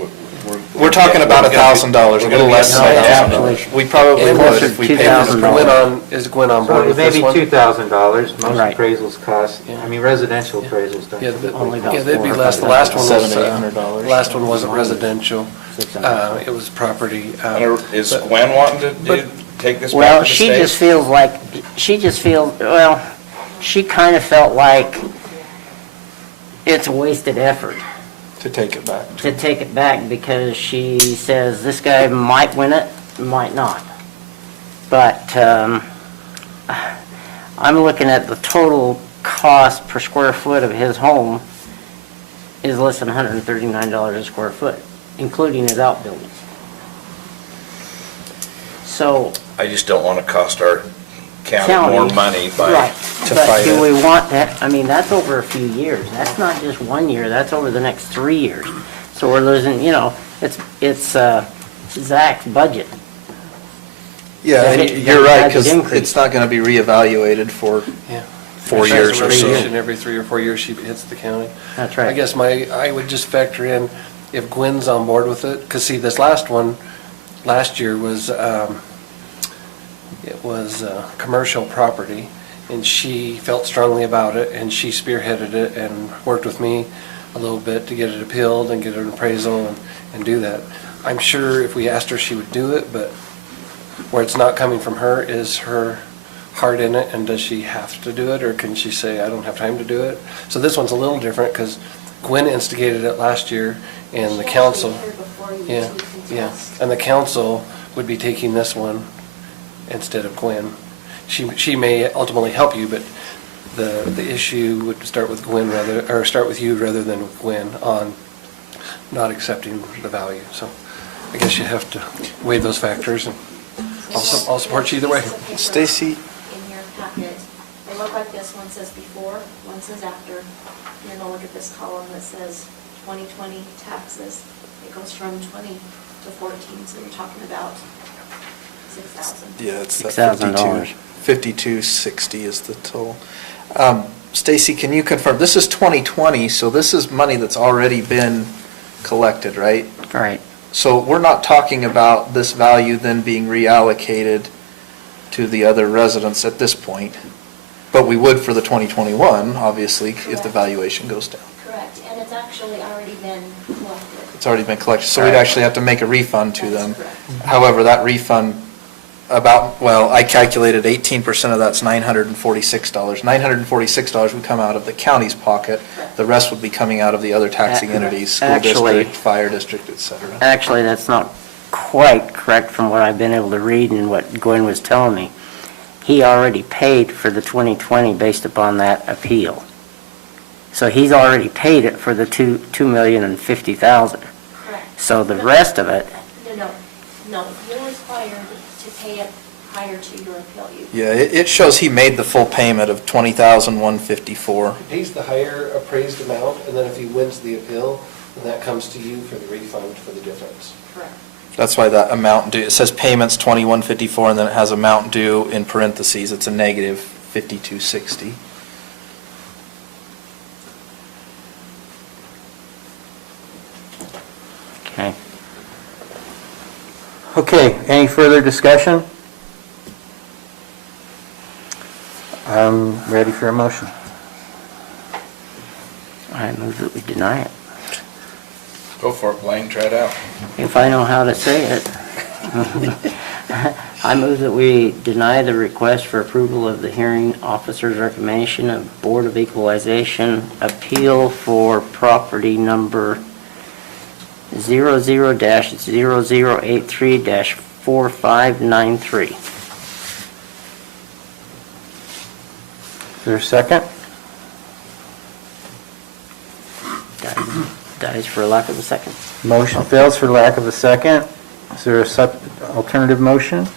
We're talking about $1,000, a little less than $1,000. We probably Yeah, would closer if we to paid $2,000. this. Is Gwen on board So with this maybe one? $2,000, most Right. appraisals cost, I mean, residential appraisals don't. Yeah, Only about they'd be $400 or less. The last one was, $700-800. last one wasn't residential. $600. It was property. Is but- Gwen wanting to take this back Well, to the she state? just feels like, she kind of felt like it's a wasted effort To take it back. to take it back, because she says this guy might win it, might not. But I'm looking at the total cost per square foot of his home is less than $139 a square foot, including his outbuildings. So, I just don't want to cost our county more money by, right, to but fight do it. we want that, I mean, that's over a few years, that's not just 1 year, that's over the next 3 years. So we're losing, it's Zach's budget. Yeah, and That you're right, budget because increase. it's not going to be reevaluated for Yeah. 4 If she has years a or so. resolution every 3 or 4 years, she hits the county. That's I right. guess I would just factor in if Gwen's on board with it, because see, this last one, last year was, it was commercial property, and she felt strongly about it, and she spearheaded it and worked with me a little bit to get it appealed and get an appraisal and do that. I'm sure if we asked her, she would do it, but where it's not coming from her is her heart in it, and does she have to do it, or can she say, I don't have time to do it? So this one's a little different, because Gwen instigated it last year, and the council, yeah, and the council would be taking this one instead of Gwen. She may ultimately help you, but the issue would start with Gwen start with you rather than with Gwen on not accepting the value. So I guess you have to weigh those factors. I'll support you either way. Stacy? In your packet, they look like this. One says before, one says after. You're gonna look at this column that says 2020 taxes. It goes from 20 to 14, so you're talking about 6,000. Yeah, it's that $6,000. 5260 is the total. Stacy, can you confirm, this is 2020, so this is money that's already been collected, right? Right. So we're not talking about this value then being reallocated to the other residents at this point, but we would for the 2021, obviously, if the valuation goes down. Correct, and it's actually already been collected. It's already been collected, so we'd Right. actually have to make a refund to That's them. correct. However, that refund, I calculated 18% of that's $946. $946 would come out of the county's pocket. The rest would be coming out of the other taxing entities, school Actually- district, fire district, et cetera. Actually, that's not quite correct from what I've been able to read and what Gwen was telling me. He already paid for the 2020 based upon that appeal. So he's already paid it for the $2,050,000. Correct. So the rest of it, No, you're required to pay it prior to your appeal. Yeah, it shows he made the full payment of $20,154. He pays the higher appraised amount, and then if he wins the appeal, then that comes to you for the refund for the difference. Correct. That's why that amount due, it says payments 2154, and then it has amount due in parentheses, it's a negative 5260. okay. Okay, any further discussion? I'm ready for a motion. I move that we deny it. Go for it, Blaine, try it out. If I know how to say it. I move that we deny the request for approval of the hearing officer's recommendation of Board of Equalization appeal for property number 00-0083-4593. Is there a second? Dies for lack of a second. Motion fails for lack of a second. Is there a alternative motion?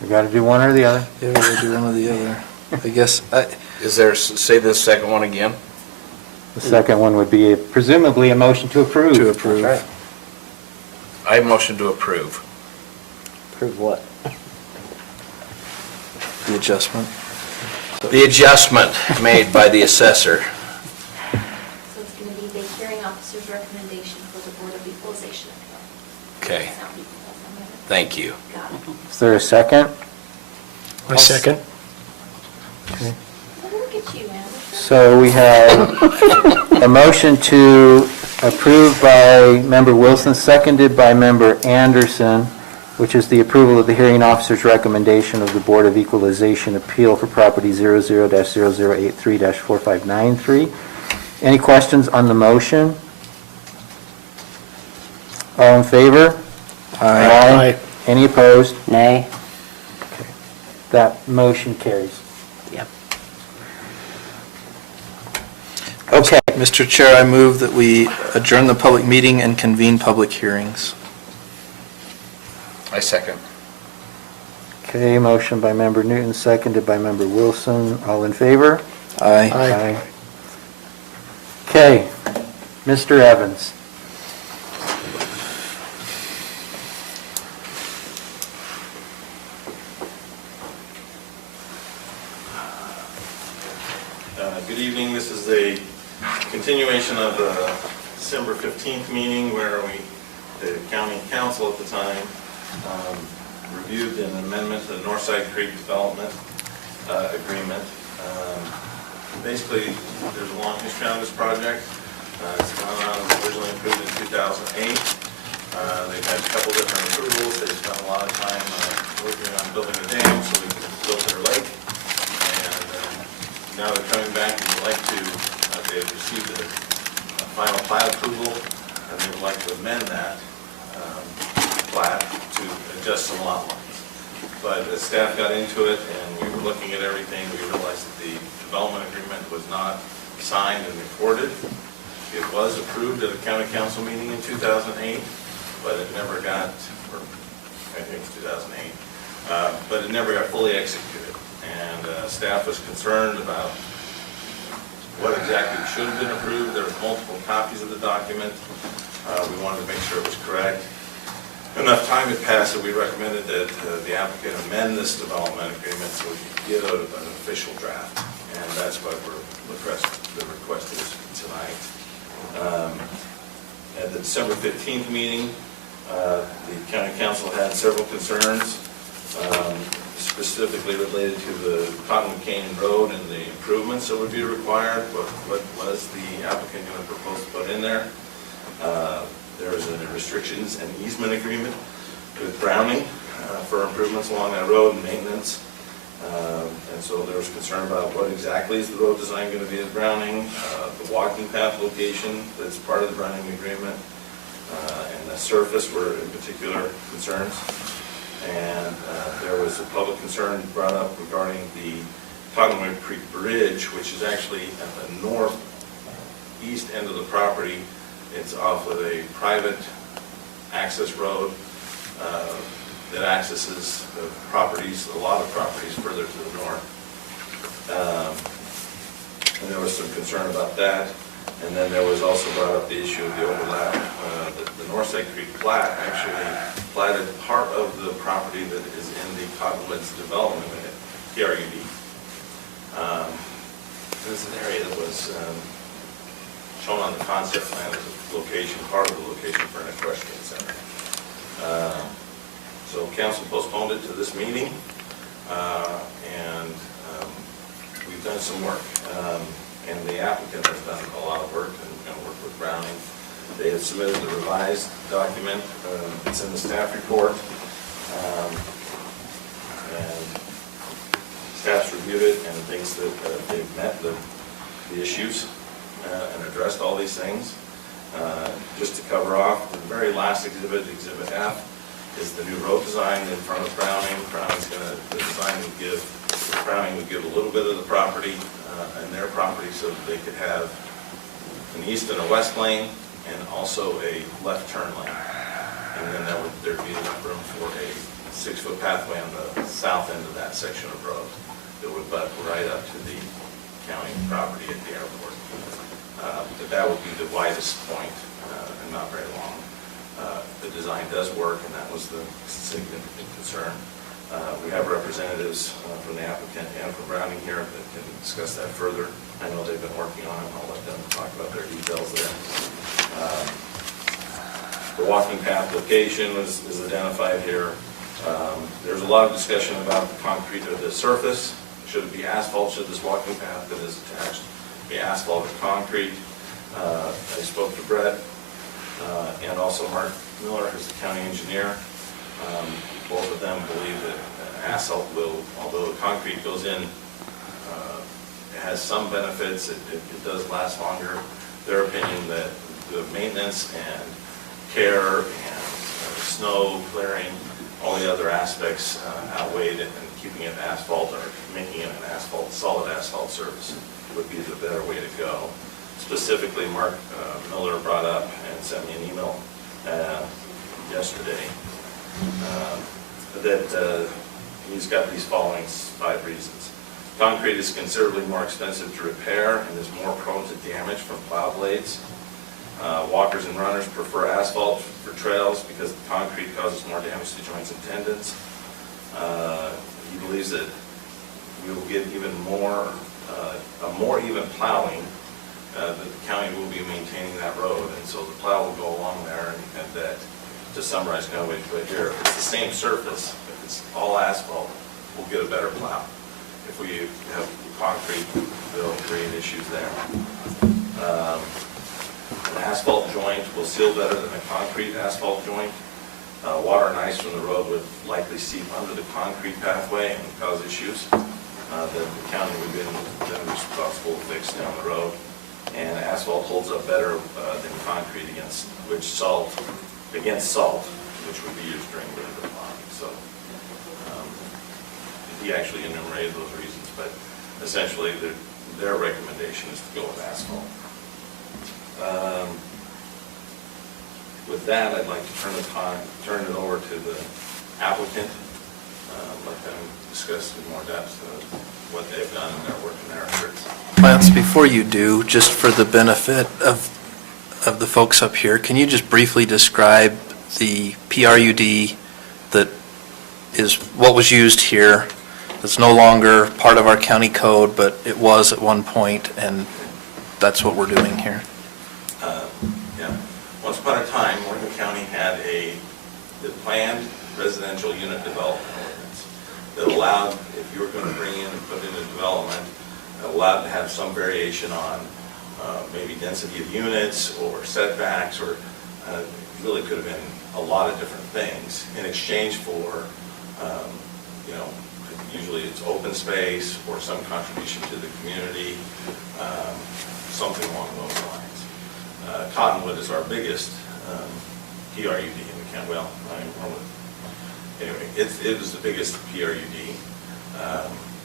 We got to do one or the other. Yeah, we gotta do one or the other. I guess, Is there, say the second one again? The second one would be presumably a motion to approve. To approve. That's right. I motion to approve. Approve what? the adjustment. The adjustment made by the assessor. So it's going to be the hearing officer's recommendation for the Board of Equalization appeal. Okay, thank you. Got it. Is there a second? My second. Okay. Look at you, man. So we have a motion to approve by Member Wilson, seconded by Member Anderson, which is the approval of the hearing officer's recommendation of the Board of Equalization appeal for property 00-0083-4593. Any questions on the motion? All in favor? Aye. Any opposed? Nay. Okay. That motion carries. Yep. Okay, Mr. Chair, I move that we adjourn the public meeting and convene public hearings. I second. Okay, motion by Member Newton, seconded by Member Wilson. All in favor? Aye. Aye. Okay, Mr. Evans. Good evening. This is a continuation of the December 15th meeting where the county council at the time reviewed an amendment to the Northside Creek Development Agreement. Basically, there's a long history on this project. It's gone on, originally approved in 2008. They've had a couple different approvals. They've spent a lot of time working on building a dam so we can build their lake. Now they're coming back and would like to, they've received a final plat approval, and they would like to amend that plat to adjust some lot lines. But as staff got into it and we were looking at everything, we realized that the development agreement was not signed and recorded. It was approved at a county council meeting in 2008, but it never got, or I think it's 2008, but it never got fully executed. And staff was concerned about what exactly should have been approved. There were multiple copies of the document. We wanted to make sure it was correct. Enough time had passed that we recommended that the applicant amend this development agreement so we could get an official draft. And that's what the request is tonight. At the December 15th meeting, the county council had several concerns, specifically related to the Cottonwood Canyon Road and the improvements that would be required. What was the applicant going to propose to put in there? There is a restrictions and easement agreement with Browning for improvements along that road and maintenance. And so there was concern about what exactly is the road design going to be at Browning, the walking path location that's part of the Browning agreement, and the surface were in particular concerns. And there was a public concern brought up regarding the Cottonwood Creek Bridge, which is actually at the northeast end of the property. It's off of a private access road that accesses the properties, a lot of properties further to the north. And there was some concern about that. And then there was also brought up the issue of the overlap. The Northside Creek plat actually platted part of the property that is in the Cottonwoods development unit, PRUD. This is an area that was shown on the concept plan as a location, part of the location for an equestrian center. So council postponed it to this meeting, and we've done some work. And the applicant has done a lot of work and worked with Browning. They have submitted the revised document. It's in the staff report. And staff's reviewed it and thinks that they've met the issues and addressed all these things. Just to cover off, the very last exhibit, Exhibit F, is the new road design in front of Browning. Browning would give a little bit of the property and their property so that they could have an east and a west lane and also a left turn lane. And then there'd be enough room for a 6-foot pathway on the south end of that section of road that would butt right up to the county property at the airport. But that would be the widest point and not very long. The design does work, and that was the significant concern. We have representatives from the applicant and from Browning here that can discuss that further. I know they've been working on it, and I'll let them talk about their details there. The walking path location is identified here. There's a lot of discussion about the concrete of the surface. Should it be asphalt? Should this walking path that is attached be asphalt or concrete? I spoke to Brett and also Mark Miller, who's the county engineer. Both of them believe that asphalt will, although the concrete goes in, it has some benefits, it does last longer. Their opinion that the maintenance and care and snow clearing, all the other aspects outweighed it, and keeping it asphalt or making it an asphalt, solid asphalt surface would be the better way to go. Specifically, Mark Miller brought up and sent me an email yesterday that he's got these following 5 reasons. Concrete is considerably more expensive to repair and is more prone to damage from plow blades. Walkers and runners prefer asphalt for trails because the concrete causes more damage to joints and tendons. He believes that we will get even more, a more even plowing. The county will be maintaining that road, and so the plow will go along there, and that, to summarize, kind of right here, if it's the same surface, if it's all asphalt, we'll get a better plow. If we have concrete, it'll create issues there. An asphalt joint will seal better than a concrete asphalt joint. Water and ice from the road would likely seep under the concrete pathway and cause issues that the county would be then responsible to fix down the road. And asphalt holds up better than concrete against salt, which would be used during winter plowing. So he actually enumerated those reasons, but essentially their recommendation is to go with asphalt. With that, I'd like to turn it over to the applicant, let them discuss in more depth what they've done in their work and their efforts. Lance, before you do, just for the benefit of the folks up here, can you just briefly describe the PRUD that is what was used here? It's no longer part of our county code, but it was at one point, and that's what we're doing here. Yeah. Once upon a time, Morgan County had the planned residential unit development ordinance that allowed, if you were going to bring in and put in a development, allowed to have some variation on maybe density of units or setbacks, or really could have been a lot of different things in exchange for, usually it's open space or some contribution to the community, something along those lines. Cottonwood is our biggest PRUD in the county. Well, anyway, it was the biggest PRUD,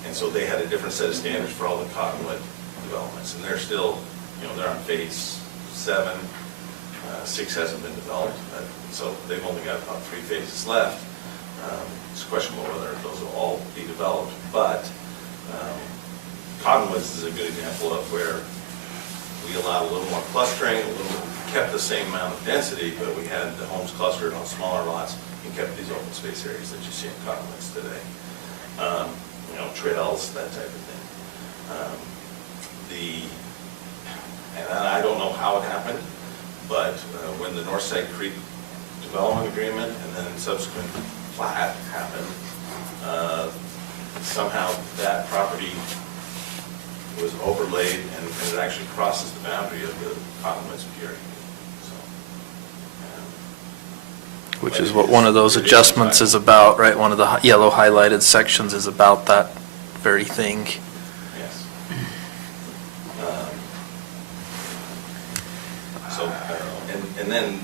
and so they had a different set of standards for all the Cottonwood developments, and they're still, they're on phase 7. 6 hasn't been developed, so they've only got about 3 phases left. It's questionable whether those will all be developed, but Cottonwoods is a good example of where we allowed a little more clustering, kept the same amount of density, but we had the homes clustered on smaller lots and kept these open space areas that you see in Cottonwoods today. Trails, that type of thing. And I don't know how it happened, but when the Northside Creek development agreement and then subsequent plat happened, somehow that property was overlaid and it actually crosses the boundary of the Cottonwoods PRUD. Which is what one of those adjustments is about, right? One of the yellow highlighted sections is about that very thing. Yes. And then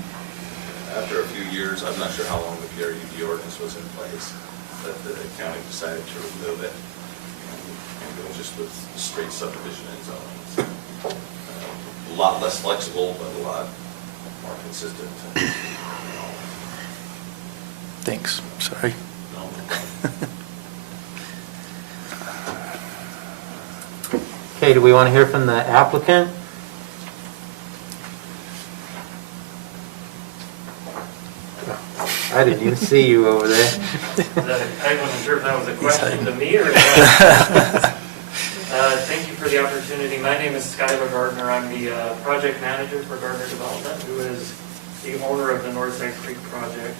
after a few years, I'm not sure how long the PRUD ordinance was in place, but the county decided to remove it and go just with straight subdivision and zoning. A lot less flexible, but a lot more consistent. Thanks. Sorry. Okay, do we want to hear from the applicant? I didn't even see you over there. I wasn't sure if that was a question to me or not. Thank you for the opportunity. My name is Skylar Gardner. I'm the project manager for Gardner Development, who is the owner of the Northside Creek project.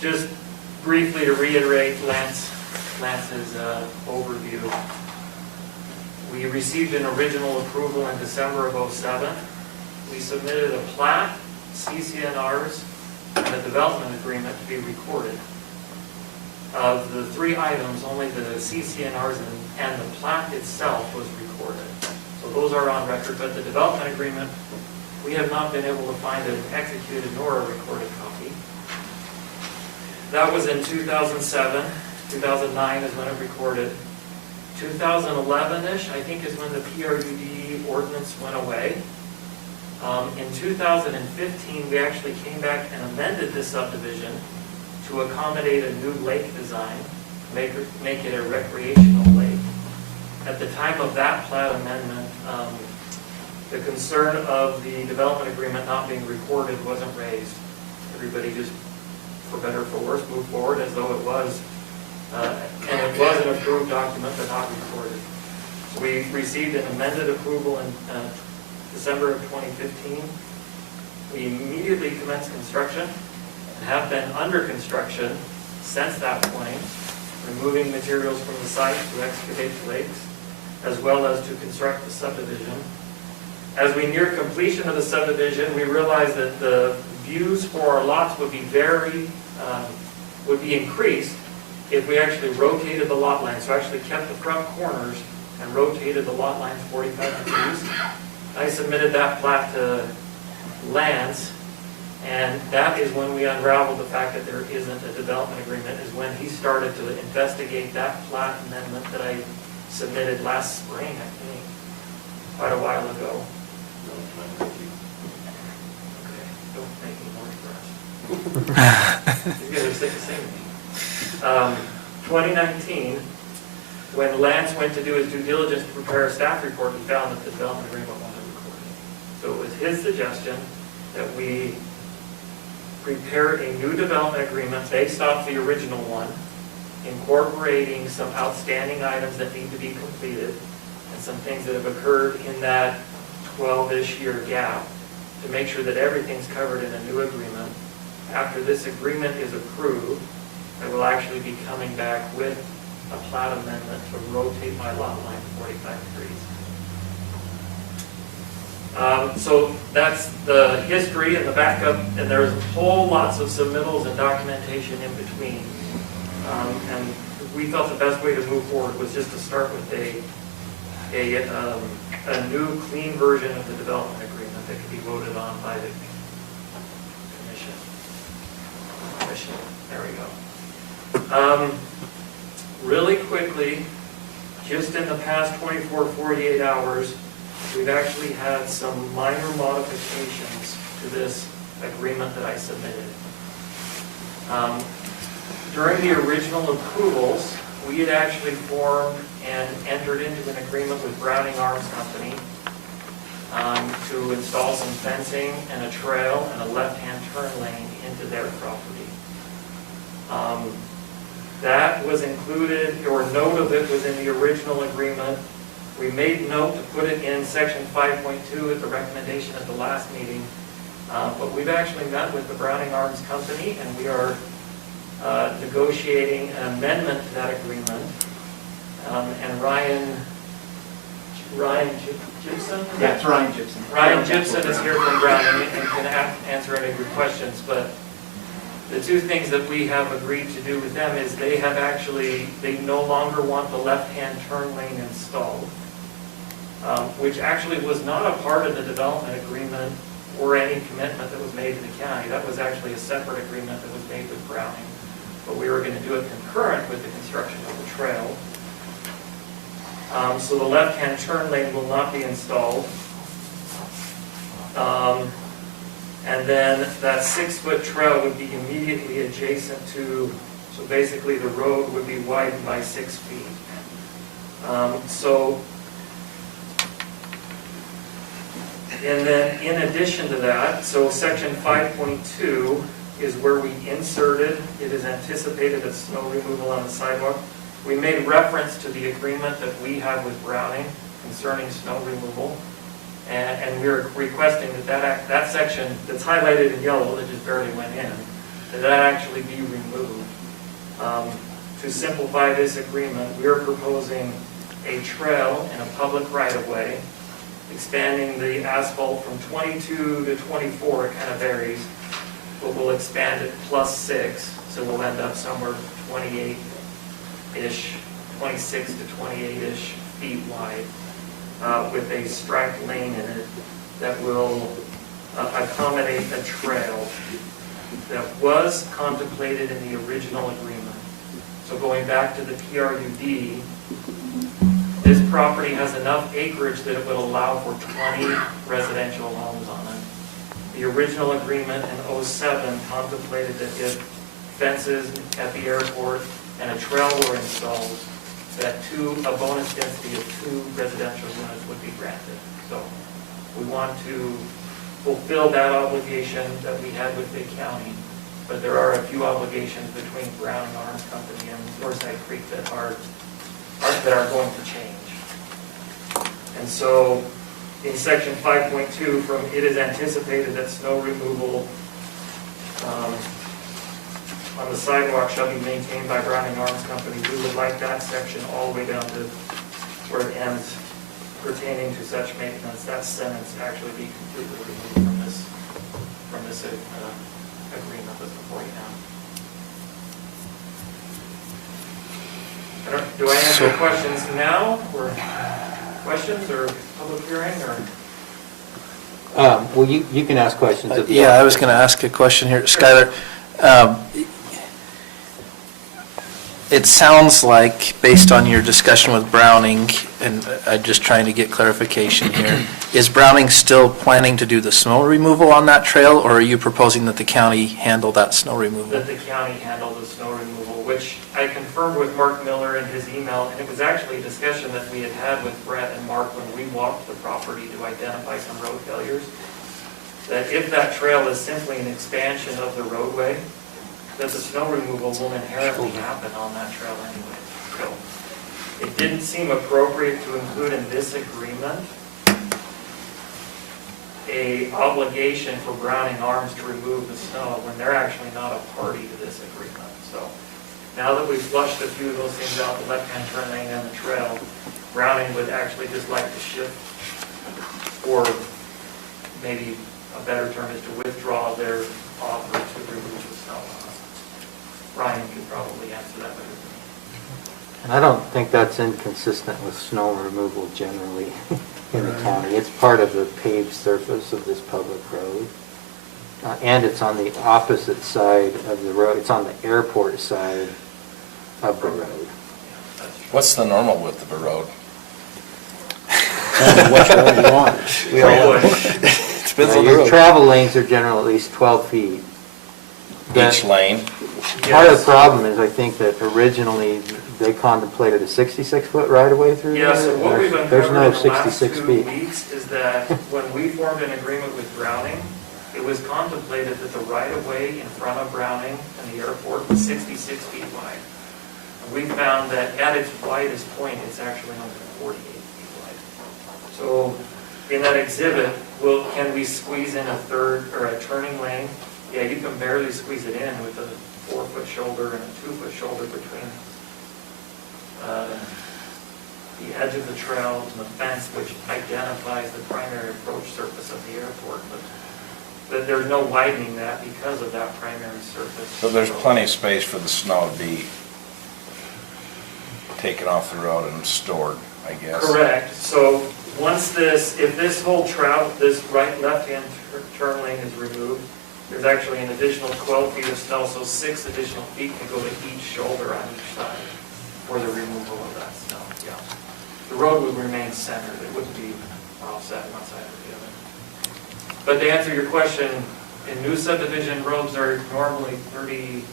Just briefly to reiterate Lance's overview. We received an original approval in December of '07. We submitted a plat, CCNRs, and a development agreement to be recorded. Of the 3 items, only the CCNRs and the plat itself was recorded. So those are on record, but the development agreement, we have not been able to find an executed nor a recorded copy. That was in 2007. 2009 is when it recorded. 2011-ish, I think, is when the PRUD ordinance went away. In 2015, we actually came back and amended this subdivision to accommodate a new lake design, make it a recreational lake. At the time of that plat amendment, the concern of the development agreement not being recorded wasn't raised. Everybody just, for better or for worse, moved forward as though it was, and it was an approved document but not recorded. So we received an amended approval in December of 2015. We immediately commenced construction and have been under construction since that point, removing materials from the site to excavate the lakes, as well as to construct the subdivision. As we near completion of the subdivision, we realized that the views for our lots would be increased if we actually rotated the lot line. So actually kept the front corners and rotated the lot lines 45 degrees. I submitted that plat to Lance, And that is when we unraveled the fact that there isn't a development agreement, is when he started to investigate that plat amendment that I submitted last spring, I think, quite a while ago. Okay, don't make me more impressed. You guys are sick of seeing me. 2019, when Lance went to do his due diligence to prepare a staff report, he found that the development agreement wasn't recorded. So it was his suggestion that we prepare a new development agreement based off the original one, incorporating some outstanding items that need to be completed and some things that have occurred in that 12-ish year gap to make sure that everything's covered in a new agreement. After this agreement is approved, I will actually be coming back with a plat amendment to rotate my lot line 45 degrees. So that's the history and the backup, and there's whole lots of submittals and documentation in between. And we felt the best way to move forward was just to start with a new, clean version of the development agreement that could be voted on by the commission. There we go. Really quickly, just in the past 24, 48 hours, we've actually had some minor modifications to this agreement that I submitted. During the original approvals, we had actually formed and entered into an agreement with Browning Arms Company to install some fencing and a trail and a left-hand turn lane into their property. That was included, or note of it was in the original agreement. We made note to put it in section 5.2 at the recommendation at the last meeting. But we've actually met with the Browning Arms Company, and we are negotiating an amendment to that agreement. And Ryan Gibson? Yeah, it's Ryan Gibson. Ryan Gibson is here from Browning and can answer any of your questions. But the two things that we have agreed to do with them is they no longer want the left-hand turn lane installed, which actually was not a part of the development agreement or any commitment that was made to the county. That was actually a separate agreement that was made with Browning. But we were going to do it concurrent with the construction of the trail. So the left-hand turn lane will not be installed. And then that 6-foot trail would be immediately adjacent to, so basically the road would be widened by 6 feet. And then in addition to that, so section 5.2 is where we inserted, it is anticipated that snow removal on the sidewalk. We made reference to the agreement that we have with Browning concerning snow removal. And we're requesting that section that's highlighted in yellow, that just barely went in, that actually be removed. To simplify this agreement, we are proposing a trail in a public right-of-way, expanding the asphalt from 22 to 24, it kind of varies, but we'll expand it +6, so we'll end up somewhere 28-ish, 26 to 28-ish feet wide. With a striped lane in it that will accommodate a trail that was contemplated in the original agreement. So going back to the PRUD, this property has enough acreage that it would allow for 20 residential homes on it. The original agreement in 2007 contemplated that if fences at the airport and a trail were installed, that a bonus density of 2 residential units would be granted. So we want to fulfill that obligation that we had with Big County, but there are a few obligations between Browning Arms Company and Northside Creek that are going to change. And so in section 5.2, from it is anticipated that snow removal on the sidewalk shall be maintained by Browning Arms Company. We would like that section all the way down to where it ends, pertaining to such maintenance. That sentence actually be completely removed from this agreement that's before you now. Do I answer your questions now, or questions, or public hearing, or? Well, you can ask questions of the Yeah, I was going to ask a question here. Skylar, it sounds like, based on your discussion with Browning, and I'm just trying to get clarification here, is Browning still planning to do the snow removal on that trail, or are you proposing that the county handle that snow removal? That the county handle the snow removal, which I confirmed with Mark Miller in his email, and it was actually a discussion that we had had with Brett and Mark when we walked the property to identify some road failures, that if that trail is simply an expansion of the roadway, that the snow removal will inherently happen on that trail anyway. So it didn't seem appropriate to include in this agreement a obligation for Browning Arms to remove the snow when they're actually not a party to this agreement. So now that we've flushed a few of those things out, the left-hand turn lane and the trail, Browning would actually just like to shift, or maybe a better term is to withdraw their offer to remove the snow. Ryan could probably answer that better than me. And I don't think that's inconsistent with snow removal generally in the county. It's part of the paved surface of this public road. And it's on the opposite side of the road. It's on the airport side of the road. What's the normal width of a road? Which one you want? Depends on the Your road. travel lanes are generally at least 12 feet. Each lane? Part of the problem is, I think that originally they contemplated a 66-foot right-of-way through there. Yeah, so what we've There's uncovered no in the last 66 2 feet. weeks is that when we formed an agreement with Browning, it was contemplated that the right-of-way in front of Browning and the airport was 66 feet wide. And we found that at its widest point, it's actually only 48 feet wide. So in that exhibit, can we squeeze in a third, or a turning lane? Yeah, you can barely squeeze it in with a 4-foot shoulder and a 2-foot shoulder between the edge of the trail and the fence, which identifies the primary approach surface of the airport. But there's no widening that because of that primary surface. So there's plenty of space for the snow to be taken off the road and stored, I guess. Correct. So once if this whole travel, this left-hand turn lane is removed, there's actually an additional 12 feet of snow, so 6 additional feet can go to each shoulder on each side for the removal of that snow. Yeah. The road would remain centered. It wouldn't be offset one side or the other. But to answer your question, in new subdivision, roads are normally 32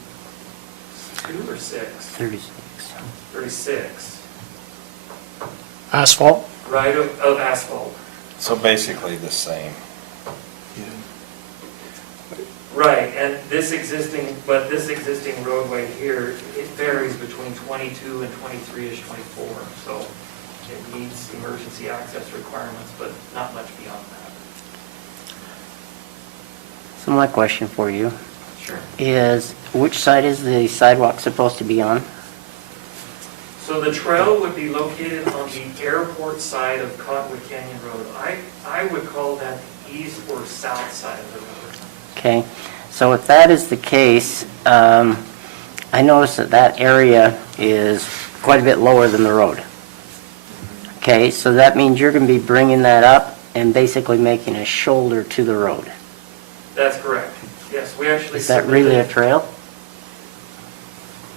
or 6? 36. 36. Asphalt? Right, of asphalt. So basically the same. Right, and this existing roadway here, it varies between 22 and 23-ish, 24, so it meets emergency access requirements, but not much beyond that. So my question for you Sure. is, which side is the sidewalk supposed to be on? So the trail would be located on the airport side of Cottonwood Canyon Road. I would call that the east or south side of the road. Okay, so if that is the case, I noticed that area is quite a bit lower than the road. Okay, so that means you're going to be bringing that up and basically making a shoulder to the road. That's correct. Yes, we actually. Is that really a trail?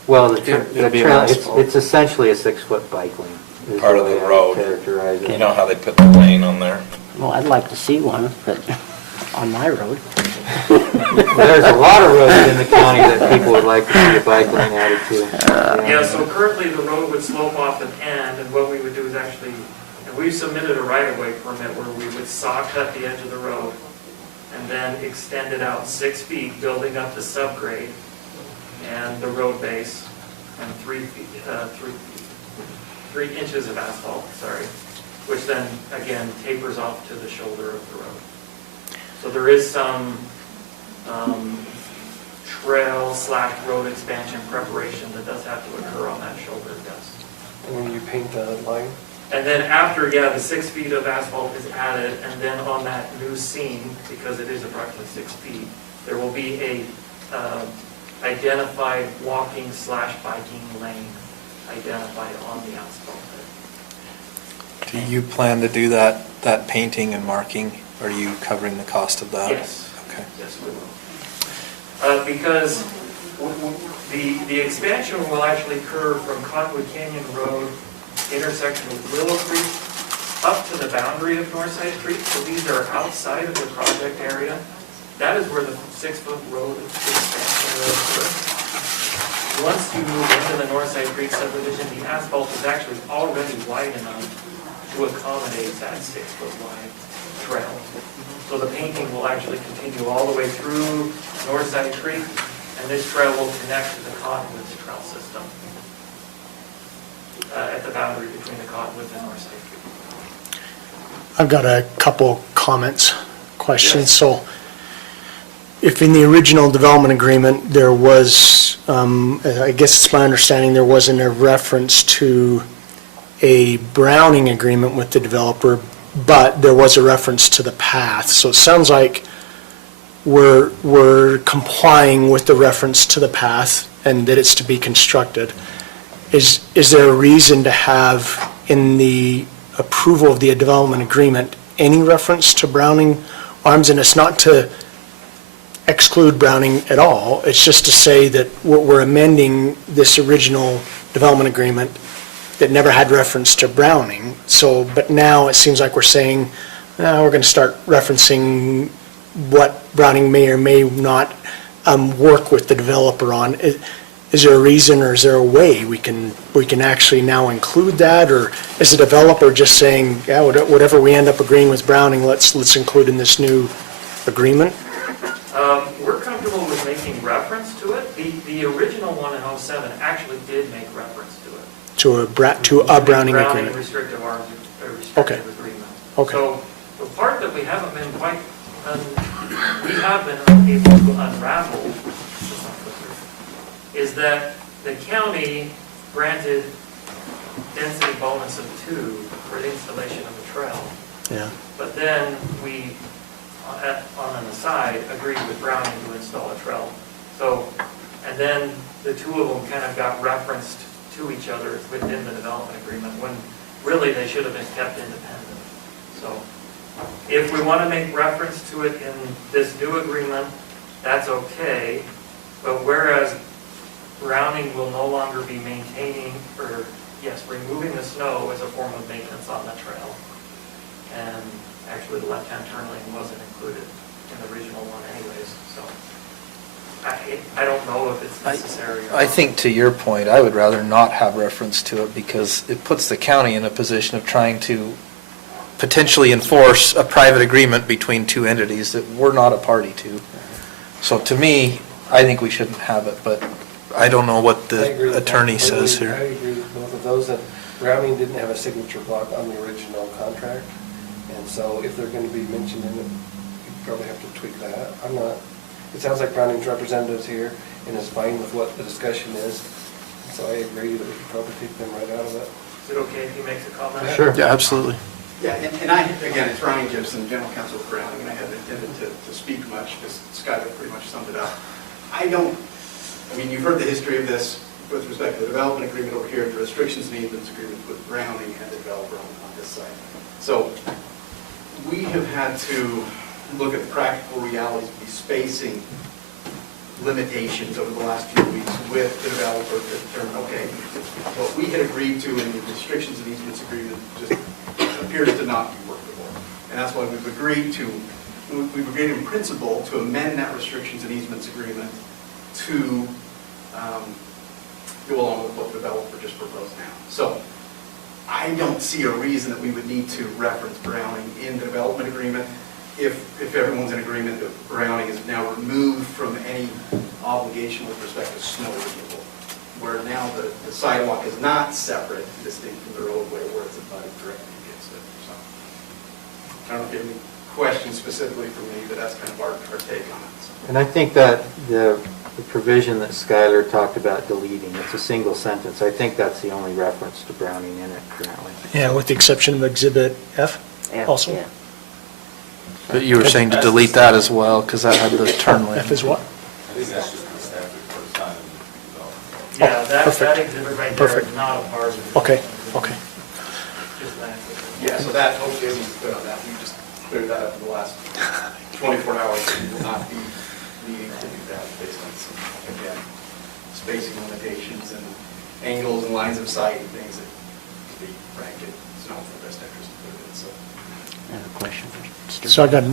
Well, the It'll be an trail, asphalt. it's essentially a 6-foot bike lane. is Part of way the I road. characterize it. You know how they put the lane on there? Well, I'd like to see one, but on my road. There's a lot of roads in the county that people would like to see a bike lane added to. Yeah, so currently the road would slope off an end, and what we would do is actually, and we've submitted a right-of-way permit where we would saw cut the edge of the road and then extend it out 6 feet, building up the subgrade and the road base, and 3 inches of asphalt, sorry, which then, again, tapers off to the shoulder of the road. So there is some trail/road expansion preparation that does have to occur on that shoulder, yes. And when you paint the line? And then after, the 6 feet of asphalt is added, and then on that new seam, because it is approximately 6 feet, there will be a identified walking/biking lane identified on the asphalt. Do you plan to do that painting and marking are you covering the cost of that? Yes. Okay. Yes, we will. Because the expansion will actually occur from Cottonwood Canyon Road, intersection with Willow Creek, up to the boundary of Northside Creek. So these are outside of the project area. That is where the 6-foot road expansion will occur. Once you move into the Northside Creek subdivision, the asphalt is actually already wide enough to accommodate that 6-foot wide trail. So the painting will actually continue all the way through Northside Creek, and this trail will connect to the Cottonwoods Trail system at the boundary between the Cottonwoods and Northside Creek. I've got a couple comments, questions. So if in the original development agreement, there was, I guess it's my understanding, there wasn't a reference to a Browning agreement with the developer, but there was a reference to the path. So it sounds like we're complying with the reference to the path and that it's to be constructed. Is there a reason to have in the approval of the development agreement any reference to Browning Arms? And it's not to exclude Browning at all. It's just to say that we're amending this original development agreement that never had reference to Browning. So, but now it seems like we're saying, we're going to start referencing what Browning may or may not work with the developer on. Is there a reason, or is there a way we can actually now include that? Or is the developer just saying, yeah, whatever we end up agreeing with Browning, let's include in this new agreement? We're comfortable with making reference to it. The original one in 07 actually did make reference to it. To a Browning agreement? Restrictive arms, Okay. restrictive agreement. Okay. So the part that we haven't been quite, we have been able to unravel is that the county granted density bonus of 2 for the installation of a trail. Yeah. But then we, on an aside, agreed with Browning to install a trail. So, and then the two of them kind of got referenced to each other within the development agreement when really they should have been kept independent. So if we want to make reference to it in this new agreement, that's okay. But whereas Browning will no longer be maintaining, or yes, removing the snow as a form of maintenance on the trail. And actually the left-hand turn lane wasn't included in the original one anyways, so I don't know if it's necessary. I think to your point, I would rather not have reference to it because it puts the county in a position of trying to potentially enforce a private agreement between two entities that we're not a party to. So to me, I think we shouldn't have it, but I don't know what the attorney says I here. agree with both of those, that Browning didn't have a signature block on the original contract, and so if they're going to be mentioned in it, you probably have to tweak that. I'm not, it sounds like Browning's representative's here and is fine with what the discussion is, so I agree that we could probably take them right out of it. Is it okay if he makes a comment? Sure. Yeah, absolutely. Yeah, and I, again, it's Ryan Gibson, General Counsel of Browning, and I haven't intended to speak much because Skylar pretty much summed it up. I mean, you've heard the history of this with respect to the development agreement over here, the restrictions and easements agreement with Browning and the developer on this site. So we have had to look at the practical realities of these spacing limitations over the last few weeks with the developer to determine, okay, what we had agreed to in the restrictions and easements agreement just appears to not be workable. And that's why we've agreed in principle to amend that restrictions and easements agreement to go along with what the developer just proposed now. So I don't see a reason that we would need to reference Browning in the development agreement if everyone's in agreement that Browning is now removed from any obligation with respect to snow removal, where now the sidewalk is not separate and distinct from the roadway where it's abutted directly against it. So I don't know if you have any questions specifically for me, but that's kind of our take on it. So. And I think that the provision that Skylar talked about deleting, it's a single sentence. I think that's the only reference to Browning in it currently. Yeah, with the exception of Exhibit F also. Yeah. But you were saying to delete that as well because that had the turn lane. F is what? I think that's just the staff report time and Yeah, that perfect. exhibit right there Perfect. is not a part of it. Okay, okay. Just that. Yeah, so that, hopefully everyone's good on that. We just cleared that up in the last 24 hours. We will not be needing to do that based on some, again, spacing limitations and angles and lines of sight and things that, to be frank, it's not for the best interest of it, so. I have a question for Mr. So I got,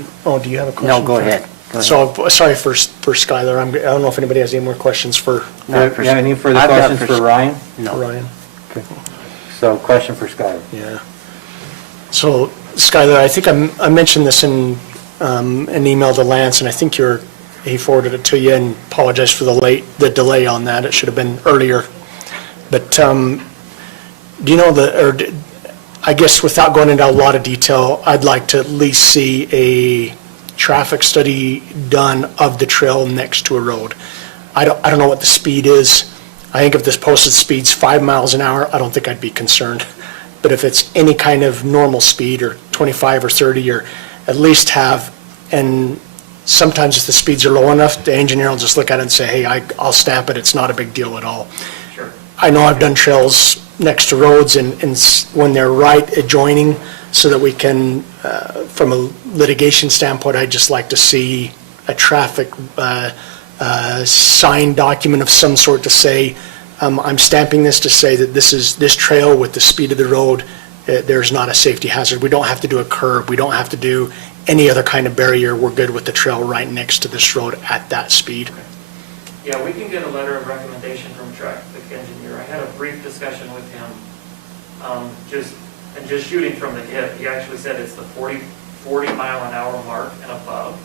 do you have a question? No, go for- ahead. Go So, sorry for Skylar, I don't know if anybody has any more questions for You have any further I've got questions for Ryan? Ryan. Okay. So question for Skylar. Yeah. So, Skylar, I think I mentioned this in an email to Lance, and I think he forwarded it to you, and apologize for the delay on that. It should have been earlier. But do you know I guess without going into a lot of detail, I'd like to at least see a traffic study done of the trail next to a road. I don't know what the speed is. I think if this posted speed's 5 miles an hour, I don't think I'd be concerned. But if it's any kind of normal speed, or 25 or 30, or at least have, and sometimes if the speeds are low enough, the engineer will just look at it and say, hey, I'll stamp it, it's not a big deal at all. Sure. I know I've done trails next to roads and when they're right adjoining, so that we can, from a litigation standpoint, I'd just like to see a traffic signed document of some sort to say, I'm stamping this to say that this trail with the speed of the road, there's not a safety hazard. We don't have to do a curb. We don't have to do any other kind of barrier. We're good with the trail right next to this road at that speed. Yeah, we can get a letter of recommendation from a traffic engineer. I had a brief discussion with him, just shooting from the hip. He actually said it's the 40 mile an hour mark and above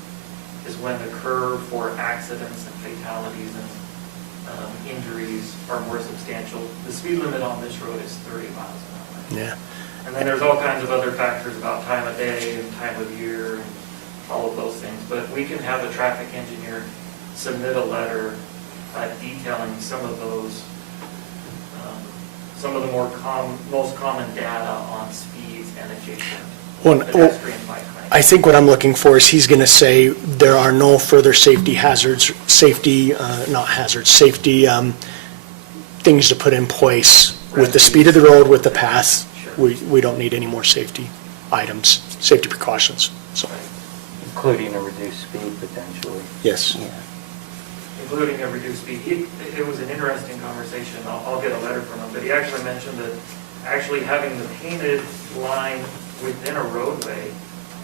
is when the curve for accidents and fatalities and injuries are more substantial. The speed limit on this road is 30 miles an hour. Yeah. And then there's all kinds of other factors about time of day and time of year and all of those things. But we can have the traffic engineer submit a letter detailing some of those, some of the most common data on speeds and adjacent pedestrian bike lanes. I think what I'm looking for is he's going to say there are no further safety hazards, safety things to put in place with the speed of the road, with the path. We don't need any more safety items, safety precautions. So, Including a reduced speed potentially. yes. Yeah. Including a reduced speed. It was an interesting conversation. I'll get a letter from him, but he actually mentioned that actually having the painted line within a roadway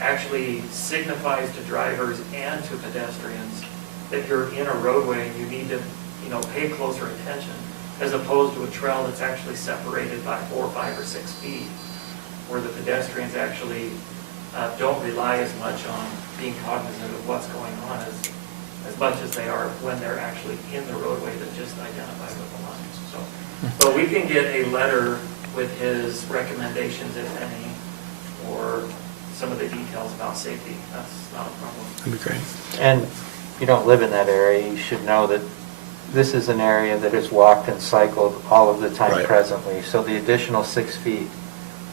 actually signifies to drivers and to pedestrians that you're in a roadway and you need to, pay closer attention, as opposed to a trail that's actually separated by 4, 5, or 6 feet, where the pedestrians actually don't rely as much on being cognizant of what's going on as much as they are when they're actually in the roadway that just identifies with the lines. So, but we can get a letter with his recommendations, if any, or some of the details about safety. That's not a problem. That'd be great. And you don't live in that area, you should know that this is an area that is walked and cycled all of the time Right. presently. So the additional 6 feet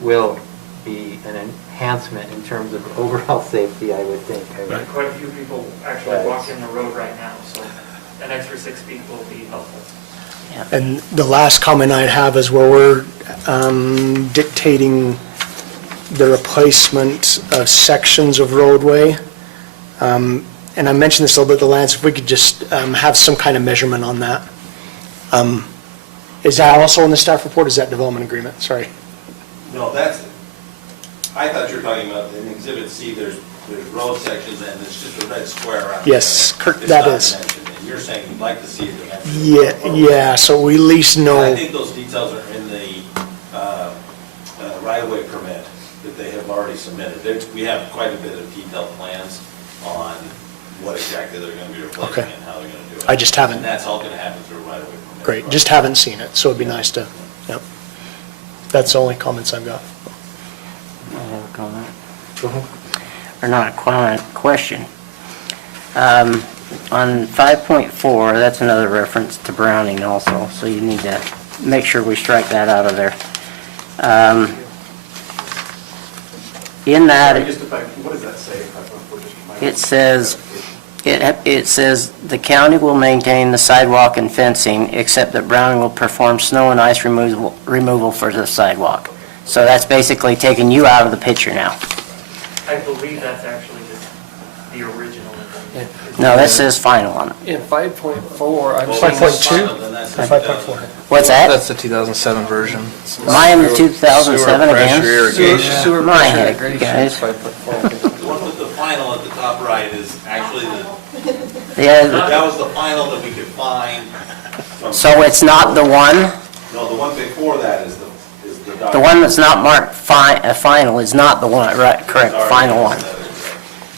will be an enhancement in terms of overall safety, I would think. And quite a few people actually walk in the road right now, so an extra 6 feet will be helpful. And the last comment I'd have is where we're dictating the replacement of sections of roadway. And I mentioned this a little bit to Lance, if we could just have some kind of measurement on that. Is that also in the staff report? Is that development agreement? Sorry. No, I thought you were talking about in Exhibit C, there's road sections and it's just a red square around. Yes, It's that not is. dimensioned, and you're saying you'd like to see a dimension. Yeah, so we at least know. I think those details are in the right-of-way permit that they have already submitted. We have quite a bit of detailed plans on what exactly they're going to be replacing Okay. and how they're going to do it. I just haven't. And that's all going to happen through a right-of-way permit. Great, just haven't seen it, so it'd be nice to, yep. That's the only comments I've got. I have a comment. Go ahead. Or not a comment, question. On 5.4, that's another reference to Browning also, so you need to make sure we strike that out of there. In that, What does that say? it says the county will maintain the sidewalk and fencing, except that Browning will perform snow and ice removal for the sidewalk. So that's basically taking you out of the picture now. I believe that's actually the original. No, that says final on it. In 5.4, I'm Well, seeing. 5.2? Then that's 5.4. What's that? That's the 2007 version. Am I in the 2007 again? Sewer pressure irrigation. Sewer My pressure head, irrigation guys. is 5.4. The one with the final at the top right is actually Yeah, that was the final that we could find from. so it's not the one? No, the one before that is the The document. one that's not marked final is not the one, right, correct, Sorry, final one. that is-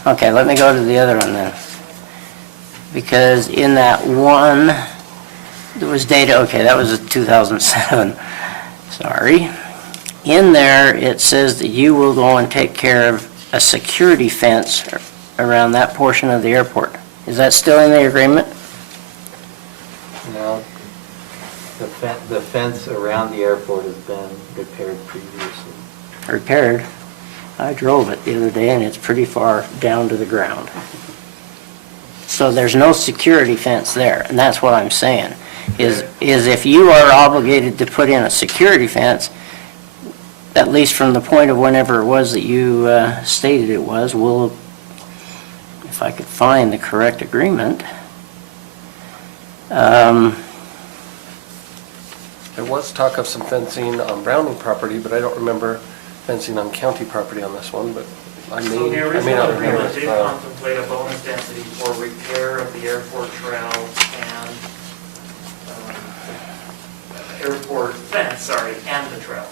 Okay, let me go to the other one then. Because in that one, there was data, okay, that was a 2007, sorry. In there, it says that you will go and take care of a security fence around that portion of the airport. Is that still in the agreement? No, the fence around the airport has been repaired previously. Repaired? I drove it the other day and it's pretty far down to the ground. So there's no security fence there, and that's what I'm saying, is if you are obligated to put in a security fence, at least from the point of whenever it was that you stated it was, we'll, if I could find the correct agreement. There was talk of some fencing on Browning property, but I don't remember fencing on county property on this one, but I So the may not original remember. agreement did contemplate a bonus density for repair of the airport trail and airport fence, sorry, and the trail.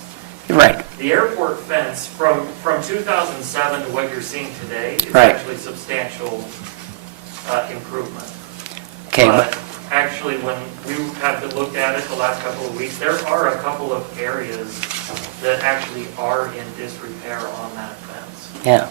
Right. The airport fence, from 2007 to what you're seeing today, is Right. actually substantial improvement. Okay, But actually, when we have looked at it the last couple of weeks, there are a couple of areas that actually are in disrepair on that fence. yeah.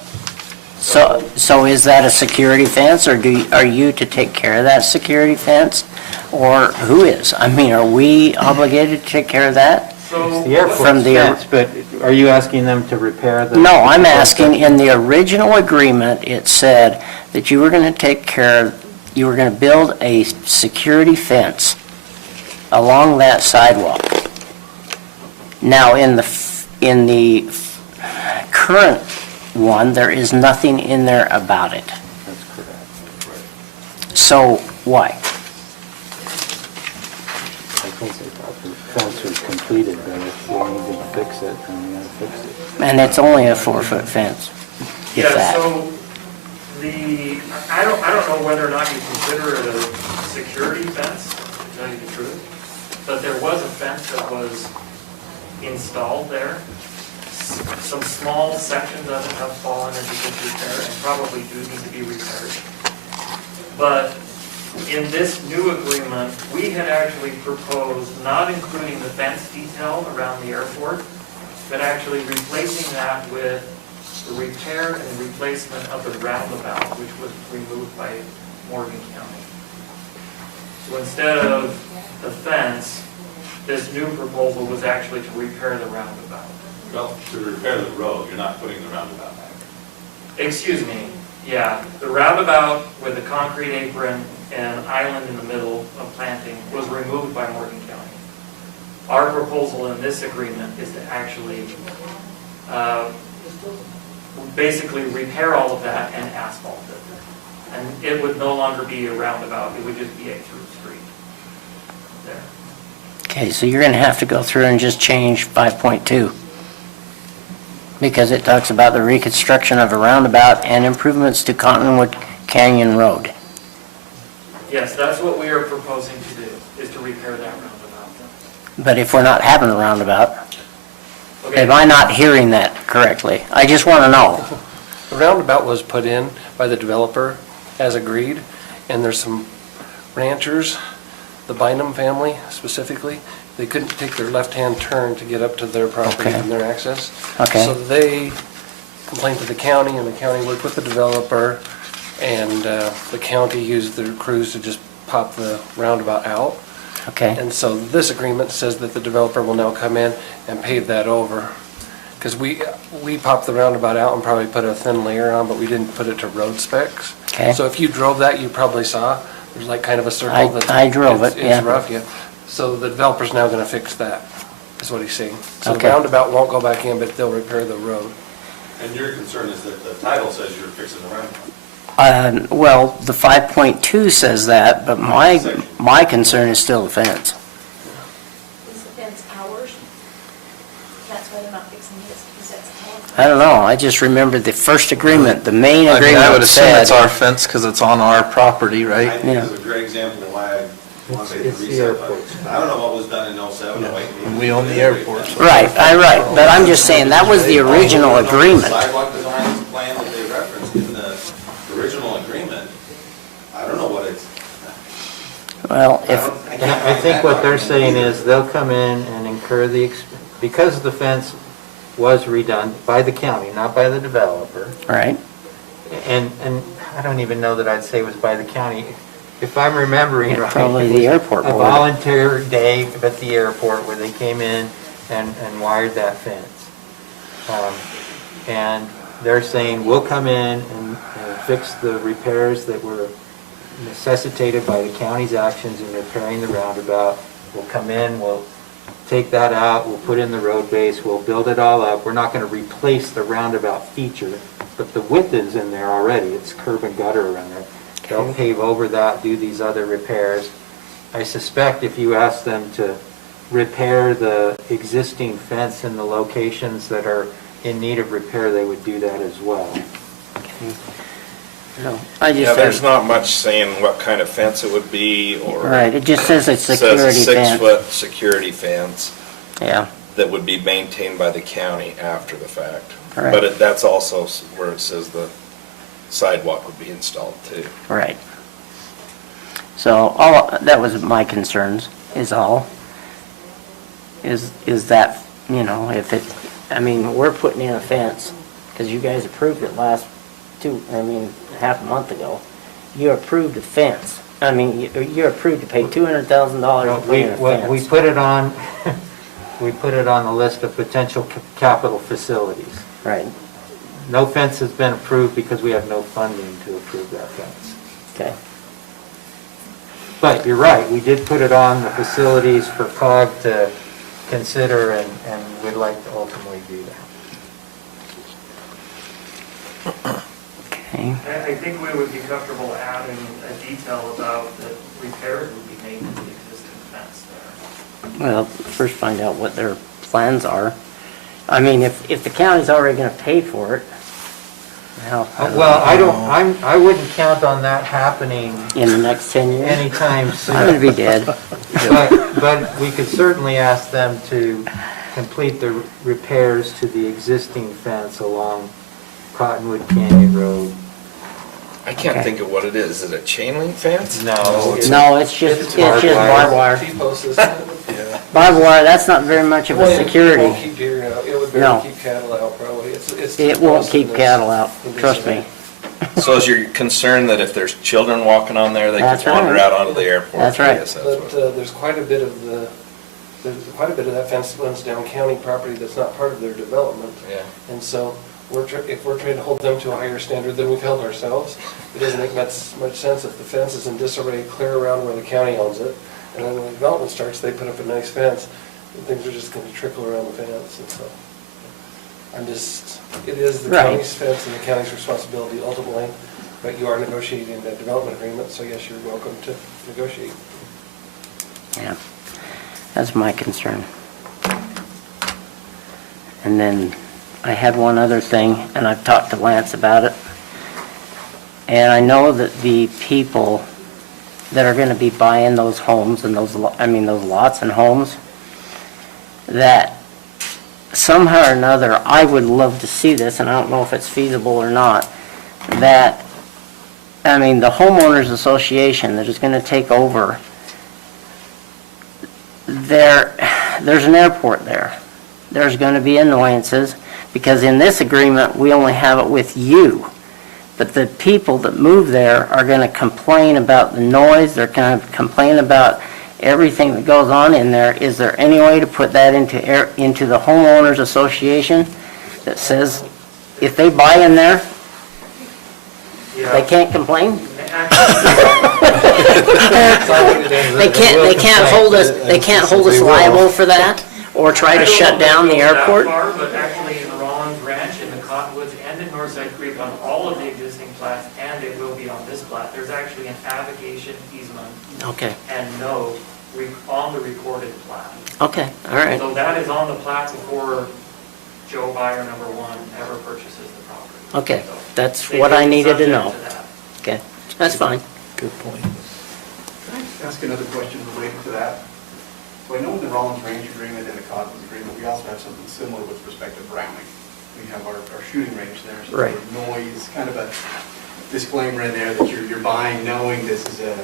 So is that a security fence, or are you to take care of that security fence? Or who is? I mean, are we obligated to take care of that? So The airport's From the- fence, but are you asking them to repair the? No, I'm asking, in the original agreement, it said that you were going to take care of, you were going to build a security fence along that sidewalk. Now, in the current one, there is nothing in there about it. That's correct. So, why? I think they thought the fence was completed, but if we need to fix it, then we gotta fix it. And it's only a 4-foot fence, if Yeah, that. so I don't know whether or not you consider it a security fence, to tell you the truth, but there was a fence that was installed there. Some small sections of it have fallen into disrepair and probably do need to be repaired. But in this new agreement, we had actually proposed not including the fence detail around the airport, but actually replacing that with the repair and replacement of the roundabout, which was removed by Morgan County. So instead of the fence, this new proposal was actually to repair the roundabout. Well, to repair the road, you're not putting the roundabout back. Excuse me, yeah, the roundabout with the concrete apron and island in the middle of planting was removed by Morgan County. Our proposal in this agreement is to actually basically repair all of that and asphalt it. And it would no longer be a roundabout, it would just be a through street there. Okay, so you're going to have to go through and just change 5.2. Because it talks about the reconstruction of a roundabout and improvements to Cottonwood Canyon Road. Yes, that's what we are proposing to do, is to repair that roundabout. But if we're not having a roundabout, Okay. am I not hearing that correctly? I just want to know. The roundabout was put in by the developer as agreed, and there's some ranchers, the Bynum family specifically, they couldn't take their left-hand turn to get up to their property Okay. and their access. Okay. So they complained to the county, and the county worked with the developer, and the county used their crews to just pop the roundabout out. Okay. And so this agreement says that the developer will now come in and pave that over. Because we popped the roundabout out and probably put a thin layer on, but we didn't put it to road specs. Okay. So if you drove that, you probably saw, there's like kind of a circle that's. I drove it, yeah. It's rough, yeah. So the developer's now gonna fix that, is what he's saying. So the Okay. roundabout won't go back in, but they'll repair the road. And your concern is that the title says you're fixing the roundabout. Well, the 5.2 says that, but my concern is still the fence. Is the fence ours? That's why they're not fixing this, because that's ours. I don't know, I just remember the first agreement, the main I mean, agreement I would assume said. it's our fence because it's on our property, I right? think this is a great example of why I want to say It's the reset. airport. I don't know what was done in 07, 08. We own the airport. Right, but I'm just saying, that was the original agreement. Sidewalk design plan that they referenced in the original agreement, I don't know what it's. Well, if, I think what they're saying is they'll come in and incur because the fence was redone by the county, not by the developer. right, And I don't even know that I'd say it was by the county. If I'm remembering right. probably it the was airport A board. volunteer day at the airport where they came in and wired that fence. And they're saying, we'll come in and fix the repairs that were necessitated by the county's actions in repairing the roundabout. We'll come in, we'll take that out, we'll put in the road base, we'll build it all up. We're not going to replace the roundabout feature, but the width is in there already. It's curb and gutter around there. They'll pave over that, do these other repairs. I suspect if you ask them to repair the existing fence in the locations that are in need of repair, they would do that as well. No, I just Yeah, there's said, not much saying what kind of fence it would be, or. right, it just says it's It says a security fence. 6-foot security fence Yeah, that would be maintained by the county after the fact. Correct. But that's also where it says the sidewalk would be installed too. right. So, all, that was my concerns, is all. Is that, you know, if it, I mean, we're putting in a fence, because you guys approved it half a month ago. You approved a fence. I mean, you approved to pay $200,000 to put in a fence. We put it on, we put it on the list of potential capital facilities. Right, No fence has been approved because we have no funding to approve that fence. okay. But you're right, we did put it on the facilities for COG to consider, and we'd like to ultimately do that. Okay. I think we would be comfortable adding a detail about that repairs would be made to the existing fence there. Well, first find out what their plans are. I mean, if the county's already gonna pay for it, how? Well, I wouldn't count on that happening In the next 10 years? anytime soon. I'm gonna be dead. But we could certainly ask them to complete the repairs to the existing fence along Cottonwood Canyon Road. I can't think of what it is. Is it a chain link fence? No. No, it's just barbed wire. T-post, isn't it? Yeah. Barbed wire, that's not very much of Well, a it won't security. keep deer out, it would No. barely keep cattle out probably. It's It won't T-post keep in this- cattle out, in this trust area. me. So is your concern that if there's children walking on there, they That's could wander right. out onto the airport? That's right. Yes, that's But what- there's quite a bit of that fence that runs down county property that's not part of their development. Yeah. And so if we're trying to hold them to a higher standard than we've held ourselves, it doesn't make much sense if the fence is in disarray clear around where the county owns it. And then when the development starts, they put up a nice fence, and things are just going to trickle around the fence. And so it is the Right. county's fence and the county's responsibility ultimately, but you are negotiating a development agreement, so yes, you're welcome to negotiate. Yeah, that's my concern. And then I had one other thing, and I've talked to Lance about it. And I know that the people that are going to be buying those homes and those lots and homes, that somehow or another, I would love to see this, and I don't know if it's feasible or not, that, I mean, the homeowners association that is going to take over, there's an airport there. There's going to be annoyances, because in this agreement, we only have it with you. But the people that move there are going to complain about the noise, they're going to complain about everything that goes on in there. Is there any way to put that into the homeowners association that says, if they buy in there, they can't complain? They can't hold us liable for that, or try to shut down the airport? I don't know that far, but actually in Rollins Ranch in the Cottonwoods Northside Creek on all of the existing plats, and it will be on this plat. There's actually an avocation easement Okay, and note on the recorded plat. okay, all right. So that is on the plat before Joe Buyer number 1 ever purchases the property. Okay, So that's they what will I be needed to subject know. that. Okay, that's fine. Good point. Can I ask another question related to that? So I know in the Rollins Range Agreement and the Codman Agreement, we also have something similar with respect to Browning. We have our shooting range there, so Right. noise, kind of a disclaimer in there that you're buying knowing this is a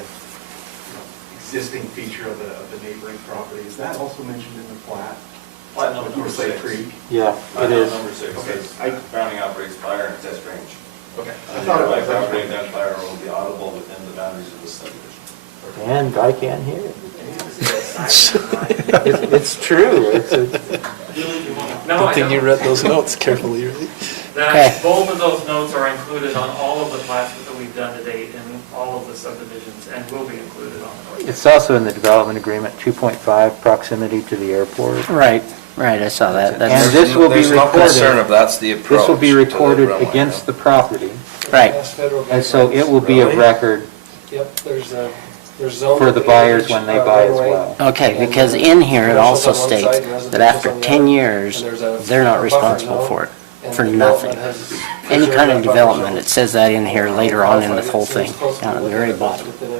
existing feature of the neighboring property. Is that also mentioned in the plat? Plat number With Northside 6. Creek? Yeah, Plat it is. number 6 Okay. says Browning operates fire and test range. Okay. I The thought it nearby was. property identifier will be audible within the boundaries of the subdivision. And I can't hear it. It's true. It's a- No, I Good thing you don't. read those notes carefully, right? That, both of those notes are included on all of the plats that we've done to date and all of the subdivisions, and will be included on the north. It's also in the development agreement, 2.5, proximity to the airport. Right, right, I saw that. And That's, this will be There's no concern recorded, if that's the approach. this will be to the recorded runway. against the property. right. That's federal And so it will be a Really? record Yep, there's zones. for the at buyers edge, when they buy as runway, well. Okay, and, because in here it commercial's also on one states side and that residential's after on the 10 other, years, and there's a they're not buffer responsible zone, for it, and for the nothing. development has Any preserved kind of that buffer development, zone. it says that in here later on in the whole It's- thing, it's supposed to down at the look very at bottom. within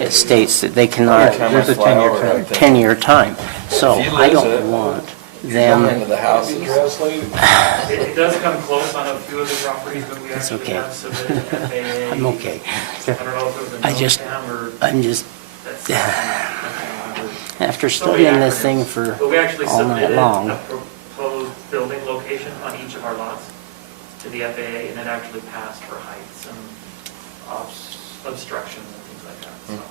a- It states that they cannot, Every time I There's a fly 10-year over term. that thing, 10-year time. So If you I lose don't it, want come them, into the houses. It does come close on a few of the properties, but we It's actually okay. have submitted FAA. I'm okay. I don't know if it was a I just, NOTAM or I'm just, that's, I can't remember. after So many studying this acronyms. thing for But we actually all night submitted long. a proposed building location on each of our lots to the FAA, and it actually passed for heights and obstructions and things like that, so.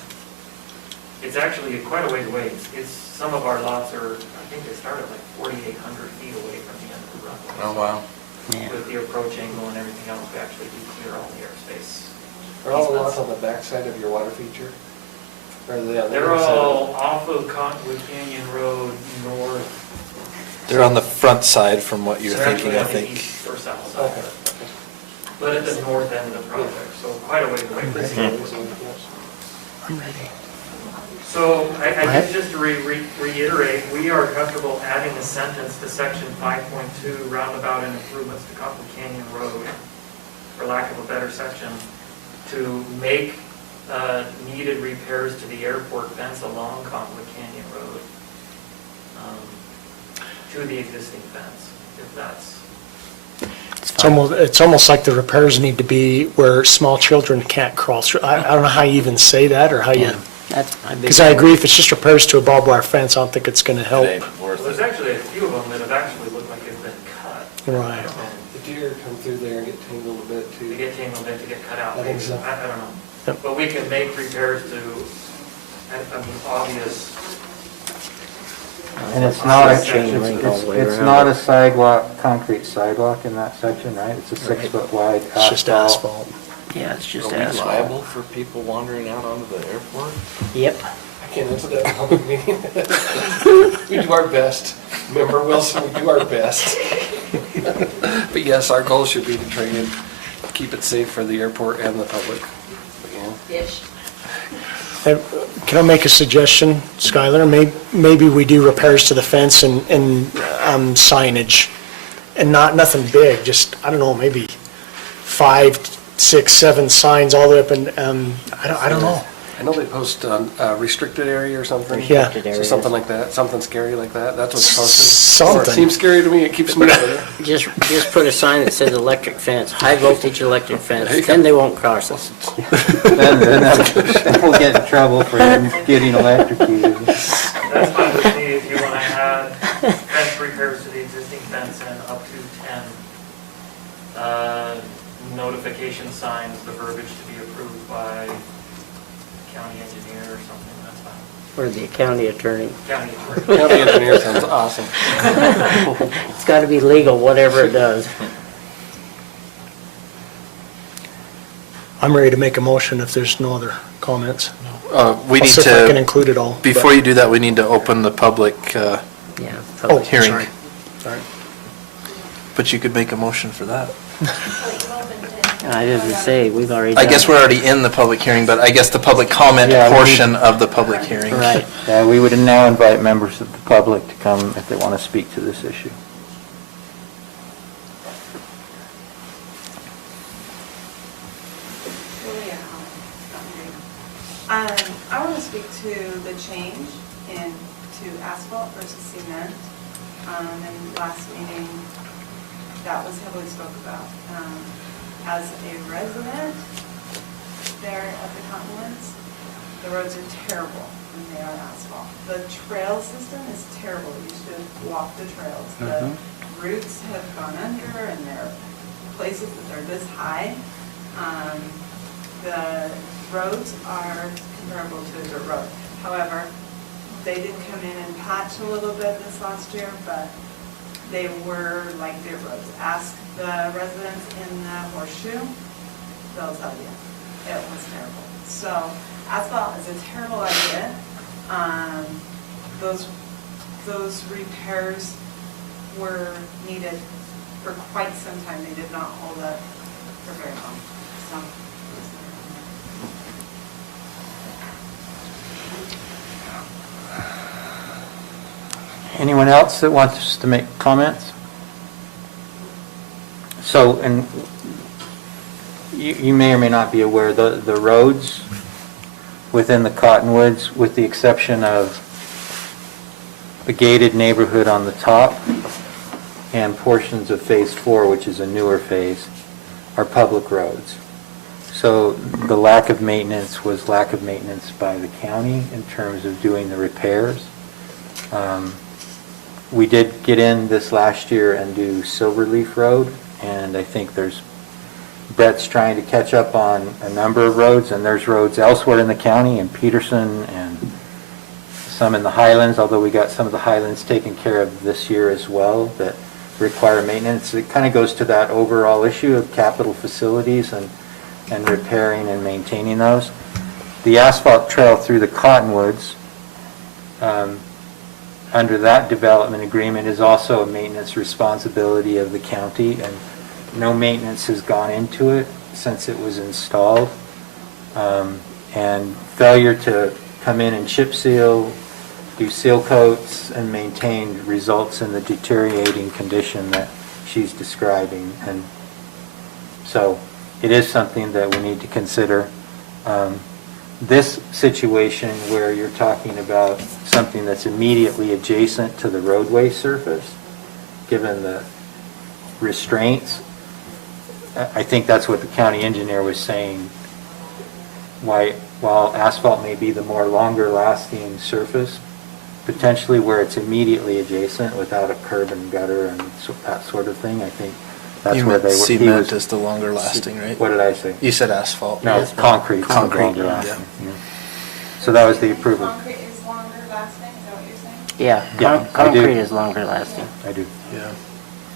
It's actually quite a ways away. Some of our lots are, I think they start at like 4,800 feet away from the end of the runway. Oh, wow. Yeah. With the approach angle and everything else, we actually do clear all the airspace. Are all the lots on the backside of your water feature? Or are they on the They're inside? all off of Cottonwood Canyon Road north. They're on the front side from what you're They're thinking, I actually on the think. east or south side. Okay. But at the north end of the project, so quite a ways away. I'm ready. So I guess just to reiterate, we are comfortable adding a sentence to section 5.2, roundabout and improvements to Cottonwood Canyon Road, for lack of a better section, to make needed repairs to the airport fence along Cottonwood Canyon Road, to the existing fence, if that's. It's almost like the repairs need to be where small children can't cross through. I don't know how you even say that or how you, That's my big. because I agree, if it's just repairs to a barbed wire fence, I don't think it's going to help. It ain't worth Well, there's it. actually a few of them that have actually looked like it's been cut. Right. The deer come through there and get tangled a bit They too. get tangled in to get cut out. I think so. I don't know. Yep. But we can make repairs to, I mean, obvious. And it's not, Obvious chain sections. link all the way it's around not it. a sidewalk, concrete sidewalk in that section, right? It's a 6-foot wide asphalt. It's just asphalt. Yeah, it's just Are we asphalt. liable for people wandering out onto the airport? Yep. I can't answer that in public meeting. We do our best. Member Wilson, we do our best. But yes, our goal should be to try and keep it safe for the airport and the public. Yeah. Ish. Can I make a suggestion, Skylar? Maybe we do repairs to the fence and signage, and nothing big, just, I don't know, maybe 5, 6, 7 signs all the way up, and, I don't know. I know they post on restricted area or something. Yeah. Restricted So areas. something like that, something scary like that. That's what's posted. Something. Or it seems scary to me, it keeps me out of there. Just put a sign that says electric fence, high voltage electric There you fence, go. then they won't cross us. Then we'll get in trouble for getting electrocuted. That's fine with me if you want to add fence repairs to the existing fence and up to 10 notification signs, the verbiage to be approved by county engineer or something, that's fine. Or the county attorney. County attorney. County engineer sounds awesome. It's got to be legal, whatever it does. I'm ready to make a motion if there's no other comments. We I'll need see if I can to, include it all. before you do that, we need to open the public Yeah. Oh, hearing. sorry. Sorry. But you could make a motion for that. I didn't say, we've already I done guess it. we're already in the public hearing, but I guess the public comment Yeah, we portion of the public hearing. Right. We would now invite members of the public to come if they want to speak to this issue. I want to speak to the change to asphalt versus cement. In the last meeting, that was heavily spoke about. As a resident there at the Cottonwoods, the roads are terrible when they are asphalt. The trail system is terrible. You should walk the trails. The roots have gone under and there are places that are this high. The roads are comparable to a dirt road. However, they did come in and patch a little bit this last year, but they were like dirt roads. Ask the residents in the Horseshoe, they'll tell you, it was terrible. So asphalt is a terrible idea. Those repairs were needed for quite some time. They did not hold up for very long. So. Anyone else that wants to make comments? So, and you may or may not be aware, the roads within the Cottonwoods, with the exception of the gated neighborhood on the top and portions of Phase 4, which is a newer phase, are public roads. So the lack of maintenance was lack of maintenance by the county in terms of doing the repairs. We did get in this last year and do Silverleaf Road, and I think Brett's trying to catch up on a number of roads, and there's roads elsewhere in the county, in Peterson and some in the Highlands, although we got some of the Highlands taken care of this year as well that require maintenance. It kind of goes to that overall issue of capital facilities and repairing and maintaining those. The asphalt trail through the Cottonwoods, under that development agreement, is also a maintenance responsibility of the county, and no maintenance has gone into it since it was installed. And failure to come in and chip seal, do seal coats, and maintain results in the deteriorating condition that she's describing. And so it is something that we need to consider. This situation where you're talking about something that's immediately adjacent to the roadway surface, given the restraints, I think that's what the county engineer was saying. While asphalt may be the more longer lasting surface, potentially where it's immediately adjacent without a curb and gutter and that sort of thing, I think that's You where meant they were. cement is the longer lasting, right? What did I say? You said asphalt. No, it's concrete. Concrete, Longer yeah. lasting, yeah. So that was the approval. Concrete is longer lasting, is that what you're saying? Yeah, Yeah, I do. concrete is longer lasting. I do. Yeah.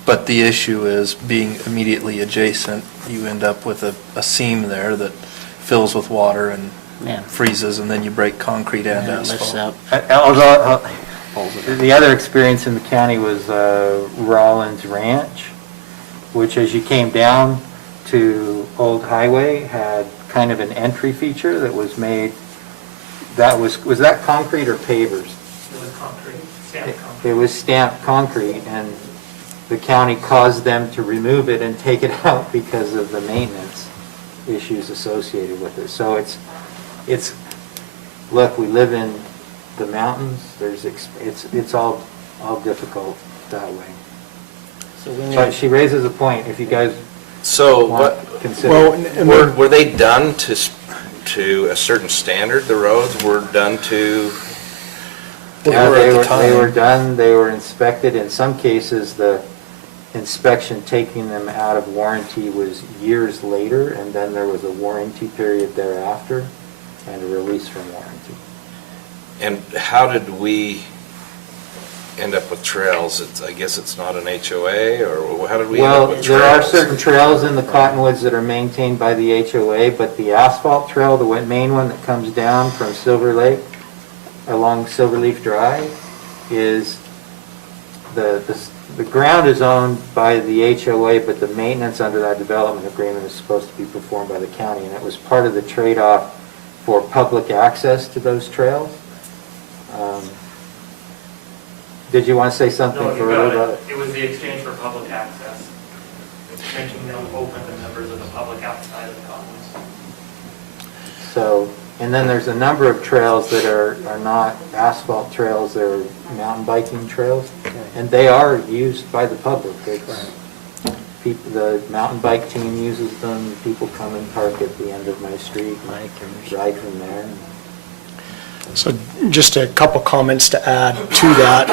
But the issue is being immediately adjacent, you end up with a seam there that fills with water and Yeah. freezes, and then you break concrete and Yeah, lifts asphalt. up. Although, the other experience in the county was Rollins Ranch, which as you came down to Old Highway had kind of an entry feature that was made, was that concrete or pavers? It was concrete, stamped concrete. It was stamped concrete, and the county caused them to remove it and take it out because of the maintenance issues associated with it. So it's, look, we live in the mountains, it's all difficult that way. So we But need, she raises a point, if you guys So, want what, to consider. were they done to a certain standard, the roads were done to? Yeah, they were done, they were inspected. In some cases, the inspection taking them out of warranty was years later, and then there was a warranty period thereafter and a release from warranty. And how did we end up with trails? I guess it's not an HOA, or how did we end up Well, with trails? there are certain trails in the Cottonwoods that are maintained by the HOA, but the asphalt trail, the main one that comes down from Silver Lake along Silverleaf Drive, is the the ground is owned by the HOA, but the maintenance under that development agreement is supposed to be performed by the county, and it was part of the trade-off for public access to those trails. Did you want to say something No, you further got about it. it? It was the exchange for public access, making them open to members of the public outside of the commons. So, and then there's a number of trails that are not asphalt trails, they're mountain biking trails, and they are used by the public. It's, people, the mountain bike team uses them, people come and park at the end of my street, and ride from there. So just a couple comments to add to that.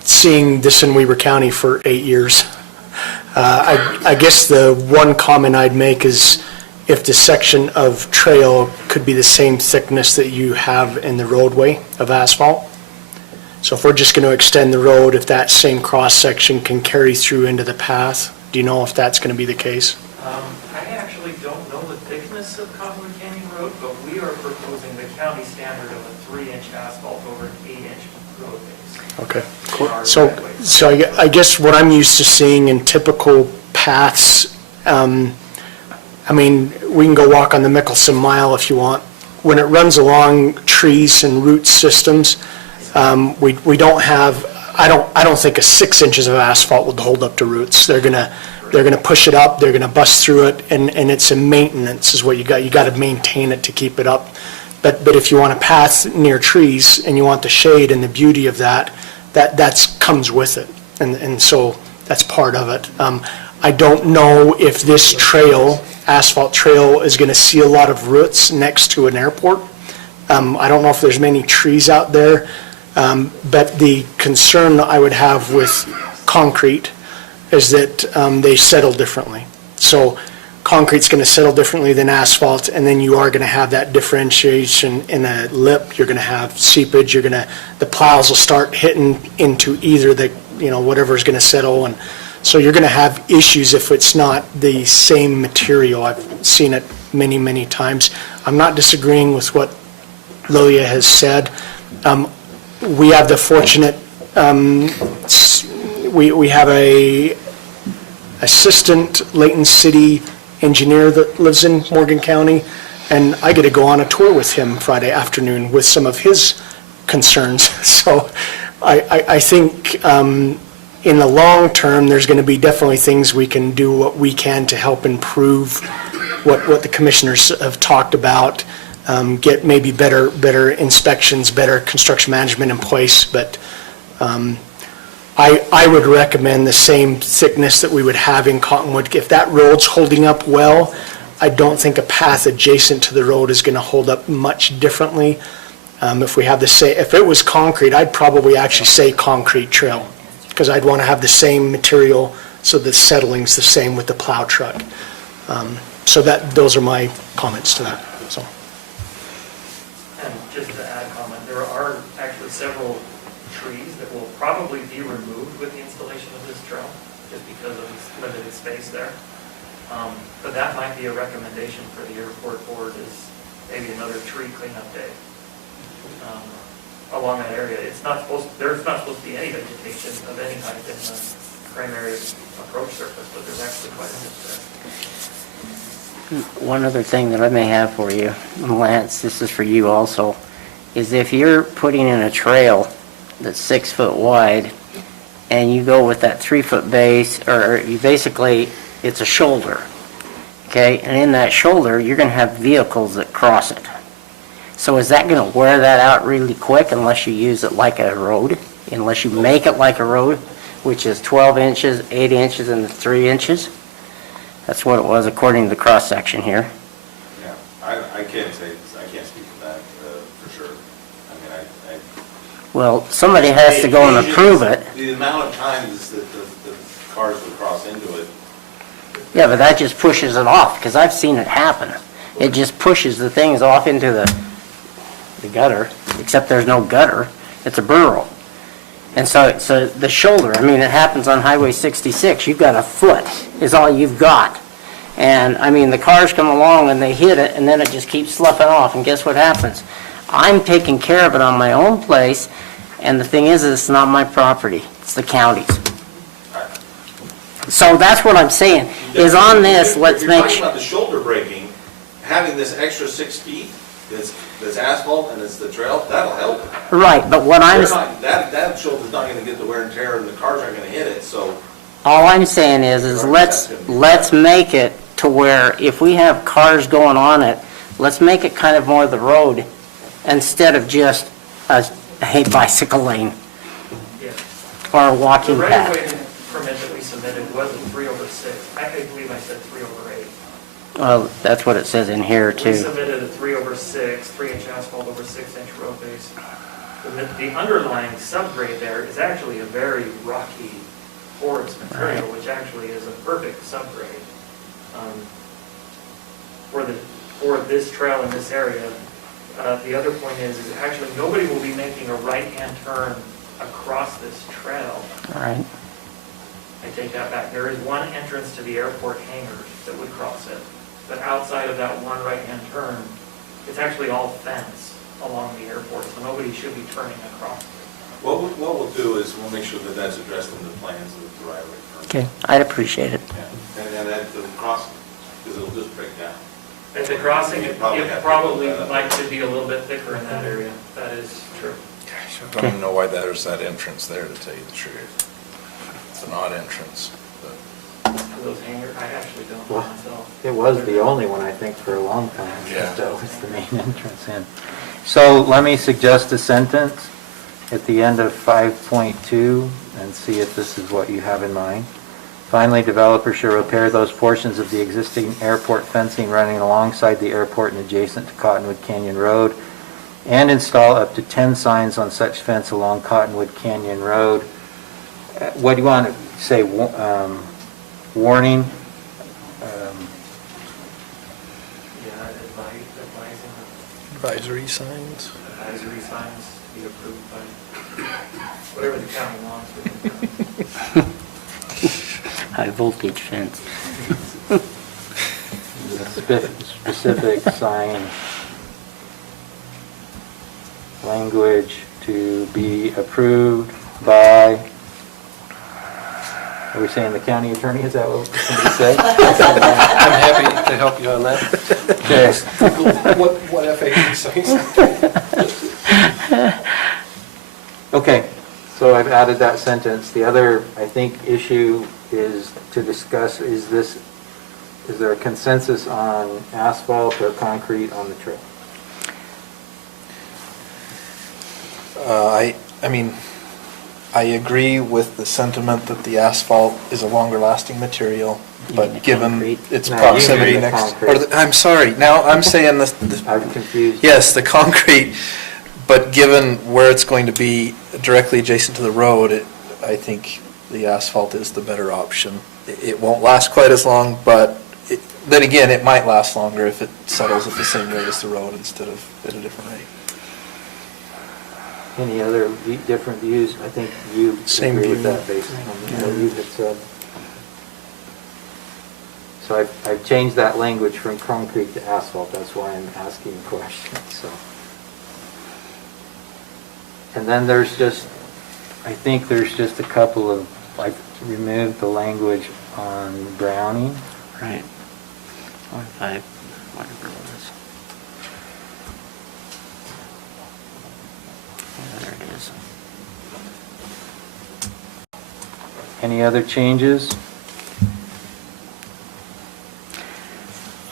Seeing this in Weber County for 8 years, I guess the one comment I'd make is if the section of trail could be the same thickness that you have in the roadway of asphalt. So if we're just going to extend the road, if that same cross-section can carry through into the path, do you know if that's going to be the case? I actually don't know the thickness of Cottonwood Canyon Road, but we are proposing the county standard of a 3-inch asphalt over an 8-inch road base. Okay. So I guess what I'm used to seeing in typical paths, I mean, we can go walk on the Mickelson Mile if you want. When it runs along trees and root systems, we don't have, I don't think a 6 inches of asphalt would hold up to roots. They're gonna push it up, they're gonna bust through it, and it's a maintenance is what you got. You got to maintain it to keep it up. But if you want a path near trees and you want the shade and the beauty of that comes with it, and so that's part of it. I don't know if this trail, asphalt trail, is going to see a lot of roots next to an airport. I don't know if there's many trees out there, but the concern I would have with concrete is that they settle differently. So concrete's going to settle differently than asphalt, and then you are going to have that differentiation in a lip. You're going to have seepage. The plows will start hitting into either the, whatever's going to settle, and so you're going to have issues if it's not the same material. I've seen it many, many times. I'm not disagreeing with what Lilia has said. We have the fortunate, we have a assistant Layton City engineer that lives in Morgan County, and I get to go on a tour with him Friday afternoon with some of his concerns. So I think in the long term, there's going to be definitely things we can do what we can to help improve what the commissioners have talked about, get maybe better inspections, better construction management in place, but I would recommend the same thickness that we would have in Cottonwood. If that road's holding up well, I don't think a path adjacent to the road is going to hold up much differently. If it was concrete, I'd probably actually say concrete trail, because I'd want to have the same material so the settling's the same with the plow truck. So those are my comments to that. So. And just to add a comment, there are actually several trees that will probably be removed with the installation of this trail, just because of its limited space there. But that might be a recommendation for the airport board, is maybe another tree cleanup day along that area. There's not supposed to be any vegetation of any type in the primary approach surface, but there's actually quite a bit there. One other thing that I may have for you, Lance, this is for you also, is if you're putting in a trail that's 6 foot wide and you go with that 3 foot base, or you basically, it's a shoulder, okay? And in that shoulder, you're going to have vehicles that cross it. So is that going to wear that out really quick unless you use it like a road? Unless you make it like a road, which is 12 inches, 8 inches, and 3 inches? That's what it was according to the cross-section here. Yeah, I can't speak to that for sure. I mean, Well, somebody has to go and approve it. The amount of times that the cars would cross into it. Yeah, but that just pushes it off, because I've seen it happen. It just pushes the things off into the gutter, except there's no gutter. It's a burrow. And so the shoulder, I mean, it happens on Highway 66. You've got a foot is all you've got. And, I mean, the cars come along and they hit it, and then it just keeps sloughing off. And guess what happens? I'm taking care of it on my own place, and the thing is, it's not my property. It's the counties. So that's what I'm saying, is on this, let's If make you're talking sure. about the shoulder breaking, having this extra 6 feet that's asphalt and it's the trail, that'll help. Right, but what I'm, They're not- That shoulder's not gonna get the wear and tear, and the cars aren't gonna hit it, so. all I'm saying is let's make it to where if we have cars going on it, let's make it kind of more the road instead of just a bicycle lane Yeah. or a The walking path. right-of-way permit that we submitted wasn't 3/6. I believe I said 3/8. Well, that's what it says in here We too. submitted a 3/6, 3-inch asphalt over 6-inch road base. The underlying subgrade there is actually a very rocky, porous material, which actually is a perfect subgrade. For this trail in this area. The other point is actually nobody will be making a right-hand turn across this trail. All right. I take that back. There is one entrance to the airport hangars that would cross it. But outside of that one right-hand turn, it's actually all fence along the airport, so nobody should be turning across it. What we'll do is we'll make sure that that's addressed in the plans of the right-of-way permit. Okay, I'd appreciate it. Yeah. And at the crossing, because it'll just break down. At the crossing, You it probably have to probably put that up. might should be a little bit thicker in that area. That is true. I don't even know why there's that entrance there, to tell you the truth. It's an odd entrance, but. For those hangars, I actually don't know Well, myself. it was the only one, I think, for a long time. Yeah. That was the main entrance in. So let me suggest a sentence at the end of 5.2 and see if this is what you have in mind. Finally, developers shall repair those portions of the existing airport fencing running alongside the airport and adjacent to Cottonwood Canyon Road and install up to 10 signs on such fence along Cottonwood Canyon Road. What do you want to say? Warning? Yeah, Advisory signs. advisory signs to be approved by whatever the county wants. High voltage fence. Specific sign language to be approved by, are we saying the county attorney, is that what somebody said? I'm happy to help you on that. Okay. What FAQ signs? Okay, so I've added that sentence. The other, I think, issue is to discuss, is there a consensus on asphalt or concrete on the trail? I mean, I agree with the sentiment that the asphalt is a longer lasting material, You mean but the given concrete? its No, you proximity mean the next, concrete. or I'm sorry, now I'm saying I'm confused. yes, the concrete, but given where it's going to be directly adjacent to the road, I think the asphalt is the better option. It won't last quite as long, but then again, it might last longer if it settles at the same rate as the road instead of at a different rate. Any other different views? I think you Same agree with view. that based on what you had said. So I've changed that language from concrete to asphalt, that's why I'm asking questions, so. And then there's just, I think there's just a couple of, like, remove the language on Browning. Right. Or 5, whatever it was. Yeah, there it is. Any other changes?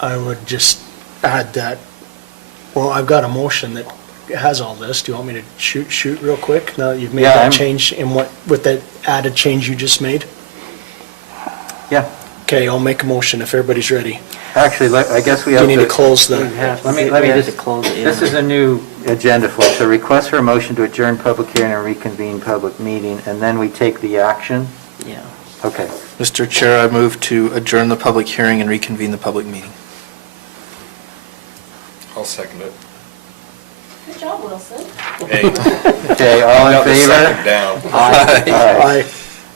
I would just add that, well, I've got a motion that has all this. Do you want me to shoot real quick now that you've made Yeah, that change in with that added change you just made? Yeah. Okay, I'll make a motion if everybody's ready. Actually, I guess we You have need to close the, Let me just, this is a new agenda flow, so request for a motion to adjourn public hearing and reconvene public meeting, and then we take the action? Yeah. Okay. Mr. Chair, I move to adjourn the public hearing and reconvene the public meeting. I'll second it. Good job, Wilson. Hey. Okay, all in Got the favor? second down. Aye.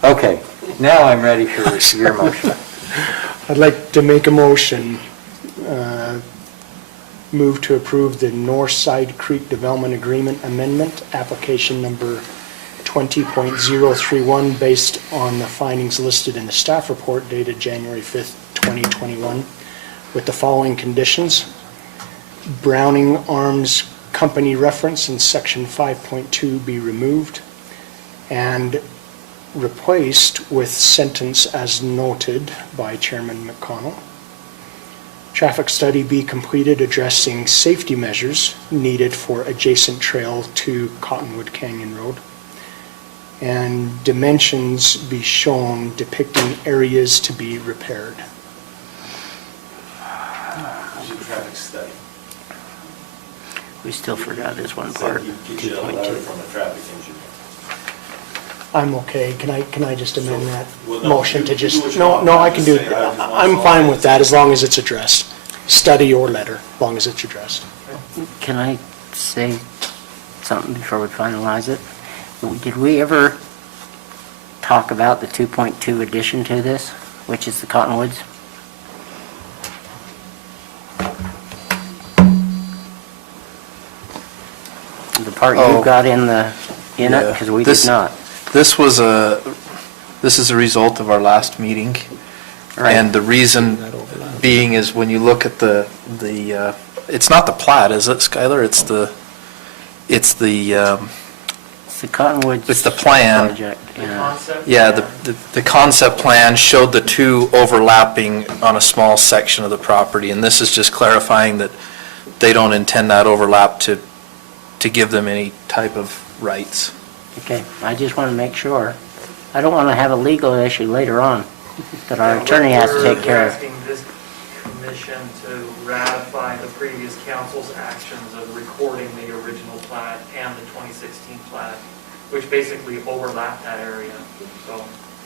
Okay, now I'm ready for your motion. I'd like to make a motion, move to approve the North Side Creek Development Agreement Amendment, application number 20.031 based on the findings listed in the staff report dated January 5th, 2021, with the following conditions. Browning Arms company reference in section 5.2 be removed and replaced with sentence as noted by Chairman McConnell. Traffic study be completed addressing safety measures needed for adjacent trail to Cottonwood Canyon Road. And dimensions be shown depicting areas to be repaired. Traffic study. We still forgot this one Said part, you get a letter 2.2. from a traffic engineer. I'm okay. Can I just amend that Well, no, motion to you do just, what you no, want. no, I I'm can just do, saying, I just want I'm to fine solve with it. that as long as it's addressed. Study or letter, as long as it's addressed. Can I say something before we finalize it? Did we ever talk about the 2.2 addition to this, which is the Cottonwoods? The part you Oh. got in it, Yeah. because we This- did not. This is a result of our last meeting. Right. And the reason being is when you look at it's not the plat, is it, Skylar? It's the It's the Cottonwoods. It's the plan. Project, The yeah. concept? Yeah, the concept plan showed the two overlapping on a small section of the property, and this is just clarifying that they don't intend that overlap to give them any type of rights. Okay, I just want to make sure. I don't want to have a legal issue later on that our attorney has to take care We're of. asking this commission to ratify the previous council's actions of recording the original plat and the 2016 plat, which basically overlap that area. So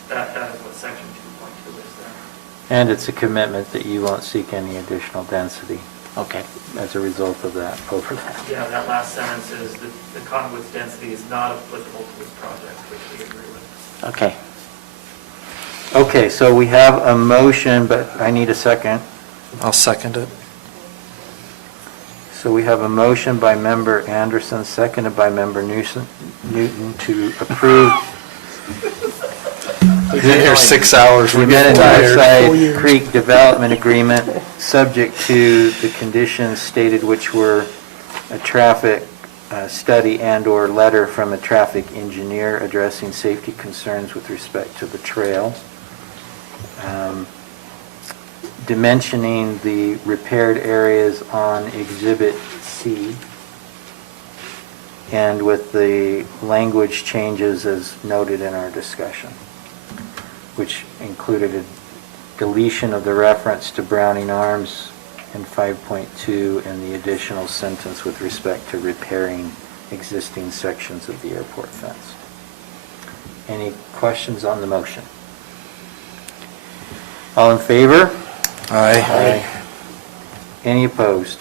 that is what section 2.2 is there. And it's a commitment that you won't seek any additional density. Okay. As a result of that overlap. Yeah, that last sentence is that the Cottonwoods density is not applicable to this project, which we agree with. Okay. Okay, so we have a motion, but I need a second. I'll second it. So we have a motion by member Anderson, seconded by member Newton to approve. We've been here 6 hours. The We're getting Mennonite tired. Creek Development Agreement, subject to the conditions stated, which were a traffic study and/or letter from a traffic engineer addressing safety concerns with respect to the trail. Dimensioning the repaired areas on Exhibit C, and with the language changes as noted in our discussion, which included a deletion of the reference to Browning Arms in 5.2 and the additional sentence with respect to repairing existing sections of the airport fence. Any questions on the motion? All in favor? Aye. Any opposed?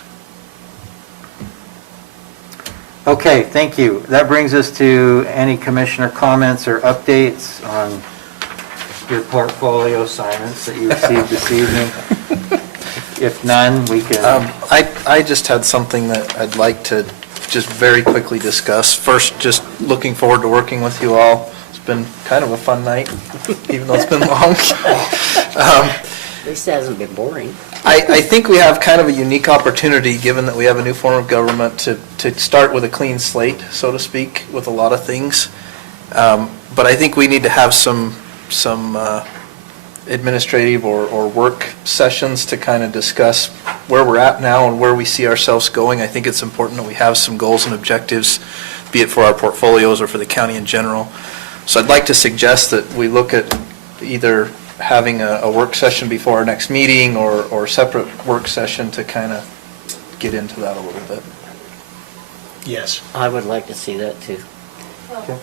Okay, thank you. That brings us to any commissioner comments or updates on your portfolio assignments that you received this evening. If none, we can... I just had something that I'd like to just very quickly discuss. First, just looking forward to working with you all. It's been kind of a fun night, even though it's been long. At least it hasn't been boring. I think we have kind of a unique opportunity, given that we have a new form of government, to start with a clean slate, so to speak, with a lot of things. But I think we need to have some administrative or work sessions to kind of discuss where we're at now and where we see ourselves going. I think it's important that we have some goals and objectives, be it for our portfolios or for the county in general. So I'd like to suggest that we look at either having a work session before our next meeting or separate work session to kind of get into that a little bit. Yes. I would like to see that too. Well,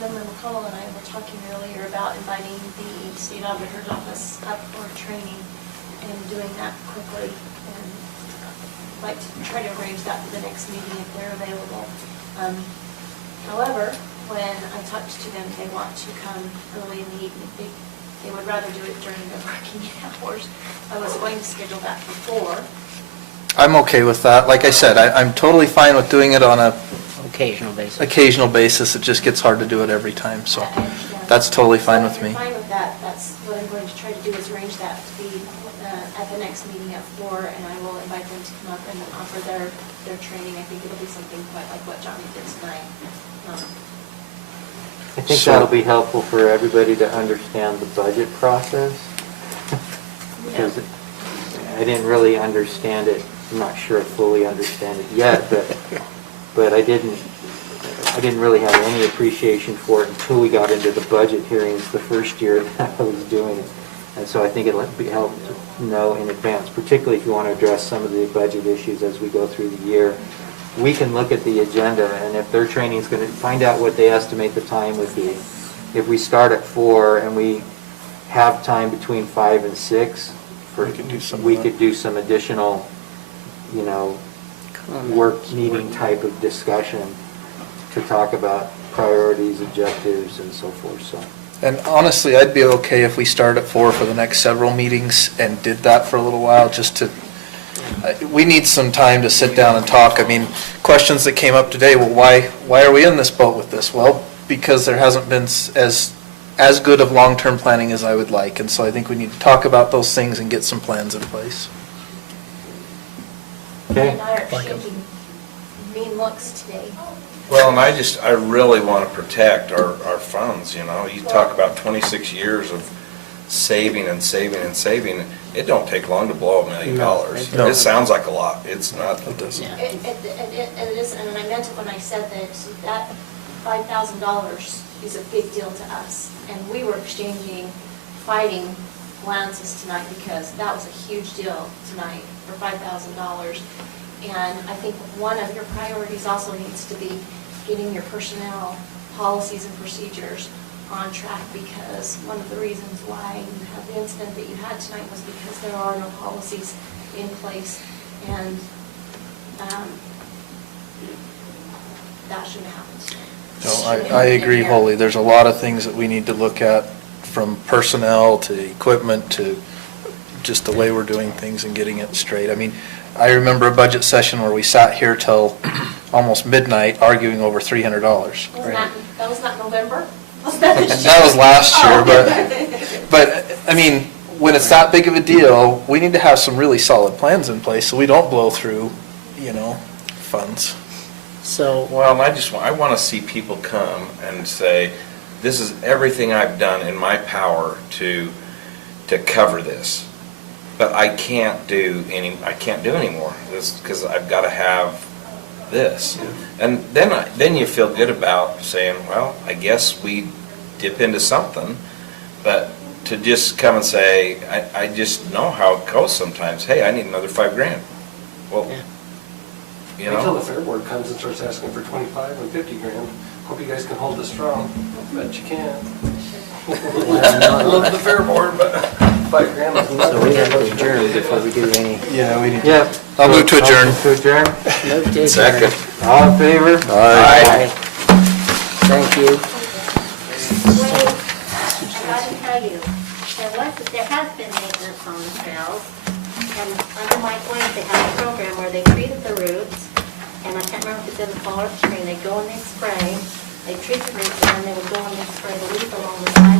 Member McConnell and I were talking earlier about inviting the state auditor's office up for training and doing that quickly, and like to try to arrange that for the next meeting if they're available. However, when I talked to them, they want to come early in the evening. They would rather do it during their working hours. I was going to schedule that before. I'm okay with that. Like I said, I'm totally fine with doing it on a occasional basis. occasional basis. It just gets hard to do it every time, so I understand. that's totally fine So with if me. you're fine with that, that's what I'm going to try to do, is arrange that to be at the next meeting at 4, and I will invite them to come up and offer their training. I think it'll be something quite like what Johnny did tonight. I think that'll be helpful for everybody to understand the budget process. Because I didn't really understand it, I'm not sure I fully understand it yet, but I didn't really have any appreciation for it until we got into the budget hearings the first year that I was doing it. And so I think it'll be helpful to know in advance, particularly if you want to address some of the budget issues as we go through the year. We can look at the agenda, and if their training's going to find out what they estimate the time would be. If we start at 4 and we have time between 5 and 6, we could do some additional, work meeting type of discussion to talk about priorities, objectives, and so forth, so. And honestly, I'd be okay if we start at 4 for the next several meetings and did that for a little while, just to, we need some time to sit down and talk. I mean, questions that came up today, well, why are we in this boat with this? Well, because there hasn't been as good of long-term planning as I would like, and so I think we need to talk about those things and get some plans in place. Okay. And I are exchanging mean looks today. Well, and I really want to protect our funds, you talk about 26 years of saving and saving and saving. It don't take long to blow $1 million. No. It sounds like a lot. It's not. It doesn't. It is, and I meant it when I said that $5,000 is a big deal to us. And we were fighting glances tonight because that was a huge deal tonight for $5,000. And I think one of your priorities also needs to be getting your personnel policies and procedures on track, because one of the reasons why you had the incident that you had tonight was because there are no policies in place, and that shouldn't happen tonight. No, I agree wholly. There's a lot of things that we need to look at, from personnel to equipment to just the way we're doing things and getting it straight. I mean, I remember a budget session where we sat here till almost midnight arguing over $300. That was not November? Was that this year? That was last year, Oh. but I mean, when it's that big of a deal, we need to have some really solid plans in place so we don't blow through, funds. So, Well, I want to see people come and say, this is everything I've done in my power to cover this. But I can't do anymore, because I've got to have this. And then you feel good about saying, well, I guess we dip into something. But to just come and say, I just know how it goes sometimes. Hey, I need another $5,000. Well, Until the fair board comes and starts asking for 25 and 50 grand. Hope you guys can hold this strong. Bet you can. I love the fair board, but 5 grand is not. so we have to adjourn before we do any. Yeah, we need. Yep. I'll move to adjourn. Motion to adjourn? Move to adjourn. Second. All in favor? Aye. Thank you. Wait, I gotta tell you, there has been maintenance on the trails, and under Mike Wayne, they have a program where they treated the roots, and I can't remember if it's in the fall or spring, they go and they spray, they treat the roots, and then they would go and they spray the leaf along the side.